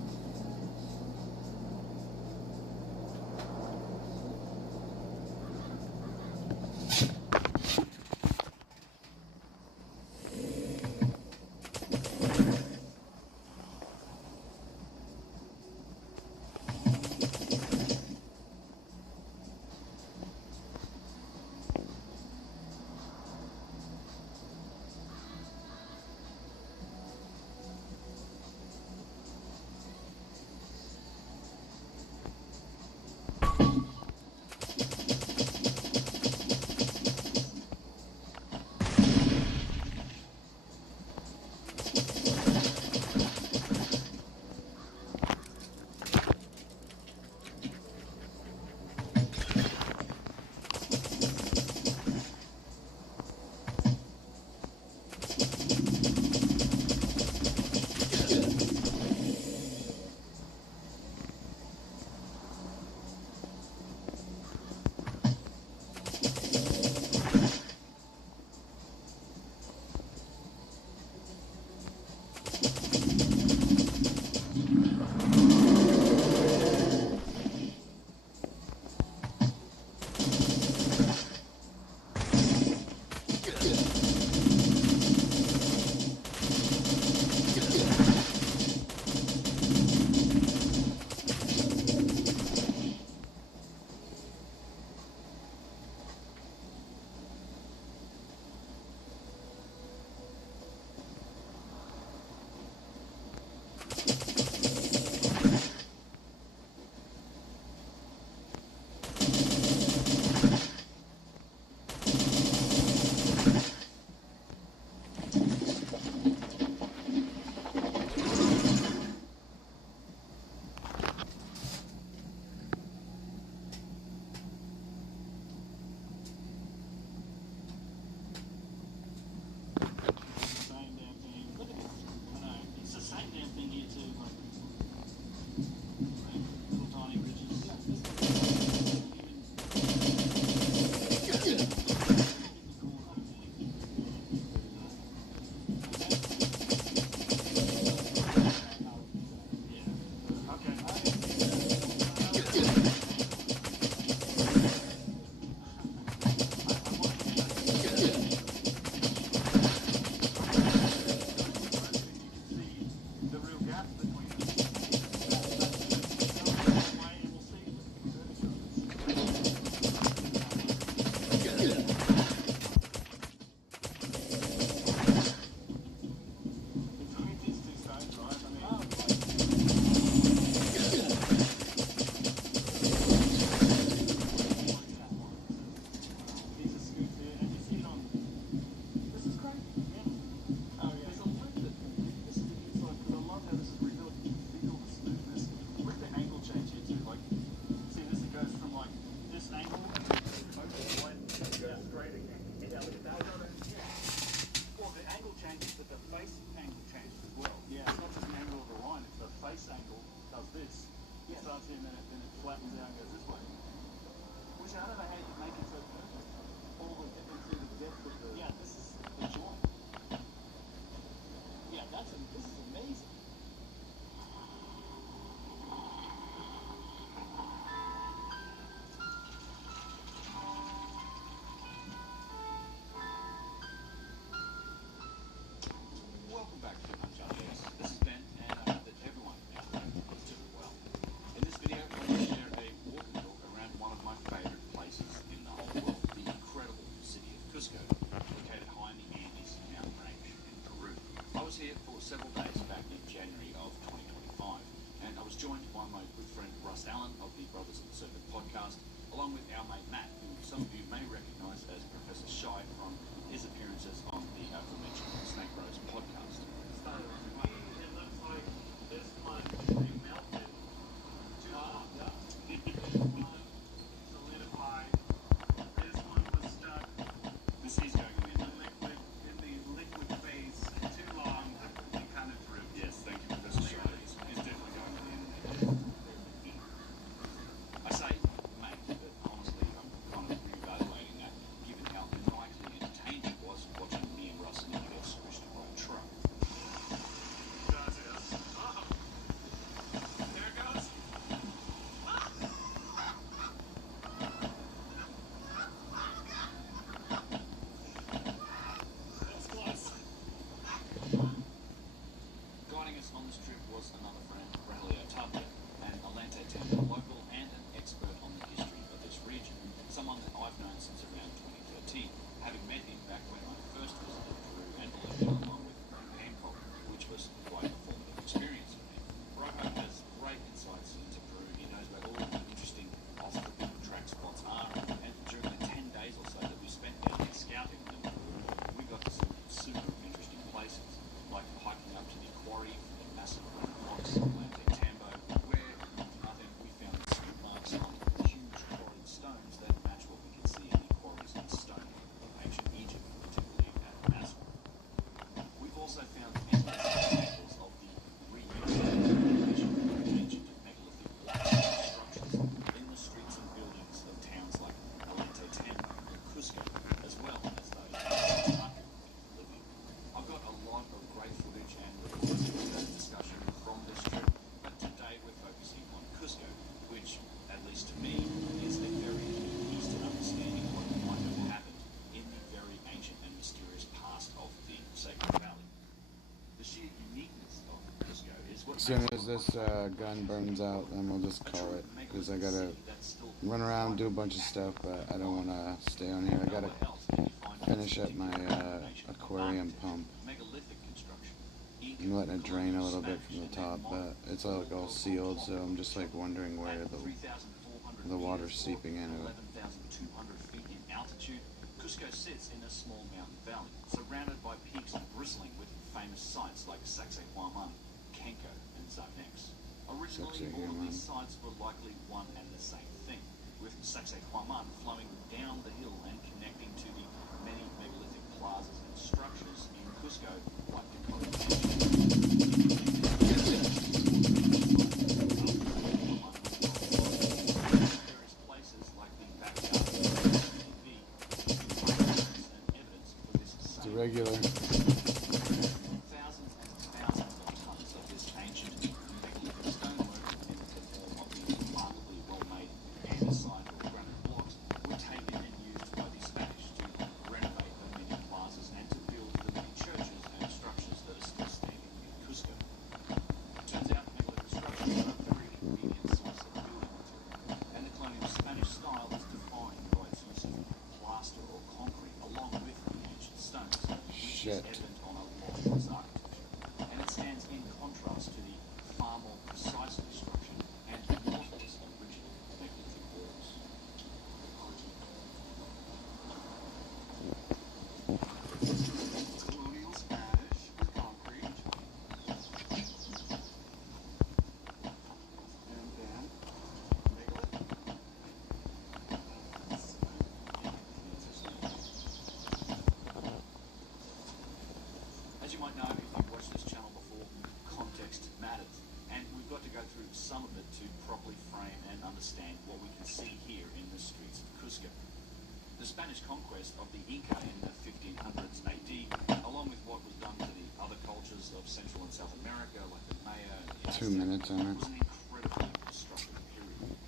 His arm goes this way. Which I don't know how you make it so perfect. All the into the depth of the. Yeah, this is the joint. Yeah, this is amazing. Welcome back to Punch Out Yes. This is Ben, and I hope that everyone out there is doing well. In this video, I'm going to share a walk and talk around one of my favourite places in the whole world, the incredible city of Cusco, located high in the Andes mountain range in Peru. I was here for several days back in January of 2025, and I was joined by my good friend Russ Allen of the Brothers of the Serpent podcast, along with our mate Matt, who some of you may recognise as Professor Shy from his appearances on the aforementioned Snake Bros podcast. So, to me, it looks like this one being melted too long. This one solidified. This one was stuck This is going in the in the liquid phase too long. It kind of threw. Yes, thank you, Professor Shy. It's definitely going in. I say, mate, but honestly, I'm kind of reevaluating that, given how maniacally entertaining it was watching me and Russ and you get squished by a truck. There it goes. That's close. Guiding us on this trip was another friend, Braulio Tapia, an Alante Tampa local and an expert on the history of this region, someone that I've known since around 2013, having met him back when I first visited Peru and Bolivia along with Hancock, which was quite a formative experience for me. Braulio has great insights into Peru. He knows where all the interesting off-the-beaten track spots are, and during the 10 days or so that we spent down there scouting them, we got to some super interesting places, like hiking up to the quarry for the massive granite blocks of Lante Tambo, where then we found scoop marks on huge quarried stones that match what we could see in the quarries and stone of ancient Egypt, particularly at Aswan. We've also found endless examples of the reuse of ancient megalithic structures in the streets and buildings of towns like Lante Tambo and Cusco, as well as those in Bolivia. I've got a lot of great footage and recordings of that discussion from this trip, but today we're focusing on Cusco, which, at least to me, is a very key piece to understanding what might have happened in the very ancient and mysterious past of the Sacred Valley. The sheer uniqueness of Cusco is what As soon as this gun burns out, then we'll just call it, because I gotta run around, do a bunch of stuff, but I don't want to stay on here. I gotta finish up my aquarium pump. megalithic construction. I'm letting it drain a little bit from the top, but it's all sealed, so I'm just like wondering where the water's seeping into it. 11,200 feet in altitude, Cusco sits in a small mountain valley, surrounded by peaks bristling with famous sites like Sacsayhuaman, Kenko, and Zanex. Originally, all of these sites were likely one and the same thing, with Sacsayhuaman flowing down the hill and connecting to the many megalithic plazas and structures in Cusco, like the various places like the backyard and evidence for this It's a regular. thousands and thousands of tons of this ancient megalithic stonework in the form of these remarkably well-made andesite or granite blocks were taken and used by the Spanish to renovate the many plazas and to build the many churches and structures that are still standing in Cusco. Turns out megalithic structures are a very convenient source of building material, and the colonial Spanish style is defined by its use of plaster or concrete along with the ancient stones, which is evident on a lot of this architecture, and it stands in contrast to the far more precisely structured and mortalist original megalithic walls. Colonial Spanish with concrete. And then megalithic. understand what we can see here in the streets of Cusco. The Spanish conquest of the Inca in the 1500s AD, along with what was done to the other cultures of Central and South America, like the Maya and the 2 minutes on it. was an incredibly destructive period.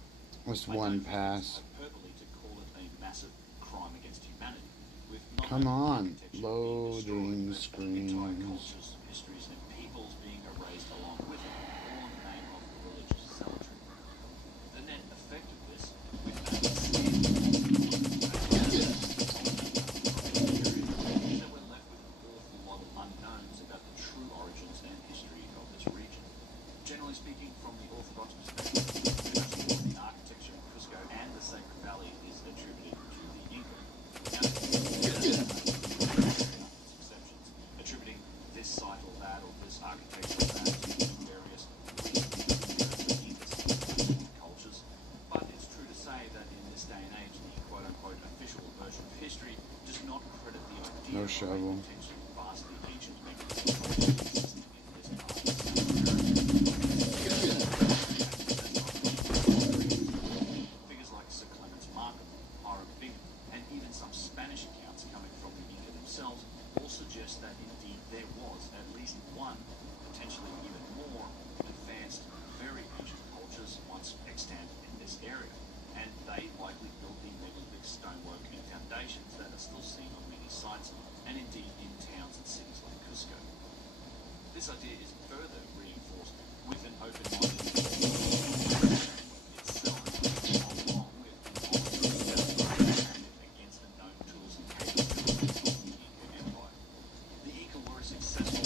Just one pass. Hyperbole to call it a massive crime against humanity, with Come on, loading screens. cultures, histories, and peoples being erased along with it, all in the name of religious zealotry. The net effect of this, with that we're left with an awful lot of unknowns about the true origins and history of this region. Generally speaking, from the Orthodox perspective, the architecture of Cusco and the Sacred Valley is attributed to the Inca. Exceptions, attributing this site or that or this architecture or that to various cultures. But it's true to say that in this day and age, the quote-unquote official version of history does not credit the idea No of shovel. a potentially vastly ancient existing in this part of South America. Figures like Sir Clements Markham, Hiram Bingham, and even some Spanish accounts coming from the Inca themselves all suggest that indeed there was at least one, potentially even more, advanced, very ancient cultures once extant in this area, and they likely built the megalithic stonework and foundations that are still seen on many sites, and indeed in towns and cities like Cusco. This idea is further reinforced with an open-minded itself, along with against the known tools and capabilities of the Inca Empire. The Inca were a successful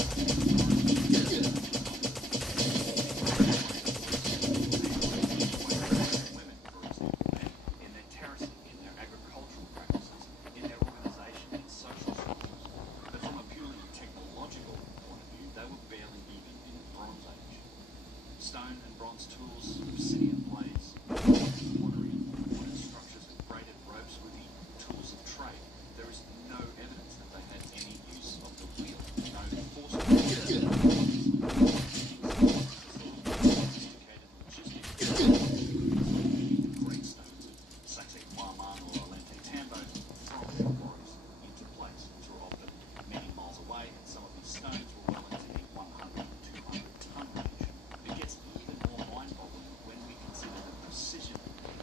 women, for example, in their terracing, in their agricultural practices, in their organization and social structures. But from a purely technological point of view, they were barely even in the Bronze Age. Stone and bronze tools, obsidian blades, pottery, wooden structures, and braided ropes were the tools of trade. There is no evidence that they had any use of the wheel, no force. Sophisticated logistics. Great stones of Sacsayhuaman or Alente Tambo from their quarries into place, which were often many miles away, and some of these stones were well into the 100 to 200 ton range. It gets even more mind-boggling when we consider the precision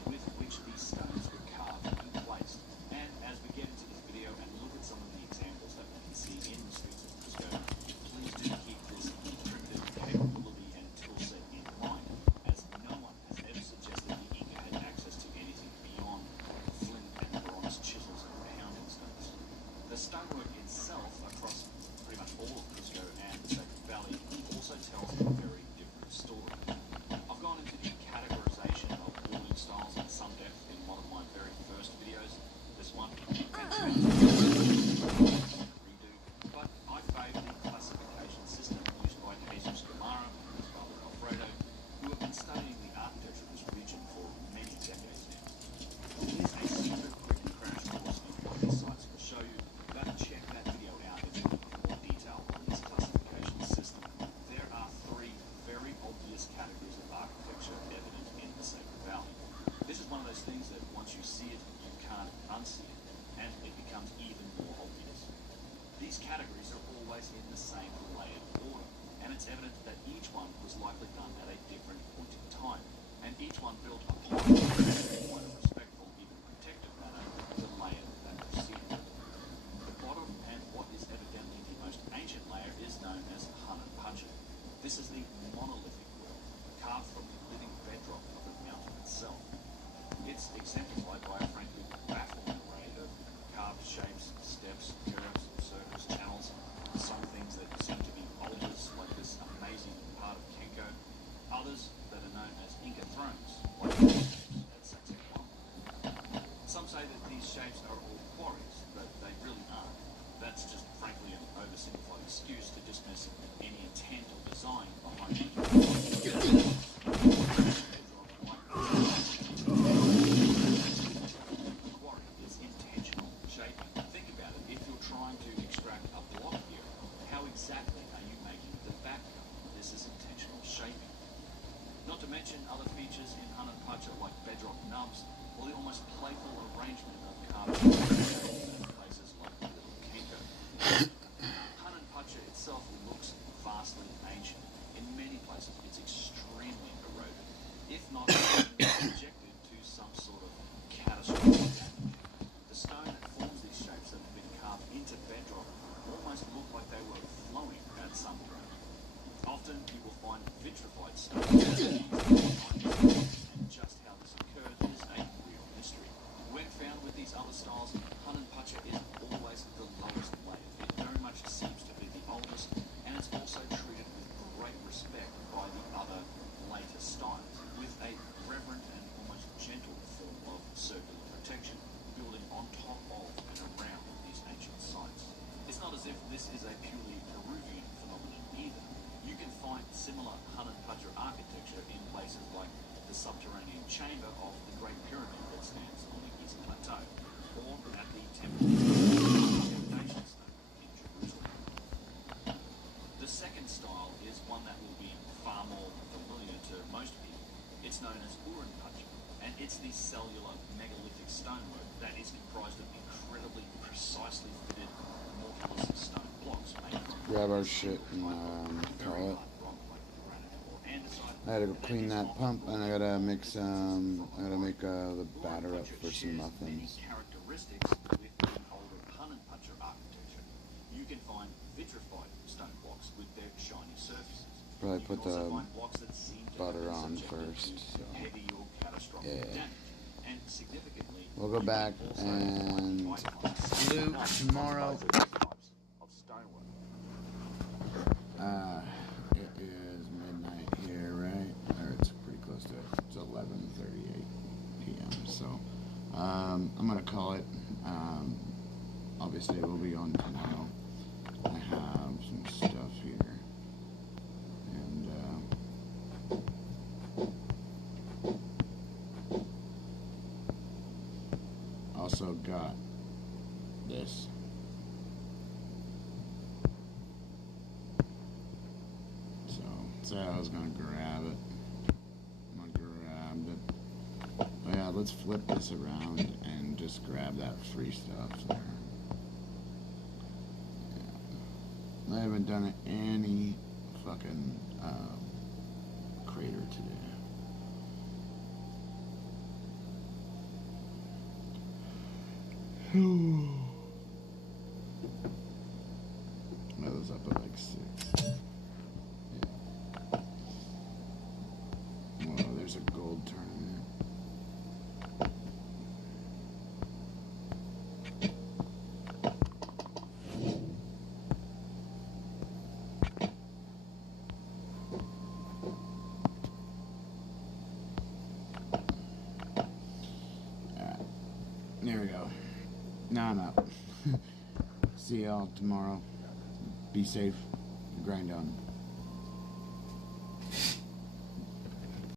with which these stones were carved and placed. And as we get into this video and look at some of the examples that we can see in the streets of Cusco, please do keep this primitive capability and tool set in mind, as no one has ever suggested the Inca had access to anything beyond flint and bronze chisels and pounding stones. The stonework itself across pretty much all of Cusco and the Sacred Valley also tells a very different story. I've gone into the categorization of building styles in some depth in one of my very first videos, this one. Redo, but I favour the classification system used by Jesus Gamara and his brother Alfredo, who have been studying the architecture of this region for many decades now. Here's a super quick crash course in what these sites will show you, but check that video out if you're looking for more detail on this classification system. There are three very obvious categories of architecture evident in the Sacred Valley. This is one of those things that once you see it, you can't unsee it, and it becomes even more obvious. These categories are always in the same layered order, and it's evident that each one was likely done at a different point in time, and each one built upon, in quite a respectful, even protective manner, the layer that preceded it. The bottom, and what is evidently the most ancient layer, is known as Hanan Pacha. This is the monolithic well, carved from the living bedrock of the mountain itself. It's exemplified by a frankly baffling array of carved shapes, steps, terraces, circles, channels, some things that seem to be altars, like this amazing part of Kenko, others that are known as Inca thrones, like these shapes at Sacsayhuaman. Some say that these shapes are all quarries, but they really aren't. That's just frankly an oversimplified excuse to dismiss any intent or design behind it. Quarry is intentional shaping. Think about it. If you're trying to extract a block here, how exactly are you making the background? This is intentional shaping. Not to mention other features in Hanan Pacha like bed bedrock nubs, or the almost playful arrangement of carved in places like Little Kinko. Hununpacha itself looks vastly ancient. In many places, it's extremely eroded, if not subjected to some sort of catastrophic damage. The stone that forms these shapes that have been carved into bedrock almost look like they were flowing at some point. Often you will find vitrified stone. And just how this occurred is a real mystery. When found with these other styles, Hununpacha is always the lowest layer. It very much seems to be the oldest, and it's also treated with great respect by the other later styles, with a reverent and almost gentle form of circular protection building on top of and around these ancient sites. It's not as if this is a purely Peruvian phenomenon either. You can find similar Hununpacha architecture in places like the subterranean chamber of the Great Pyramid that stands on the Giza Plateau, or at the Temple Foundation Stone in Jerusalem. The second style is one that will be far more familiar to most people. It's known as Urunpacha, and it's the cellular megalithic stonework that is comprised of incredibly precisely fitted mortarless stone blocks made from Grab our shit and call it. I gotta go clean that pump, and I gotta make some. I gotta make the batter up for some muffins. Characteristics with the older Hununpacha architecture. You can find vitrified stone blocks with their shiny surfaces. Probably put the Find blocks that seem to butter on first. So. heavy or catastrophic damage. And significantly, We'll go back and loot tomorrow. It is midnight here, right? Or it's pretty close to it. It's 11:38 p.m. So I'm gonna call it. Obviously, we'll be on tomorrow. I have some stuff here, and also got this. So I was gonna grab it. I grabbed it. But yeah, let's flip this around and just grab that free stuff there. Yeah. I haven't done any fucking crater today. I was up at like 6. Whoa, there's a gold tournament. Alright, there we go. Now I'm up. See y'all tomorrow. Be safe. Grind on.